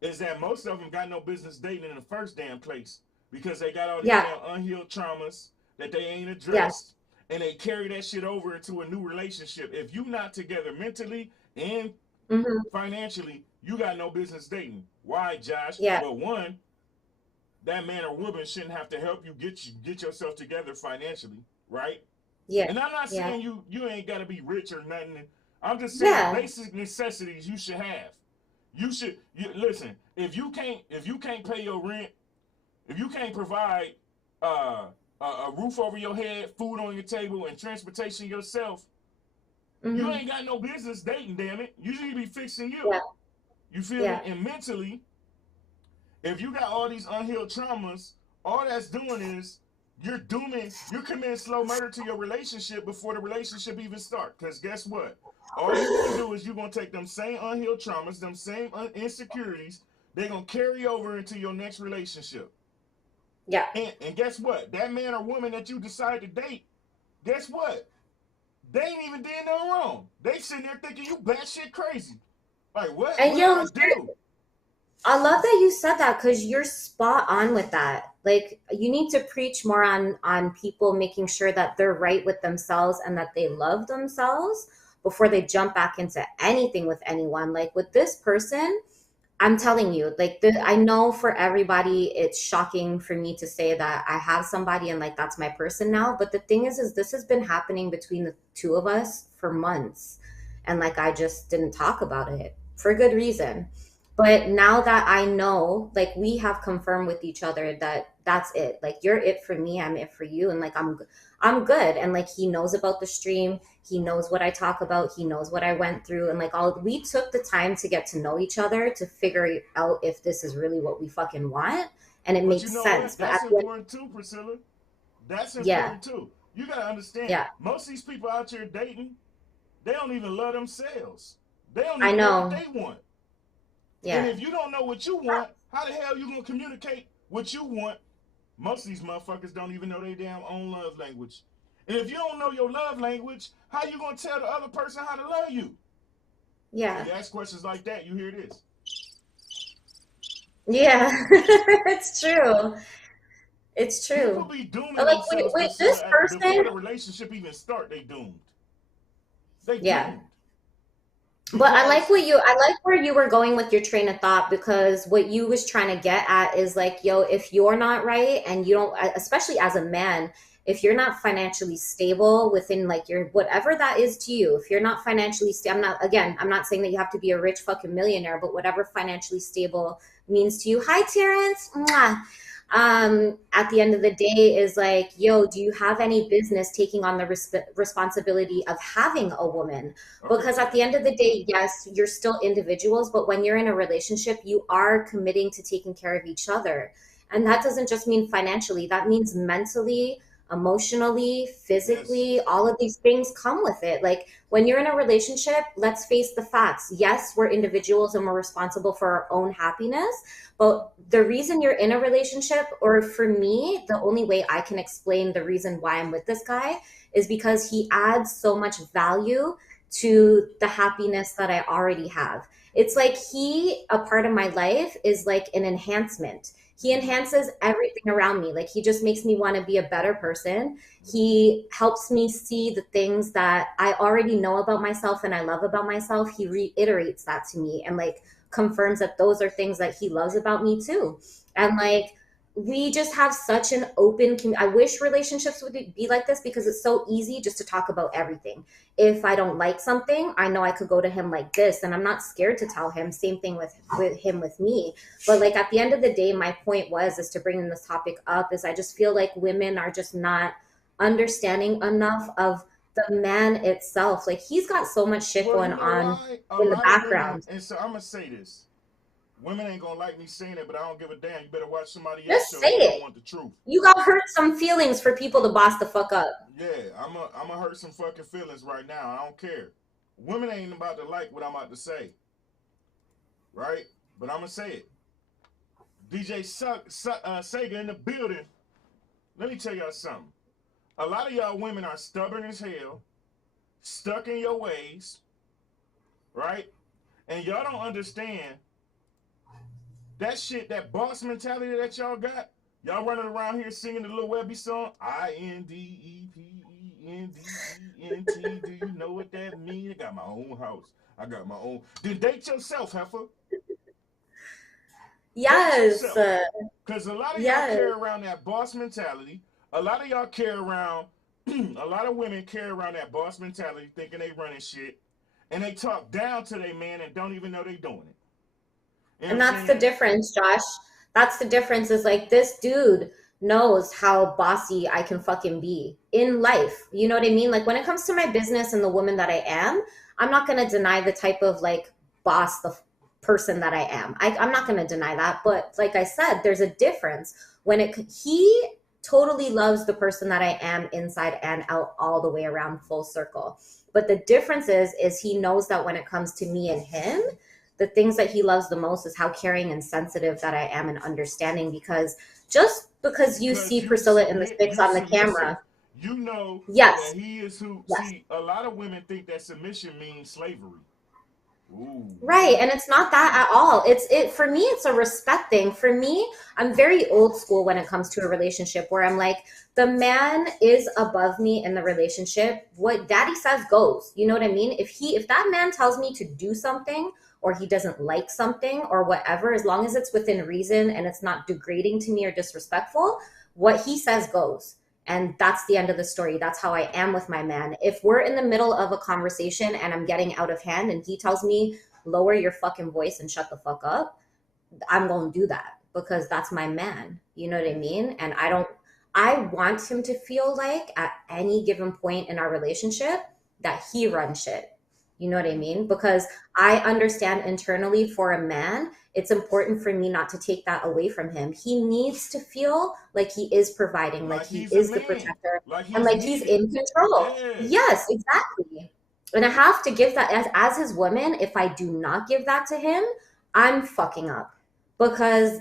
is that most of them got no business dating in the first damn place because they got all these Yeah. damn unhealed traumas that they ain't addressed. Yes. And they carry that shit over into a new relationship. If you not together mentally and financially, you got no business dating. Why, Josh? Yeah. Well, one, that man or woman shouldn't have to help you get yourself together financially, right? Yeah. And I'm not Yeah. saying you ain't gotta be rich or nothing. I'm just saying Yeah. basic necessities you should have. You listen. If you can't pay your rent, if you can't provide a roof over your head, food on your table, and transportation yourself, you ain't got no business dating. Damn it, you should be fixing you. Yeah. You feel Yeah. me? And mentally, if you got all these unhealed traumas, all that's doing is you're committing slow murder to your relationship before the relationship even starts. Because guess what? All you're going to do is you're going to take them same unhealed traumas, them same insecurities, they're going to carry over into your next relationship. Yeah. And guess what? That man or woman that you decide to date, guess what? They ain't even did nothing wrong. They sitting there thinking you batshit crazy. Like, what? And What yo, did I do? I love that you said that because you're spot on with that. Like, you need to preach more on people making sure that they're right with themselves and that they love themselves before they jump back into anything with anyone. Like with this person, I'm telling you, like I know for everybody, it's shocking for me to say that I have somebody and like that's my person now. But the thing is this has been happening between the two of us for months, and like I just didn't talk about it for good reason. But now that I know, like we have confirmed with each other that that's it. Like you're it for me, I'm it for you, and like I'm good. And like he knows about the stream, he knows what I talk about, he knows what I went through, and like we took the time to get to know each other to figure out if this is really what we fucking want, and it makes sense. What? That's important too, Priscilla. That's important too. You gotta understand. Yeah. Most of these people out here dating, they don't even love themselves. They don't even I know know. what they want. Yeah. And if you don't know what you want, how the hell you gonna communicate what you want? Most of these motherfuckers don't even know their damn own love language. And if you don't know your love language, how you gonna tell the other person how to love you? Yeah. If you ask questions like that, you hear this. Yeah. It's true. It's true. People be dooming like themselves with this person before the relationship even start. They doomed. They doomed. But I like where you were going with your train of thought, because what you was trying to get at is like, yo, if you're not right and you don't, especially as a man, if you're not financially stable within like your, whatever that is to you, if you're not financially stable, I'm not saying that you have to be a rich fucking millionaire, but whatever financially stable means to you. Hi, Terrence. Mwah. At the end of the day is like, yo, do you have any business taking on the responsibility of having a woman? Because at the end of the day, yes, you're still individuals, but when you're in a relationship, you are committing to taking care of each other. And that doesn't just mean financially, that means mentally, emotionally, physically, all of these things come with it. Like when you're in a relationship, let's face the facts. Yes, we're individuals and we're responsible for our own happiness. But the reason you're in a relationship, or for me, the only way I can explain the reason why I'm with this guy is because he adds so much value to the happiness that I already have. It's like a part of my life is like an enhancement. He enhances everything around me. Like he just makes me want to be a better person. He helps me see the things that I already know about myself and I love about myself. He reiterates that to me and like confirms that those are things that he loves about me too. And like, we just have such an open, I wish relationships would be like this, because it's so easy just to talk about everything. If I don't like something, I know I could go to him like this and I'm not scared to tell him. Same thing with him with me. But like at the end of the day, my point is to bring this topic up is I just feel like women are just not understanding enough of the man itself. Like he's got so much shit going on in the background. And so I'm gonna say this. Women ain't gonna like me saying it, but I don't give a damn. You better watch somebody else show if you don't want the truth. You got hurt some feelings for people to boss the fuck up. Yeah, I'm gonna hurt some fucking feelings right now. I don't care. Women ain't about to like what I'm about to say. Right? But I'm gonna say it. DJ Sega in the building. let me tell y'all something. A lot of y'all women are stubborn as hell, stuck in your ways, right? And y'all don't understand that shit, that boss mentality that y'all got. Y'all running around here singing the Lil Webby song, INDEPENDENT. Do you know what that means? I got my own house. I got my own. Then date yourself, heifer. Yes. Because a lot of y'all carry around that boss mentality. A lot of y'all carry around, a lot of women carry around that boss mentality thinking they running shit. And they talk down to their man and don't even know they doing it. You know And that's the difference, Josh. That's the difference is like this dude knows how bossy I can fucking be in life. You know what I mean? Like when it comes to my business and the woman that I am, I'm not going to deny the type of like boss, the person that I am. I'm not going to deny that. But like I said, there's a difference when he totally loves the person that I am inside and out all the way around full circle. But the difference is he knows that when it comes to me and him, the things that he loves the most is how caring and sensitive that I am and understanding, because just because you see Priscilla in the pics on the camera, you know yes, that he is who. Yes. See, a lot of women think that submission means slavery. Ooh. Right, and it's not that at all. For me, it's a respect thing. For me, I'm very old school when it comes to a relationship where I'm like, the man is above me in the relationship. What daddy says goes. You know what I mean? If that man tells me to do something or he doesn't like something or whatever, as long as it's within reason and it's not degrading to me or disrespectful, what he says goes. And that's the end of the story. That's how I am with my man. If we're in the middle of a conversation and I'm getting out of hand and he tells me, lower your fucking voice and shut the fuck up, I'm going to do that because that's my man. You know what I mean? And I want him to feel like at any given point in our relationship that he runs shit. You know what I mean? Because I understand internally for a man, it's important for me not to take that away from him. He needs to feel like he is providing, like he is the protector, and like he's in control. Yes, exactly. And I have to give that as his woman. If I do not give that to him, I'm fucking up, because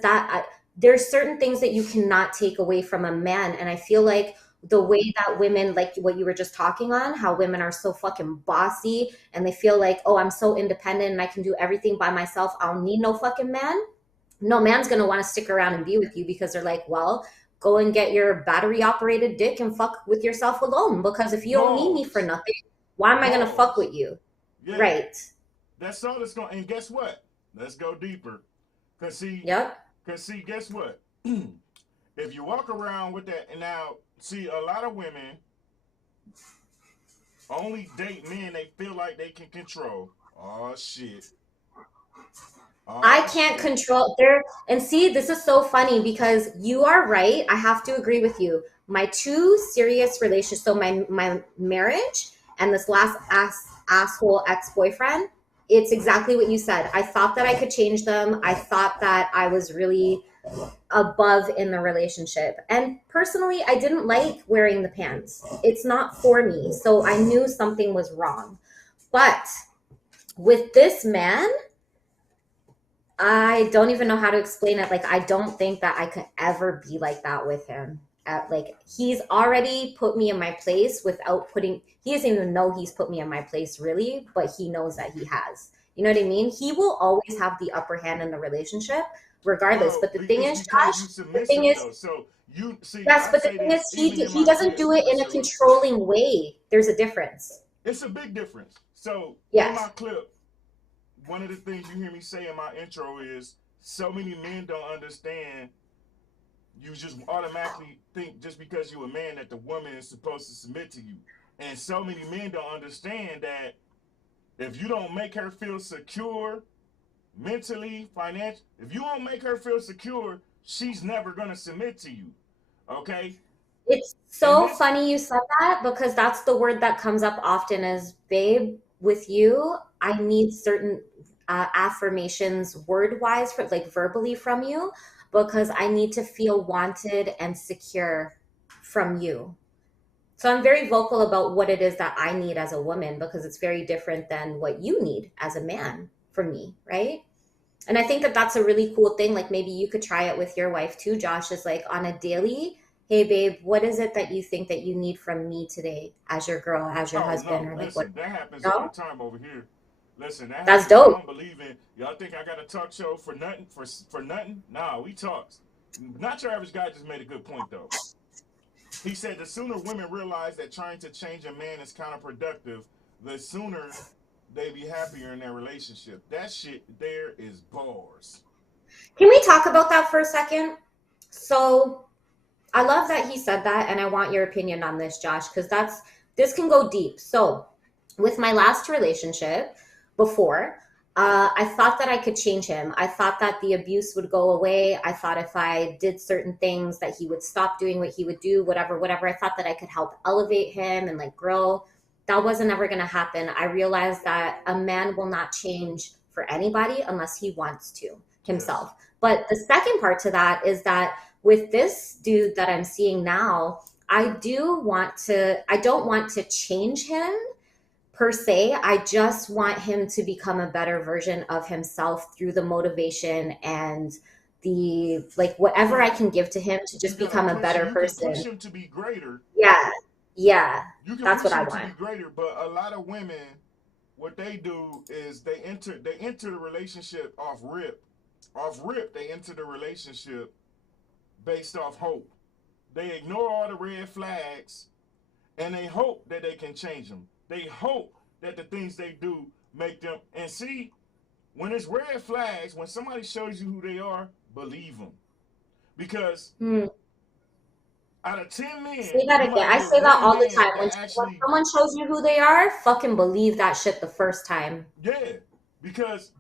there's certain things that you cannot take away from a man. And I feel like the way that women, like what you were just talking on, how women are so fucking bossy and they feel like, oh, I'm so independent and I can do everything by myself. I don't need no fucking man. No man's going to want to stick around and be with you because they're like, well, go and get your battery operated dick and fuck with yourself alone. Because if you don't need me for nothing, why am I going to fuck with you? Yeah. Right. That's all it's going. And guess what? Let's go deeper. Cause see, guess what? If you walk around with that, and now, see, a lot of women only date men they feel like they can control. Oh, shit. I can't control there. And see, this is so funny because you are right. I have to agree with you. My two serious relationships, so my marriage and this last asshole ex-boyfriend, it's exactly what you said. I thought that I could change them. I thought that I was really above in the relationship. And personally, I didn't like wearing the pants. It's not for me. So I knew something was wrong. But with this man, I don't even know how to explain it. Like, I don't think that I could ever be like that with him. Like, he's already put me in my place without he doesn't even know he's put me in my place really, but he knows that he has. You know what I mean? He will always have the upper hand in the relationship regardless. But the thing is, Josh, the thing is, yes, but the thing is, he doesn't do it in a controlling way. There's a difference. It's a big difference. So yes. In my clip, one of the things you hear me say in my intro is so many men don't understand. You just automatically think just because you're a man that the woman is supposed to submit to you. And so many men don't understand that if you don't make her feel secure mentally, financially, if you don't make her feel secure, she's never going to submit to you. Okay? It's so funny you said that because that's the word that comes up often is, babe, with you, I need certain affirmations word-wise, for like verbally from you, because I need to feel wanted and secure from you. So I'm very vocal about what it is that I need as a woman because it's very different than what you need as a man from me, right? And I think that that's a really cool thing. Like maybe you could try it with your wife too, Josh, is like on a daily, hey babe, what is it that you think that you need from me today as your girl, as your husband, no, or like listen, what? that happens No? all the time over here. Listen, that That's happens. I dope. don't believe in y'all think I got a talk show for nothing for nothing. Nah, we talks. Not Your Average Guy just made a good point though. He said the sooner women realize that trying to change a man is counterproductive, the sooner they be happier in their relationship. That shit there is bars. Can we talk about that for a second? So I love that he said that, and I want your opinion on this, Josh, because this can go deep. So with my last relationship before, I thought that I could change him. I thought that the abuse would go away. I thought if I did certain things that he would stop doing what he would do, whatever. I thought that I could help elevate him and like grow. That wasn't ever going to happen. I realized that a man will not change for anybody unless he wants to himself. But the second part to that is that with this dude that I'm seeing now, I don't want to change him per se. I just want him to become a better version of himself through the motivation and the like whatever I can give to him to just become a better person. You can push him to be greater. Yeah. You can That's push what I him want. to be greater, but a lot of women, what they do is they enter the relationship off rip. Off rip, they enter the relationship based off hope. They ignore all the red flags and they hope that they can change them. They hope that the things they do make them, and see, when it's red flags, when somebody shows you who they are, believe them. Because out of 10 men, say that again. I say that all the time. When someone shows you who they are, fucking believe that shit the first time. Yeah, because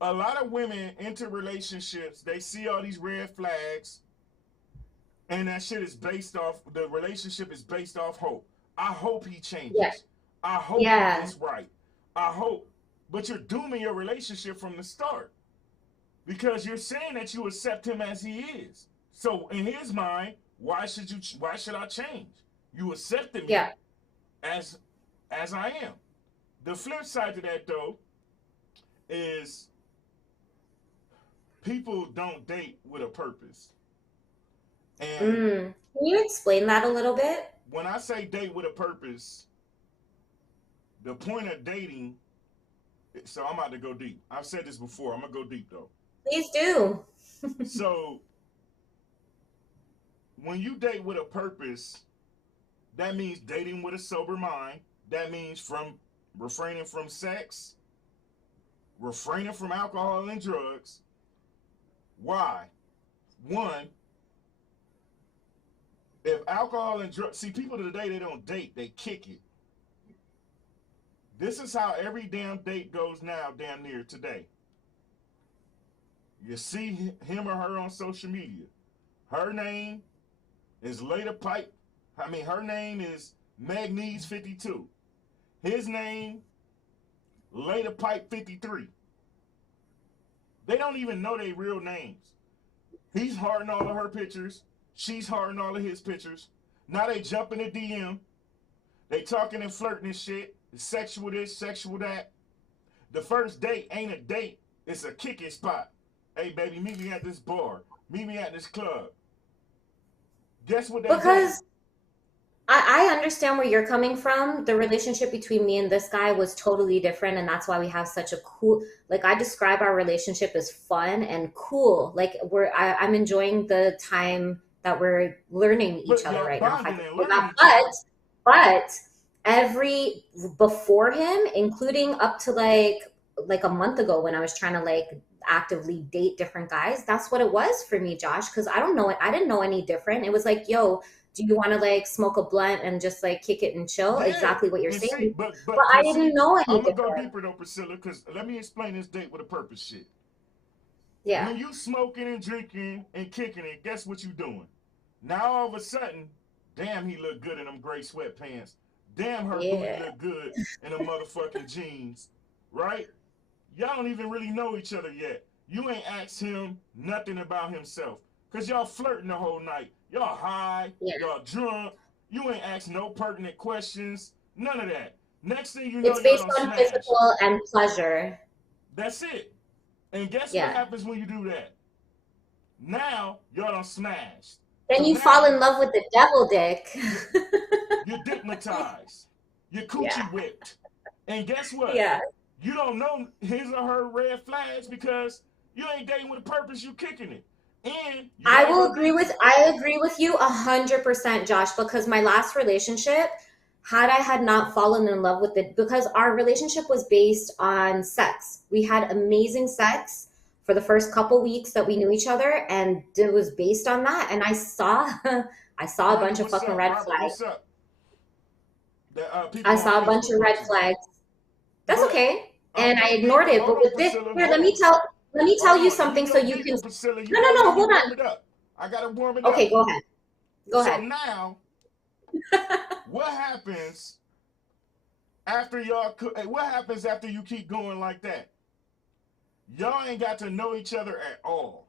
a lot of women enter relationships, they see all these red flags, and that shit is based off, the relationship is based off hope. I hope he changes. Yeah. I hope he gets right. I hope. But you're dooming your relationship from the start. Because you're saying that you accept him as he is. So in his mind, why should I change? You accepted me as I am. The flip side to that though is people don't date with a purpose. And can you explain that a little bit? When I say date with a purpose, the point of dating, so I'm about to go deep. I've said this before, I'm gonna go deep though. Please do. So when you date with a purpose, that means dating with a sober mind. That means from refraining from sex, refraining from alcohol and drugs. Why? One, if alcohol and drugs, see, people today, they don't date, they kick it. This is how every damn date goes now, damn near today. You see him or her on social media. Her name is her name is Magnese 52. His name, Later Pipe 53. They don't even know their real names. He's hearting all of her pictures. She's hearting all of his pictures. Now they jump in the DM. They talking and flirting and shit. Sexual this, sexual that. The first date ain't a date. It's a kicking spot. Hey, baby, meet me at this bar. Meet me at this club. Guess what they Because I understand where you're coming from. The relationship between me and this guy was totally different, and that's why we have such a cool, like, I describe our relationship as fun and cool. Like, I'm enjoying the time that we're learning each other right now. But before him, including up to like a month ago when I was trying to like actively date different guys, that's what it was for me, Josh, because I didn't know any different. It was like, yo, do you want to like smoke a blunt and just like kick it and chill? Exactly what you're saying. See, but I didn't know any I'm gonna different. go deeper though, Priscilla, because let me explain this date with a purpose shit. Yeah. When you smoking and drinking and kicking it, guess what you doing? Now all of a sudden, damn, he look good in them gray sweatpants. Damn, her booty look good in them motherfucking jeans, right? Y'all don't even really know each other yet. You ain't asked him nothing about himself, because y'all flirting the whole night. Y'all high, y'all drunk. You ain't asked no pertinent questions, none of that. Next thing you know, It's based on physical and pleasure. That's it. And guess what happens when you do that? Now, y'all done smashed. Then So you now fall in love with the devil dick. you're hypnotized. You're coochie Yeah. whipped. And guess what? Yeah. You don't know his or her red flags because you ain't dating with a purpose, you kicking it. And you I gotta agree with you 100%, Josh, because my last relationship, had I had not fallen in love with it, because our relationship was based on sex. We had amazing sex for the first couple weeks that we knew each other, and it was based on that. And I saw a bunch of fucking red flags. What's up? I saw a bunch of red flags. That's okay. And I ignored it. But with this, here, let me tell you something so you can. No, hold on. I gotta warm it up. Okay, go ahead. Go ahead. So now, what happens after what happens after you keep going like that? Y'all ain't got to know each other at all.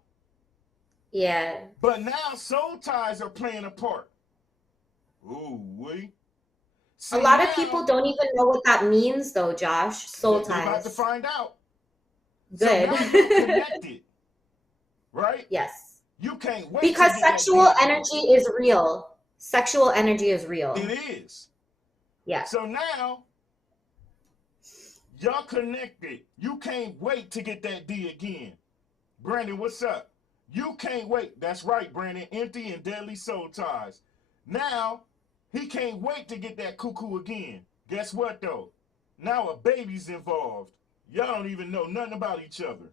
Yeah. But now soul ties are playing a part. Ooh, wee. A lot of people don't even know what that means, though, Josh. Soul ties. You're about to find out. Good. So now you're connected, right? Yes. You can't wait. Because sexual energy is real. Sexual energy is real. It is. Yeah. So now y'all connected. You can't wait to get that D again. Brandon, what's up? You can't wait. That's right, Brandon. Empty and deadly soul ties. Now he can't wait to get that cuckoo again. Guess what though? Now a baby's involved. Y'all don't even know nothing about each other.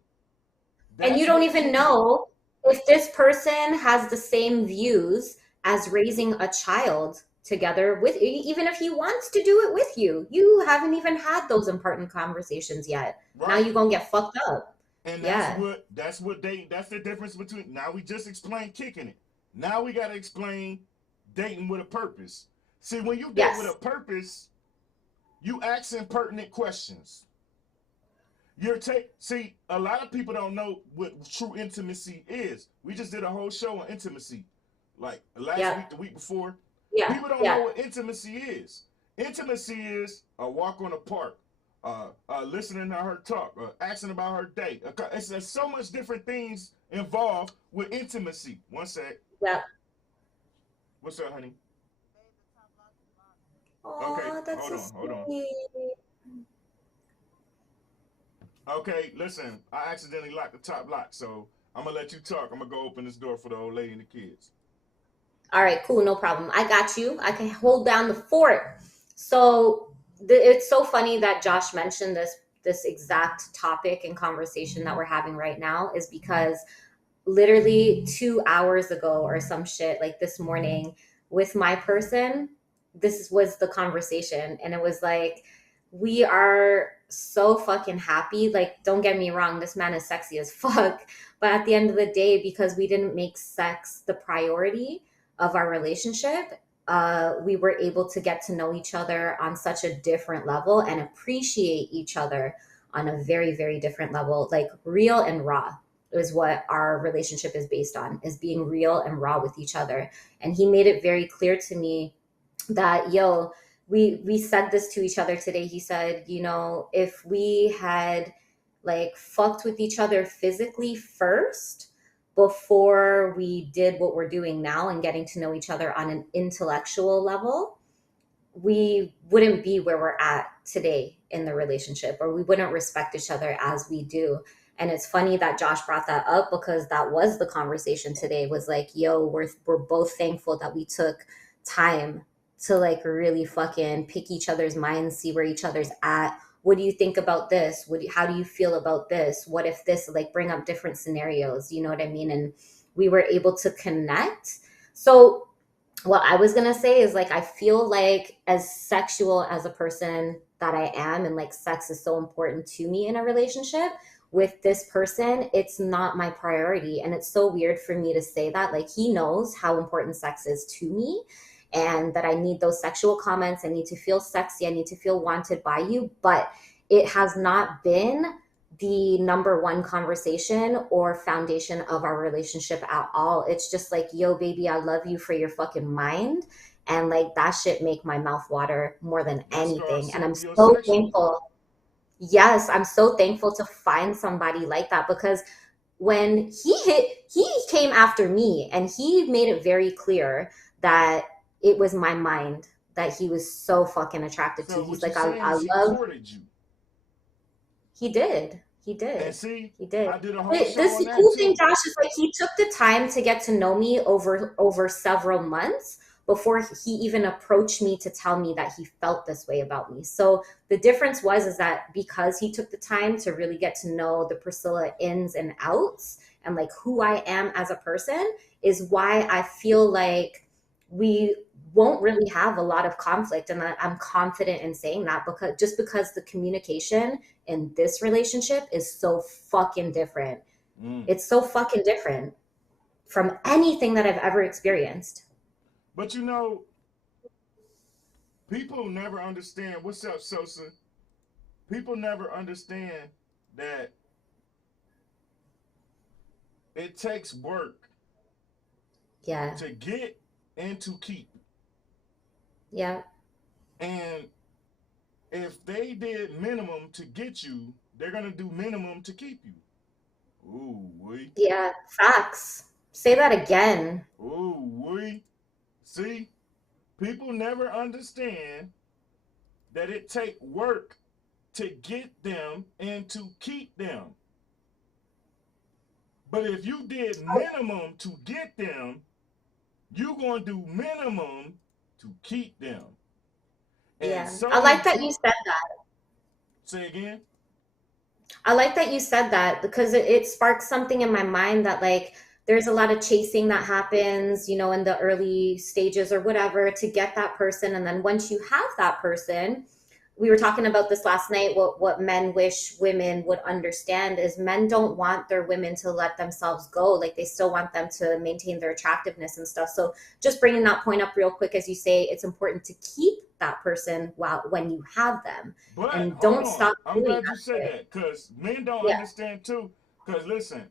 And you don't even know if this person has the same views as raising a child together with, even if he wants to do it with you. You haven't even had those important conversations yet. Right. Now you're gonna get fucked up. And that's the difference between, now we just explained kicking it. Now we gotta explain dating with a purpose. See, when you date with a purpose, you asking pertinent questions. See, a lot of people don't know what true intimacy is. We just did a whole show on intimacy, like last week, the week before. Yeah. People don't know what intimacy is. Intimacy is a walk on the park, listening to her talk, asking about her day. There's so much different things involved with intimacy. One sec. Yeah. What's up, honey? Oh, okay, hold on. Okay, listen, I accidentally locked the top lock, so I'm gonna let you talk. I'm gonna go open this door for the old lady and the kids. All right, cool, no problem. I got you. I can hold down the fort. So it's so funny that Josh mentioned this exact topic and conversation that we're having right now, is because literally 2 hours ago or some shit, like this morning, with my person, this was the conversation. And it was like, we are so fucking happy. Like, don't get me wrong, this man is sexy as fuck. But at the end of the day, because we didn't make sex the priority of our relationship, we were able to get to know each other on such a different level and appreciate each other on a very, very different level. Like, real and raw is what our relationship is based on, is being real and raw with each other. And he made it very clear to me that, we said this to each other today. He said, if we had like fucked with each other physically first before we did what we're doing now and getting to know each other on an intellectual level, we wouldn't be where we're at today in the relationship, or we wouldn't respect each other as we do. And it's funny that Josh brought that up, because that was the conversation today, was like, we're both thankful that we took time to like really fucking pick each other's minds, see where each other's at. What do you think about this? How do you feel about this? What if this, like, bring up different scenarios, you know what I mean? And we were able to connect. So what I was going to say is, like, I feel like as sexual as a person that I am, and like sex is so important to me in a relationship with this person, it's not my priority. And it's so weird for me to say that. Like, he knows how important sex is to me, and that I need those sexual comments. I need to feel sexy. I need to feel wanted by you. But it has not been the number one conversation or foundation of our relationship at all. It's just like, yo, baby, I love you for your fucking mind. And like, that shit make my mouth water more than anything. And I'm so thankful. Yes, I'm so thankful to find somebody like that, because when he came after me, and he made it very clear that it was my mind that he was so fucking attracted to. He's like, I love. He did. He did. And see, he did. I did a whole But show this on that cool too. thing, Josh, is like he took the time to get to know me over several months before he even approached me to tell me that he felt this way about me. So the difference is that because he took the time to really get to know the Priscilla ins and outs and like who I am as a person is why I feel like we won't really have a lot of conflict. And I'm confident in saying that because the communication in this relationship is so fucking different. It's so fucking different from anything that I've ever experienced. But you know, people never understand. What's up, Sosa? People never understand that it takes work to get and to keep. Yeah. And if they did minimum to get you, they're going to do minimum to keep you. Ooh, wee. Yeah, facts. Say that again. Ooh, wee. See, people never understand that it take work to get them and to keep them. But if you did minimum to get them, you're going to do minimum to keep them. And Yeah. so I like that you said that. Say again? I like that you said that because it sparks something in my mind that like there's a lot of chasing that happens, you know, in the early stages or whatever to get that person. And then once you have that person, we were talking about this last night, what men wish women would understand is men don't want their women to let themselves go. Like they still want them to maintain their attractiveness and stuff. So just bringing that point up real quick, as you say, it's important to keep that person when you have them. But and don't stop I'm doing glad you said that because men don't understand too. Because listen,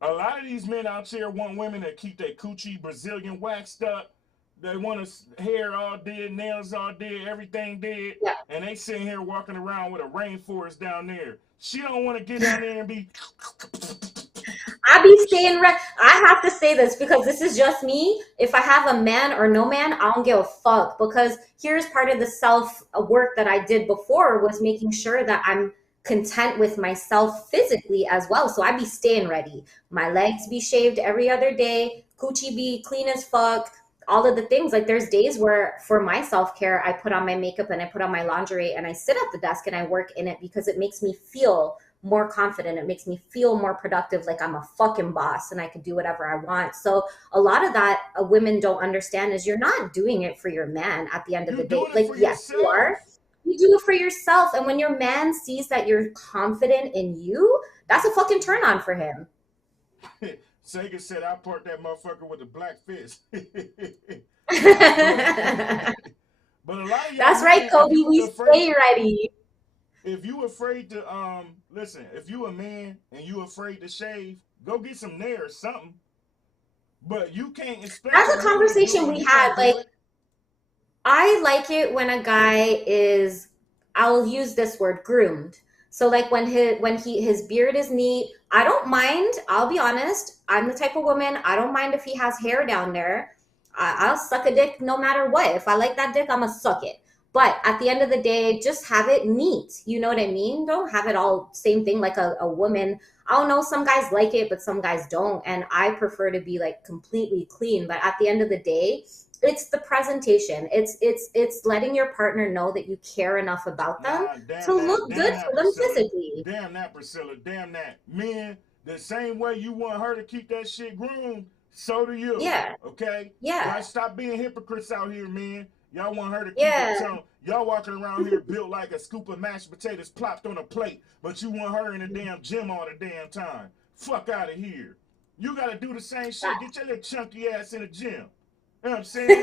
a lot of these men out here want women to keep their coochie Brazilian waxed up. They want us hair all dead, nails all dead, everything dead. Yeah. And they sitting here walking around with a rainforest down there. She don't want to get down there and be... I be staying I have to say this because this is just me. If I have a man or no man, I don't give a fuck because here's part of the self work that I did before was making sure that I'm content with myself physically as well. So I be staying ready. My legs be shaved every other day. Coochie be clean as fuck. All of the things, like there's days where for my self-care, I put on my makeup and I put on my lingerie and I sit at the desk and I work in it because it makes me feel more confident. It makes me feel more productive, like I'm a fucking boss and I can do whatever I want. So a lot of that women don't understand is you're not doing it for your man at the end of the day. Like, yes, you are. You do it for yourself. And when your man sees that you're confident in you, that's a fucking turn on for him. Sega said I parked that motherfucker with a black fist. But a lot of y'all that's right, Kobe. We stay ready. If you afraid to listen, if you a man and you afraid to shave, go get some nair or something. But you can't expect. That's a conversation we had. Like, I like it when a guy is, I'll use this word, groomed. So like when his beard is neat, I don't mind. I'll be honest. I'm the type of woman, I don't mind if he has hair down there. I'll suck a dick no matter what. If I like that dick, I'm gonna suck it. But at the end of the day, just have it neat. You know what I mean? Don't have it all same thing like a woman. I don't know. Some guys like it, but some guys don't. And I prefer to be like completely clean. But at the end of the day, it's the presentation. It's letting your partner know that you care enough about them to look good for them physically. Damn that, Priscilla. Damn that. Men, the same way you want her to keep that shit groomed, so do you. Yeah. Okay? Yeah. Y'all stop being hypocrites out here, man. Y'all want her to keep it tone. Y'all walking around here built like a scoop of mashed potatoes plopped on a plate, but you want her in the damn gym all the damn time. Fuck out of here. You got to do the same shit. Get your little chunky ass in the gym. You know what I'm saying?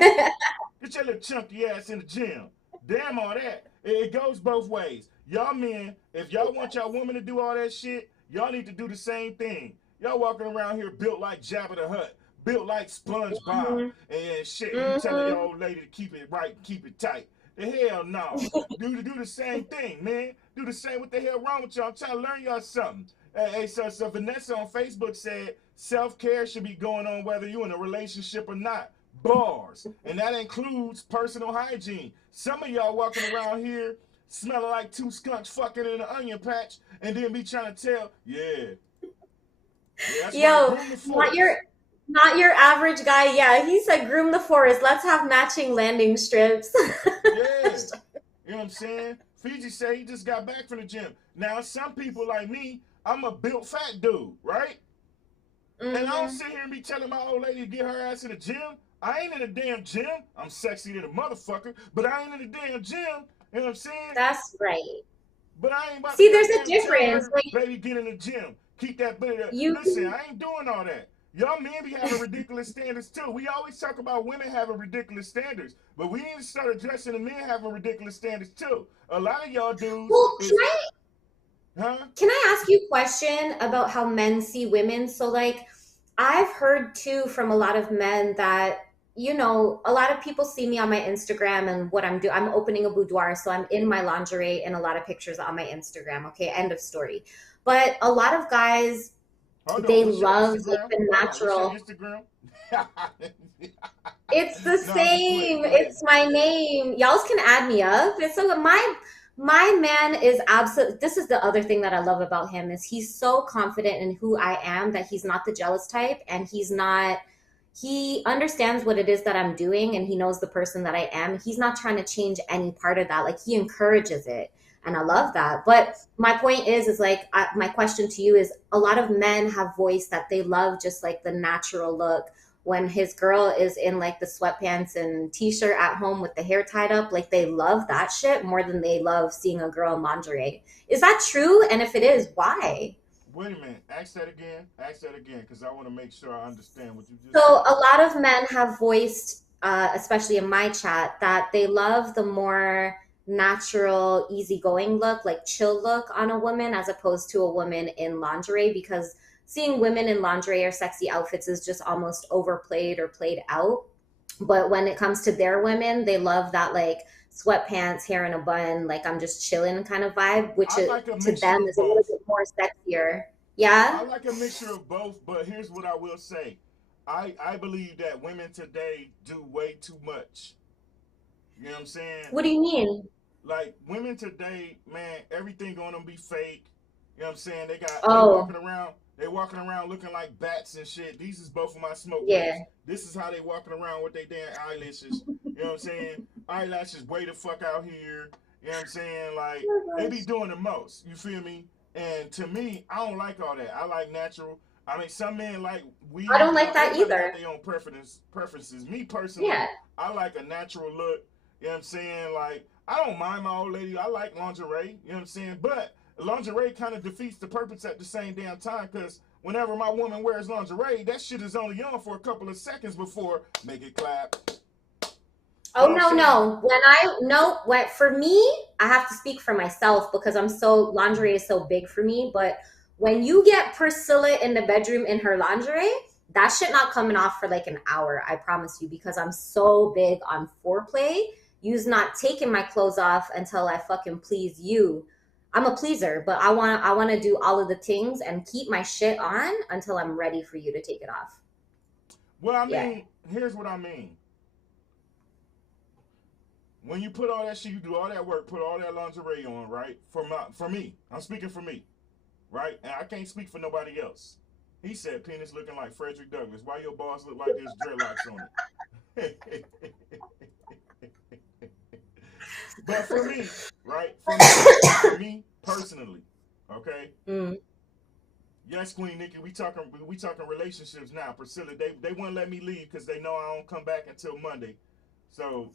Get your little chunky ass in the gym. Damn all that. It goes both ways. Y'all men, if y'all want y'all woman to do all that shit, y'all need to do the same thing. Y'all walking around here built like Jabba the Hutt, built like SpongeBob, and shit. You telling your old lady to keep it right, keep it tight. The hell no. do the same thing, man. Do the same. What the hell wrong with y'all? I'm trying to learn y'all something. So Vanessa on Facebook said self-care should be going on whether you're in a relationship or not. Bars. And that includes personal hygiene. Some of y'all walking around here smelling like two skunks fucking in an onion patch and then be trying to tell, Yo, not your average guy. Yeah, he said groom the forest. Let's have matching landing strips. Yeah. You know what I'm saying? Fiji said he just got back from the gym. Now, some people like me, I'm a built fat dude, right? And I don't sit here and be telling my old lady to get her ass in the gym. I ain't in a damn gym. I'm sexy to the motherfucker, but I ain't in a damn gym. You know what I'm saying? That's right. But I ain't about See, to there's a goddamn difference. tell her, baby, get in the gym. Keep that booty up. Listen, I ain't doing all that. Y'all men be having ridiculous standards too. We always talk about women having ridiculous standards, but we need to start addressing the men having ridiculous standards too. A lot of y'all dudes. Well, can I ask you a question about how men see women? So, like, I've heard too from a lot of men that, you know, a lot of people see me on my Instagram and what I'm doing. I'm opening a boudoir, so I'm in my lingerie in a lot of pictures on my Instagram. Okay, end of story. But a lot of guys, they love like the natural. Instagram? It's the same. It's my name. Y'all can add me up. It's so my man is absolute. This is the other thing that I love about him is he's so confident in who I am that he's not the jealous type, and he understands what it is that I'm doing, and he knows the person that I am. He's not trying to change any part of that. Like, he encourages it. And I love that. But my point is like, my question to you is, a lot of men have voiced that they love just like the natural look. When his girl is in like the sweatpants and t-shirt at home with the hair tied up, like they love that shit more than they love seeing a girl in lingerie. Is that true? And if it is, why? Wait a minute. Ask that again, because I want to make sure I understand what you just So said. a lot of men have voiced, especially in my chat, that they love the more natural, easygoing look, like chill look on a woman as opposed to a woman in lingerie, because seeing women in lingerie or sexy outfits is just almost overplayed or played out. But when it comes to their women, they love that like sweatpants, hair in a bun, like I'm just chilling kind of vibe, which to them is a little bit more sexier. Yeah? I like a mixture of both, but here's what I will say. I believe that women today do way too much. You know what I'm saying? What do you mean? Like, women today, man, everything on them be fake. You know what I'm saying? They walking around looking like bats and shit. These is both of my smoke rings. This is how they walking around with their damn eyelashes. You know what I'm saying? Eyelashes way the fuck out here. You know what I'm saying? Like, they be doing the most. You feel me? And to me, I don't like all that. I like natural. I mean, some men like weed. I don't like that either. They own preferences. Me personally, I like a natural look. You know what I'm saying? Like, I don't mind my old lady. I like lingerie. You know what I'm saying? But lingerie kind of defeats the purpose at the same damn time, because whenever my woman wears lingerie, that shit is only on for a couple of seconds before make it clap. Oh, no. For me, I have to speak for myself because lingerie is so big for me. But when you get Priscilla in the bedroom in her lingerie, that shit not coming off for like an hour, I promise you, because I'm so big on foreplay. You's not taking my clothes off until I fucking please you. I'm a pleaser, but I want to do all of the things and keep my shit on until I'm ready for you to take it off. Well, I mean, here's what I mean. When you put all that shit, you do all that work, put all that lingerie on, right? For me, I'm speaking for me, right? And I can't speak for nobody else. He said penis looking like Frederick Douglass. Why your balls look like there's dreadlocks on it? But for me, right? For me personally, okay? Yes, Queen Nikki, we talking relationships now. Priscilla, they wouldn't let me leave because they know I don't come back until Monday. So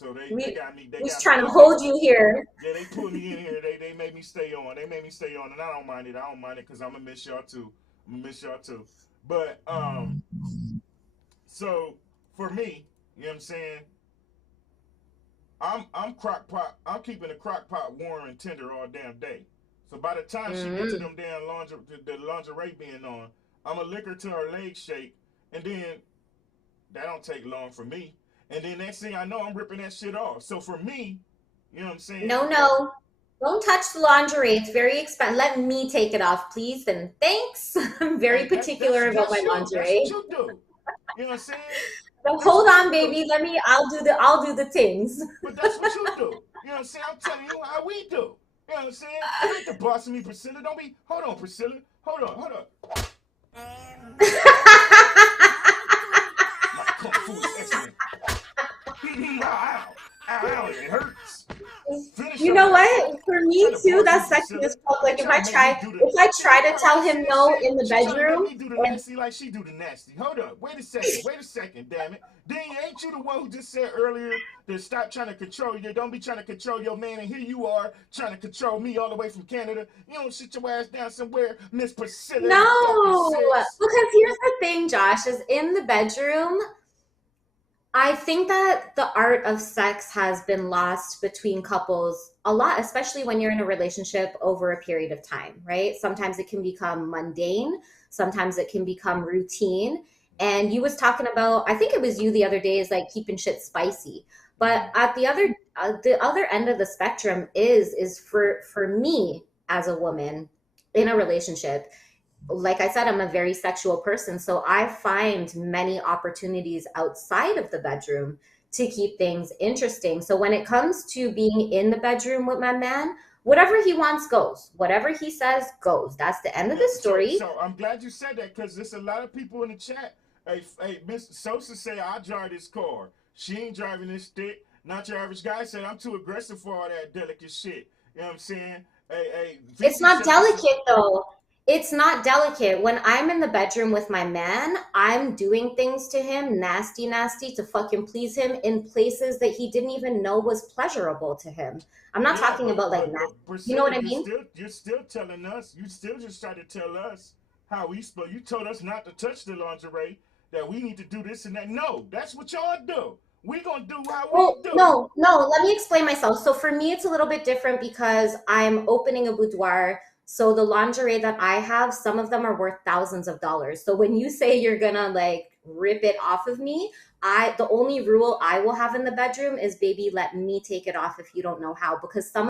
they got me. They got trying to hold you here. Yeah, they put me in here. They made me stay on. And I don't mind it. Because I'm gonna miss y'all too. But so for me, you know what I'm saying? I'm keeping the crock pot warm and tender all damn day. So by the time she gets to them damn lingerie being on, I'ma lick her till her legs shake, and then that don't take long for me. And then next thing I know, I'm ripping that shit off. So for me, you know what I'm saying? No. Don't touch the lingerie. It's very expensive. Let me take it off, please. And thanks. I'm very particular about my lingerie. That's what you do. You know what I'm saying? So hold on, baby. I'll do the things. But that's what you do. You know what I'm saying? I'm telling you how we do. You know what I'm saying? You ain't the boss of me, Priscilla. Don't be. Hold on, Priscilla. Hold on. My kung fu is excellent. Ow, it hurts. You know what? For me too, that's sexy as fuck. Like if I try to tell him no in the bedroom, do the nasty like she do the nasty. Hold up. Wait a second, damn it. Then ain't you the one who just said earlier to stop trying to control you? Don't be trying to control your man, and here you are trying to control me all the way from Canada. You don't sit your ass down somewhere, Miss Priscilla. no, because here's the thing, Josh, is in the bedroom. I think that the art of sex has been lost between couples a lot, especially when you're in a relationship over a period of time, right? Sometimes it can become mundane. Sometimes it can become routine. And you was talking about, I think it was you the other day, is like keeping shit spicy. But at the other end of the spectrum is for me as a woman in a relationship. Like I said, I'm a very sexual person. So I find many opportunities outside of the bedroom to keep things interesting. So when it comes to being in the bedroom with my man, whatever he wants goes. Whatever he says goes. That's the end of the story. So I'm glad you said that, because there's a lot of people in the chat. Hey, Miss Sosa say, I drive this car. She ain't driving this stick. Not your average guy said, I'm too aggressive for all that delicate shit. You know what I'm saying? Hey, it's not delicate though. It's not delicate. When I'm in the bedroom with my man, I'm doing things to him, nasty, to fucking please him in places that he didn't even know was pleasurable to him. I'm not talking about like nasty. You know what I mean? You're still telling us. You still just try to tell us how we supposed. You told us not to touch the lingerie, that we need to do this and that. No, that's what y'all do. We gonna do how we do. No. Let me explain myself. So for me, it's a little bit different because I'm opening a boudoir. So the lingerie that I have, some of them are worth thousands of dollars. So when you say you're gonna like rip it off of me, the only rule I will have in the bedroom is, baby, let me take it off if you don't know how, because some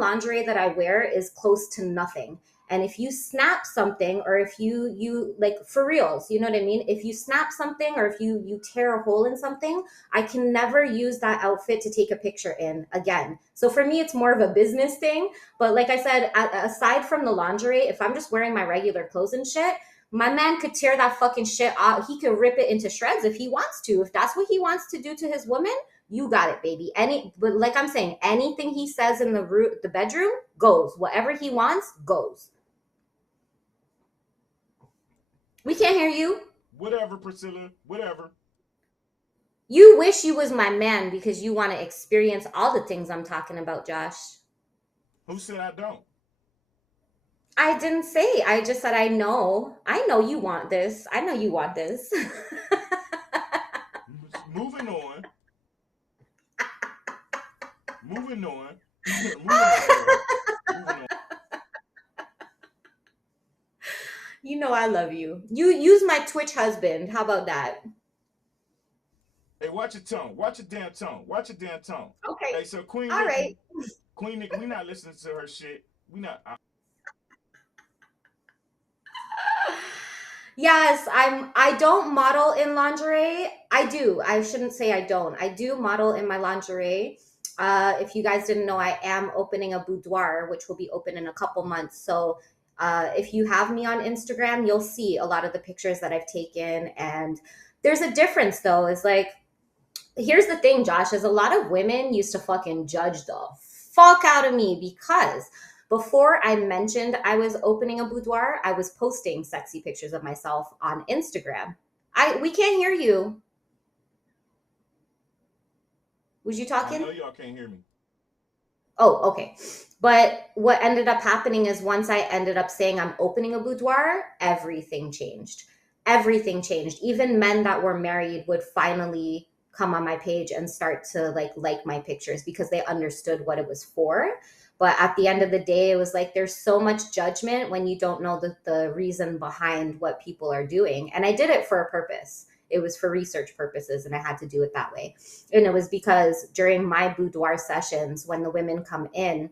lingerie that I wear is close to nothing. And if you snap something, or if you like, for reals, you know what I mean? If you snap something, or if you tear a hole in something, I can never use that outfit to take a picture in again. So for me, it's more of a business thing. But like I said, aside from the lingerie, if I'm just wearing my regular clothes and shit, my man could tear that fucking shit out. He could rip it into shreds if he wants to. If that's what he wants to do to his woman, you got it, baby. But like I'm saying, anything he says in the bedroom goes. Whatever he wants goes. We can't hear you. Whatever, Priscilla. Whatever. You wish you was my man because you want to experience all the things I'm talking about, Josh. Who said I don't? I didn't say. I just said I know. I know you want this. I know you want this. Moving on. Moving on. You know I love you. You use my Twitch husband. How about that? Hey, watch your tone. Watch your damn tone. Watch your damn tone. Okay. Hey, so Queen All Nick, right. Queen Nick, we not listening to her shit. We not. Yes, I don't model in lingerie. I do. I shouldn't say I don't. I do model in my lingerie. If you guys didn't know, I am opening a boudoir, which will be open in a couple months. So if you have me on Instagram, you'll see a lot of the pictures that I've taken. And there's a difference though. It's like, here's the thing, Josh, is a lot of women used to fucking judge the fuck out of me because before I mentioned I was opening a boudoir, I was posting sexy pictures of myself on Instagram. We can't hear you. Was you talking? I know y'all can't hear me. Oh, okay. But what ended up happening is once I ended up saying I'm opening a boudoir, everything changed. Everything changed. Even men that were married would finally come on my page and start to like my pictures because they understood what it was for. But at the end of the day, it was like there's so much judgment when you don't know the reason behind what people are doing. And I did it for a purpose. It was for research purposes, and I had to do it that way. And it was because during my boudoir sessions, when the women come in,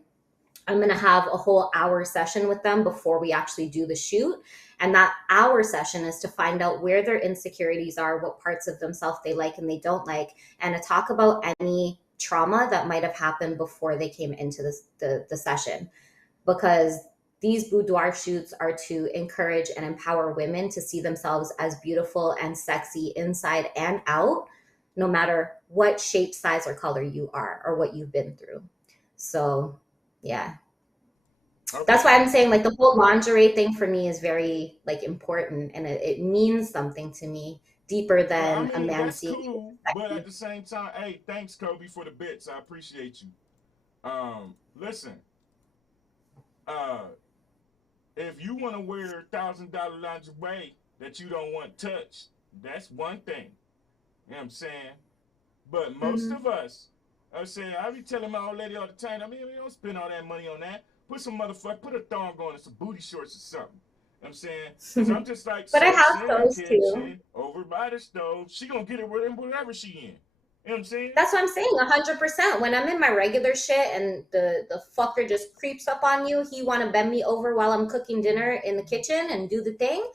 I'm going to have a whole hour session with them before we actually do the shoot. And that hour session is to find out where their insecurities are, what parts of themselves they like and they don't like, and to talk about any trauma that might have happened before they came into the session. Because these boudoir shoots are to encourage and empower women to see themselves as beautiful and sexy inside and out, no matter what shape, size, or color you are or what you've been through. So, yeah. Okay. That's why I'm saying, like, the whole lingerie thing for me is very, like, important, and it means something to me deeper than a man that's seeing. cool, but at the same time, hey, thanks, Kobe, for the bits. I appreciate you. Listen, if you want to wear $1,000 lingerie that you don't want touched, that's one thing. You know what I'm saying? But most of us, I'm saying, I be telling my old lady all the time, I mean, we don't spend all that money on that. Put a thong on and some booty shorts or something. You know what I'm saying? Because I'm just like, But I have in the those too. kitchen, over by the stove. She going to get it wherever she in. You know what I'm saying? That's what I'm saying, 100%. When I'm in my regular shit and the fucker just creeps up on you, he want to bend me over while I'm cooking dinner in the kitchen and do the thing.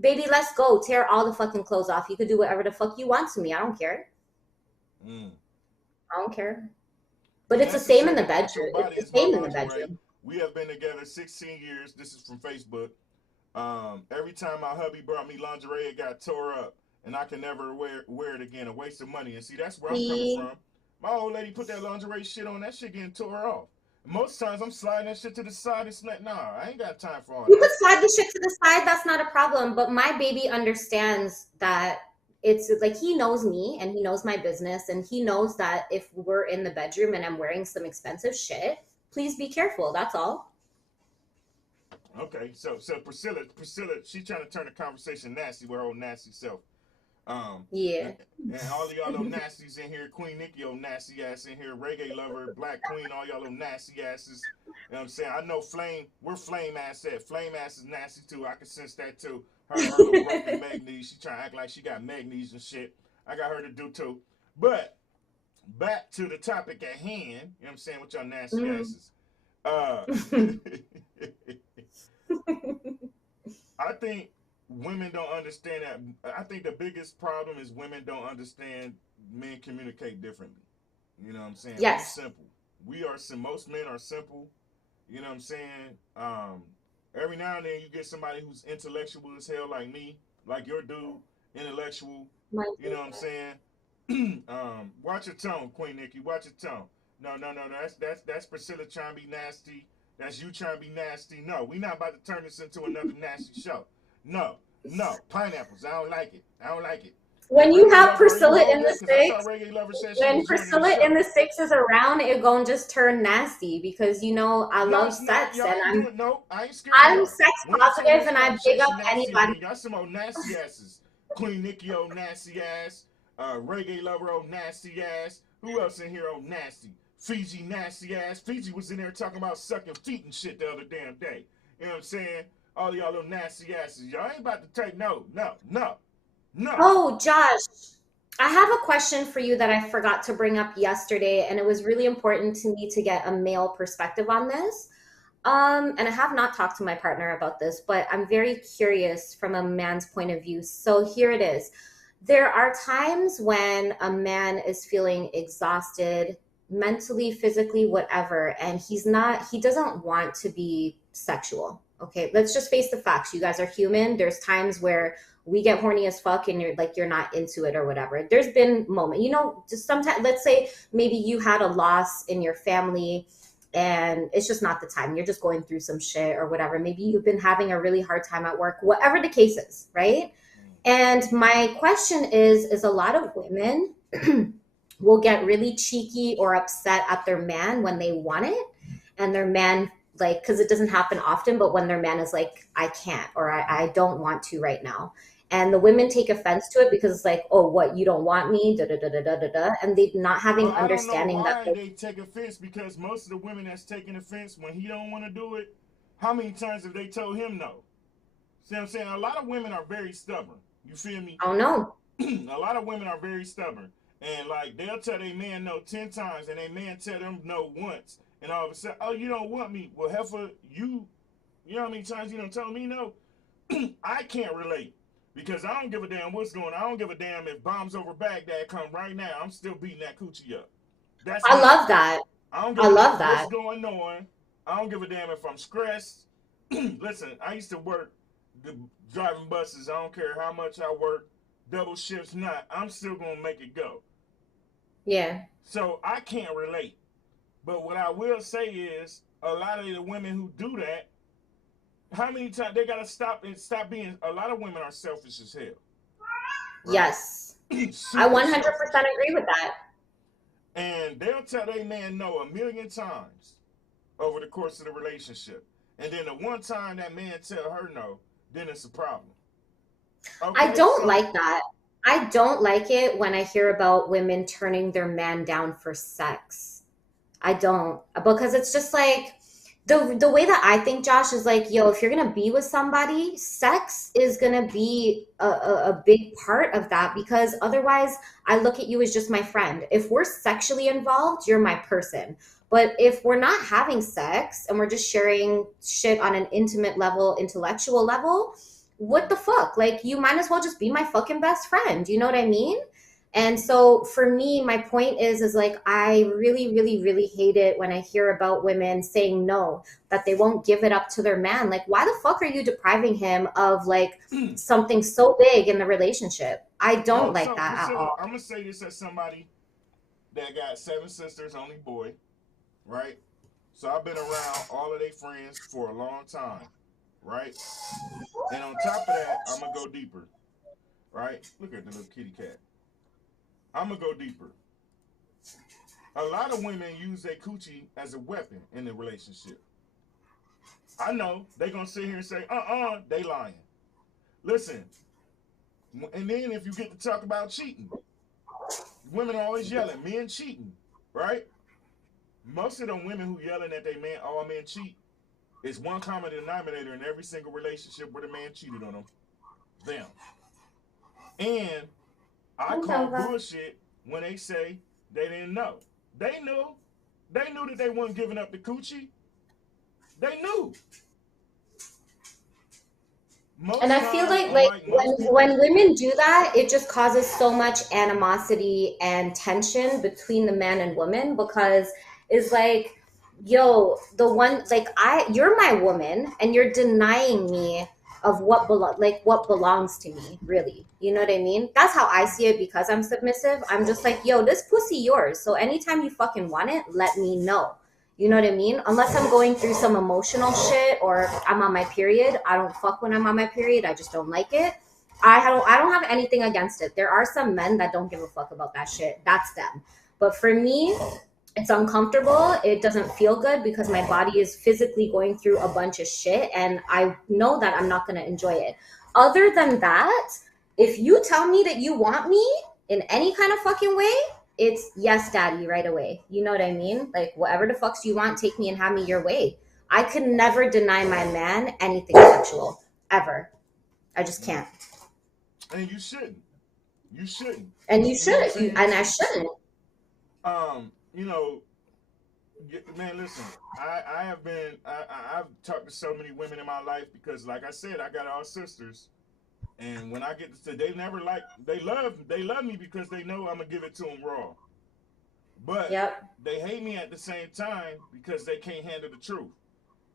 Baby, let's go. Tear all the fucking clothes off. You could do whatever the fuck you want to me. I don't care. I don't care. But it's the same in the bedroom. It's the same in the bedroom. We have been together 16 years. This is from Facebook. Every time my hubby brought me lingerie, it got tore up. And I can never wear it again. A waste of money. And see, that's where I'm coming from. My old lady put that lingerie shit on. That shit getting tore off. Most times I'm sliding that shit to the side and like, nah, I ain't got time for all that. You could slide the shit to the side. That's not a problem. But my baby understands that it's like, he knows me and he knows my business. And he knows that if we're in the bedroom and I'm wearing some expensive shit, please be careful. That's all. Okay. So Priscilla, she's trying to turn the conversation nasty with her old nasty self. Yeah. And all of y'all little nasties in here, Queen Nikki, old nasty ass in here, Reggae Lover, Black Queen, all y'all little nasty asses. You know what I'm saying? I know Flame, where Flame ass at? Flame ass is nasty too. I can sense that too. Her little broken Magnese. She trying to act like she got Magnese and shit. I got her to do too. But back to the topic at hand, you know what I'm saying, with y'all nasty asses. I think women don't understand that. I think the biggest problem is women don't understand men communicate differently. You know what I'm saying? Yes. We're simple. Most men are simple. You know what I'm saying? Every now and then you get somebody who's intellectual as hell like me, like your dude, intellectual. You know what I'm saying? Watch your tone, Queen Nikki. Watch your tone. No. That's Priscilla trying to be nasty. That's you trying to be nasty. No, we not about to turn this into another nasty show. No, pineapples. I don't like it. When you have Priscilla in the six, when Priscilla in the six is around, it gonna just turn nasty because I love sex and I'm sex positive and I big up anybody. Y'all some old nasty asses. Queen Nikki, old nasty ass. Reggae Lover, old nasty ass. Who else in here, old nasty? Fiji, nasty ass. Fiji was in there talking about sucking feet and shit the other damn day. You know what I'm saying? All y'all little nasty asses. Y'all ain't about to take no. Oh, Josh, I have a question for you that I forgot to bring up yesterday, and it was really important to me to get a male perspective on this. And I have not talked to my partner about this, but I'm very curious from a man's point of view. So here it is. There are times when a man is feeling exhausted, mentally, physically, whatever, and he doesn't want to be sexual. Okay, let's just face the facts. You guys are human. There's times where we get horny as fuck and you're not into it or whatever. There's been moments, just sometimes, let's say maybe you had a loss in your family and it's just not the time. You're just going through some shit or whatever. Maybe you've been having a really hard time at work, whatever the case is, right? And my question is a lot of women will get really cheeky or upset at their man when they want it. And their man, because it doesn't happen often, but when their man is like, I can't, or I don't want to right now. And the women take offense to it because it's like, oh, what, you don't want me, and they not having understanding that they take offense, because most of the women that's taking offense when he don't want to do it, how many times have they told him no? See what I'm saying? A lot of women are very stubborn. You feel me? Oh no. A lot of women are very stubborn, and they'll tell their man no 10 times, and their man tell them no once, and all of a sudden, oh, you don't want me. Well, heifer, you know how many times you done told me no? I can't relate because I don't give a damn what's going on. I don't give a damn if bombs over Baghdad come right now. I'm still beating that coochie up. That's I me. love that. I don't give I a love damn that. what's going on. I don't give a damn if I'm stressed. Listen, I used to work driving buses. I don't care how much I work, double shifts, not. I'm still going to make it go. Yeah. So I can't relate. But what I will say is a lot of the women who do that, how many times they got to stop being, a lot of women are selfish as hell. Right? Yes. I 100% agree with that. And they'll tell their man no 1,000,000 times over the course of the relationship. And then the one time that man tell her no, then it's a problem. Okay, I don't like that. I don't like it when I hear about women turning their man down for sex. I don't, because it's just like the way that I think, Josh, is like, yo, if you're gonna be with somebody, sex is gonna be a big part of that, because otherwise I look at you as just my friend. If we're sexually involved, you're my person. But if we're not having sex and we're just sharing shit on an intimate level, intellectual level, what the fuck? Like, you might as well just be my fucking best friend. You know what I mean? And so for me, my point is like, I really, really, really hate it when I hear about women saying no, that they won't give it up to their man. Like, why the fuck are you depriving him of like something so big in the relationship? I don't like that at all. I'm going to say this as somebody that got 7 sisters, only boy, right? So I've been around all of their friends for a long time, right? And on top of that, I'm going to go deeper, right? Look at the little kitty cat. I'm going to go deeper. A lot of women use their coochie as a weapon in the relationship. I know they going to sit here and say, they lying. Listen, and then if you get to talk about cheating, women are always yelling, men cheating, right? Most of them women who yelling at their man, all men cheat, is one common denominator in every single relationship where the man cheated on them. And I call bullshit when they say they didn't know. They knew. They knew that they weren't giving up the coochie. They knew. And I feel like when women do that, it just causes so much animosity and tension between the man and woman, because it's like, yo, you're my woman and you're denying me of what belongs to me, really. You know what I mean? That's how I see it, because I'm submissive. I'm just like, yo, this pussy yours. So anytime you fucking want it, let me know. You know what I mean? Unless I'm going through some emotional shit or I'm on my period. I don't fuck when I'm on my period. I just don't like it. I don't have anything against it. There are some men that don't give a fuck about that shit. That's them. But for me, it's uncomfortable. It doesn't feel good because my body is physically going through a bunch of shit and I know that I'm not going to enjoy it. Other than that, if you tell me that you want me in any kind of fucking way, it's yes, daddy, right away. You know what I mean? Like, whatever the fucks you want, take me and have me your way. I could never deny my man anything sexual, ever. I just can't. And you shouldn't. You shouldn't. And you should. And I shouldn't. You know, man, listen, I've talked to so many women in my life because, like I said, I got all sisters. And when I get to, they love me because they know I'm going to give it to them raw. But they hate me at the same time because they can't handle the truth.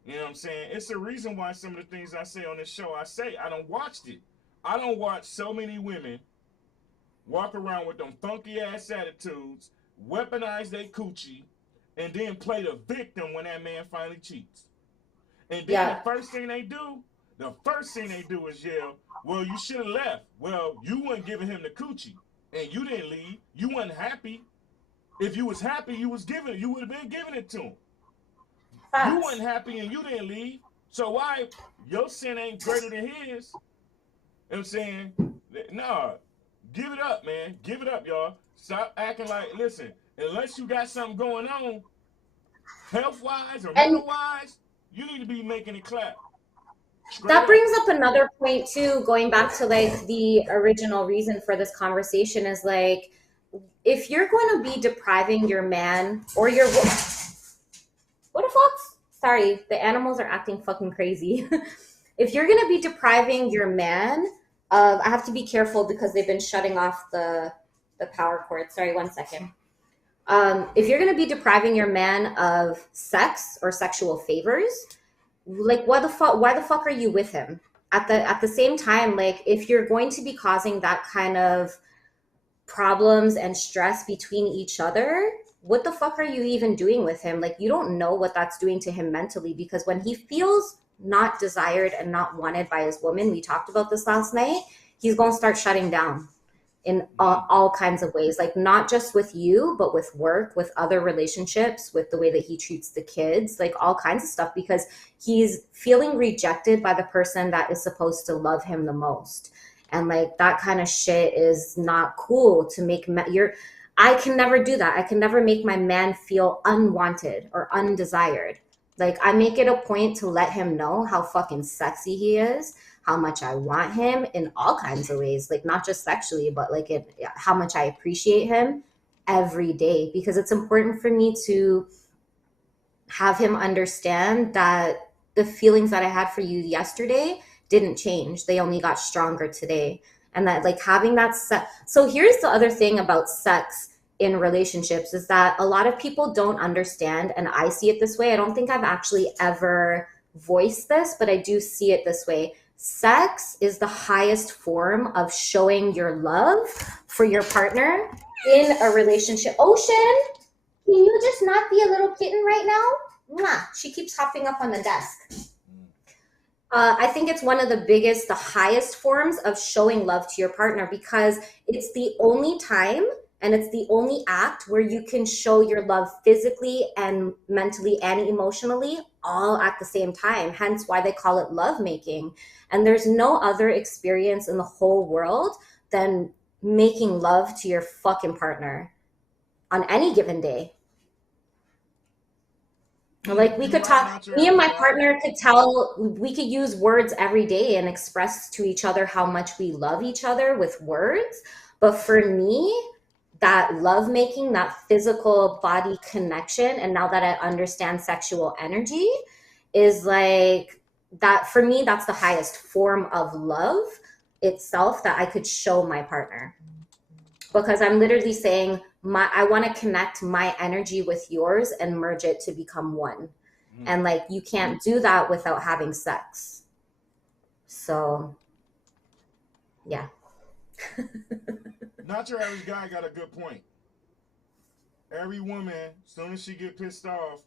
You know what I'm saying? It's the reason why some of the things I say on this show, I don't watch it. I don't watch so many women walk around with them funky ass attitudes, weaponize their coochie, and then play the victim when that man finally cheats. And then the first thing they do is yell, well, you should have left. Well, you weren't giving him the coochie, and you didn't leave. You wasn't happy. If you was happy, you would have been giving it to him. You wasn't happy and you didn't leave. So why your sin ain't greater than his? You know what I'm saying? No, give it up, man. Give it up, y'all. Stop acting like, listen, unless you got something going on, health-wise or mental-wise, you need to be making it clap. That brings up another point too, going back to like the original reason for this conversation is like, if you're going to be depriving your man or your Sorry, the animals are acting fucking crazy. If you're going to be depriving your man of, I have to be careful because they've been shutting off the power cord. Sorry, 1 second. If you're going to be depriving your man of sex or sexual favors, like why the fuck are you with him? At the same time, like if you're going to be causing that kind of problems and stress between each other, what the fuck are you even doing with him? Like you don't know what that's doing to him mentally, because when he feels not desired and not wanted by his woman, we talked about this last night, he's going to start shutting down in all kinds of ways, like not just with you, but with work, with other relationships, with the way that he treats the kids, like all kinds of stuff, because he's feeling rejected by the person that is supposed to love him the most. And like that kind of shit is not cool to make I can never do that. I can never make my man feel unwanted or undesired. Like I make it a point to let him know how fucking sexy he is, how much I want him in all kinds of ways, like not just sexually, but like how much I appreciate him every day, because it's important for me to have him understand that the feelings that I had for you yesterday didn't change. They only got stronger today. And that like having that so here's the other thing about sex in relationships is that a lot of people don't understand, and I see it this way. I don't think I've actually ever voiced this, but I do see it this way. Sex is the highest form of showing your love for your partner in a relationship. Ocean, can you just not be a little kitten right now? Mwah. She keeps hopping up on the desk. I think it's one of the highest forms of showing love to your partner, because it's the only time and it's the only act where you can show your love physically and mentally and emotionally all at the same time. Hence why they call it love making. And there's no other experience in the whole world than making love to your fucking partner on any given day. Like we could talk, me and my partner we could use words every day and express to each other how much we love each other with words. But for me, that love making, that physical body connection, and now that I understand sexual energy, is like that for me, that's the highest form of love itself that I could show my partner. Because I'm literally saying, I want to connect my energy with yours and merge it to become one. And like, you can't do that without having sex. So, yeah. Not your average guy got a good point. Every woman, as soon as she get pissed off,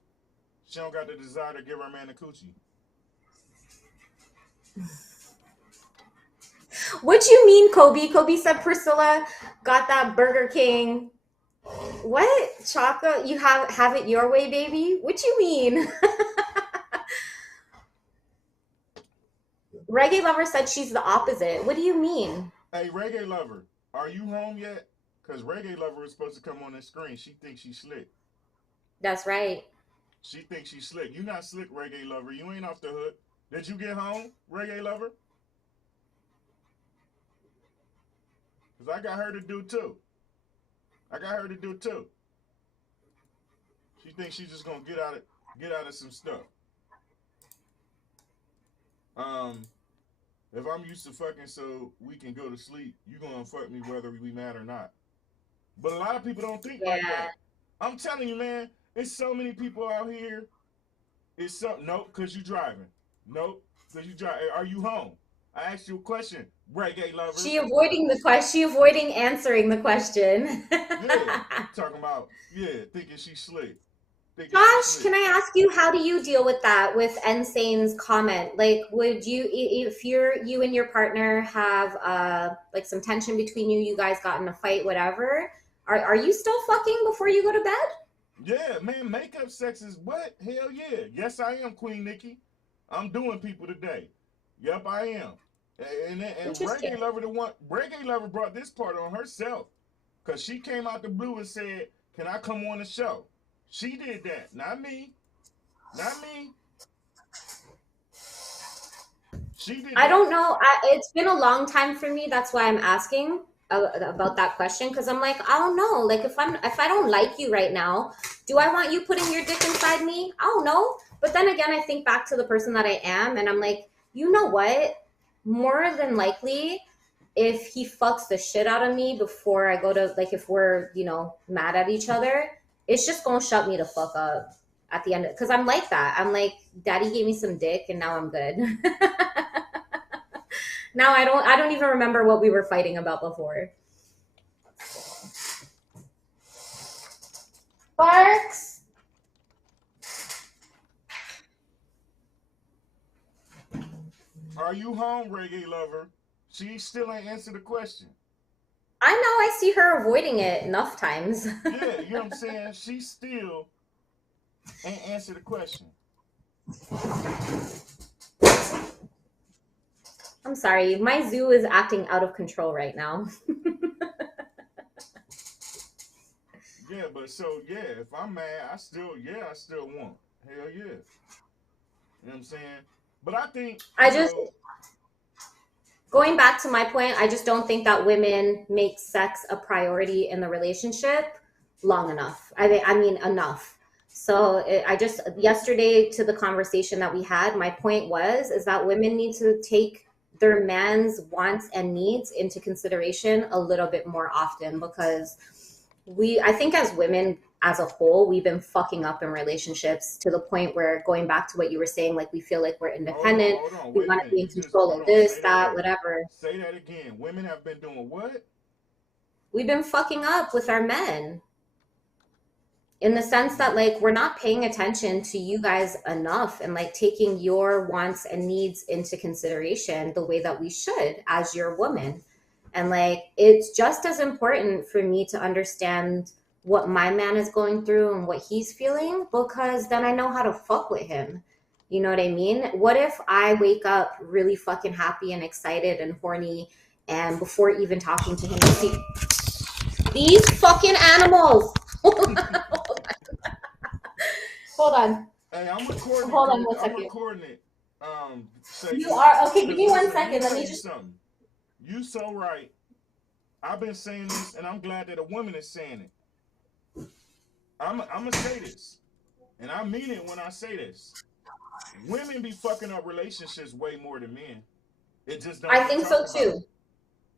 she don't got the desire to give her man a coochie. What you mean, Kobe? Kobe said Priscilla got that Burger King. What? Chaka, you have it your way, baby? What you mean? Reggae Lover said she's the opposite. What do you mean? Hey, Reggae Lover, are you home yet? Because Reggae Lover is supposed to come on the screen. She thinks she's slick. That's right. She thinks she's slick. You not slick, Reggae Lover. You ain't off the hook. Did you get home, Reggae Lover? Because I got her to do too. She thinks she's just gonna get out of some stuff. If I'm used to fucking so we can go to sleep, you gonna fuck me whether we mad or not. But a lot of people don't think like that. I'm telling you, man, there's so many people out here. Nope, cause you driving. Nope, cause you driving. Are you home? I asked you a question, Reggae Lover. She avoiding the question. She avoiding answering the question. Yeah, talking about thinking she's slick. Josh, can I ask you, how do you deal with that, with Ensane's comment? Like, would you, if you and your partner have like some tension between you guys got in a fight, whatever, are you still fucking before you go to bed? Yeah, man, makeup sex is what? Hell yeah. Yes, I am, Queen Nikki. I'm doing people today. Yep, I am. And Reggae Lover brought this part on herself, because she came out the blue and said, can I come on the show? She did that, not me. She did that. I don't know. It's been a long time for me. That's why I'm asking about that question, because I'm like, I don't know. Like, if I don't like you right now, Do I want you putting your dick inside me? I don't know. But then again, I think back to the person that I am, and I'm like, you know what? More than likely, if he fucks the shit out of me before I go to, like, if we're, you know, mad at each other, it's just gonna shut me the fuck up at the end. Because I'm like that. I'm like, daddy gave me some dick and now I'm good. Now I don't even remember what we were fighting about before. Barks. Are you home, reggae lover? She still ain't answered the question. I know, I see her avoiding it enough times. Yeah, you know what I'm saying? She still ain't answered the question. I'm sorry, my zoo is acting out of control right now. Yeah, but so, yeah, if I'm mad, I still want. Hell yeah. You know what I'm saying? But I think... Going back to my point, I just don't think that women make sex a priority in the relationship long enough. I mean enough. So yesterday to the conversation that we had, my point is that women need to take their man's wants and needs into consideration a little bit more often, because I think as women as a whole, we've been fucking up in relationships to the point where, going back to what you were saying, like, we feel like we're independent. Hold on, we want to be in control of this, that, whatever. Say that again. Women have been doing what? We've been fucking up with our men. In the sense that, like, we're not paying attention to you guys enough and, like, taking your wants and needs into consideration the way that we should as your woman. And, like, it's just as important for me to understand what my man is going through and what he's feeling, because then I know how to fuck with him. You know what I mean? What if I wake up really fucking happy and excited and horny, and before even talking to him, I see these fucking animals. Hold on. Hey, I'm recording. Hold on one second. I'm recording it. You are okay. Give me 1 second. Let me just. Something. You so right. I've been saying this, and I'm glad that a woman is saying it. I'm gonna say this, and I mean it when I say this. Women be fucking up relationships way more than men. It just don't. I think so too.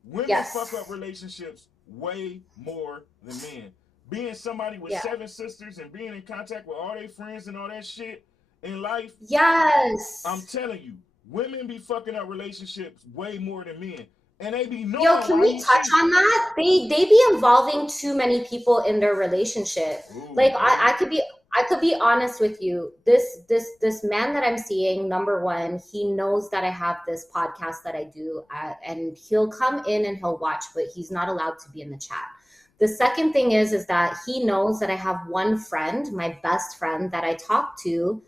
Women fuck up relationships way more than men. Being somebody with 7 sisters and being in contact with all their friends and all that shit in life. Yes. I'm telling you, women be fucking up relationships way more than men. And they be knowing. Yo, can we touch on that? They be involving too many people in their relationship. Ooh, like I could be honest with you. This man that I'm seeing, number one, he knows that I have this podcast that I do, and he'll come in and he'll watch, but he's not allowed to be in the chat. The second thing is that he knows that I have one friend, my best friend, that I talk to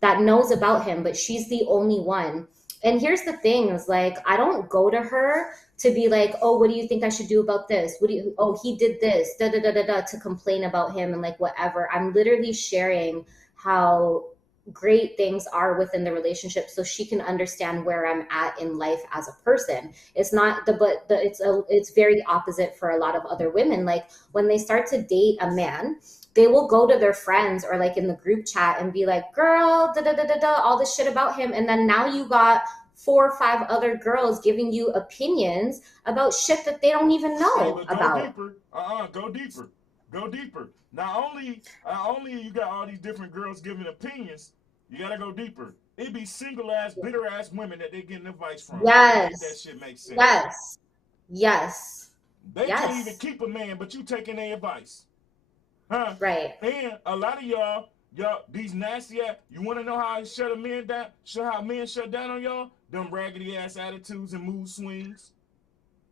that knows about him, but she's the only one. And here's the thing, is like, I don't go to her to be like, oh, what do you think I should do about this? He did this, to complain about him and like whatever. I'm literally sharing how great things are within the relationship so she can understand where I'm at in life as a person. It's not it's very opposite for a lot of other women. Like, when they start to date a man, they will go to their friends or like in the group chat and be like, girl, all this shit about him. And then now you got 4 or 5 other girls giving you opinions about shit that they don't even know about. Go deeper. Not only you got all these different girls giving opinions, you gotta go deeper. It be single ass, bitter ass women that they getting advice from. Yes. That shit makes sense. Yes. They can't even keep a man, but you taking their advice. Huh? Right. And a lot of y'all, these nasty ass, you want to know how I shut a man down? How men shut down on y'all? Them raggedy ass attitudes and mood swings.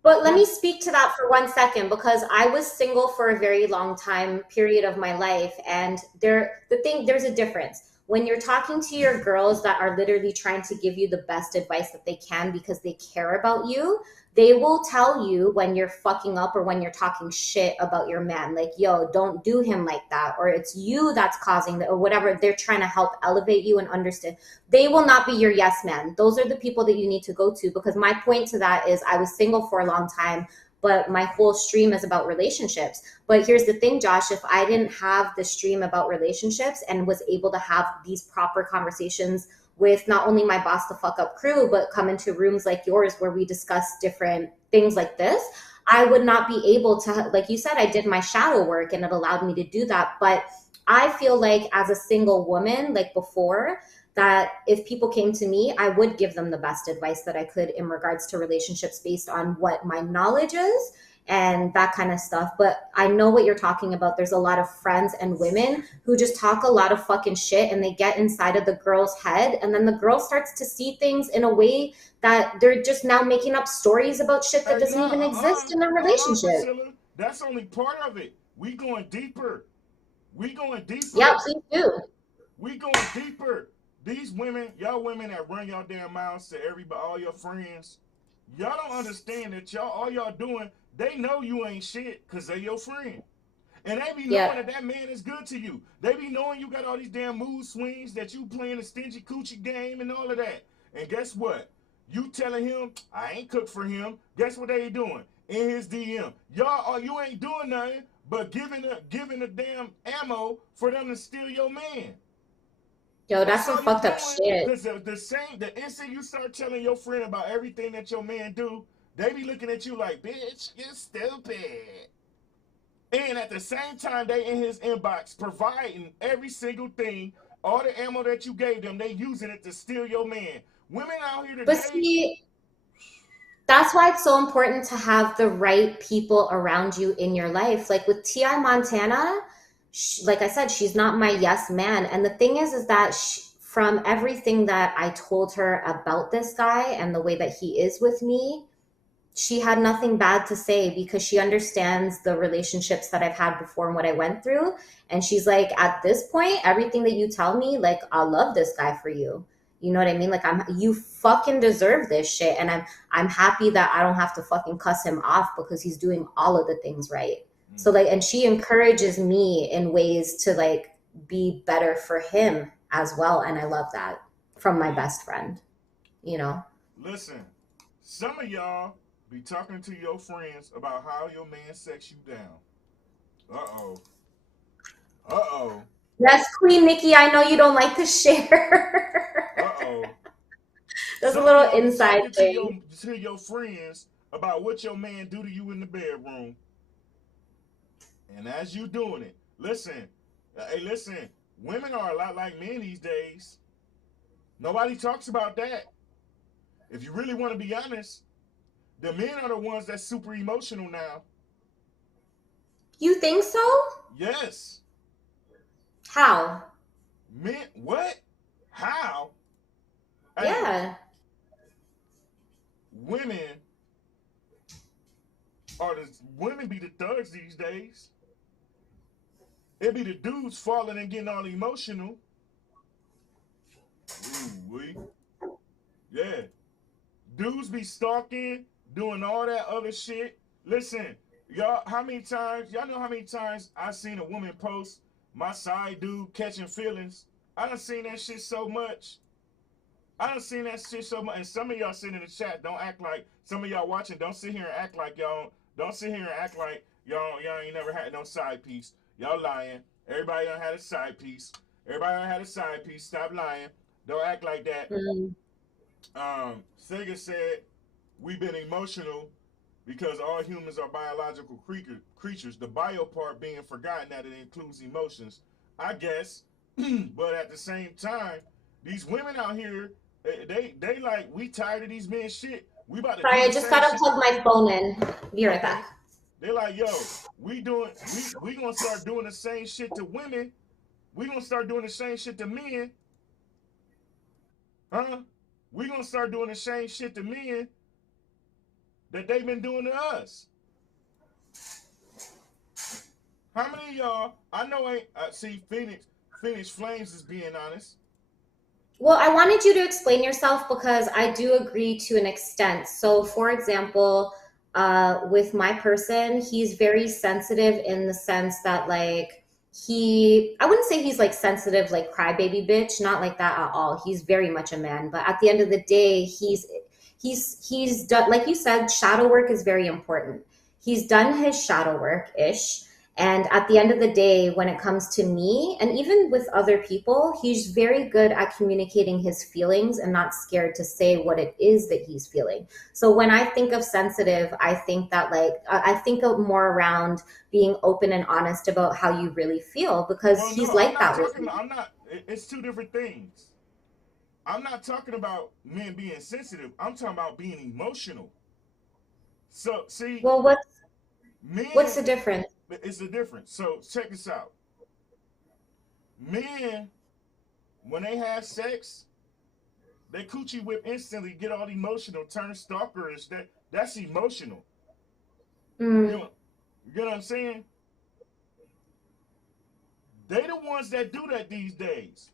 But let me speak to that for 1 second, because I was single for a very long time period of my life. And there's a difference. When you're talking to your girls that are literally trying to give you the best advice that they can because they care about you, they will tell you when you're fucking up or when you're talking shit about your man, like, yo, don't do him like that, or it's you that's causing or whatever. They're trying to help elevate you and understand. They will not be your yes man. Those are the people that you need to go to, because my point to that is I was single for a long time. but my whole stream is about relationships. But here's the thing, Josh, if I didn't have the stream about relationships and was able to have these proper conversations with not only my boss the fuck up crew, but come into rooms like yours where we discuss different things like this, I would not be able to, like you said, I did my shadow work and it allowed me to do that. But I feel like as a single woman, like before, that if people came to me, I would give them the best advice that I could in regards to relationships based on what my knowledge is and that kind of stuff. But I know what you're talking about. There's a lot of friends and women who just talk a lot of fucking shit and they get inside of the girl's head. And then the girl starts to see things in a way that they're just now making up stories about shit that doesn't even exist in a relationship. Priscilla, that's only part of it. We going deeper. We going deeper. Yeah, please do. We going deeper. These women, y'all women that run y'all damn mouths to everybody, all your friends, y'all don't understand that all y'all doing, they know you ain't shit because they're your friend. And they be knowing that man is good to you. They be knowing you got all these damn mood swings, that you playing a stingy coochie game and all of that. And guess what? You telling him, I ain't cooked for him. Guess what they doing? In his DM. Y'all, you ain't doing nothing but giving a damn ammo for them to steal your man. Yo, that's some fucked up shit. Because the instant you start telling your friend about everything that your man do, they be looking at you like, bitch, you're stupid. And at the same time, they in his inbox providing every single thing, all the ammo that you gave them, they using it to steal your man. Women out here today. But see, that's why it's so important to have the right people around you in your life. Like with T.I. Montana, like I said, she's not my yes man. And the thing is that from everything that I told her about this guy and the way that he is with me, she had nothing bad to say because she understands the relationships that I've had before and what I went through. And she's like, at this point, everything that you tell me, like, I'll love this guy for you. You know what I mean? Like, you fucking deserve this shit. And I'm happy that I don't have to fucking cuss him off because he's doing all of the things right. So like, and she encourages me in ways to like be better for him as well. And I love that from my best friend, you know? Listen, some of y'all be talking to your friends about how your man sex you down. Uh-oh. Yes, Queen Nikki, I know you don't like to share. That's a little inside thing. To your friends about what your man do to you in the bedroom. And as you doing it, listen, women are a lot like men these days. Nobody talks about that. If you really want to be honest, the men are the ones that's super emotional now. You think so? Yes. How? Men, what? How? Yeah. Women be the thugs these days. It be the dudes falling and getting all emotional. Yeah. Dudes be stalking, doing all that other shit. Listen, y'all know how many times I seen a woman post, my side dude catching feelings? I done seen that shit so much. And some of y'all sitting in the chat, don't act like, some of y'all watching, don't sit here and act like y'all ain't never had no side piece. Y'all lying. Everybody done had a side piece. Stop lying. Don't act like that. Sega said, we've been emotional because all humans are biological creatures. The bio part being forgotten that it includes emotions. I guess, but at the same time, these women out here, they like, we tired of these men shit. We about to. Sorry, I just gotta plug my phone in. Be right back. They're like, yo, we gonna start doing the same shit to women. We gonna start doing the same shit to men. Huh? We gonna start doing the same shit to men that they've been doing to us. How many of y'all, I know ain't, see Phoenix Flames is being honest. Well, I wanted you to explain yourself because I do agree to an extent. So for example, with my person, he's very sensitive in the sense that like I wouldn't say he's like sensitive, like crybaby bitch, not like that at all. He's very much a man, but at the end of the day, he's done, like you said, shadow work is very important. He's done his shadow work ish. And at the end of the day, when it comes to me and even with other people, he's very good at communicating his feelings and not scared to say what it is that he's feeling. So when I think of sensitive, I think that I think of more around being open and honest about how you really feel, because he's like that with me. It's two different things. I'm not talking about men being sensitive. I'm talking about being emotional. So see, well, what's the difference? It's the difference. So check this out. Men, when they have sex, they coochie whip instantly, get all emotional, turn stalkerish. That's emotional. You get what I'm saying? They the ones that do that these days.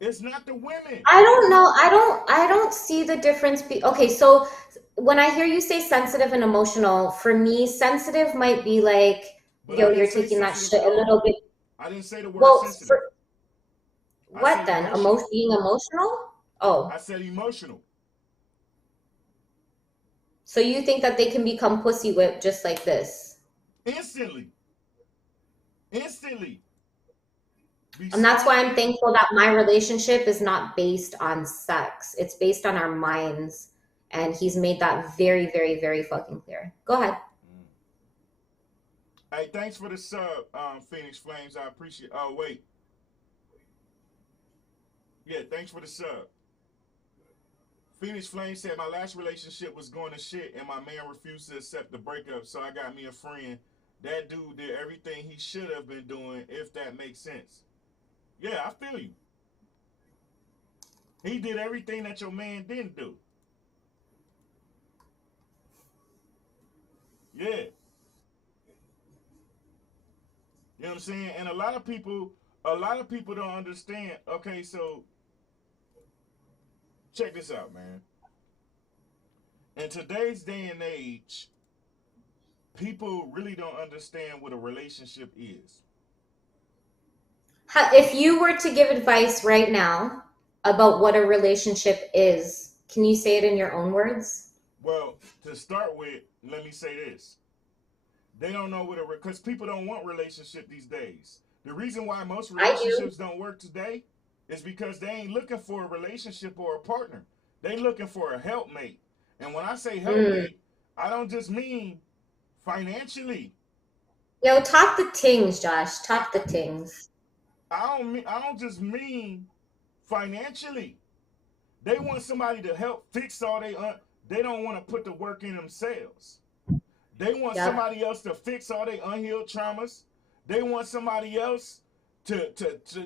It's not the women. I don't know. I don't see the difference. Okay, so when I hear you say sensitive and emotional, for me, sensitive might be like, yo, you're taking that shit a little bit. I didn't say the word sensitive. What then? Being emotional? Oh. I said emotional. So you think that they can become pussy whipped just like this? Instantly. And that's why I'm thankful that my relationship is not based on sex. It's based on our minds. And he's made that very, very, very fucking clear. Go ahead. Hey, thanks for the sub, Phoenix Flames. I appreciate it. Oh, wait. Yeah, thanks for the sub. Phoenix Flames said, my last relationship was going to shit and my man refused to accept the breakup, so I got me a friend. That dude did everything he should have been doing, if that makes sense. Yeah, I feel you. He did everything that your man didn't do. Yeah. You know what I'm saying? And a lot of people don't understand. Okay, so check this out, man. In today's day and age, people really don't understand what a relationship is. If you were to give advice right now about what a relationship is, can you say it in your own words? Well, to start with, let me say this. They don't know because people don't want relationship these days. The reason why most relationships don't work today is because they ain't looking for a relationship or a partner. They looking for a helpmate. And when I say helpmate, I don't just mean financially. Yo, talk the things, Josh. Talk the things. I don't just mean financially. They want somebody to help fix all they don't want to put the work in themselves. They want somebody else to fix all their unhealed traumas. They want somebody else to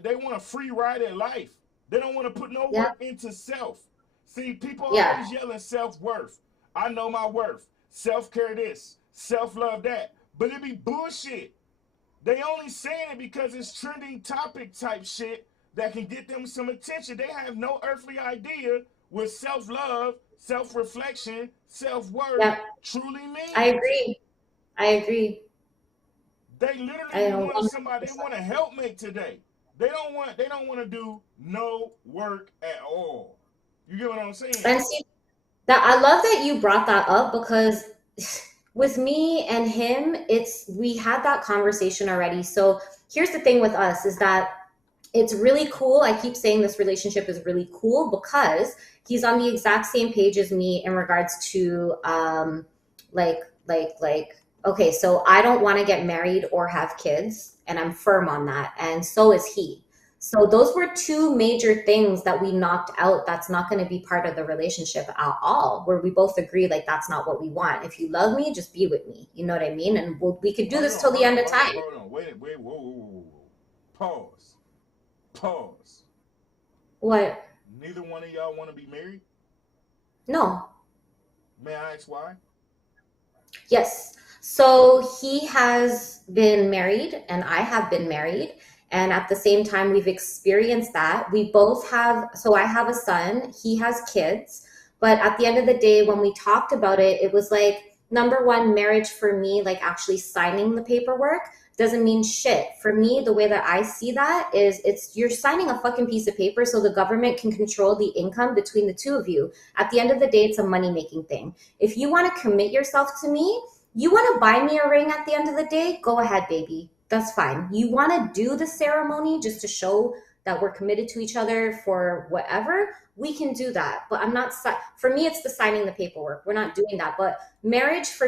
they want a free ride at life. They don't want to put no work into self. See, people always yelling self-worth. I know my worth. Self-care this. Self-love that. But it be bullshit. They only saying it because it's trending topic type shit that can get them some attention. They have no earthly idea what self-love, self-reflection, self-worth truly means. I agree. They literally want somebody, they want a helpmate today. They don't want to do no work at all. You get what I'm saying? And see, I love that you brought that up, because with me and him, we had that conversation already. So here's the thing with us is that it's really cool. I keep saying this relationship is really cool because he's on the exact same page as me in regards to okay, so I don't want to get married or have kids, and I'm firm on that, and so is he. So those were two major things that we knocked out. That's not going to be part of the relationship at all, where we both agree like that's not what we want. If you love me, just be with me. You know what I mean? And we could do this till the end of time. Hold on, wait, whoa. Pause. What? Neither one of y'all want to be married? No. May I ask why? Yes. So he has been married and I have been married. And at the same time, we've experienced that. We both have, so I have a son, he has kids. But at the end of the day, when we talked about it, it was like, number one, marriage for me, like actually signing the paperwork, doesn't mean shit. For me, the way that I see that is you're signing a fucking piece of paper so the government can control the income between the two of you. At the end of the day, it's a money-making thing. If you want to commit yourself to me, you want to buy me a ring at the end of the day, go ahead, baby. That's fine. You want to do the ceremony just to show that we're committed to each other for whatever, we can do that. But I'm not, for me, it's the signing the paperwork. We're not doing that. But marriage for